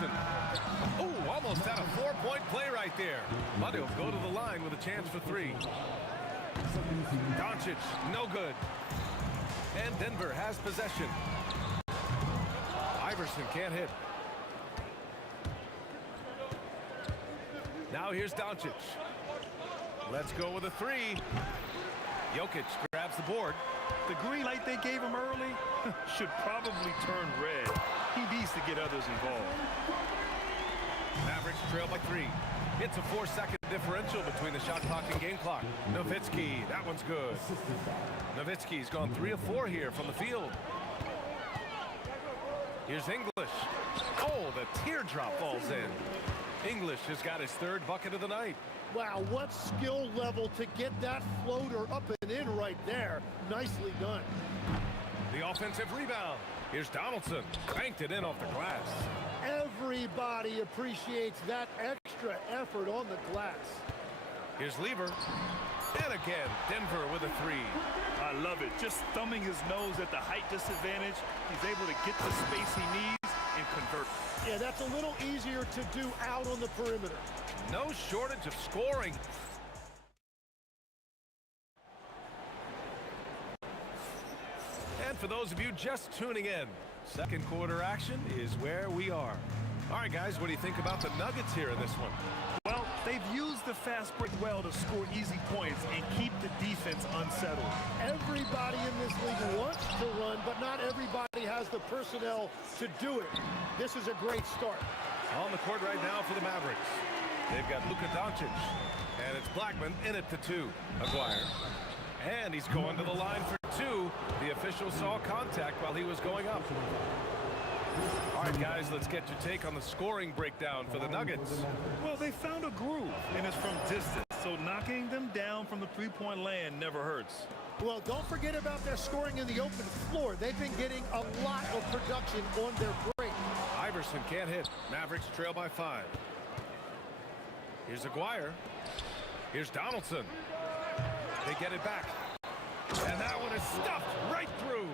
Oh, almost had a 4-point play right there. But he'll go to the line with a chance for 3. Doncic, no good. And Denver has possession. Iverson can't hit. Now here's Doncic. Let's go with a 3. Jokic grabs the board. The green light they gave him early should probably turn red. He needs to get others involved. Mavericks trail by 3. It's a 4-second differential between the shot clock and game clock. Nowitzki, that one's good. Nowitzki's gone 3 of 4 here from the field. Here's English. Oh, the teardrop falls in. English has got his 3rd bucket of the night. Wow, what skill level to get that floater up and in right there. Nicely done. The offensive rebound. Here's Donaldson. Banked it in off the glass. Everybody appreciates that extra effort on the glass. Here's Lever. And again, Denver with a 3. I love it. Just thumbing his nose at the height disadvantage. He's able to get the space he needs and convert. Yeah, that's a little easier to do out on the perimeter. No shortage of scoring. And for those of you just tuning in, second quarter action is where we are. All right, guys, what do you think about the Nuggets here in this one? Well, they've used the fast break well to score easy points and keep the defense unsettled. Everybody in this league wants to run, but not everybody has the personnel to do it. This is a great start. On the court right now for the Mavericks. They've got Luka Doncic, and it's Blackman in it to 2. Aguirre. And he's going to the line for 2. The official saw contact while he was going up. All right, guys, let's get your take on the scoring breakdown for the Nuggets. Well, they found a groove, and it's from distance, so knocking them down from the three-point land never hurts. Well, don't forget about their scoring in the open floor. They've been getting a lot of production on their break. Iverson can't hit. Mavericks trail by 5. Here's Aguirre. Here's Donaldson. They get it back. And that one is stuffed right through.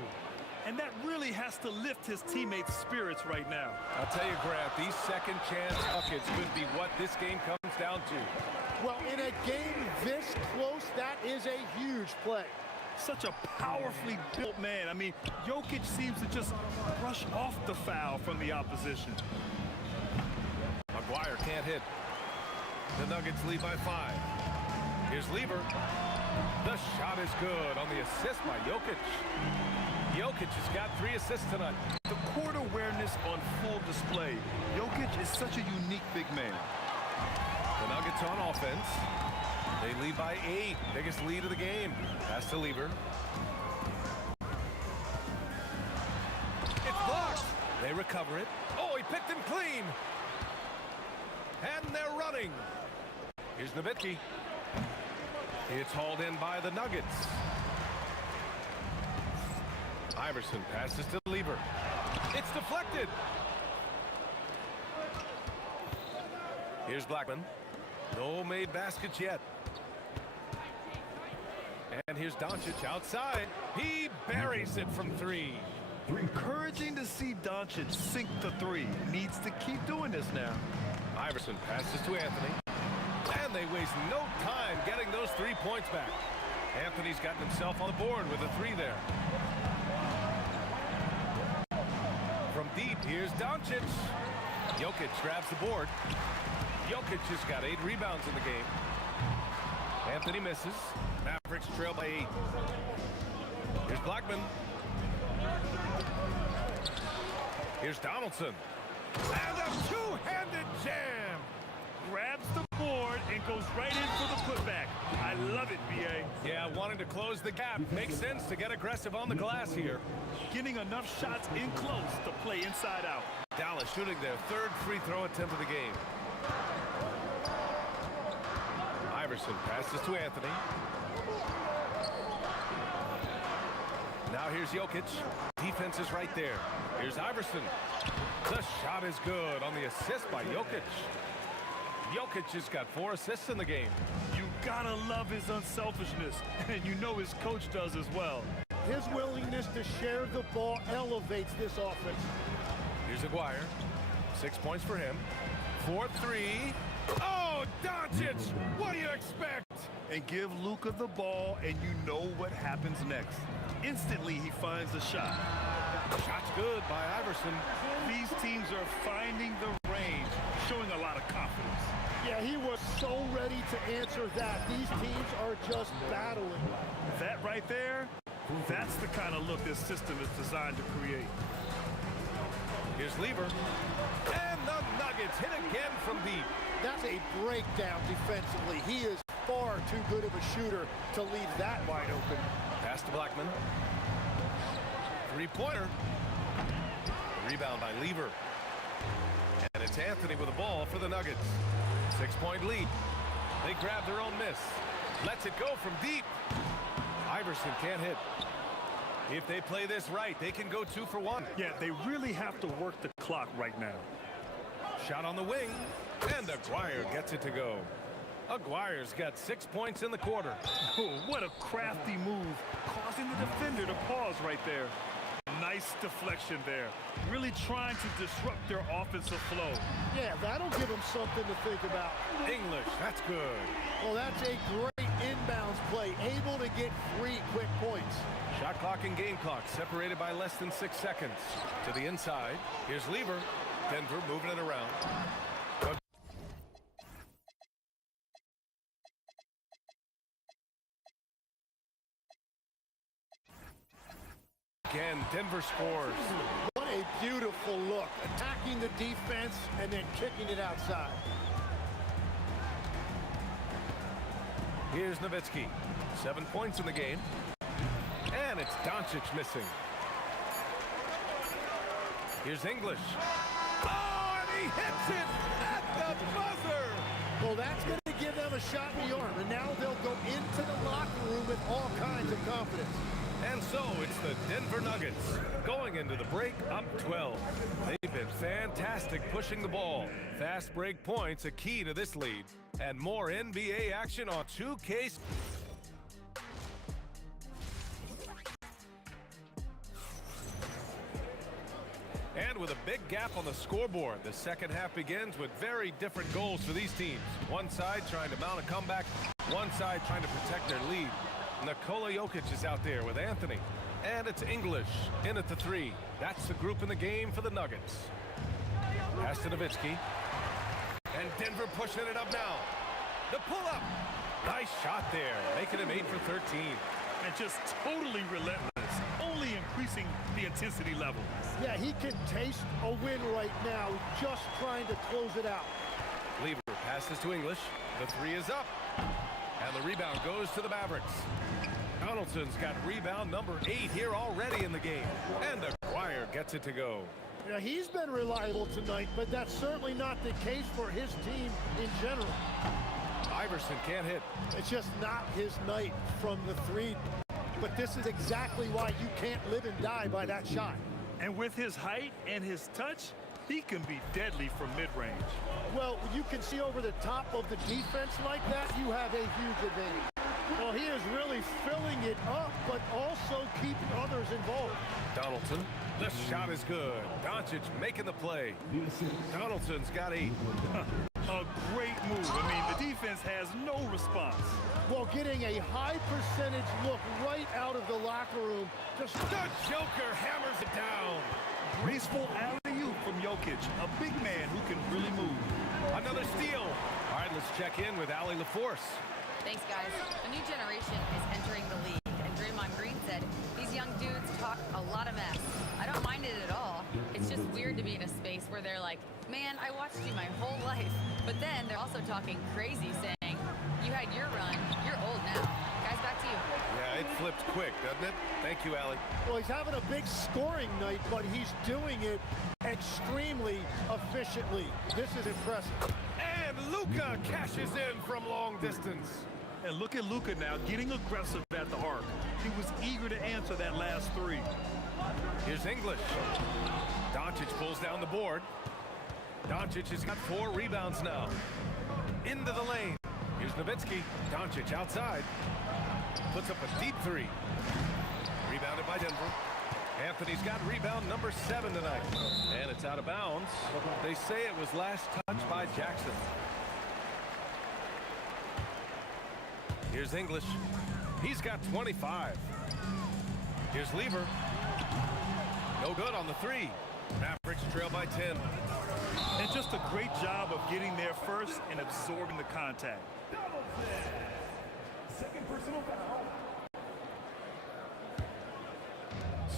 And that really has to lift his teammates' spirits right now. I'll tell you, Grant, these second chance buckets could be what this game comes down to. Well, in a game this close, that is a huge play. Such a powerfully built man. I mean, Jokic seems to just brush off the foul from the opposition. Maguire can't hit. The Nuggets lead by 5. Here's Lever. The shot is good on the assist by Jokic. Jokic has got 3 assists tonight. The court awareness on full display. Jokic is such a unique big man. The Nuggets on offense. They lead by 8. Biggest lead of the game. Pass to Lever. It's blocked. They recover it. Oh, he picked him clean. And they're running. Here's Nowitzki. It's hauled in by the Nuggets. Iverson passes to Lever. It's deflected. Here's Blackman. No made baskets yet. And here's Doncic outside. He buries it from 3. Encouraging to see Doncic sink the 3. Needs to keep doing this now. Iverson passes to Anthony. And they waste no time getting those 3 points back. Anthony's gotten himself on the board with a 3 there. From deep, here's Doncic. Jokic grabs the board. Jokic has got 8 rebounds in the game. Anthony misses. Mavericks trail by 8. Here's Blackman. Here's Donaldson. And a 2-handed jam. Grabs the board and goes right in for the putback. I love it, B.A. Yeah, wanting to close the gap. Makes sense to get aggressive on the glass here. Getting enough shots in close to play inside out. Dallas shooting their 3rd free throw attempt of the game. Iverson passes to Anthony. Now here's Jokic. Defense is right there. Here's Iverson. The shot is good on the assist by Jokic. Jokic has got 4 assists in the game. You gotta love his unselfishness, and you know his coach does as well. His willingness to share the ball elevates this offense. Here's Aguirre. 6 points for him. 4-3. Oh, Doncic! What do you expect? And give Luka the ball, and you know what happens next. Instantly, he finds the shot. Shot's good by Iverson. These teams are finding the range, showing a lot of confidence. Yeah, he was so ready to answer that. These teams are just battling. That right there, that's the kind of look this system is designed to create. Here's Lever. And the Nuggets hit again from deep. That's a breakdown defensively. He is far too good of a shooter to leave that wide open. Pass to Blackman. 3-pointer. Rebound by Lever. And it's Anthony with the ball for the Nuggets. 6-point lead. They grab their own miss. Lets it go from deep. Iverson can't hit. If they play this right, they can go 2 for 1. Yeah, they really have to work the clock right now. Shot on the wing. And Aguirre gets it to go. Aguirre's got 6 points in the quarter. Oh, what a crafty move, causing the defender to pause right there. Nice deflection there. Really trying to disrupt their offensive flow. Yeah, that'll give them something to think about. English, that's good. Well, that's a great inbounds play. Able to get 3 quick points. Shot clock and game clock separated by less than 6 seconds. To the inside. Here's Lever. Denver moving it around. Again, Denver scores. What a beautiful look. Attacking the defense and then kicking it outside. Here's Nowitzki. 7 points in the game. And it's Doncic missing. Here's English. Oh, and he hits it at the buzzer. Well, that's going to give them a shot in the arm. And now they'll go into the locker room with all kinds of confidence. And so it's the Denver Nuggets going into the break up 12. They've been fantastic pushing the ball. Fast break points a key to this lead. And more NBA action on 2K. And with a big gap on the scoreboard, the second half begins with very different goals for these teams. One side trying to mount a comeback, one side trying to protect their lead. Nikola Jokic is out there with Anthony. And it's English in at the 3. That's the group in the game for the Nuggets. Pass to Nowitzki. And Denver pushing it up now. The pull-up. Nice shot there, making him 8 for 13. And just totally relentless, only increasing the intensity level. Yeah, he can taste a win right now, just trying to close it out. Lever passes to English. The 3 is up. And the rebound goes to the Mavericks. Donaldson's got rebound number 8 here already in the game. And Aguirre gets it to go. Yeah, he's been reliable tonight, but that's certainly not the case for his team in general. Iverson can't hit. It's just not his night from the 3. But this is exactly why you can't live and die by that shot. And with his height and his touch, he can be deadly from mid-range. Well, when you can see over the top of the defense like that, you have a huge advantage. Well, he is really filling it up, but also keeping others involved. Donaldson, the shot is good. Doncic making the play. Donaldson's got 8. A great move. I mean, the defense has no response. Well, getting a high percentage look right out of the locker room. Just the Joker hammers it down. Graceful alley-oop from Jokic, a big man who can really move. Another steal. All right, let's check in with Allie LaForce. Thanks, guys. A new generation is entering the league, and Draymond Green said, these young dudes talk a lot of mess. I don't mind it at all. It's just weird to be in a space where they're like, man, I watched you my whole life. But then they're also talking crazy, saying, you had your run, you're old now. Guys, back to you. Yeah, it flipped quick, doesn't it? Thank you, Allie. Well, he's having a big scoring night, but he's doing it extremely efficiently. This is impressive. And Luka cashes in from long distance. And look at Luka now, getting aggressive at the arc. He was eager to answer that last 3. Here's English. Doncic pulls down the board. Doncic has got 4 rebounds now. Into the lane. Here's Nowitzki. Doncic outside. Puts up a deep 3. Rebounded by Denver. Anthony's got rebound number 7 tonight. And it's out of bounds. They say it was last touched by Jackson. Here's English. He's got 25. Here's Lever. No good on the 3. Mavericks trail by 10. And just a great job of getting there first and absorbing the contact. Second personal foul.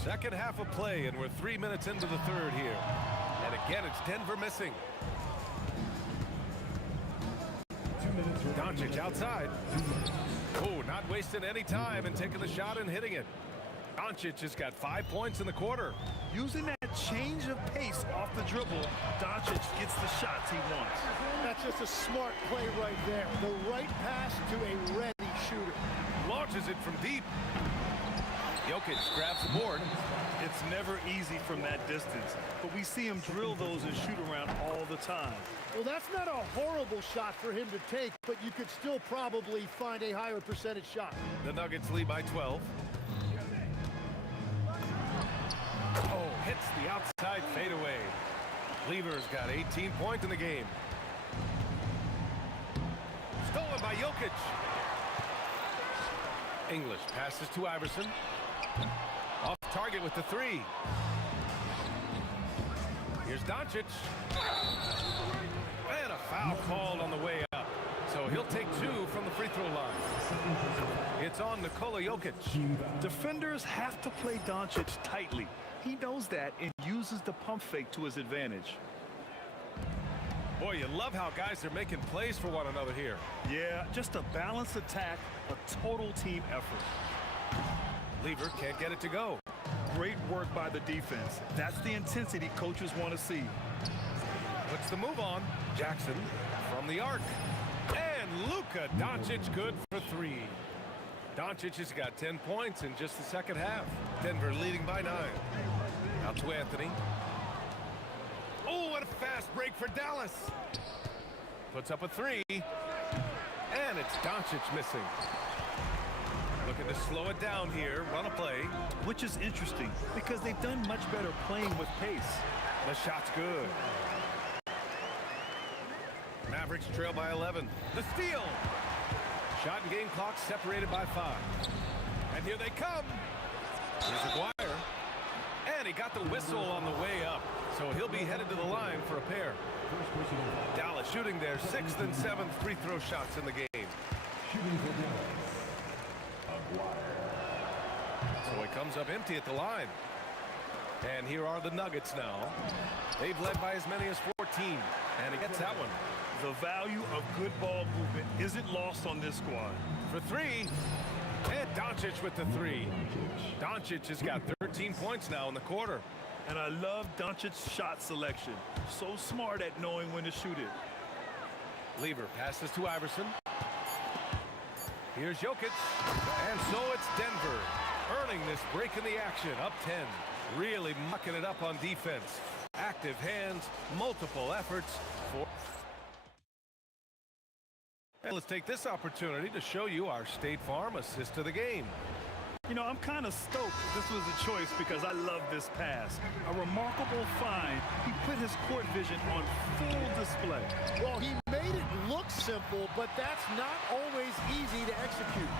Second half of play, and we're 3 minutes into the 3rd here. And again, it's Denver missing. Doncic outside. Oh, not wasting any time and taking the shot and hitting it. Doncic has got 5 points in the quarter. Using that change of pace off the dribble, Doncic gets the shots he wants. That's just a smart play right there. The right pass to a ready shooter. Launches it from deep. Jokic grabs the board. It's never easy from that distance, but we see him drill those and shoot around all the time. Well, that's not a horrible shot for him to take, but you could still probably find a higher percentage shot. The Nuggets lead by 12. Oh, hits the outside fadeaway. Lever's got 18 points in the game. Stolen by Jokic. English passes to Iverson. Off target with the 3. Here's Doncic. And a foul called on the way up. So he'll take 2 from the free throw line. It's on Nikola Jokic. Defenders have to play Doncic tightly. He knows that and uses the pump fake to his advantage. Boy, you love how guys are making plays for one another here. Yeah, just a balanced attack, a total team effort. Lever can't get it to go. Great work by the defense. That's the intensity coaches want to see. Puts the move on. Jackson from the arc. And Luka Doncic good for 3. Doncic has got 10 points in just the second half. Denver leading by 9. Out to Anthony. Oh, what a fast break for Dallas. Puts up a 3. And it's Doncic missing. Looking to slow it down here, run a play. Which is interesting because they've done much better playing with pace. The shot's good. Mavericks trail by 11. The steal. Shot and game clock separated by 5. And here they come. Here's Aguirre. And he got the whistle on the way up. So he'll be headed to the line for a pair. Dallas shooting their 6th and 7th free throw shots in the game. Shooting for Dallas, Aguirre. So he comes up empty at the line. And here are the Nuggets now. They've led by as many as 14. And he gets that one. The value of good ball movement isn't lost on this squad. For 3. And Doncic with the 3. Doncic has got 13 points now in the quarter. And I love Doncic's shot selection. So smart at knowing when to shoot it. Lever passes to Iverson. Here's Jokic. And so it's Denver earning this break in the action. Up 10. Really mucking it up on defense. Active hands, multiple efforts. And let's take this opportunity to show you our State Farm assist to the game. You know, I'm kind of stoked this was a choice because I love this pass. A remarkable find. He put his court vision on full display. Well, he made it look simple, but that's not always easy to execute.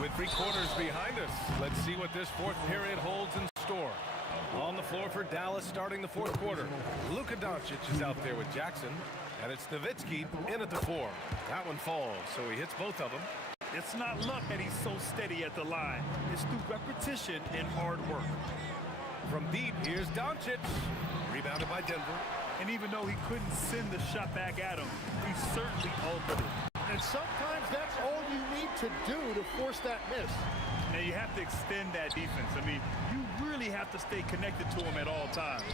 With 3 quarters behind us, let's see what this 4th period holds in store. On the floor for Dallas starting the 4th quarter. Luka Doncic is out there with Jackson, and it's Nowitzki in at the 4. That one falls, so he hits both of them. It's not luck that he's so steady at the line. It's through repetition and hard work. From deep, here's Doncic. Rebounded by Denver. And even though he couldn't send the shot back at him, he certainly altered it. And sometimes that's all you need to do to force that miss. Now you have to extend that defense. I mean, you really have to stay connected to him at all times.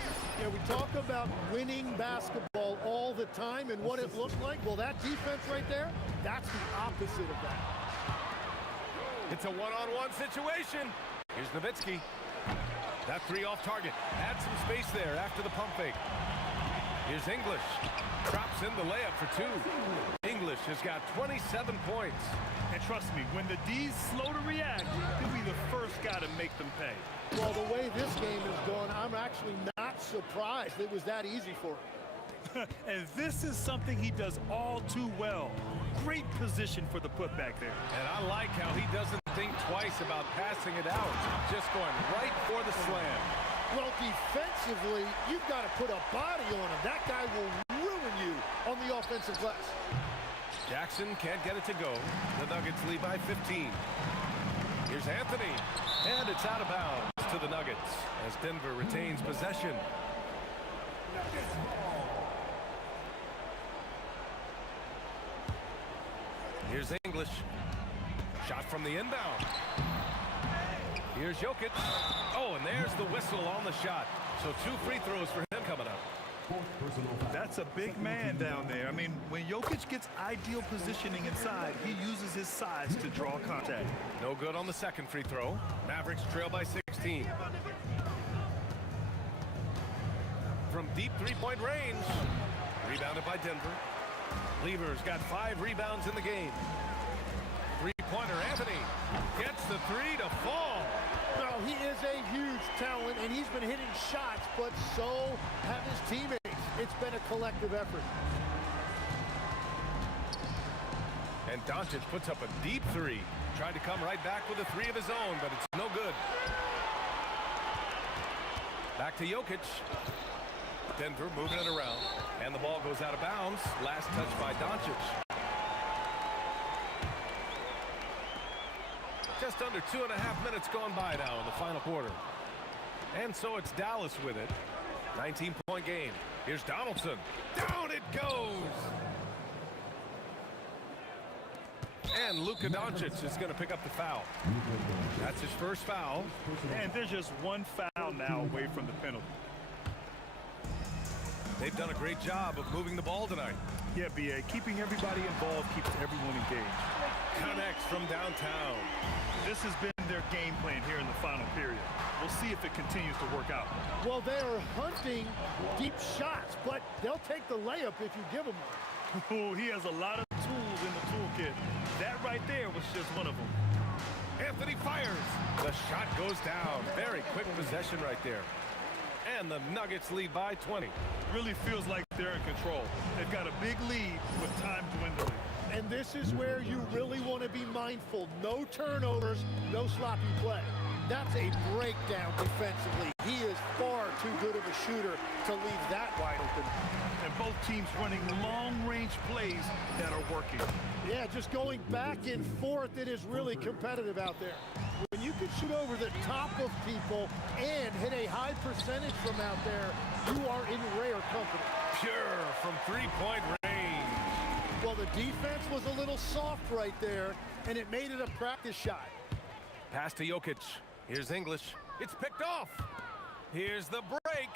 Yeah, we talk about winning basketball all the time and what it looked like. Well, that defense right there, that's the opposite of that. It's a one-on-one situation. Here's Nowitzki. That 3 off target. Add some space there after the pump fake. Here's English. Drops in the layup for 2. English has got 27 points. And trust me, when the D's slow to react, he'll be the first guy to make them pay. Well, the way this game is going, I'm actually not surprised it was that easy for him. And this is something he does all too well. Great position for the putback there. And I like how he doesn't think twice about passing it out. Just going right for the slam. Well, defensively, you've got to put a body on him. That guy will ruin you on the offensive glass. Jackson can't get it to go. The Nuggets lead by 15. Here's Anthony. And it's out of bounds to the Nuggets as Denver retains possession. Here's English. Shot from the inbound. Here's Jokic. Oh, and there's the whistle on the shot. So 2 free throws for him coming up. That's a big man down there. I mean, when Jokic gets ideal positioning inside, he uses his size to draw contact. No good on the 2nd free throw. Mavericks trail by 16. From deep 3-point range. Rebounded by Denver. Lever's got 5 rebounds in the game. 3-pointer Anthony gets the 3 to fall. No, he is a huge talent, and he's been hitting shots, but so have his teammates. It's been a collective effort. And Doncic puts up a deep 3. Tried to come right back with a 3 of his own, but it's no good. Back to Jokic. Denver moving it around. And the ball goes out of bounds. Last touch by Doncic. Just under 2.5 minutes gone by now in the final quarter. And so it's Dallas with it. 19-point game. Here's Donaldson. Down it goes! And Luka Doncic is going to pick up the foul. That's his first foul. And there's just one foul now away from the penalty. They've done a great job of moving the ball tonight. Yeah, B.A. Keeping everybody involved keeps everyone engaged. Connects from downtown. This has been their game plan here in the final period. We'll see if it continues to work out. Well, they are hunting deep shots, but they'll take the layup if you give them one. Oh, he has a lot of tools in the toolkit. That right there was just one of them. Anthony fires. The shot goes down. Very quick possession right there. And the Nuggets lead by 20. Really feels like they're in control. They've got a big lead with time dwindling. And this is where you really want to be mindful. No turnovers, no sloppy play. That's a breakdown defensively. He is far too good of a shooter to leave that wide open. And both teams running long-range plays that are working. Yeah, just going back and forth, it is really competitive out there. When you can shoot over the top of people and hit a high percentage from out there, you are in rare company. Pure from three-point range. Well, the defense was a little soft right there, and it made it a practice shot. Pass to Jokic. Here's English. It's picked off. Here's the break.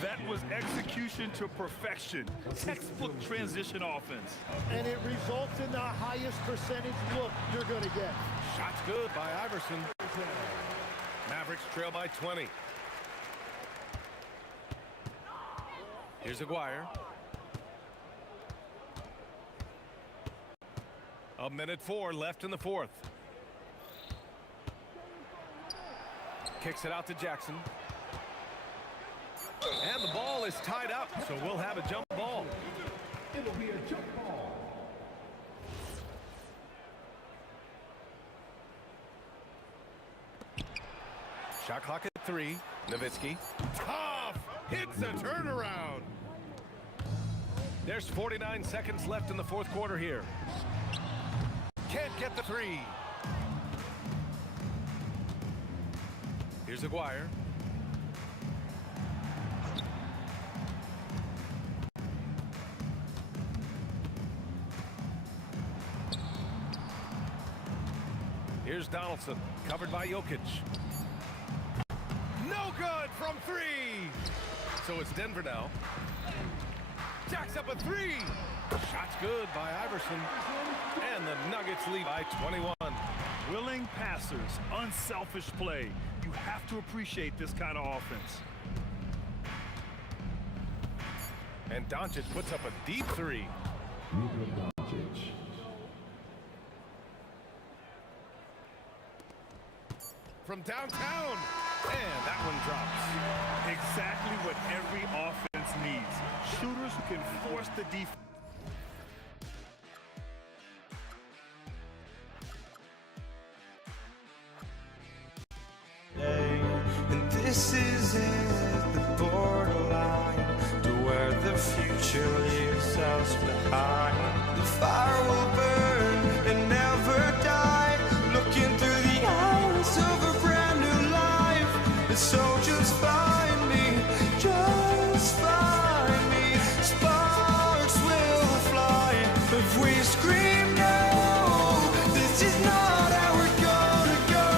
That was execution to perfection. Textbook transition offense. And it results in the highest percentage look you're going to get. Shot's good by Iverson. Mavericks trail by 20. Here's Aguirre. A minute 4 left in the fourth. Kicks it out to Jackson. And the ball is tied up, so we'll have a jump ball. It'll be a jump ball. Shot clock at 3. Nowitzki. Tough! Hits a turnaround. There's 49 seconds left in the fourth quarter here. Can't get the 3. Here's Aguirre. Here's Donaldson, covered by Jokic. No good from 3. So it's Denver now. Jacks up a 3. Shot's good by Iverson. And the Nuggets lead by 21. Willing passers, unselfish play. You have to appreciate this kind of offense. And Doncic puts up a deep 3. Luka Doncic. From downtown. And that one drops. Exactly what every offense needs. Shooters who can force the defense. And this is it, the borderline to where the future leaves us behind. The fire will burn and never die, looking through the eyes of a brand new life. And so just find me, just find me. Sparks will fly if we scream no. This is not how we're gonna go.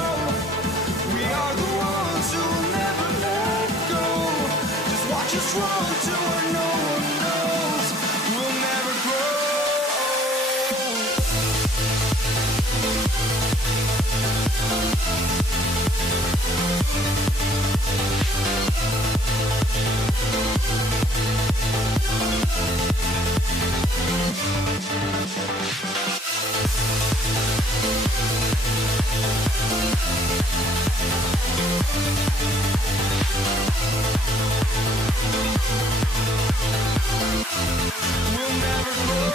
We are the ones who'll never let go. Just watch us run to where no one knows. We'll never grow. We'll never grow.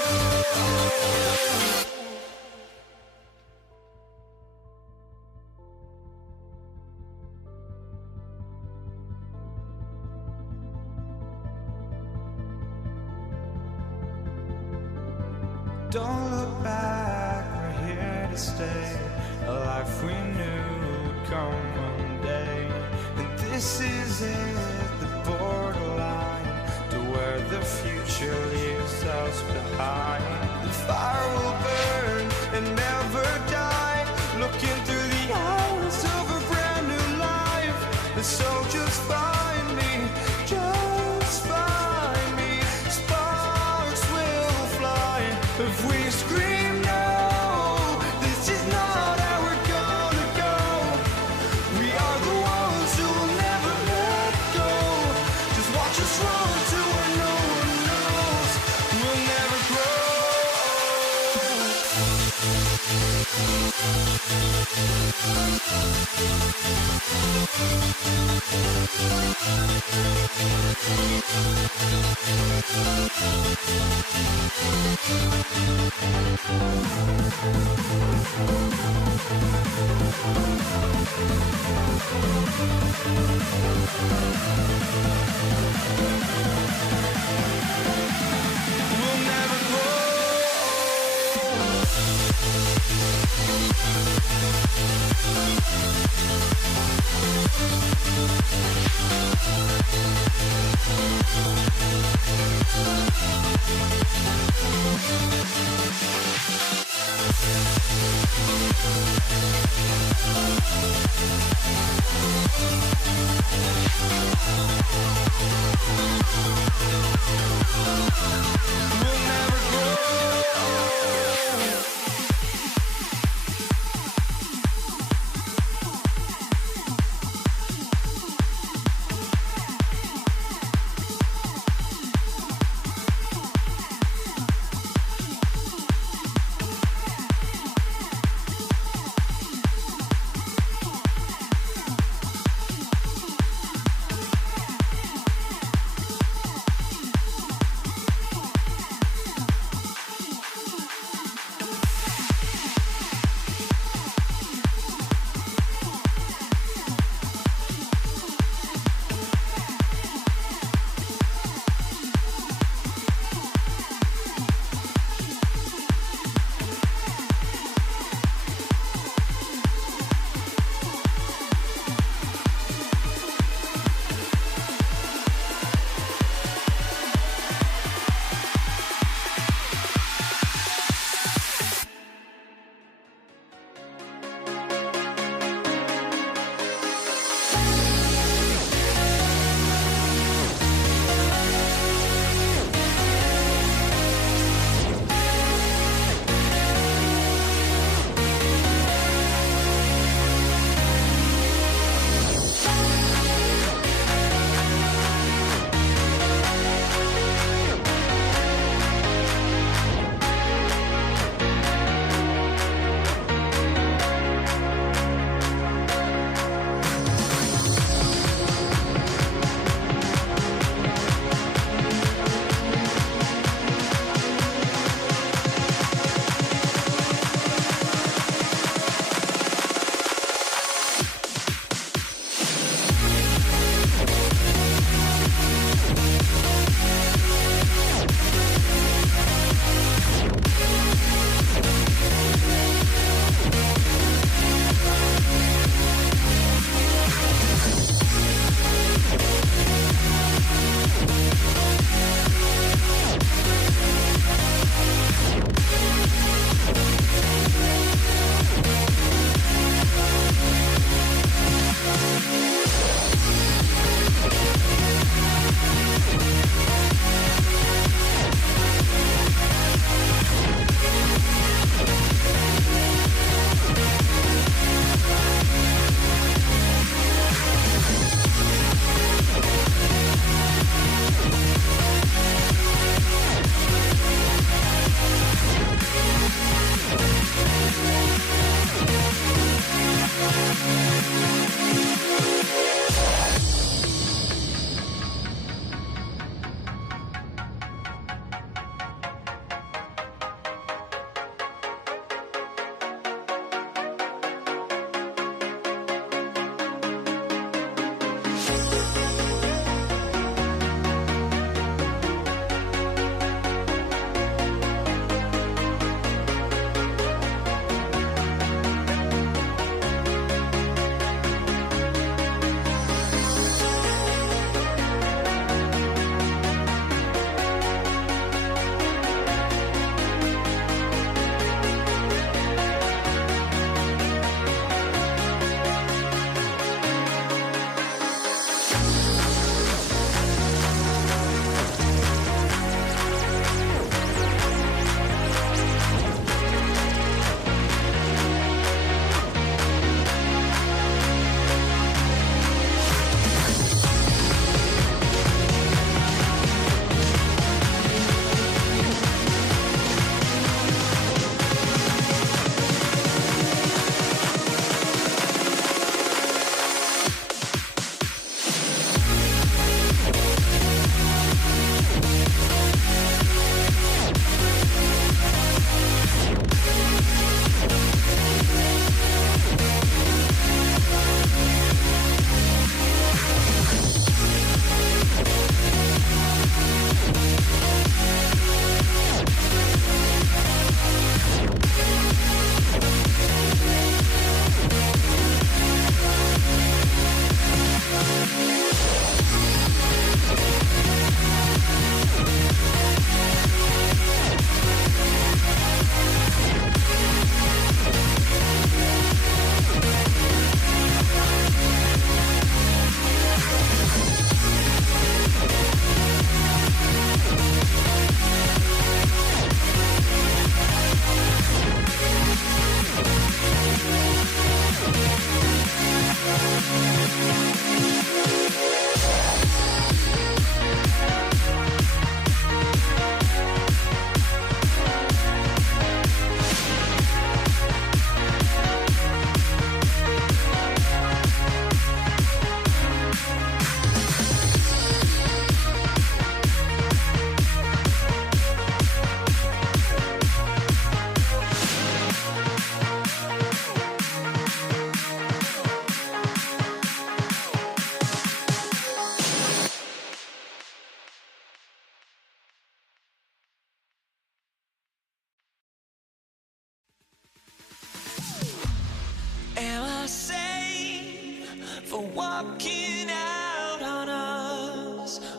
Don't look back, we're here to stay. A life we knew would come one day. And this is it, the borderline to where the future leaves us behind. The fire will burn and never die, looking through the eyes of a brand new life. And so just find me, just find me. Sparks will fly if we scream no. This is not how we're gonna go. We are the ones who will never let go. Just watch us run to where no one knows. We'll never grow. We'll never grow. We'll never grow.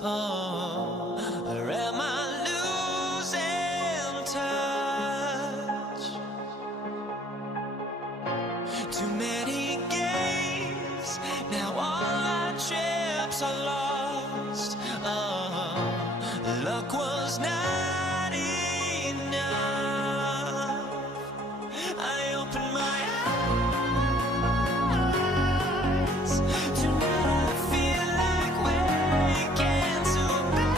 Or am I losing touch? Too many games, now all our chips are lost. Luck was not enough. I opened my eyes. Tonight I feel like waking so bad.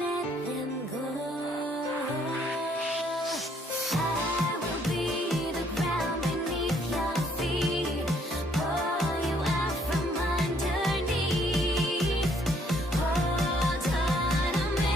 let them go. I will be the ground beneath your feet, pull you out from underneath. Hold on to me.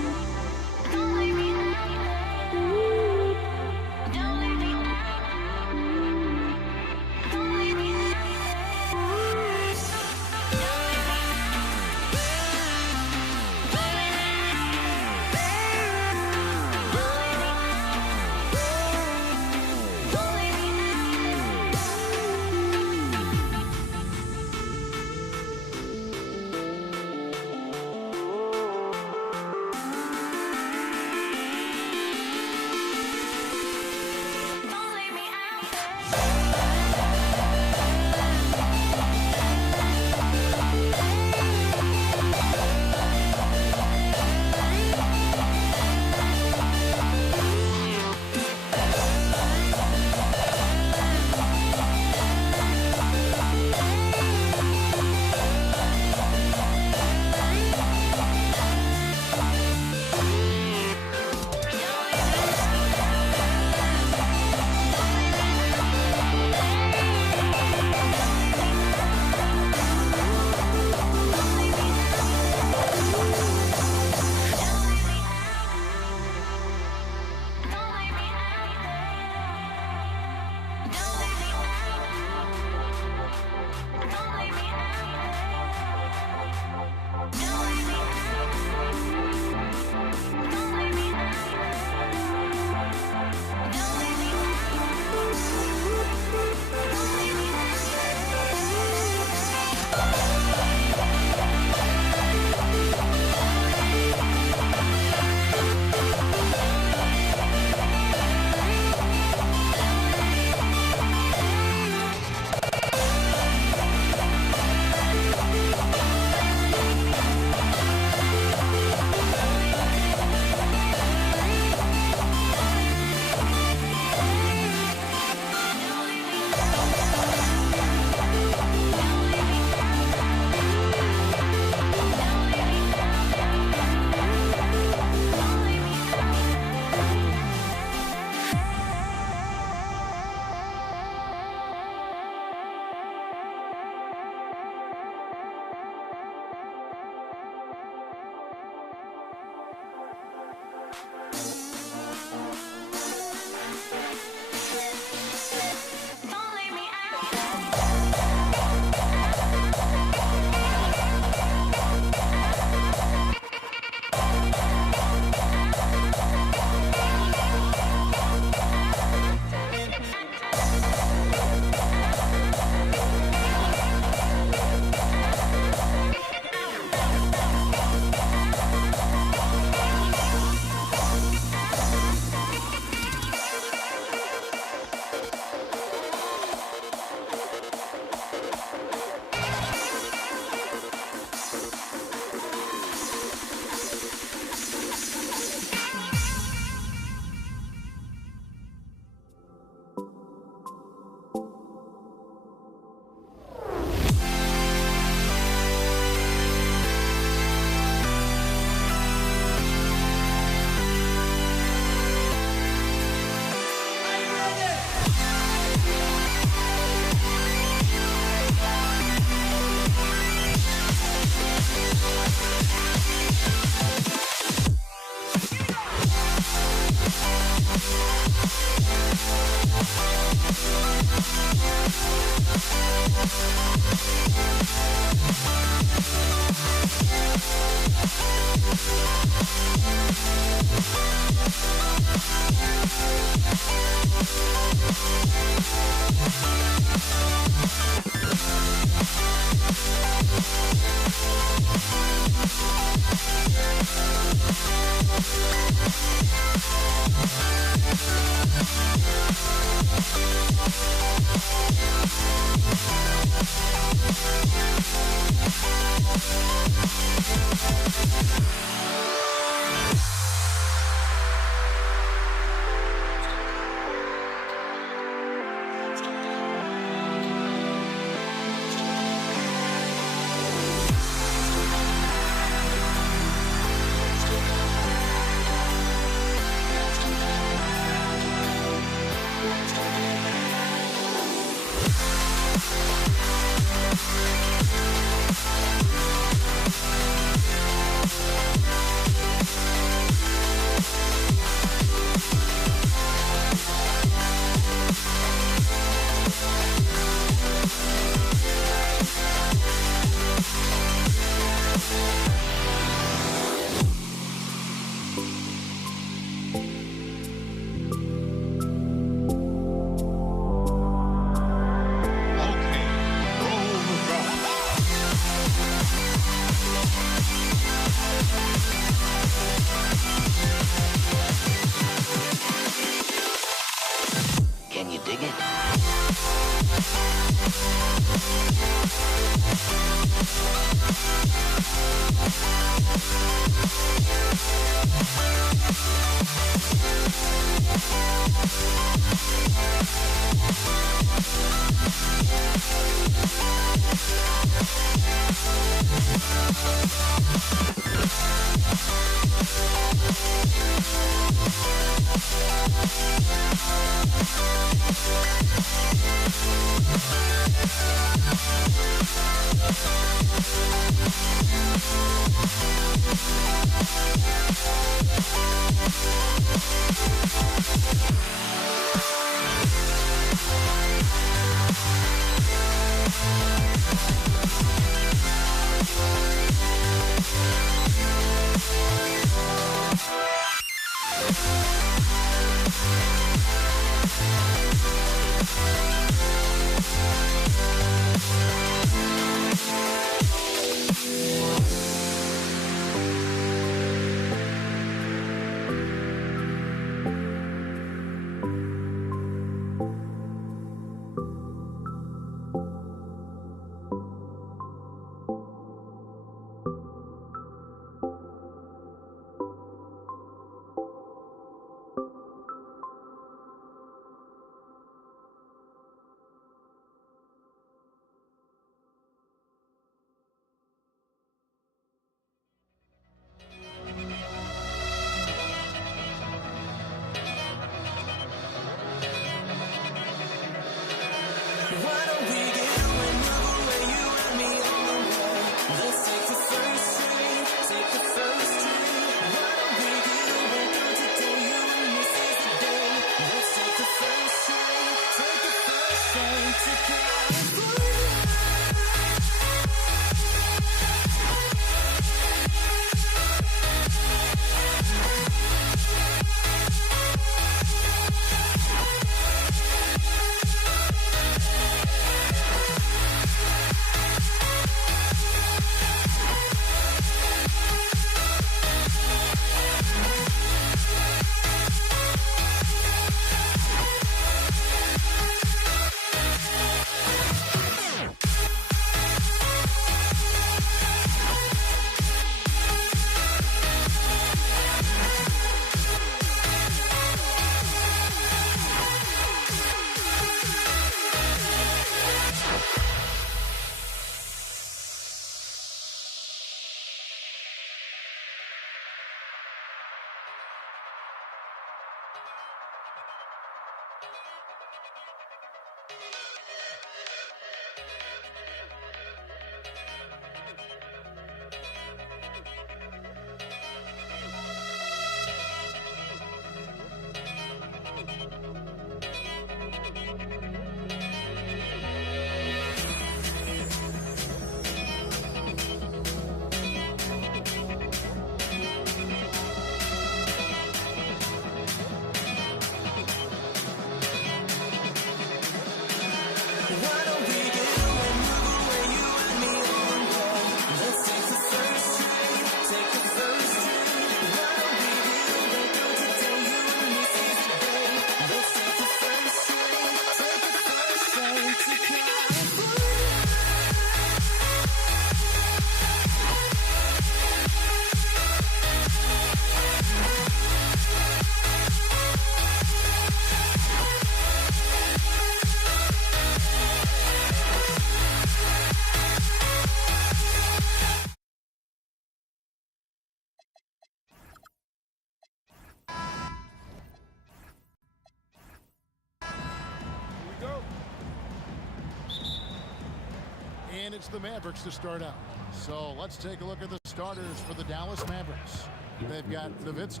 And it's the Mavericks to start out. So let's take a look at the starters for the Dallas Mavericks. They've got Nowitzki.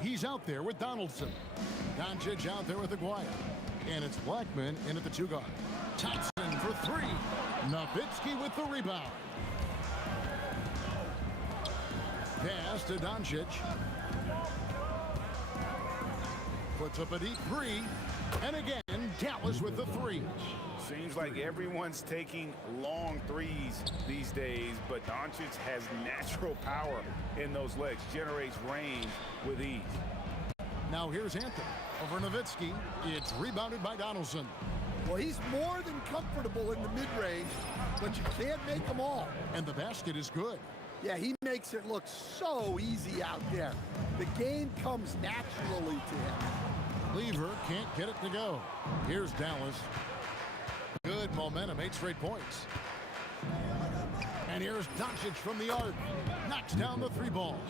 He's out there with Donaldson. Doncic out there with Aguirre. And it's Blackman in at the two guard. Thompson for three. Nowitzki with the rebound. Pass to Doncic. Puts up a deep three. And again, Dallas with the three. Seems like everyone's taking long threes these days, but Doncic has natural power in those legs, generates range with ease. Now here's Anthony over Nowitzki. It's rebounded by Donaldson. Well, he's more than comfortable in the mid-range, but you can't make them all. And the basket is good. Yeah, he makes it look so easy out there. The game comes naturally to him. Lever can't get it to go. Here's Dallas. Good momentum, 8 straight points. And here's Doncic from the arc. Knocks down the 3 balls.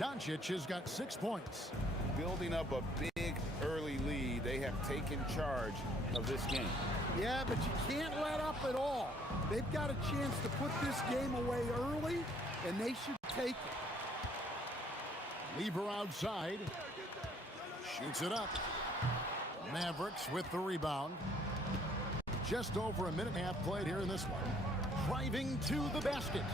Doncic has got 6 points. Building up a big early lead. They have taken charge of this game. Yeah, but you can't let up at all. They've got a chance to put this game away early, and they should take it. Lever outside. Shoots it up. Mavericks with the rebound. Just over a minute and a half played here in this one. Driving to the basket.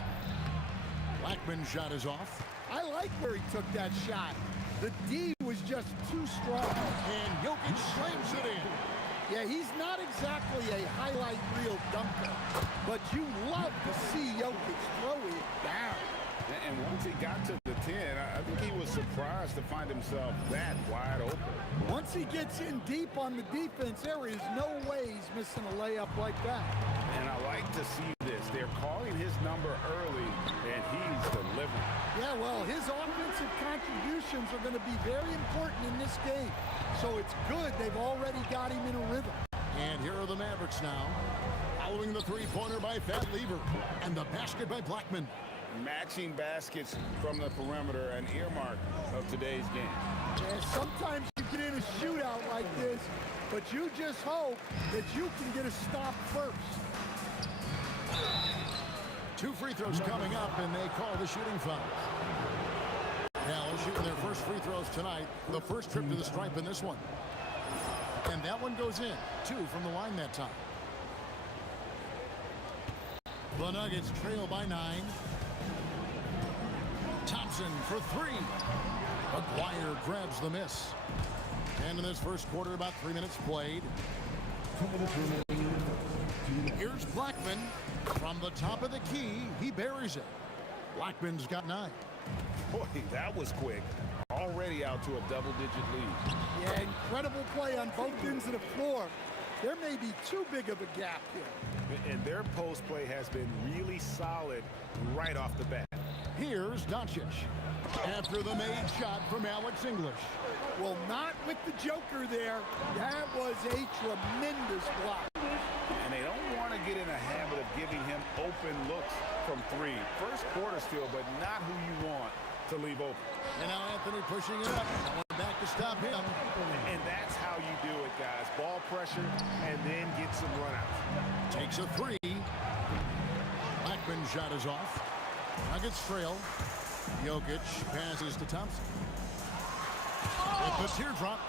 Blackman's shot is off. I like where he took that shot. The D was just too strong. And Jokic slams it in. Yeah, he's not exactly a highlight reel dunker, but you love to see Jokic throw it down. And once he got to the 10, I think he was surprised to find himself that wide open. Once he gets in deep on the defense, there is no way he's missing a layup like that. And I like to see this. They're calling his number early, and he's delivering. Yeah, well, his offensive contributions are going to be very important in this game. So it's good they've already got him in a rhythm. And here are the Mavericks now. Following the 3-pointer by Fat Lever. And the basket by Blackman. Matching baskets from the perimeter, an earmark of today's game. Yeah, sometimes you get in a shootout like this, but you just hope that you can get a stop first. 2 free throws coming up, and they call the shooting foul. Dallas shooting their first free throws tonight. The first trip to the stripe in this one. And that one goes in. 2 from the line that time. The Nuggets trail by 9. Thompson for 3. McGuire grabs the miss. And in this first quarter, about 3 minutes played. Here's Blackman. From the top of the key, he buries it. Blackman's got 9. Boy, that was quick. Already out to a double-digit lead. Yeah, incredible play on both ends of the floor. There may be too big of a gap here. And their post play has been really solid right off the bat. Here's Doncic. After the made shot from Alex English. Well, not with the Joker there. That was a tremendous block. And they don't want to get in a habit of giving him open looks from 3. First quarter still, but not who you want to leave open. And now Anthony pushing it up. Back to stop him. And that's how you do it, guys. Ball pressure and then get some runouts. Takes a 3. Blackman's shot is off. Nuggets trail. Jokic passes to Thompson. With the teardrop.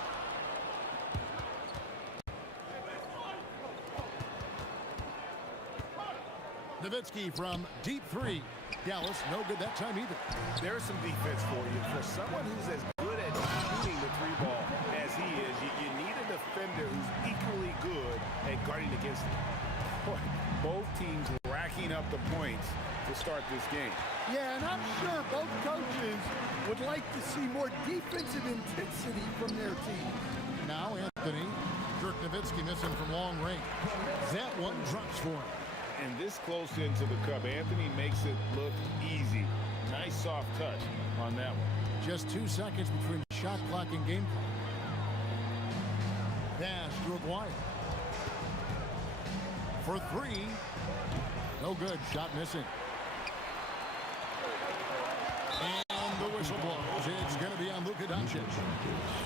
Nowitzki from deep 3. Dallas, no good that time either. There's some defense for you. For someone who's as good at shooting the 3 ball as he is, you need a defender who's equally good at guarding against him. Boy, both teams racking up the points to start this game. Yeah, and I'm sure both coaches would like to see more defensive intensity from their team. Now Anthony. Dirk Nowitzki missing from long range. That one drops for him. And this close into the cup, Anthony makes it look easy. Nice soft touch on that one. Just 2 seconds between shot clock and game clock. Pass to McGuire. For 3. No good. Shot missing. And the whistle blows. It's going to be on Luka Doncic.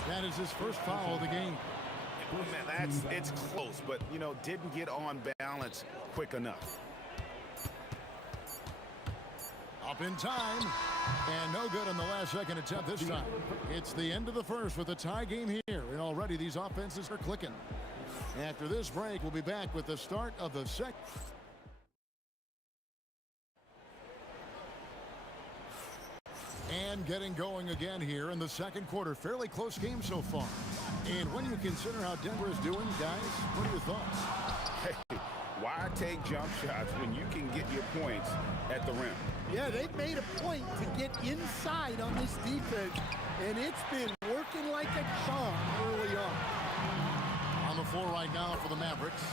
That is his first foul of the game. It's close, but, you know, didn't get on balance quick enough. Up in time, and no good on the last second attempt this time. It's the end of the first with a tie game here, and already these offenses are clicking. After this break, we'll be back with the start of the second. And getting going again here in the second quarter. Fairly close game so far. And when you consider how Denver is doing, guys, what are your thoughts? Hey, why take jump shots when you can get your points at the rim? Yeah, they've made a point to get inside on this defense, and it's been working like a charm early on. On the floor right now for the Mavericks,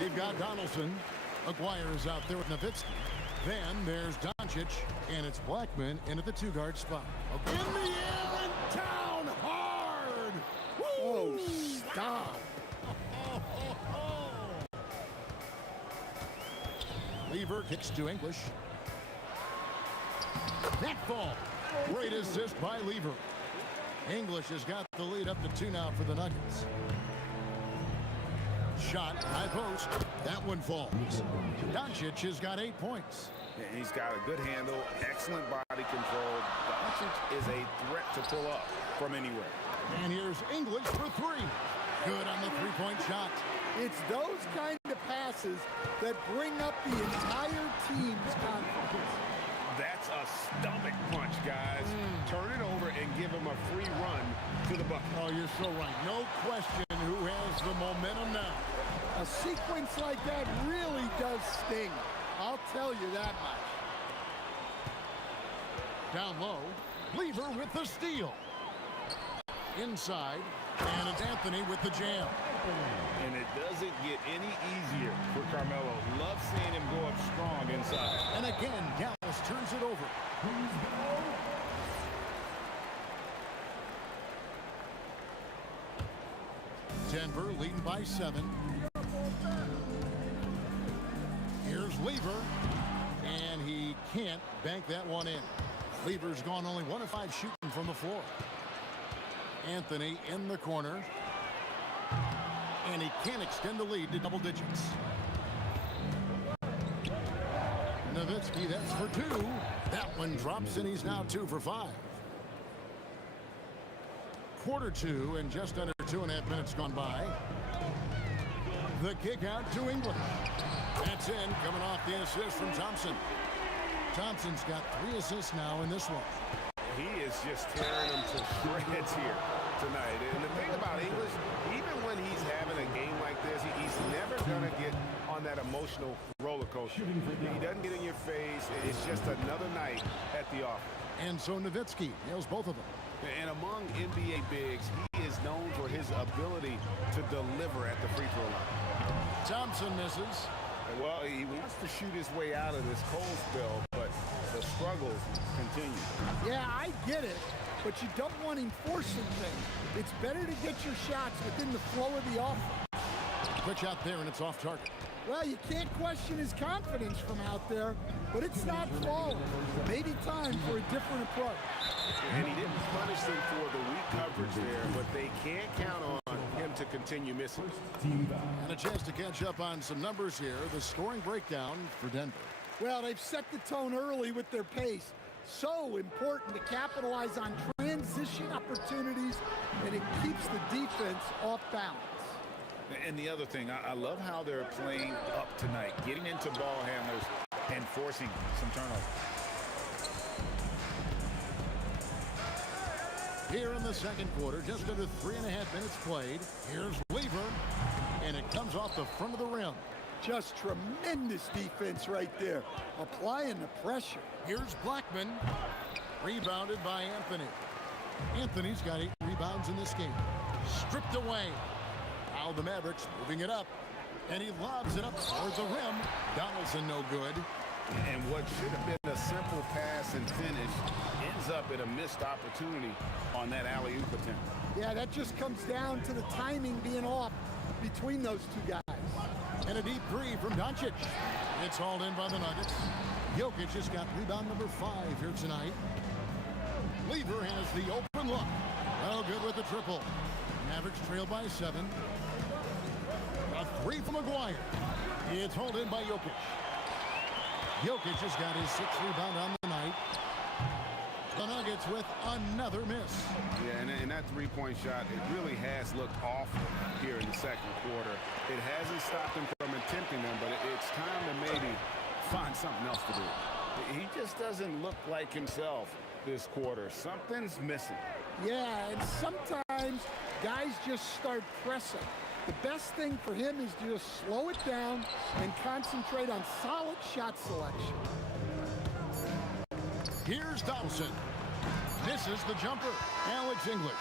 they've got Donaldson. McGuire is out there with Nowitzki. Then there's Doncic, and it's Blackman in at the 2-guard spot. Okay. In the air and down hard! Woo! Oh, stop. Lever kicks to English. That ball. Great assist by Lever. English has got the lead up to 2 now for the Nuggets. Shot, high post. That one falls. Doncic has got 8 points. And he's got a good handle, excellent body control. Doncic is a threat to pull up from anywhere. And here's English for 3. Good on the three-point shot. It's those kind of passes that bring up the entire team's confidence. That's a stomach punch, guys. Turn it over and give him a free run to the bucket. Oh, you're so right. No question who has the momentum now. A sequence like that really does sting. I'll tell you that much. Down low, Lever with the steal. Inside, and it's Anthony with the jam. And it doesn't get any easier for Carmelo. Love seeing him go up strong inside. And again, Dallas turns it over. Denver leading by 7. Here's Lever, and he can't bank that one in. Lever's gone only 1 of 5 shooting from the floor. Anthony in the corner, and he can't extend the lead to double digits. Nowitzki, that's for 2. That one drops, and he's now 2 for 5. Quarter 2, and just under 2.5 minutes gone by. The kick out to English. That's in, coming off the assist from Thompson. Thompson's got 3 assists now in this one. He is just tearing them to shreds here tonight. And the thing about English, even when he's having a game like this, he's never going to get on that emotional roller coaster. He doesn't get in your face. It's just another night at the office. And so Nowitzki nails both of them. And among NBA bigs, he is known for his ability to deliver at the free throw line. Thompson misses. Well, he wants to shoot his way out of this cold spell, but the struggles continue. Yeah, I get it, but you don't want him forcing things. It's better to get your shots within the flow of the offense. Quick shot there, and it's off target. Well, you can't question his confidence from out there, but it's not falling. Maybe time for a different approach. And he didn't punish them for the weak coverage there, but they can't count on him to continue missing. And a chance to catch up on some numbers here. The scoring breakdown for Denver. Well, they've set the tone early with their pace. So important to capitalize on transition opportunities, and it keeps the defense off balance. And the other thing, I love how they're playing up tonight, getting into ball handlers and forcing some turnovers. Here in the second quarter, just under 3.5 minutes played. Here's Lever, and it comes off the front of the rim. Just tremendous defense right there, applying the pressure. Here's Blackman, rebounded by Anthony. Anthony's got 8 rebounds in this game. Stripped away. Now the Mavericks moving it up, and he lobs it up towards the rim. Donaldson no good. And what should have been a simple pass and finish ends up in a missed opportunity on that alley-oop attempt. Yeah, that just comes down to the timing being off between those two guys. And a deep 3 from Doncic. It's hauled in by the Nuggets. Jokic has got rebound number 5 here tonight. Lever has the open look. Well, good with the triple. Mavericks trail by 7. A 3 from McGuire. It's hauled in by Jokic. Jokic has got his 6th rebound on the night. The Nuggets with another miss. Yeah, and that three-point shot, it really has looked awful here in the second quarter. It hasn't stopped him from attempting them, but it's time to maybe find something else to do. He just doesn't look like himself this quarter. Something's missing. Yeah, and sometimes guys just start pressing. The best thing for him is to just slow it down and concentrate on solid shot selection. Here's Donaldson. Misses the jumper. Alex English.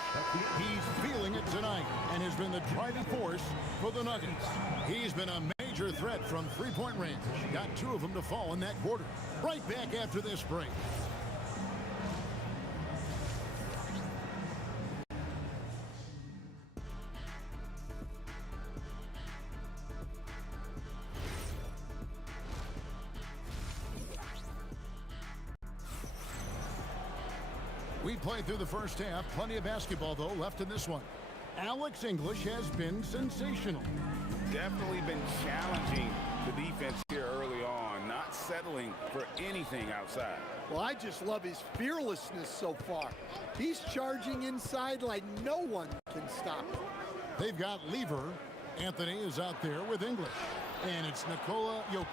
He's feeling it tonight and has been the driving force for the Nuggets. He's been a major threat from three-point range. Got 2 of them to fall in that quarter. Right back after this break. We played through the first half. Plenty of basketball, though, left in this one. Alex English has been sensational. Definitely been challenging the defense here early on, not settling for anything outside. Well, I just love his fearlessness so far. He's charging inside like no one can stop him. They've got Lever. Anthony is out there with English. And it's Nikola Jokic.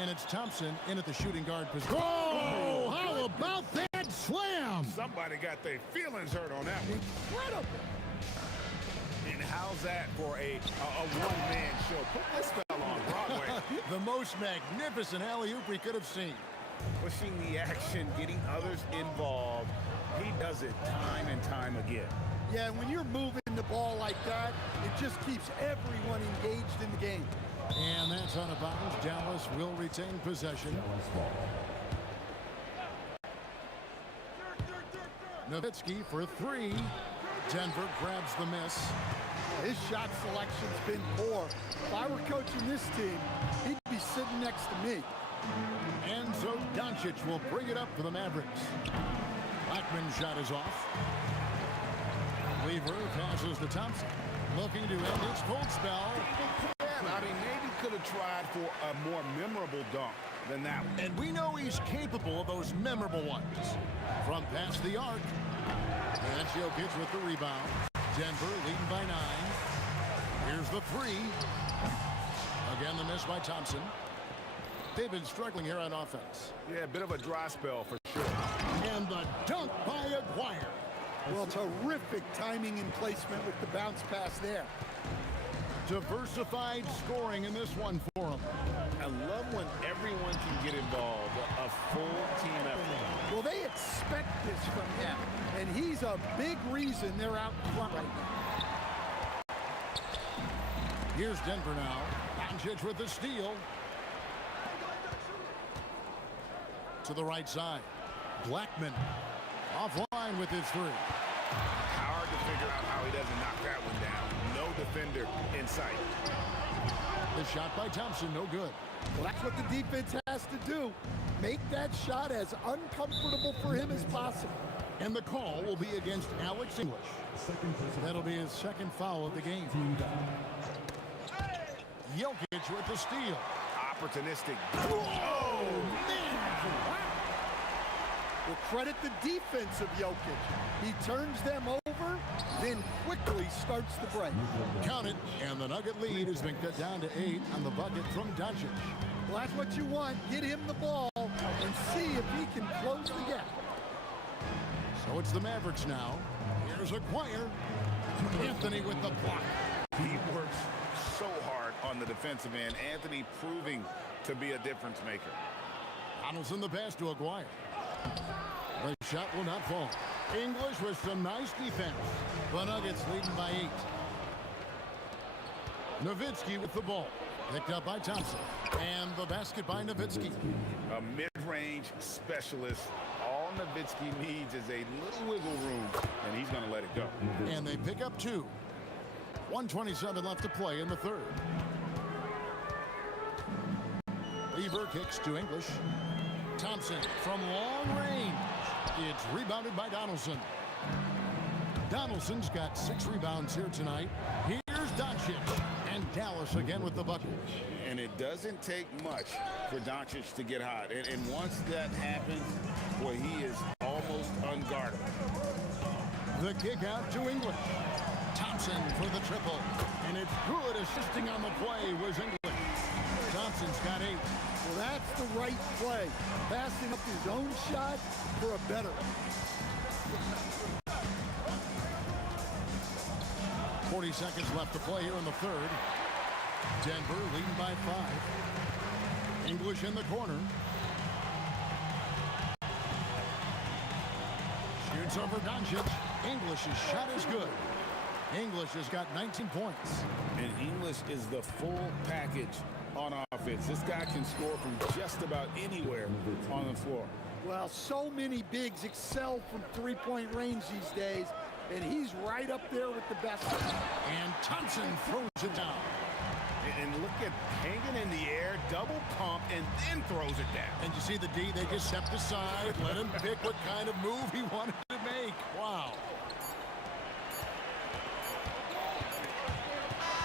And it's Thompson in at the shooting guard position. Oh, how about that slam? Somebody got their feelings hurt on that one. Incredible. And how's that for a one-man show? Put this fella on Broadway. The most magnificent alley-oop we could have seen. Pushing the action, getting others involved. He does it time and time again. Yeah, when you're moving the ball like that, it just keeps everyone engaged in the game. And that's out of bounds. Dallas will retain possession. Nowitzki for three. Denver grabs the miss. His shot selection's been poor. If I were coaching this team, he'd be sitting next to me. And so Doncic will bring it up for the Mavericks. Blackman's shot is off. Lever passes to Thompson. Looking to end his cold spell. I mean, maybe could have tried for a more memorable dunk than that one. And we know he's capable of those memorable ones. From past the arc. And Jokic with the rebound. Denver leading by 9. Here's the three. Again, the miss by Thompson. They've been struggling here on offense. Yeah, a bit of a dry spell for sure. And the dunk by Aguirre. Well, terrific timing and placement with the bounce pass there. Diversified scoring in this one for him. I love when everyone can get involved, a full team effort. Well, they expect this from him, and he's a big reason they're out front right now. Here's Denver now. Doncic with the steal. To the right side. Blackman offline with his three. Hard to figure out how he doesn't knock that one down. No defender in sight. The shot by Thompson, no good. Well, that's what the defense has to do. Make that shot as uncomfortable for him as possible. And the call will be against Alex English. That'll be his second foul of the game. Jokic with the steal. Opportunistic. Oh, man! Well, credit the defense of Jokic. He turns them over, then quickly starts the break. Count it, and the Nugget lead has been cut down to 8 on the bucket from Doncic. Well, that's what you want. Get him the ball and see if he can close the gap. So it's the Mavericks now. Here's Aguirre. Anthony with the block. He works so hard on the defensive end. Anthony proving to be a difference maker. Donaldson the pass to Aguirre. The shot will not fall. English with some nice defense. The Nuggets leading by 8. Nowitzki with the ball. Picked up by Thompson. And the basket by Nowitzki. A mid-range specialist. All Nowitzki needs is a little wiggle room, and he's going to let it go. And they pick up 2. 1:27 left to play in the third. Lever kicks to English. Thompson from long range. It's rebounded by Donaldson. Donaldson's got 6 rebounds here tonight. Here's Doncic. And Dallas again with the bucket. And it doesn't take much for Doncic to get hot. And once that happens, well, he is almost unguardable. The kick out to English. Thompson for the triple. And it's good. Assisting on the play was English. Thompson's got 8. Well, that's the right play. Passing up his own shot for a better one. 40 seconds left to play here in the third. Denver leading by 5. English in the corner. Shoots over Doncic. English's shot is good. English has got 19 points. And English is the full package on offense. This guy can score from just about anywhere on the floor. Well, so many bigs excel from three-point range these days, and he's right up there with the best. And Thompson throws it down. And look at hanging in the air, double pump, and then throws it down. And you see the D, they just stepped aside, let him pick what kind of move he wanted to make. streak. Wow.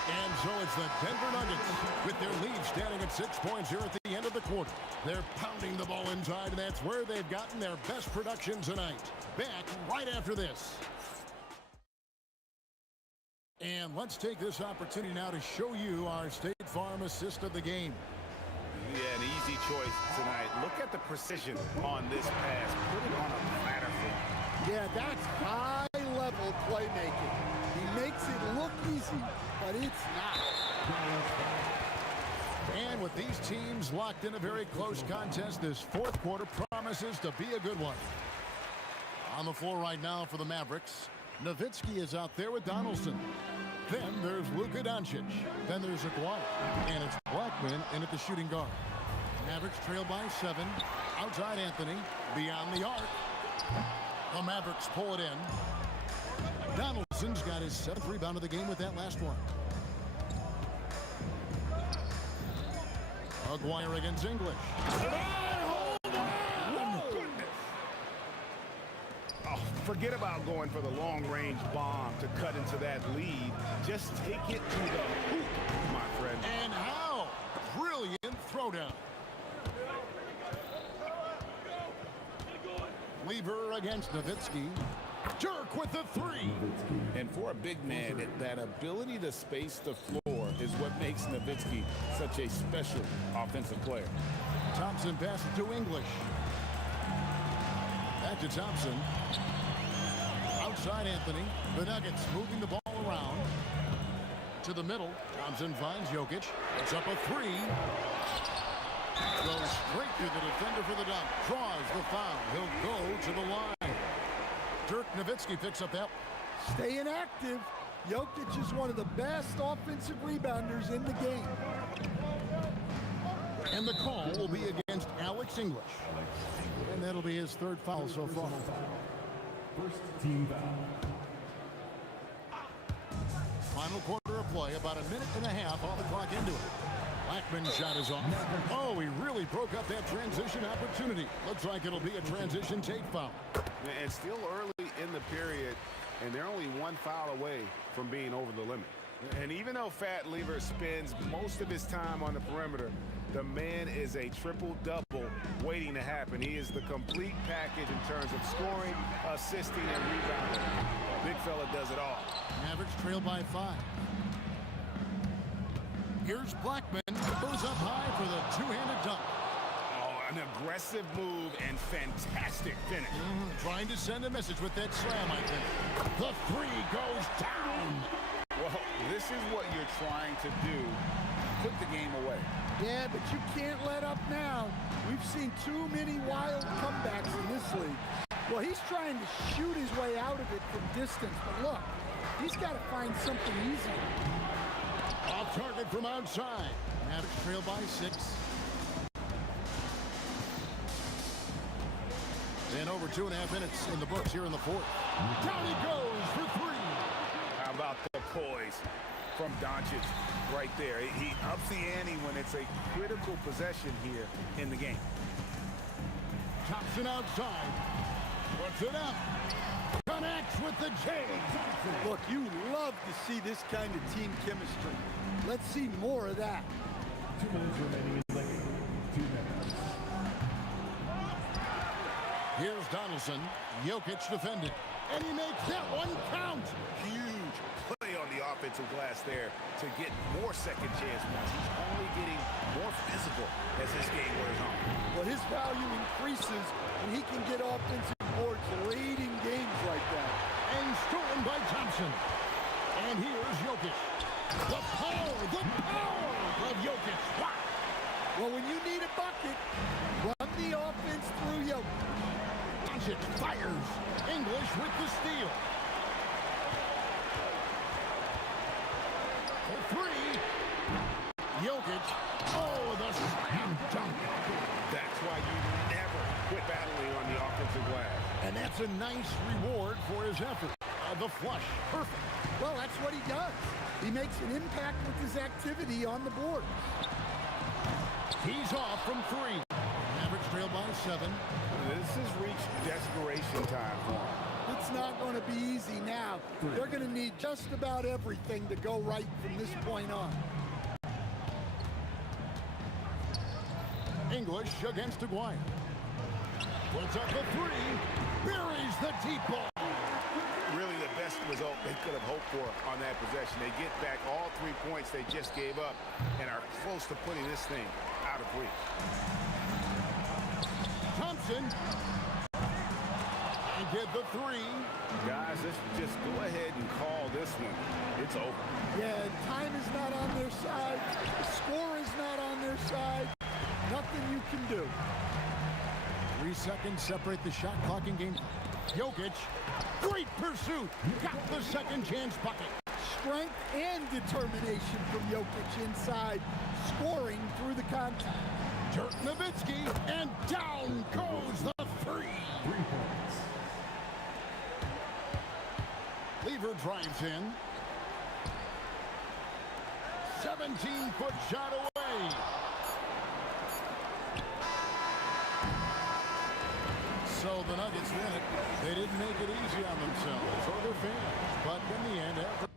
And so it's the Denver Nuggets with their lead standing at 6 points here at the end of the quarter. They're pounding the ball inside, and that's where they've gotten their best production tonight. Back right after this. And let's take this opportunity now to show you our State Farm assist of the game. Yeah, an easy choice tonight. Look at the precision on this pass. Put it on a platter for him. Yeah, that's high-level playmaking. He makes it look easy, but it's not. And with these teams locked in a very close contest, this fourth quarter promises to be a good one. On the floor right now for the Mavericks, Nowitzki is out there with Donaldson. Then there's Luka Doncic. Then there's Aguirre. And it's Blackman in at the shooting guard. Mavericks trail by 7. Outside Anthony. Beyond the arc. The Mavericks pull it in. Donaldson's got his 7th rebound of the game with that last one. Aguirre against English. Oh, forget about going for the long-range bomb to cut into that lead. Just take it to the hoop, my friend. And how? Brilliant throwdown. Lever against Nowitzki. Jerk with the 3. And for a big man, that ability to space the floor is what makes Nowitzki such a special offensive player. Thompson passes to English. Back to Thompson. Outside Anthony. The Nuggets moving the ball around. To the middle. Thompson finds Jokic. It's up a 3. Goes straight to the defender for the dunk. Draws the foul. He'll go to the line. Dirk Nowitzki picks up that. Staying active. Jokic is one of the best offensive rebounders in the game. And the call will be against Alex English. And that'll be his 3rd foul so far. First team foul. Final quarter of play, about a minute and a half on the clock into it. Blackman's shot is off. Oh, he really broke up that transition opportunity. Looks like it'll be a transition take foul. And still early in the period, and they're only 1 foul away from being over the limit. And even though Fat Lever spends most of his time on the perimeter, the man is a triple-double waiting to happen. He is the complete package in terms of scoring, assisting, and rebounding. Big fella does it all. Mavericks trail by 5. Here's Blackman. Goes up high for the two-handed dunk. Oh, an aggressive move and fantastic finish. Trying to send a message with that slam, I think. The 3 goes down. Well, this is what you're trying to do. Put the game away. Yeah, but you can't let up now. We've seen too many wild comebacks in this league. Well, he's trying to shoot his way out of it from distance, but look, he's got to find something easier. Off target from outside. Mavericks trail by 6. And over 2.5 minutes in the books here in the 4th. Down he goes for 3. How about the poise from Doncic right there? He ups the ante when it's a critical possession here in the game. Thompson outside. Puts it up. Connects with the J. Look, you love to see this kind of team chemistry. Let's see more of that. 2 minutes remaining in the game. 2 minutes. Here's Donaldson. Jokic defending. And he makes that one count. Huge play on the offensive glass there to get more second chance points. He's only getting more physical as this game wears on. Well, his value increases when he can get offensive boards late in games like that. And stolen by Thompson. And here's Jokic. The power of Jokic. Wow. Well, when you need a bucket, run the offense through Jokic. Doncic fires. English with the steal. For 3. Jokic. Oh, the slam dunk. That's why you never quit battling on the offensive glass. And that's a nice reward for his effort. The flush. Perfect. Well, that's what he does. He makes an impact with his activity on the board. He's off from 3. Mavericks trail by 7. This has reached desperation time for him. It's not going to be easy now. They're going to need just about everything to go right from this point on. English against Aguirre. Puts up the three. Buries the deep ball. Really the best result they could have hoped for on that possession. They get back all 3 points they just gave up and are close to putting this thing out of reach. Thompson. And get the three. Guys, let's just go ahead and call this one. It's over. Yeah, time is not on their side. The score is not on their side. Nothing you can do. 3 seconds separate the shot clock in game. Jokic, great pursuit. Got the second chance bucket. Strength and determination from Jokic inside, scoring through the contact. Dirk Nowitzki, and down goes the three. 3 points. Lever drives in. 17-foot shot away. So the Nuggets win it. They didn't make it easy on themselves or their fans, but in the end, after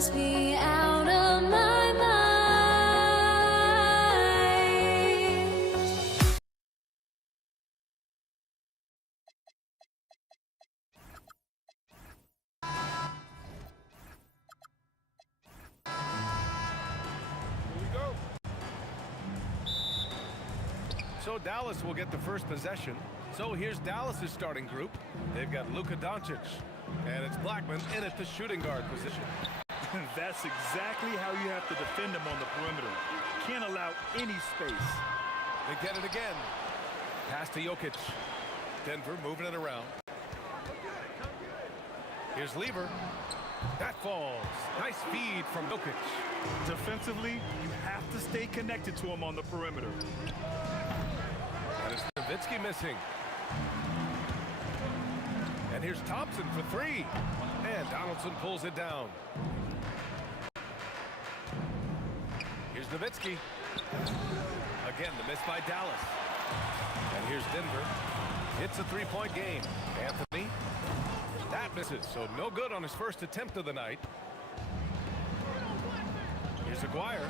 must be out of my mind. So Dallas will get the first possession. So here's Dallas's starting group. They've got Luka Doncic, and it's Blackman in at the shooting guard position. That's exactly how you have to defend him on the perimeter. Can't allow any space. They get it again. Pass to Jokic. Denver moving it around. Here's Lever. That falls. Nice feed from Jokic. Defensively, you have to stay connected to him on the perimeter. And it's Nowitzki missing. And here's Thompson for three. And Donaldson pulls it down. Here's Nowitzki. Again, the miss by Dallas. And here's Denver. It's a three-point game. Anthony. That misses, so no good on his first attempt of the night. Here's Aguirre.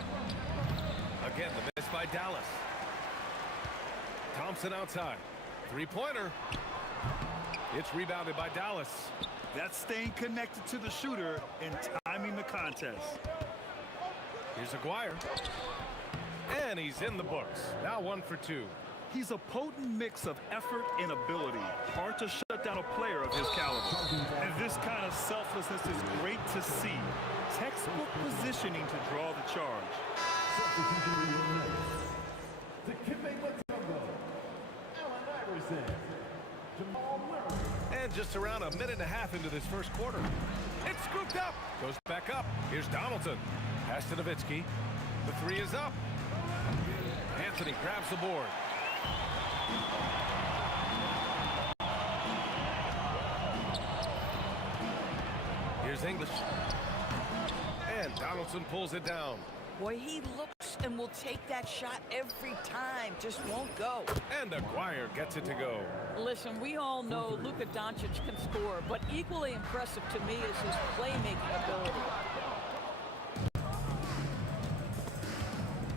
Again, the miss by Dallas. Thompson outside. Three-pointer. It's rebounded by Dallas. That's staying connected to the shooter and timing the contest. Here's Aguirre. And he's in the books. Now 1 for 2. He's a potent mix of effort and ability. Hard to shut down a player of his caliber. And this kind of selflessness is great to see. Textbook positioning to draw the charge. And just around a minute and a half into this first quarter. It's scooped up. Goes back up. Here's Donaldson. Pass to Nowitzki. The three is up. Anthony grabs the board. Here's English. And Donaldson pulls it down. Boy, he looks and will take that shot every time. Just won't go. And Aguirre gets it to go. Listen, we all know Luka Doncic can score, but equally impressive to me is his playmaking ability.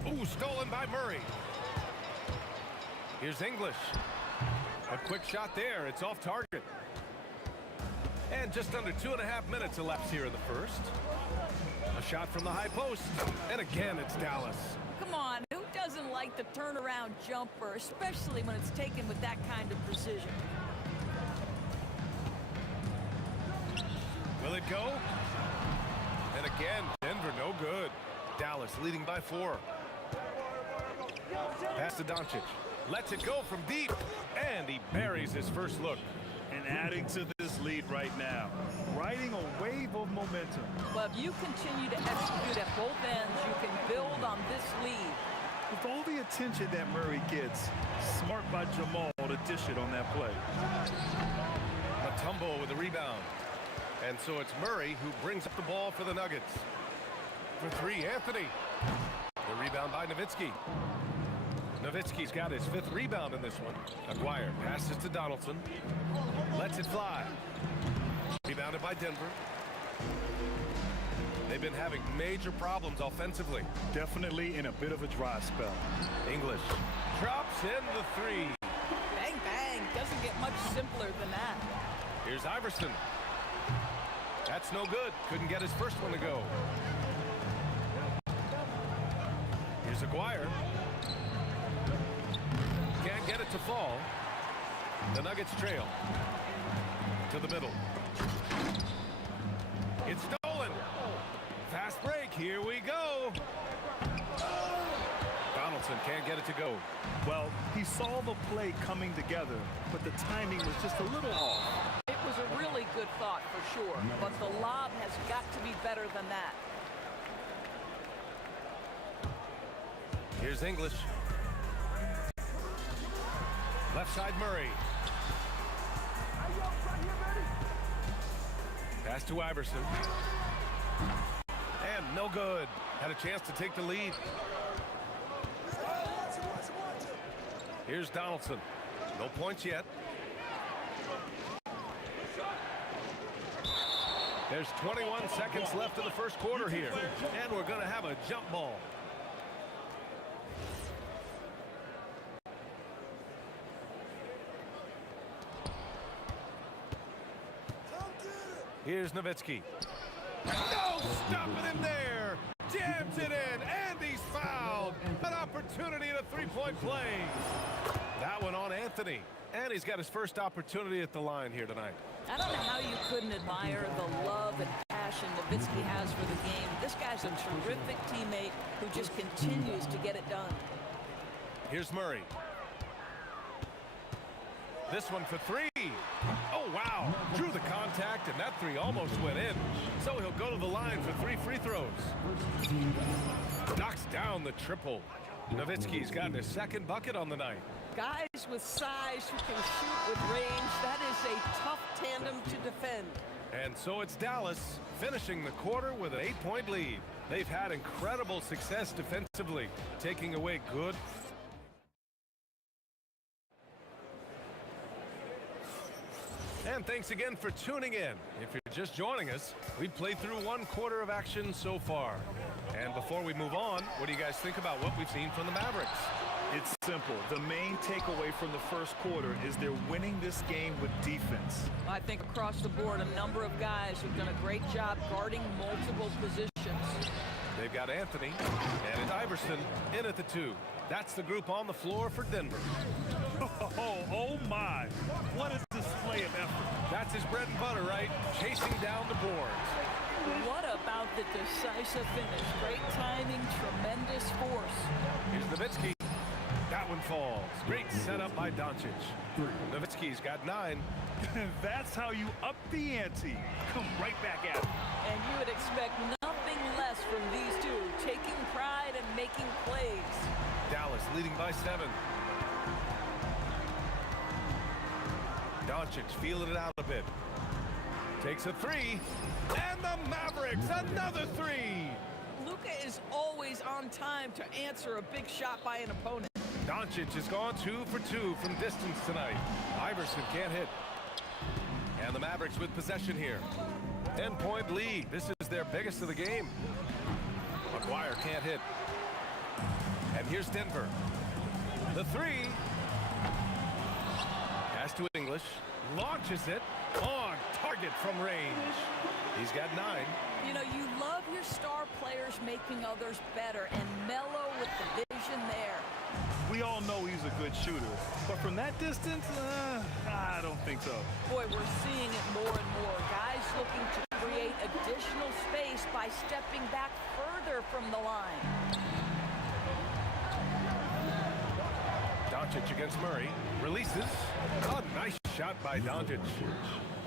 Ooh, stolen by Murray. Here's English. A quick shot there. It's off target. And just under 2.5 minutes elapsed here in the first. A shot from the high post. And again, it's Dallas. Come on, who doesn't like the turnaround jumper, especially when it's taken with that kind of precision? Will it go? And again, Denver no good. Dallas leading by 4. Pass to Doncic. Lets it go from deep. And he buries his first look. And adding to this lead right now. Riding a wave of momentum. Well, if you continue to execute at both ends, you can build on this lead. With all the attention that Murray gets, smart by Jamal to dish it on that play. Mutombo with the rebound. And so it's Murray who brings up the ball for the Nuggets. For 3, Anthony. The rebound by Nowitzki. Nowitzki's got his 5th rebound in this one. Aguirre passes to Donaldson. Lets it fly. Rebounded by Denver. They've been having major problems offensively. Definitely in a bit of a dry spell. English drops in the 3. Bang, bang. Doesn't get much simpler than that. Here's Iverson. That's no good. Couldn't get his first one to go. Here's Aguirre. Can't get it to fall. The Nuggets trail. To the middle. It's stolen. Fast break. Here we go. Donaldson can't get it to go. Well, he saw the play coming together, but the timing was just a little off. It was a really good thought for sure, but the lob has got to be better than that. Here's English. Left side Murray. Pass to Iverson. And no good. Had a chance to take the lead. Here's Donaldson. No points yet. There's 21 seconds left in the first quarter here, and we're going to have a jump ball. Here's Nowitzki. No stopping him there. Jams it in, and he's fouled. An opportunity at a three-point play. That one on Anthony. And he's got his first opportunity at the line here tonight. I don't know how you couldn't admire the love and passion Nowitzki has for the game. This guy's a terrific teammate who just continues to get it done. Here's Murray. This one for three. Oh, wow. Drew the contact, and that three almost went in. So he'll go to the line for 3 free throws. Knocks down the triple. Nowitzki's gotten his second bucket on the night. Guys with size who can shoot with range, that is a tough tandem to defend. And so it's Dallas finishing the quarter with an 8-point lead. They've had incredible success defensively, taking away good. And thanks again for tuning in. If you're just joining us, we've played through 1 quarter of action so far. And before we move on, what do you guys think about what we've seen from the Mavericks? It's simple. The main takeaway from the first quarter is they're winning this game with defense. I think across the board, a number of guys who've done a great job guarding multiple positions. They've got Anthony and Iverson in at the 2. That's the group on the floor for Denver. Oh my. What a display of effort. That's his bread and butter, right? Chasing down the boards. What about the decisive finish? Great timing, tremendous force. Here's Nowitzki. That one falls. Great setup by Doncic. Nowitzki's got 9. That's how you up the ante. Come right back at it. And you would expect nothing less from these two, taking pride and making plays. Dallas leading by 7. Doncic feeling it out a bit. Takes a 3. And the Mavericks, another 3. Luka is always on time to answer a big shot by an opponent. Doncic has gone 2 for 2 from distance tonight. Iverson can't hit. And the Mavericks with possession here. 10-point lead. This is their biggest of the game. McGuire can't hit. And here's Denver. The 3. Pass to English. Launches it on target from range. He's got 9. You know, you love your star players making others better, and Melo with the vision there. We all know he's a good shooter, but from that distance, I don't think so. Boy, we're seeing it more and more. Guys looking to create additional space by stepping back further from the line. Doncic against Murray. Releases. A nice shot by Doncic.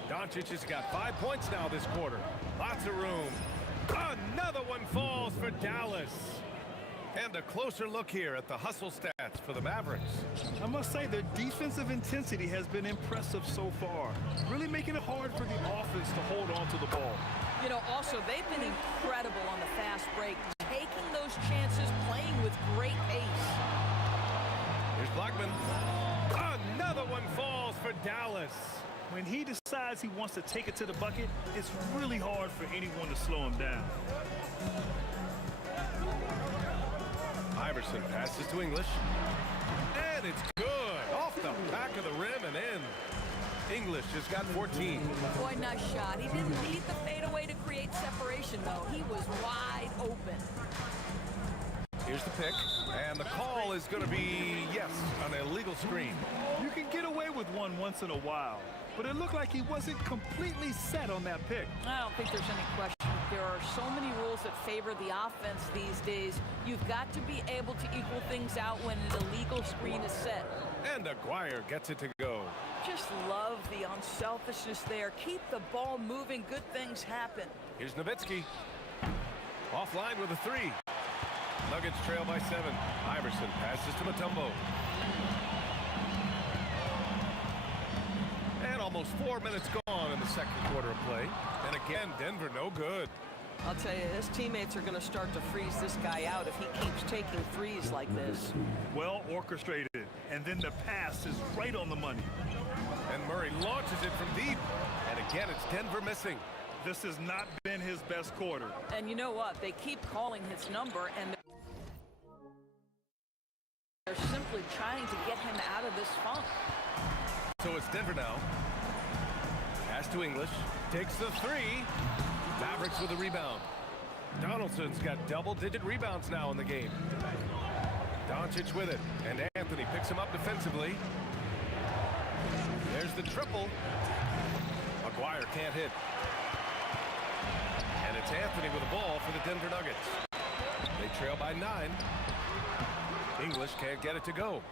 Doncic has got 5 points now this quarter. Lots of room. Another one falls for Dallas. And a closer look here at the hustle stats for the Mavericks. I must say their defensive intensity has been impressive so far, really making it hard for the offense to hold on to the ball. You know, also, they've been incredible on the fast break, taking those chances, playing with great pace. Here's Blackman. Another one falls for Dallas. When he decides he wants to take it to the bucket, it's really hard for anyone to slow him down. Iverson passes to English. And it's good. Off the back of the rim and in. English has got 14. Boy, nice shot. He didn't need the fadeaway to create separation, though. He was wide open. Here's the pick. And the call is going to be, yes, an illegal screen. You can get away with one once in a while, but it looked like he wasn't completely set on that pick. I don't think there's any question. There are so many rules that favor the offense these days. You've got to be able to equal things out when an illegal screen is set. And Aguirre gets it to go. Just love the unselfishness there. Keep the ball moving. Good things happen. Here's Nowitzki. Offline with a 3. Nuggets trail by 7. Iverson passes to Mutombo. And almost 4 minutes gone in the second quarter of play. And again, Denver no good. I'll tell you, his teammates are going to start to freeze this guy out if he keeps taking threes like this. Well orchestrated, and then the pass is right on the money. And Murray launches it from deep. And again, it's Denver missing. This has not been his best quarter. And you know what? They keep calling his number, and they're simply trying to get him out of this funk. So it's Denver now. Pass to English. Takes the three. Mavericks with a rebound. Donaldson's got double-digit rebounds now in the game. Doncic with it. And Anthony picks him up defensively. There's the triple. Maguire can't hit. And it's Anthony with the ball for the Denver Nuggets. They trail by 9. English can't get it to go.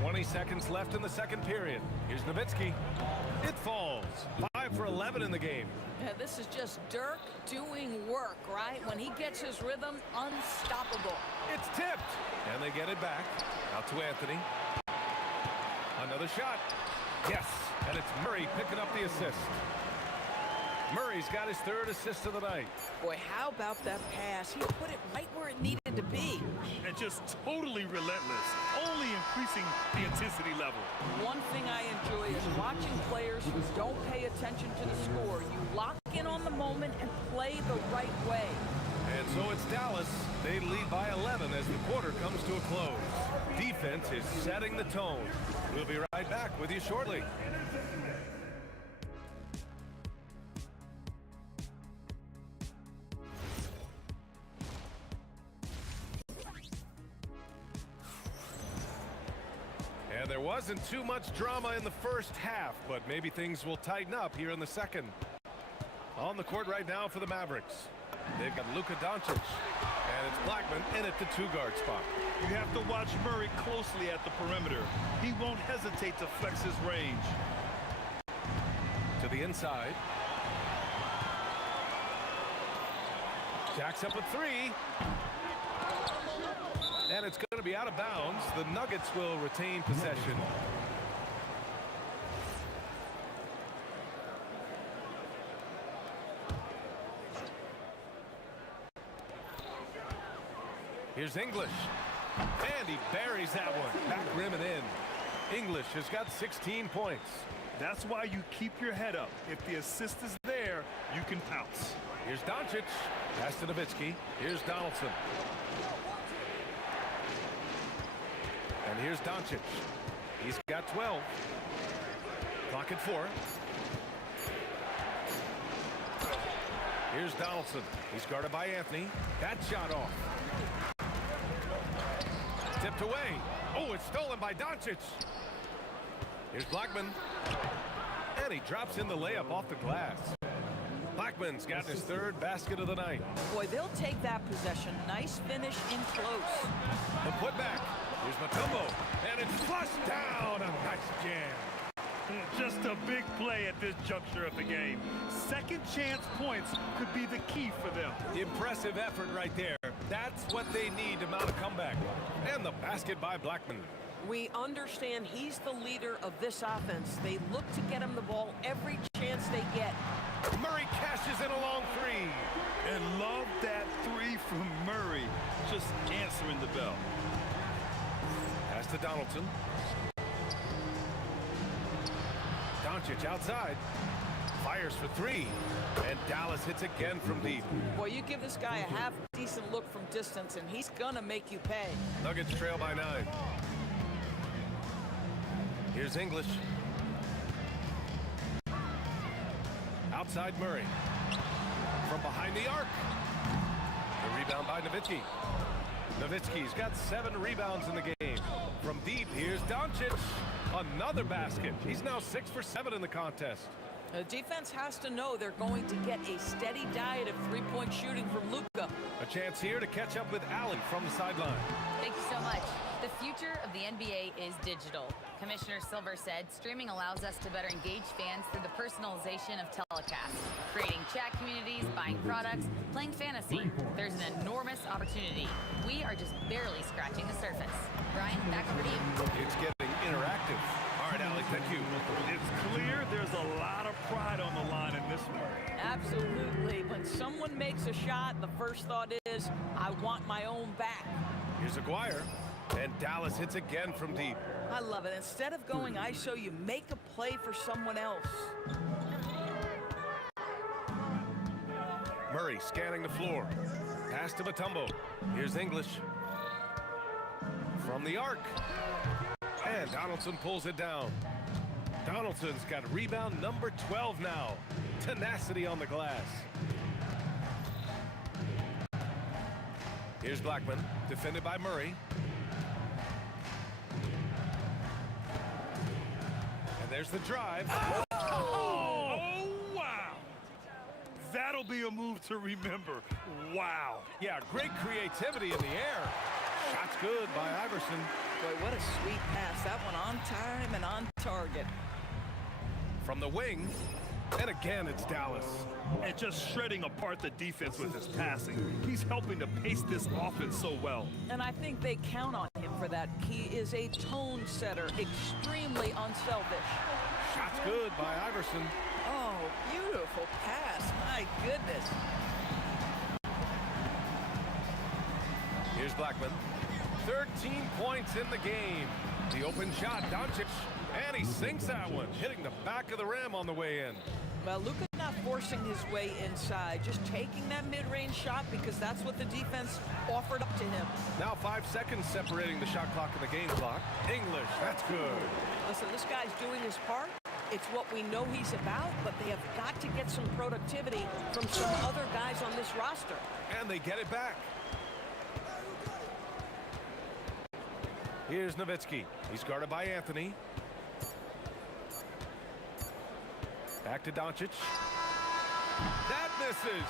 20 seconds left in the second period. Here's Nowitzki. It falls. 5 for 11 in the game. Yeah, this is just Dirk doing work, right? When he gets his rhythm, unstoppable. It's tipped. And they get it back. Out to Anthony. Another shot. Yes. And it's Murray picking up the assist. Murray's got his 3rd assist of the night. Boy, how about that pass? He put it right where it needed to be. And just totally relentless, only increasing the intensity level. One thing I enjoy is watching players who don't pay attention to the score. You lock in on the moment and play the right way. And so it's Dallas. They lead by 11 as the quarter comes to a close. Defense is setting the tone. We'll be right back with you shortly. And there wasn't too much drama in the first half, but maybe things will tighten up here in the second. On the court right now for the Mavericks. They've got Luka Doncic, and it's Blackman in at the 2-guard spot. You have to watch Murray closely at the perimeter. He won't hesitate to flex his range. To the inside. Jacks up a 3. And it's going to be out of bounds. The Nuggets will retain possession. Here's English. And he buries that one. Back rim and in. English has got 16 points. That's why you keep your head up. If the assist is there, you can pounce. Here's Doncic. Pass to Nowitzki. Here's Donaldson. And here's Doncic. He's got 12. Clock at 4. Here's Donaldson. He's guarded by Anthony. That shot off. Tipped away. Oh, it's stolen by Doncic. Here's Blackman. And he drops in the layup off the glass. Blackman's got his 3rd basket of the night. Boy, they'll take that possession. Nice finish in close. The putback. Here's Mutombo. And it's flushed down. A nice jam. Just a big play at this juncture of the game. Second chance points could be the key for them. Impressive effort right there. That's what they need to mount a comeback. And the basket by Blackman. We understand he's the leader of this offense. They look to get him the ball every chance they get. Murray cashes in a long 3. And love that 3 from Murray. Just answering the bell. Pass to Donaldson. Doncic outside. Fires for 3. And Dallas hits again from deep. Boy, you give this guy a half-decent look from distance, and he's going to make you pay. Nuggets trail by 9. Here's English. Outside Murray. From behind the arc. The rebound by Nowitzki. Nowitzki's got 7 rebounds in the game. From deep, here's Doncic. Another basket. He's now 6 for 7 in the contest. The defense has to know they're going to get a steady diet of 3-point shooting from Luka. A chance here to catch up with Allen from the sideline. Thank you so much. The future of the NBA is digital. Commissioner Silver said streaming allows us to better engage fans through the personalization of telecasts, creating chat communities, buying products, playing fantasy. There's an enormous opportunity. We are just barely scratching the surface. Brian, back over to you. It's getting interactive. All right, Allie, thank you. It's clear there's a lot of pride on the line in this one. Absolutely. When someone makes a shot, the first thought is, I want my own back. Here's Aguirre. And Dallas hits again from deep. I love it. Instead of going ISO, you make a play for someone else. Murray scanning the floor. Pass to Mutombo. Here's English. From the arc. And Donaldson pulls it down. Donaldson's got rebound number 12 now. Tenacity on the glass. Here's Blackman, defended by Murray. And there's the drive. Oh, wow. That'll be a move to remember. Wow. Yeah, great creativity in the air. Shot's good by Iverson. Boy, what a sweet pass. That one on time and on target. From the wing, and again it's Dallas. And just shredding apart the defense with his passing. He's helping to pace this offense so well. And I think they count on him for that. He is a tone setter, extremely unselfish. Shot's good by Iverson. Oh, beautiful pass. My goodness. Here's Blackman. 13 points in the game. The open shot, Doncic. And he sinks that one, hitting the back of the rim on the way in. Well, Luka not forcing his way inside, just taking that mid-range shot because that's what the defense offered up to him. Now 5 seconds separating the shot clock and the game clock. English, that's good. Listen, this guy's doing his part. It's what we know he's about, but they have got to get some productivity from some other guys on this roster. And they get it back. Here's Nowitzki. He's guarded by Anthony. Back to Doncic. That misses.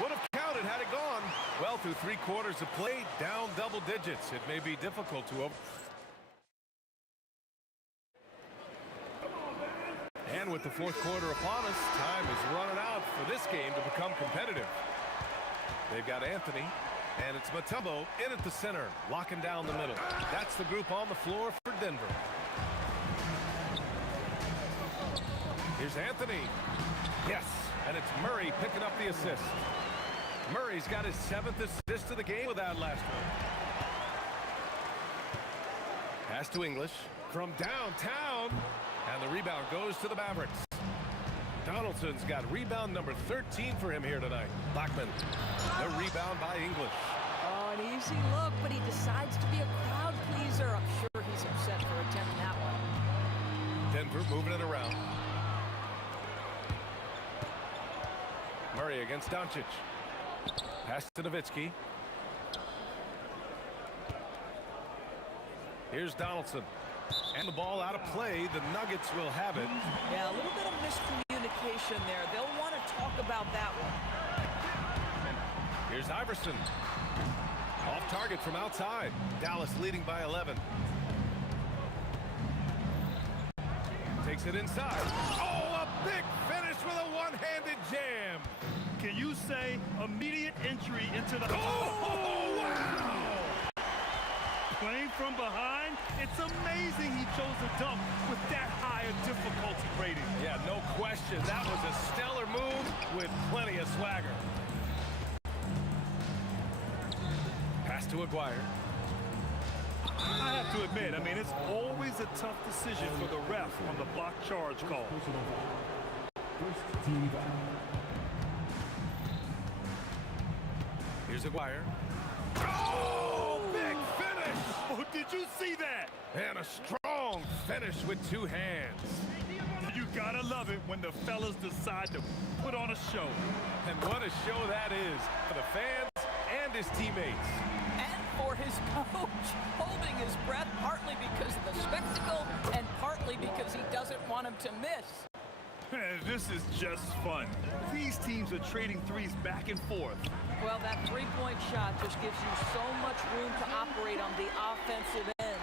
Would have counted had it gone. Well, through 3 quarters of play, down double digits. It may be difficult to over. And with the 4th quarter upon us, time is running out for this game to become competitive. They've got Anthony, and it's Mutombo in at the center, locking down the middle. That's the group on the floor for Denver. Here's Anthony. Yes, and it's Murray picking up the assist. Murray's got his 7th assist of the game with that last one. Pass to English from downtown, and the rebound goes to the Mavericks. Donaldson's got rebound number 13 for him here tonight. Blackman, the rebound by English. Oh, an easy look, but he decides to be a crowd pleaser. I'm sure he's upset for attempting that one. Denver moving it around. Murray against Doncic. Pass to Nowitzki. Here's Donaldson. And the ball out of play. The Nuggets will have it. Yeah, a little bit of miscommunication there. They'll want to talk about that one. Here's Iverson. Off target from outside. Dallas leading by 11. Takes it inside. Oh, a big finish with a one-handed jam. Can you say immediate entry into the... Oh, wow! Playing from behind, it's amazing he chose a dunk with that high a difficulty rating. Yeah, no question. That was a stellar move with plenty of swagger. Pass to Aguirre. I have to admit, I mean, it's always a tough decision for the ref on the block charge call. Here's Aguirre. Oh, big finish! Oh, did you see that? And a strong finish with 2 hands. You gotta love it when the fellas decide to put on a show. And what a show that is for the fans and his teammates. And for his coach, holding his breath partly because of the spectacle and partly because he doesn't want him to miss. This is just fun. These teams are trading threes back and forth. Well, that three-point shot just gives you so much room to operate on the offensive end.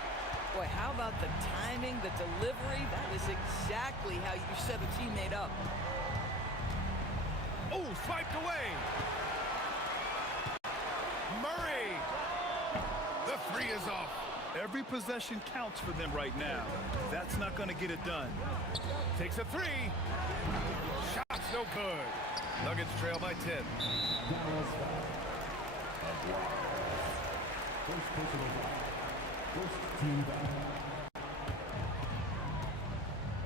Boy, how about the timing, the delivery? That is exactly how you set a teammate up. Oh, swiped away. Murray. The 3 is off. Every possession counts for them right now. That's not going to get it done. Takes a 3. Shot's no good. Nuggets trail by 10.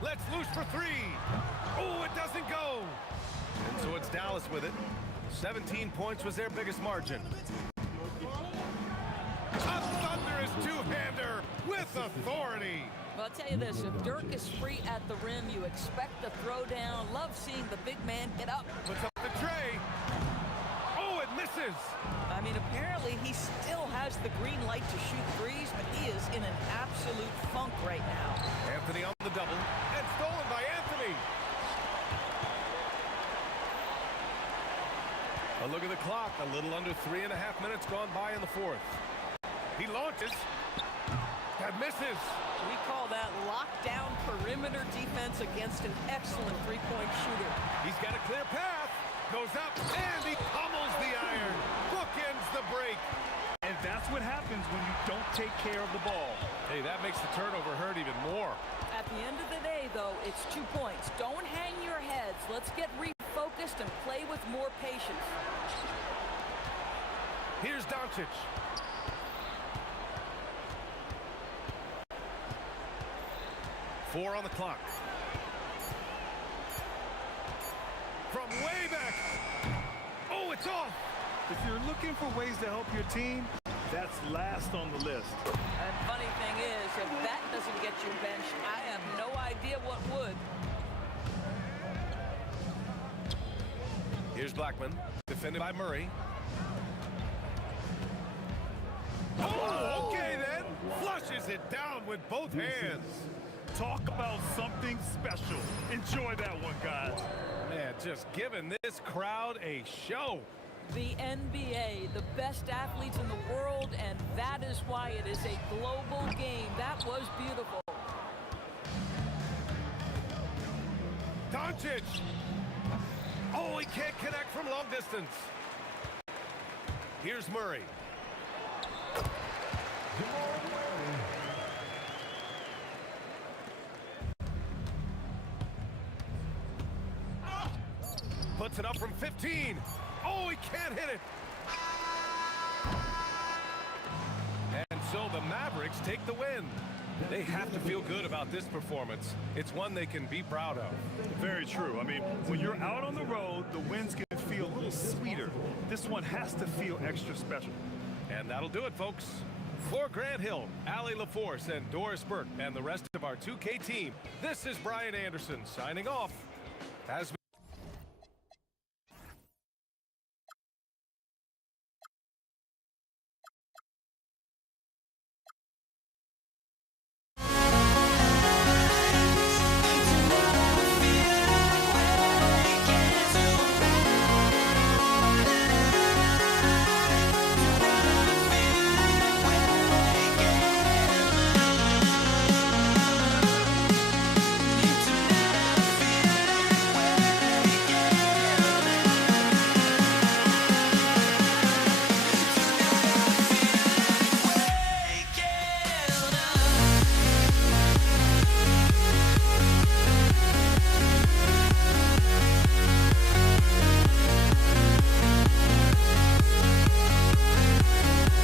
Let's loose for 3. Oh, it doesn't go. And so it's Dallas with it. 17 points was their biggest margin. A thunderous two-hander with authority. Well, I'll tell you this, if Dirk is free at the rim, you expect the throwdown. Love seeing the big man get up. Puts up the tray. Oh, it misses. I mean, apparently he still has the green light to shoot threes, but he is in an absolute funk right now. Anthony on the double, and stolen by Anthony. A look at the clock, a little under 3.5 minutes gone by in the fourth. He launches. That misses. We call that lockdown perimeter defense against an excellent three-point shooter. He's got a clear path. Goes up, and he pummels the iron. Bookends the break. And that's what happens when you don't take care of the ball. Hey, that makes the turnover hurt even more. At the end of the day, though, it's 2 points. Don't hang your heads. Let's get refocused and play with more patience. Here's Doncic. Four on the clock. From way back. Oh, it's off. If you're looking for ways to help your team, that's last on the list. And funny thing is, if that doesn't get you benched, I have no idea what would. Here's Blackman, defended by Murray. Oh, okay then. Flushes it down with both hands. Talk about something special. Enjoy that one, guys. Man, just giving this crowd a show. The NBA, the best athletes in the world, and that is why it is a global game. That was beautiful. Doncic. Oh, he can't connect from long distance. Here's Murray. Puts it up from 15. Oh, he can't hit it. And so the Mavericks take the win. They have to feel good about this performance. It's one they can be proud of. Very true. I mean, when you're out on the road, the wins can feel a little sweeter. This one has to feel extra special. And that'll do it, folks. For Grant Hill, Allie LaForce, and Doris Burke, and the rest of our 2K team, this is Brian Anderson signing off as we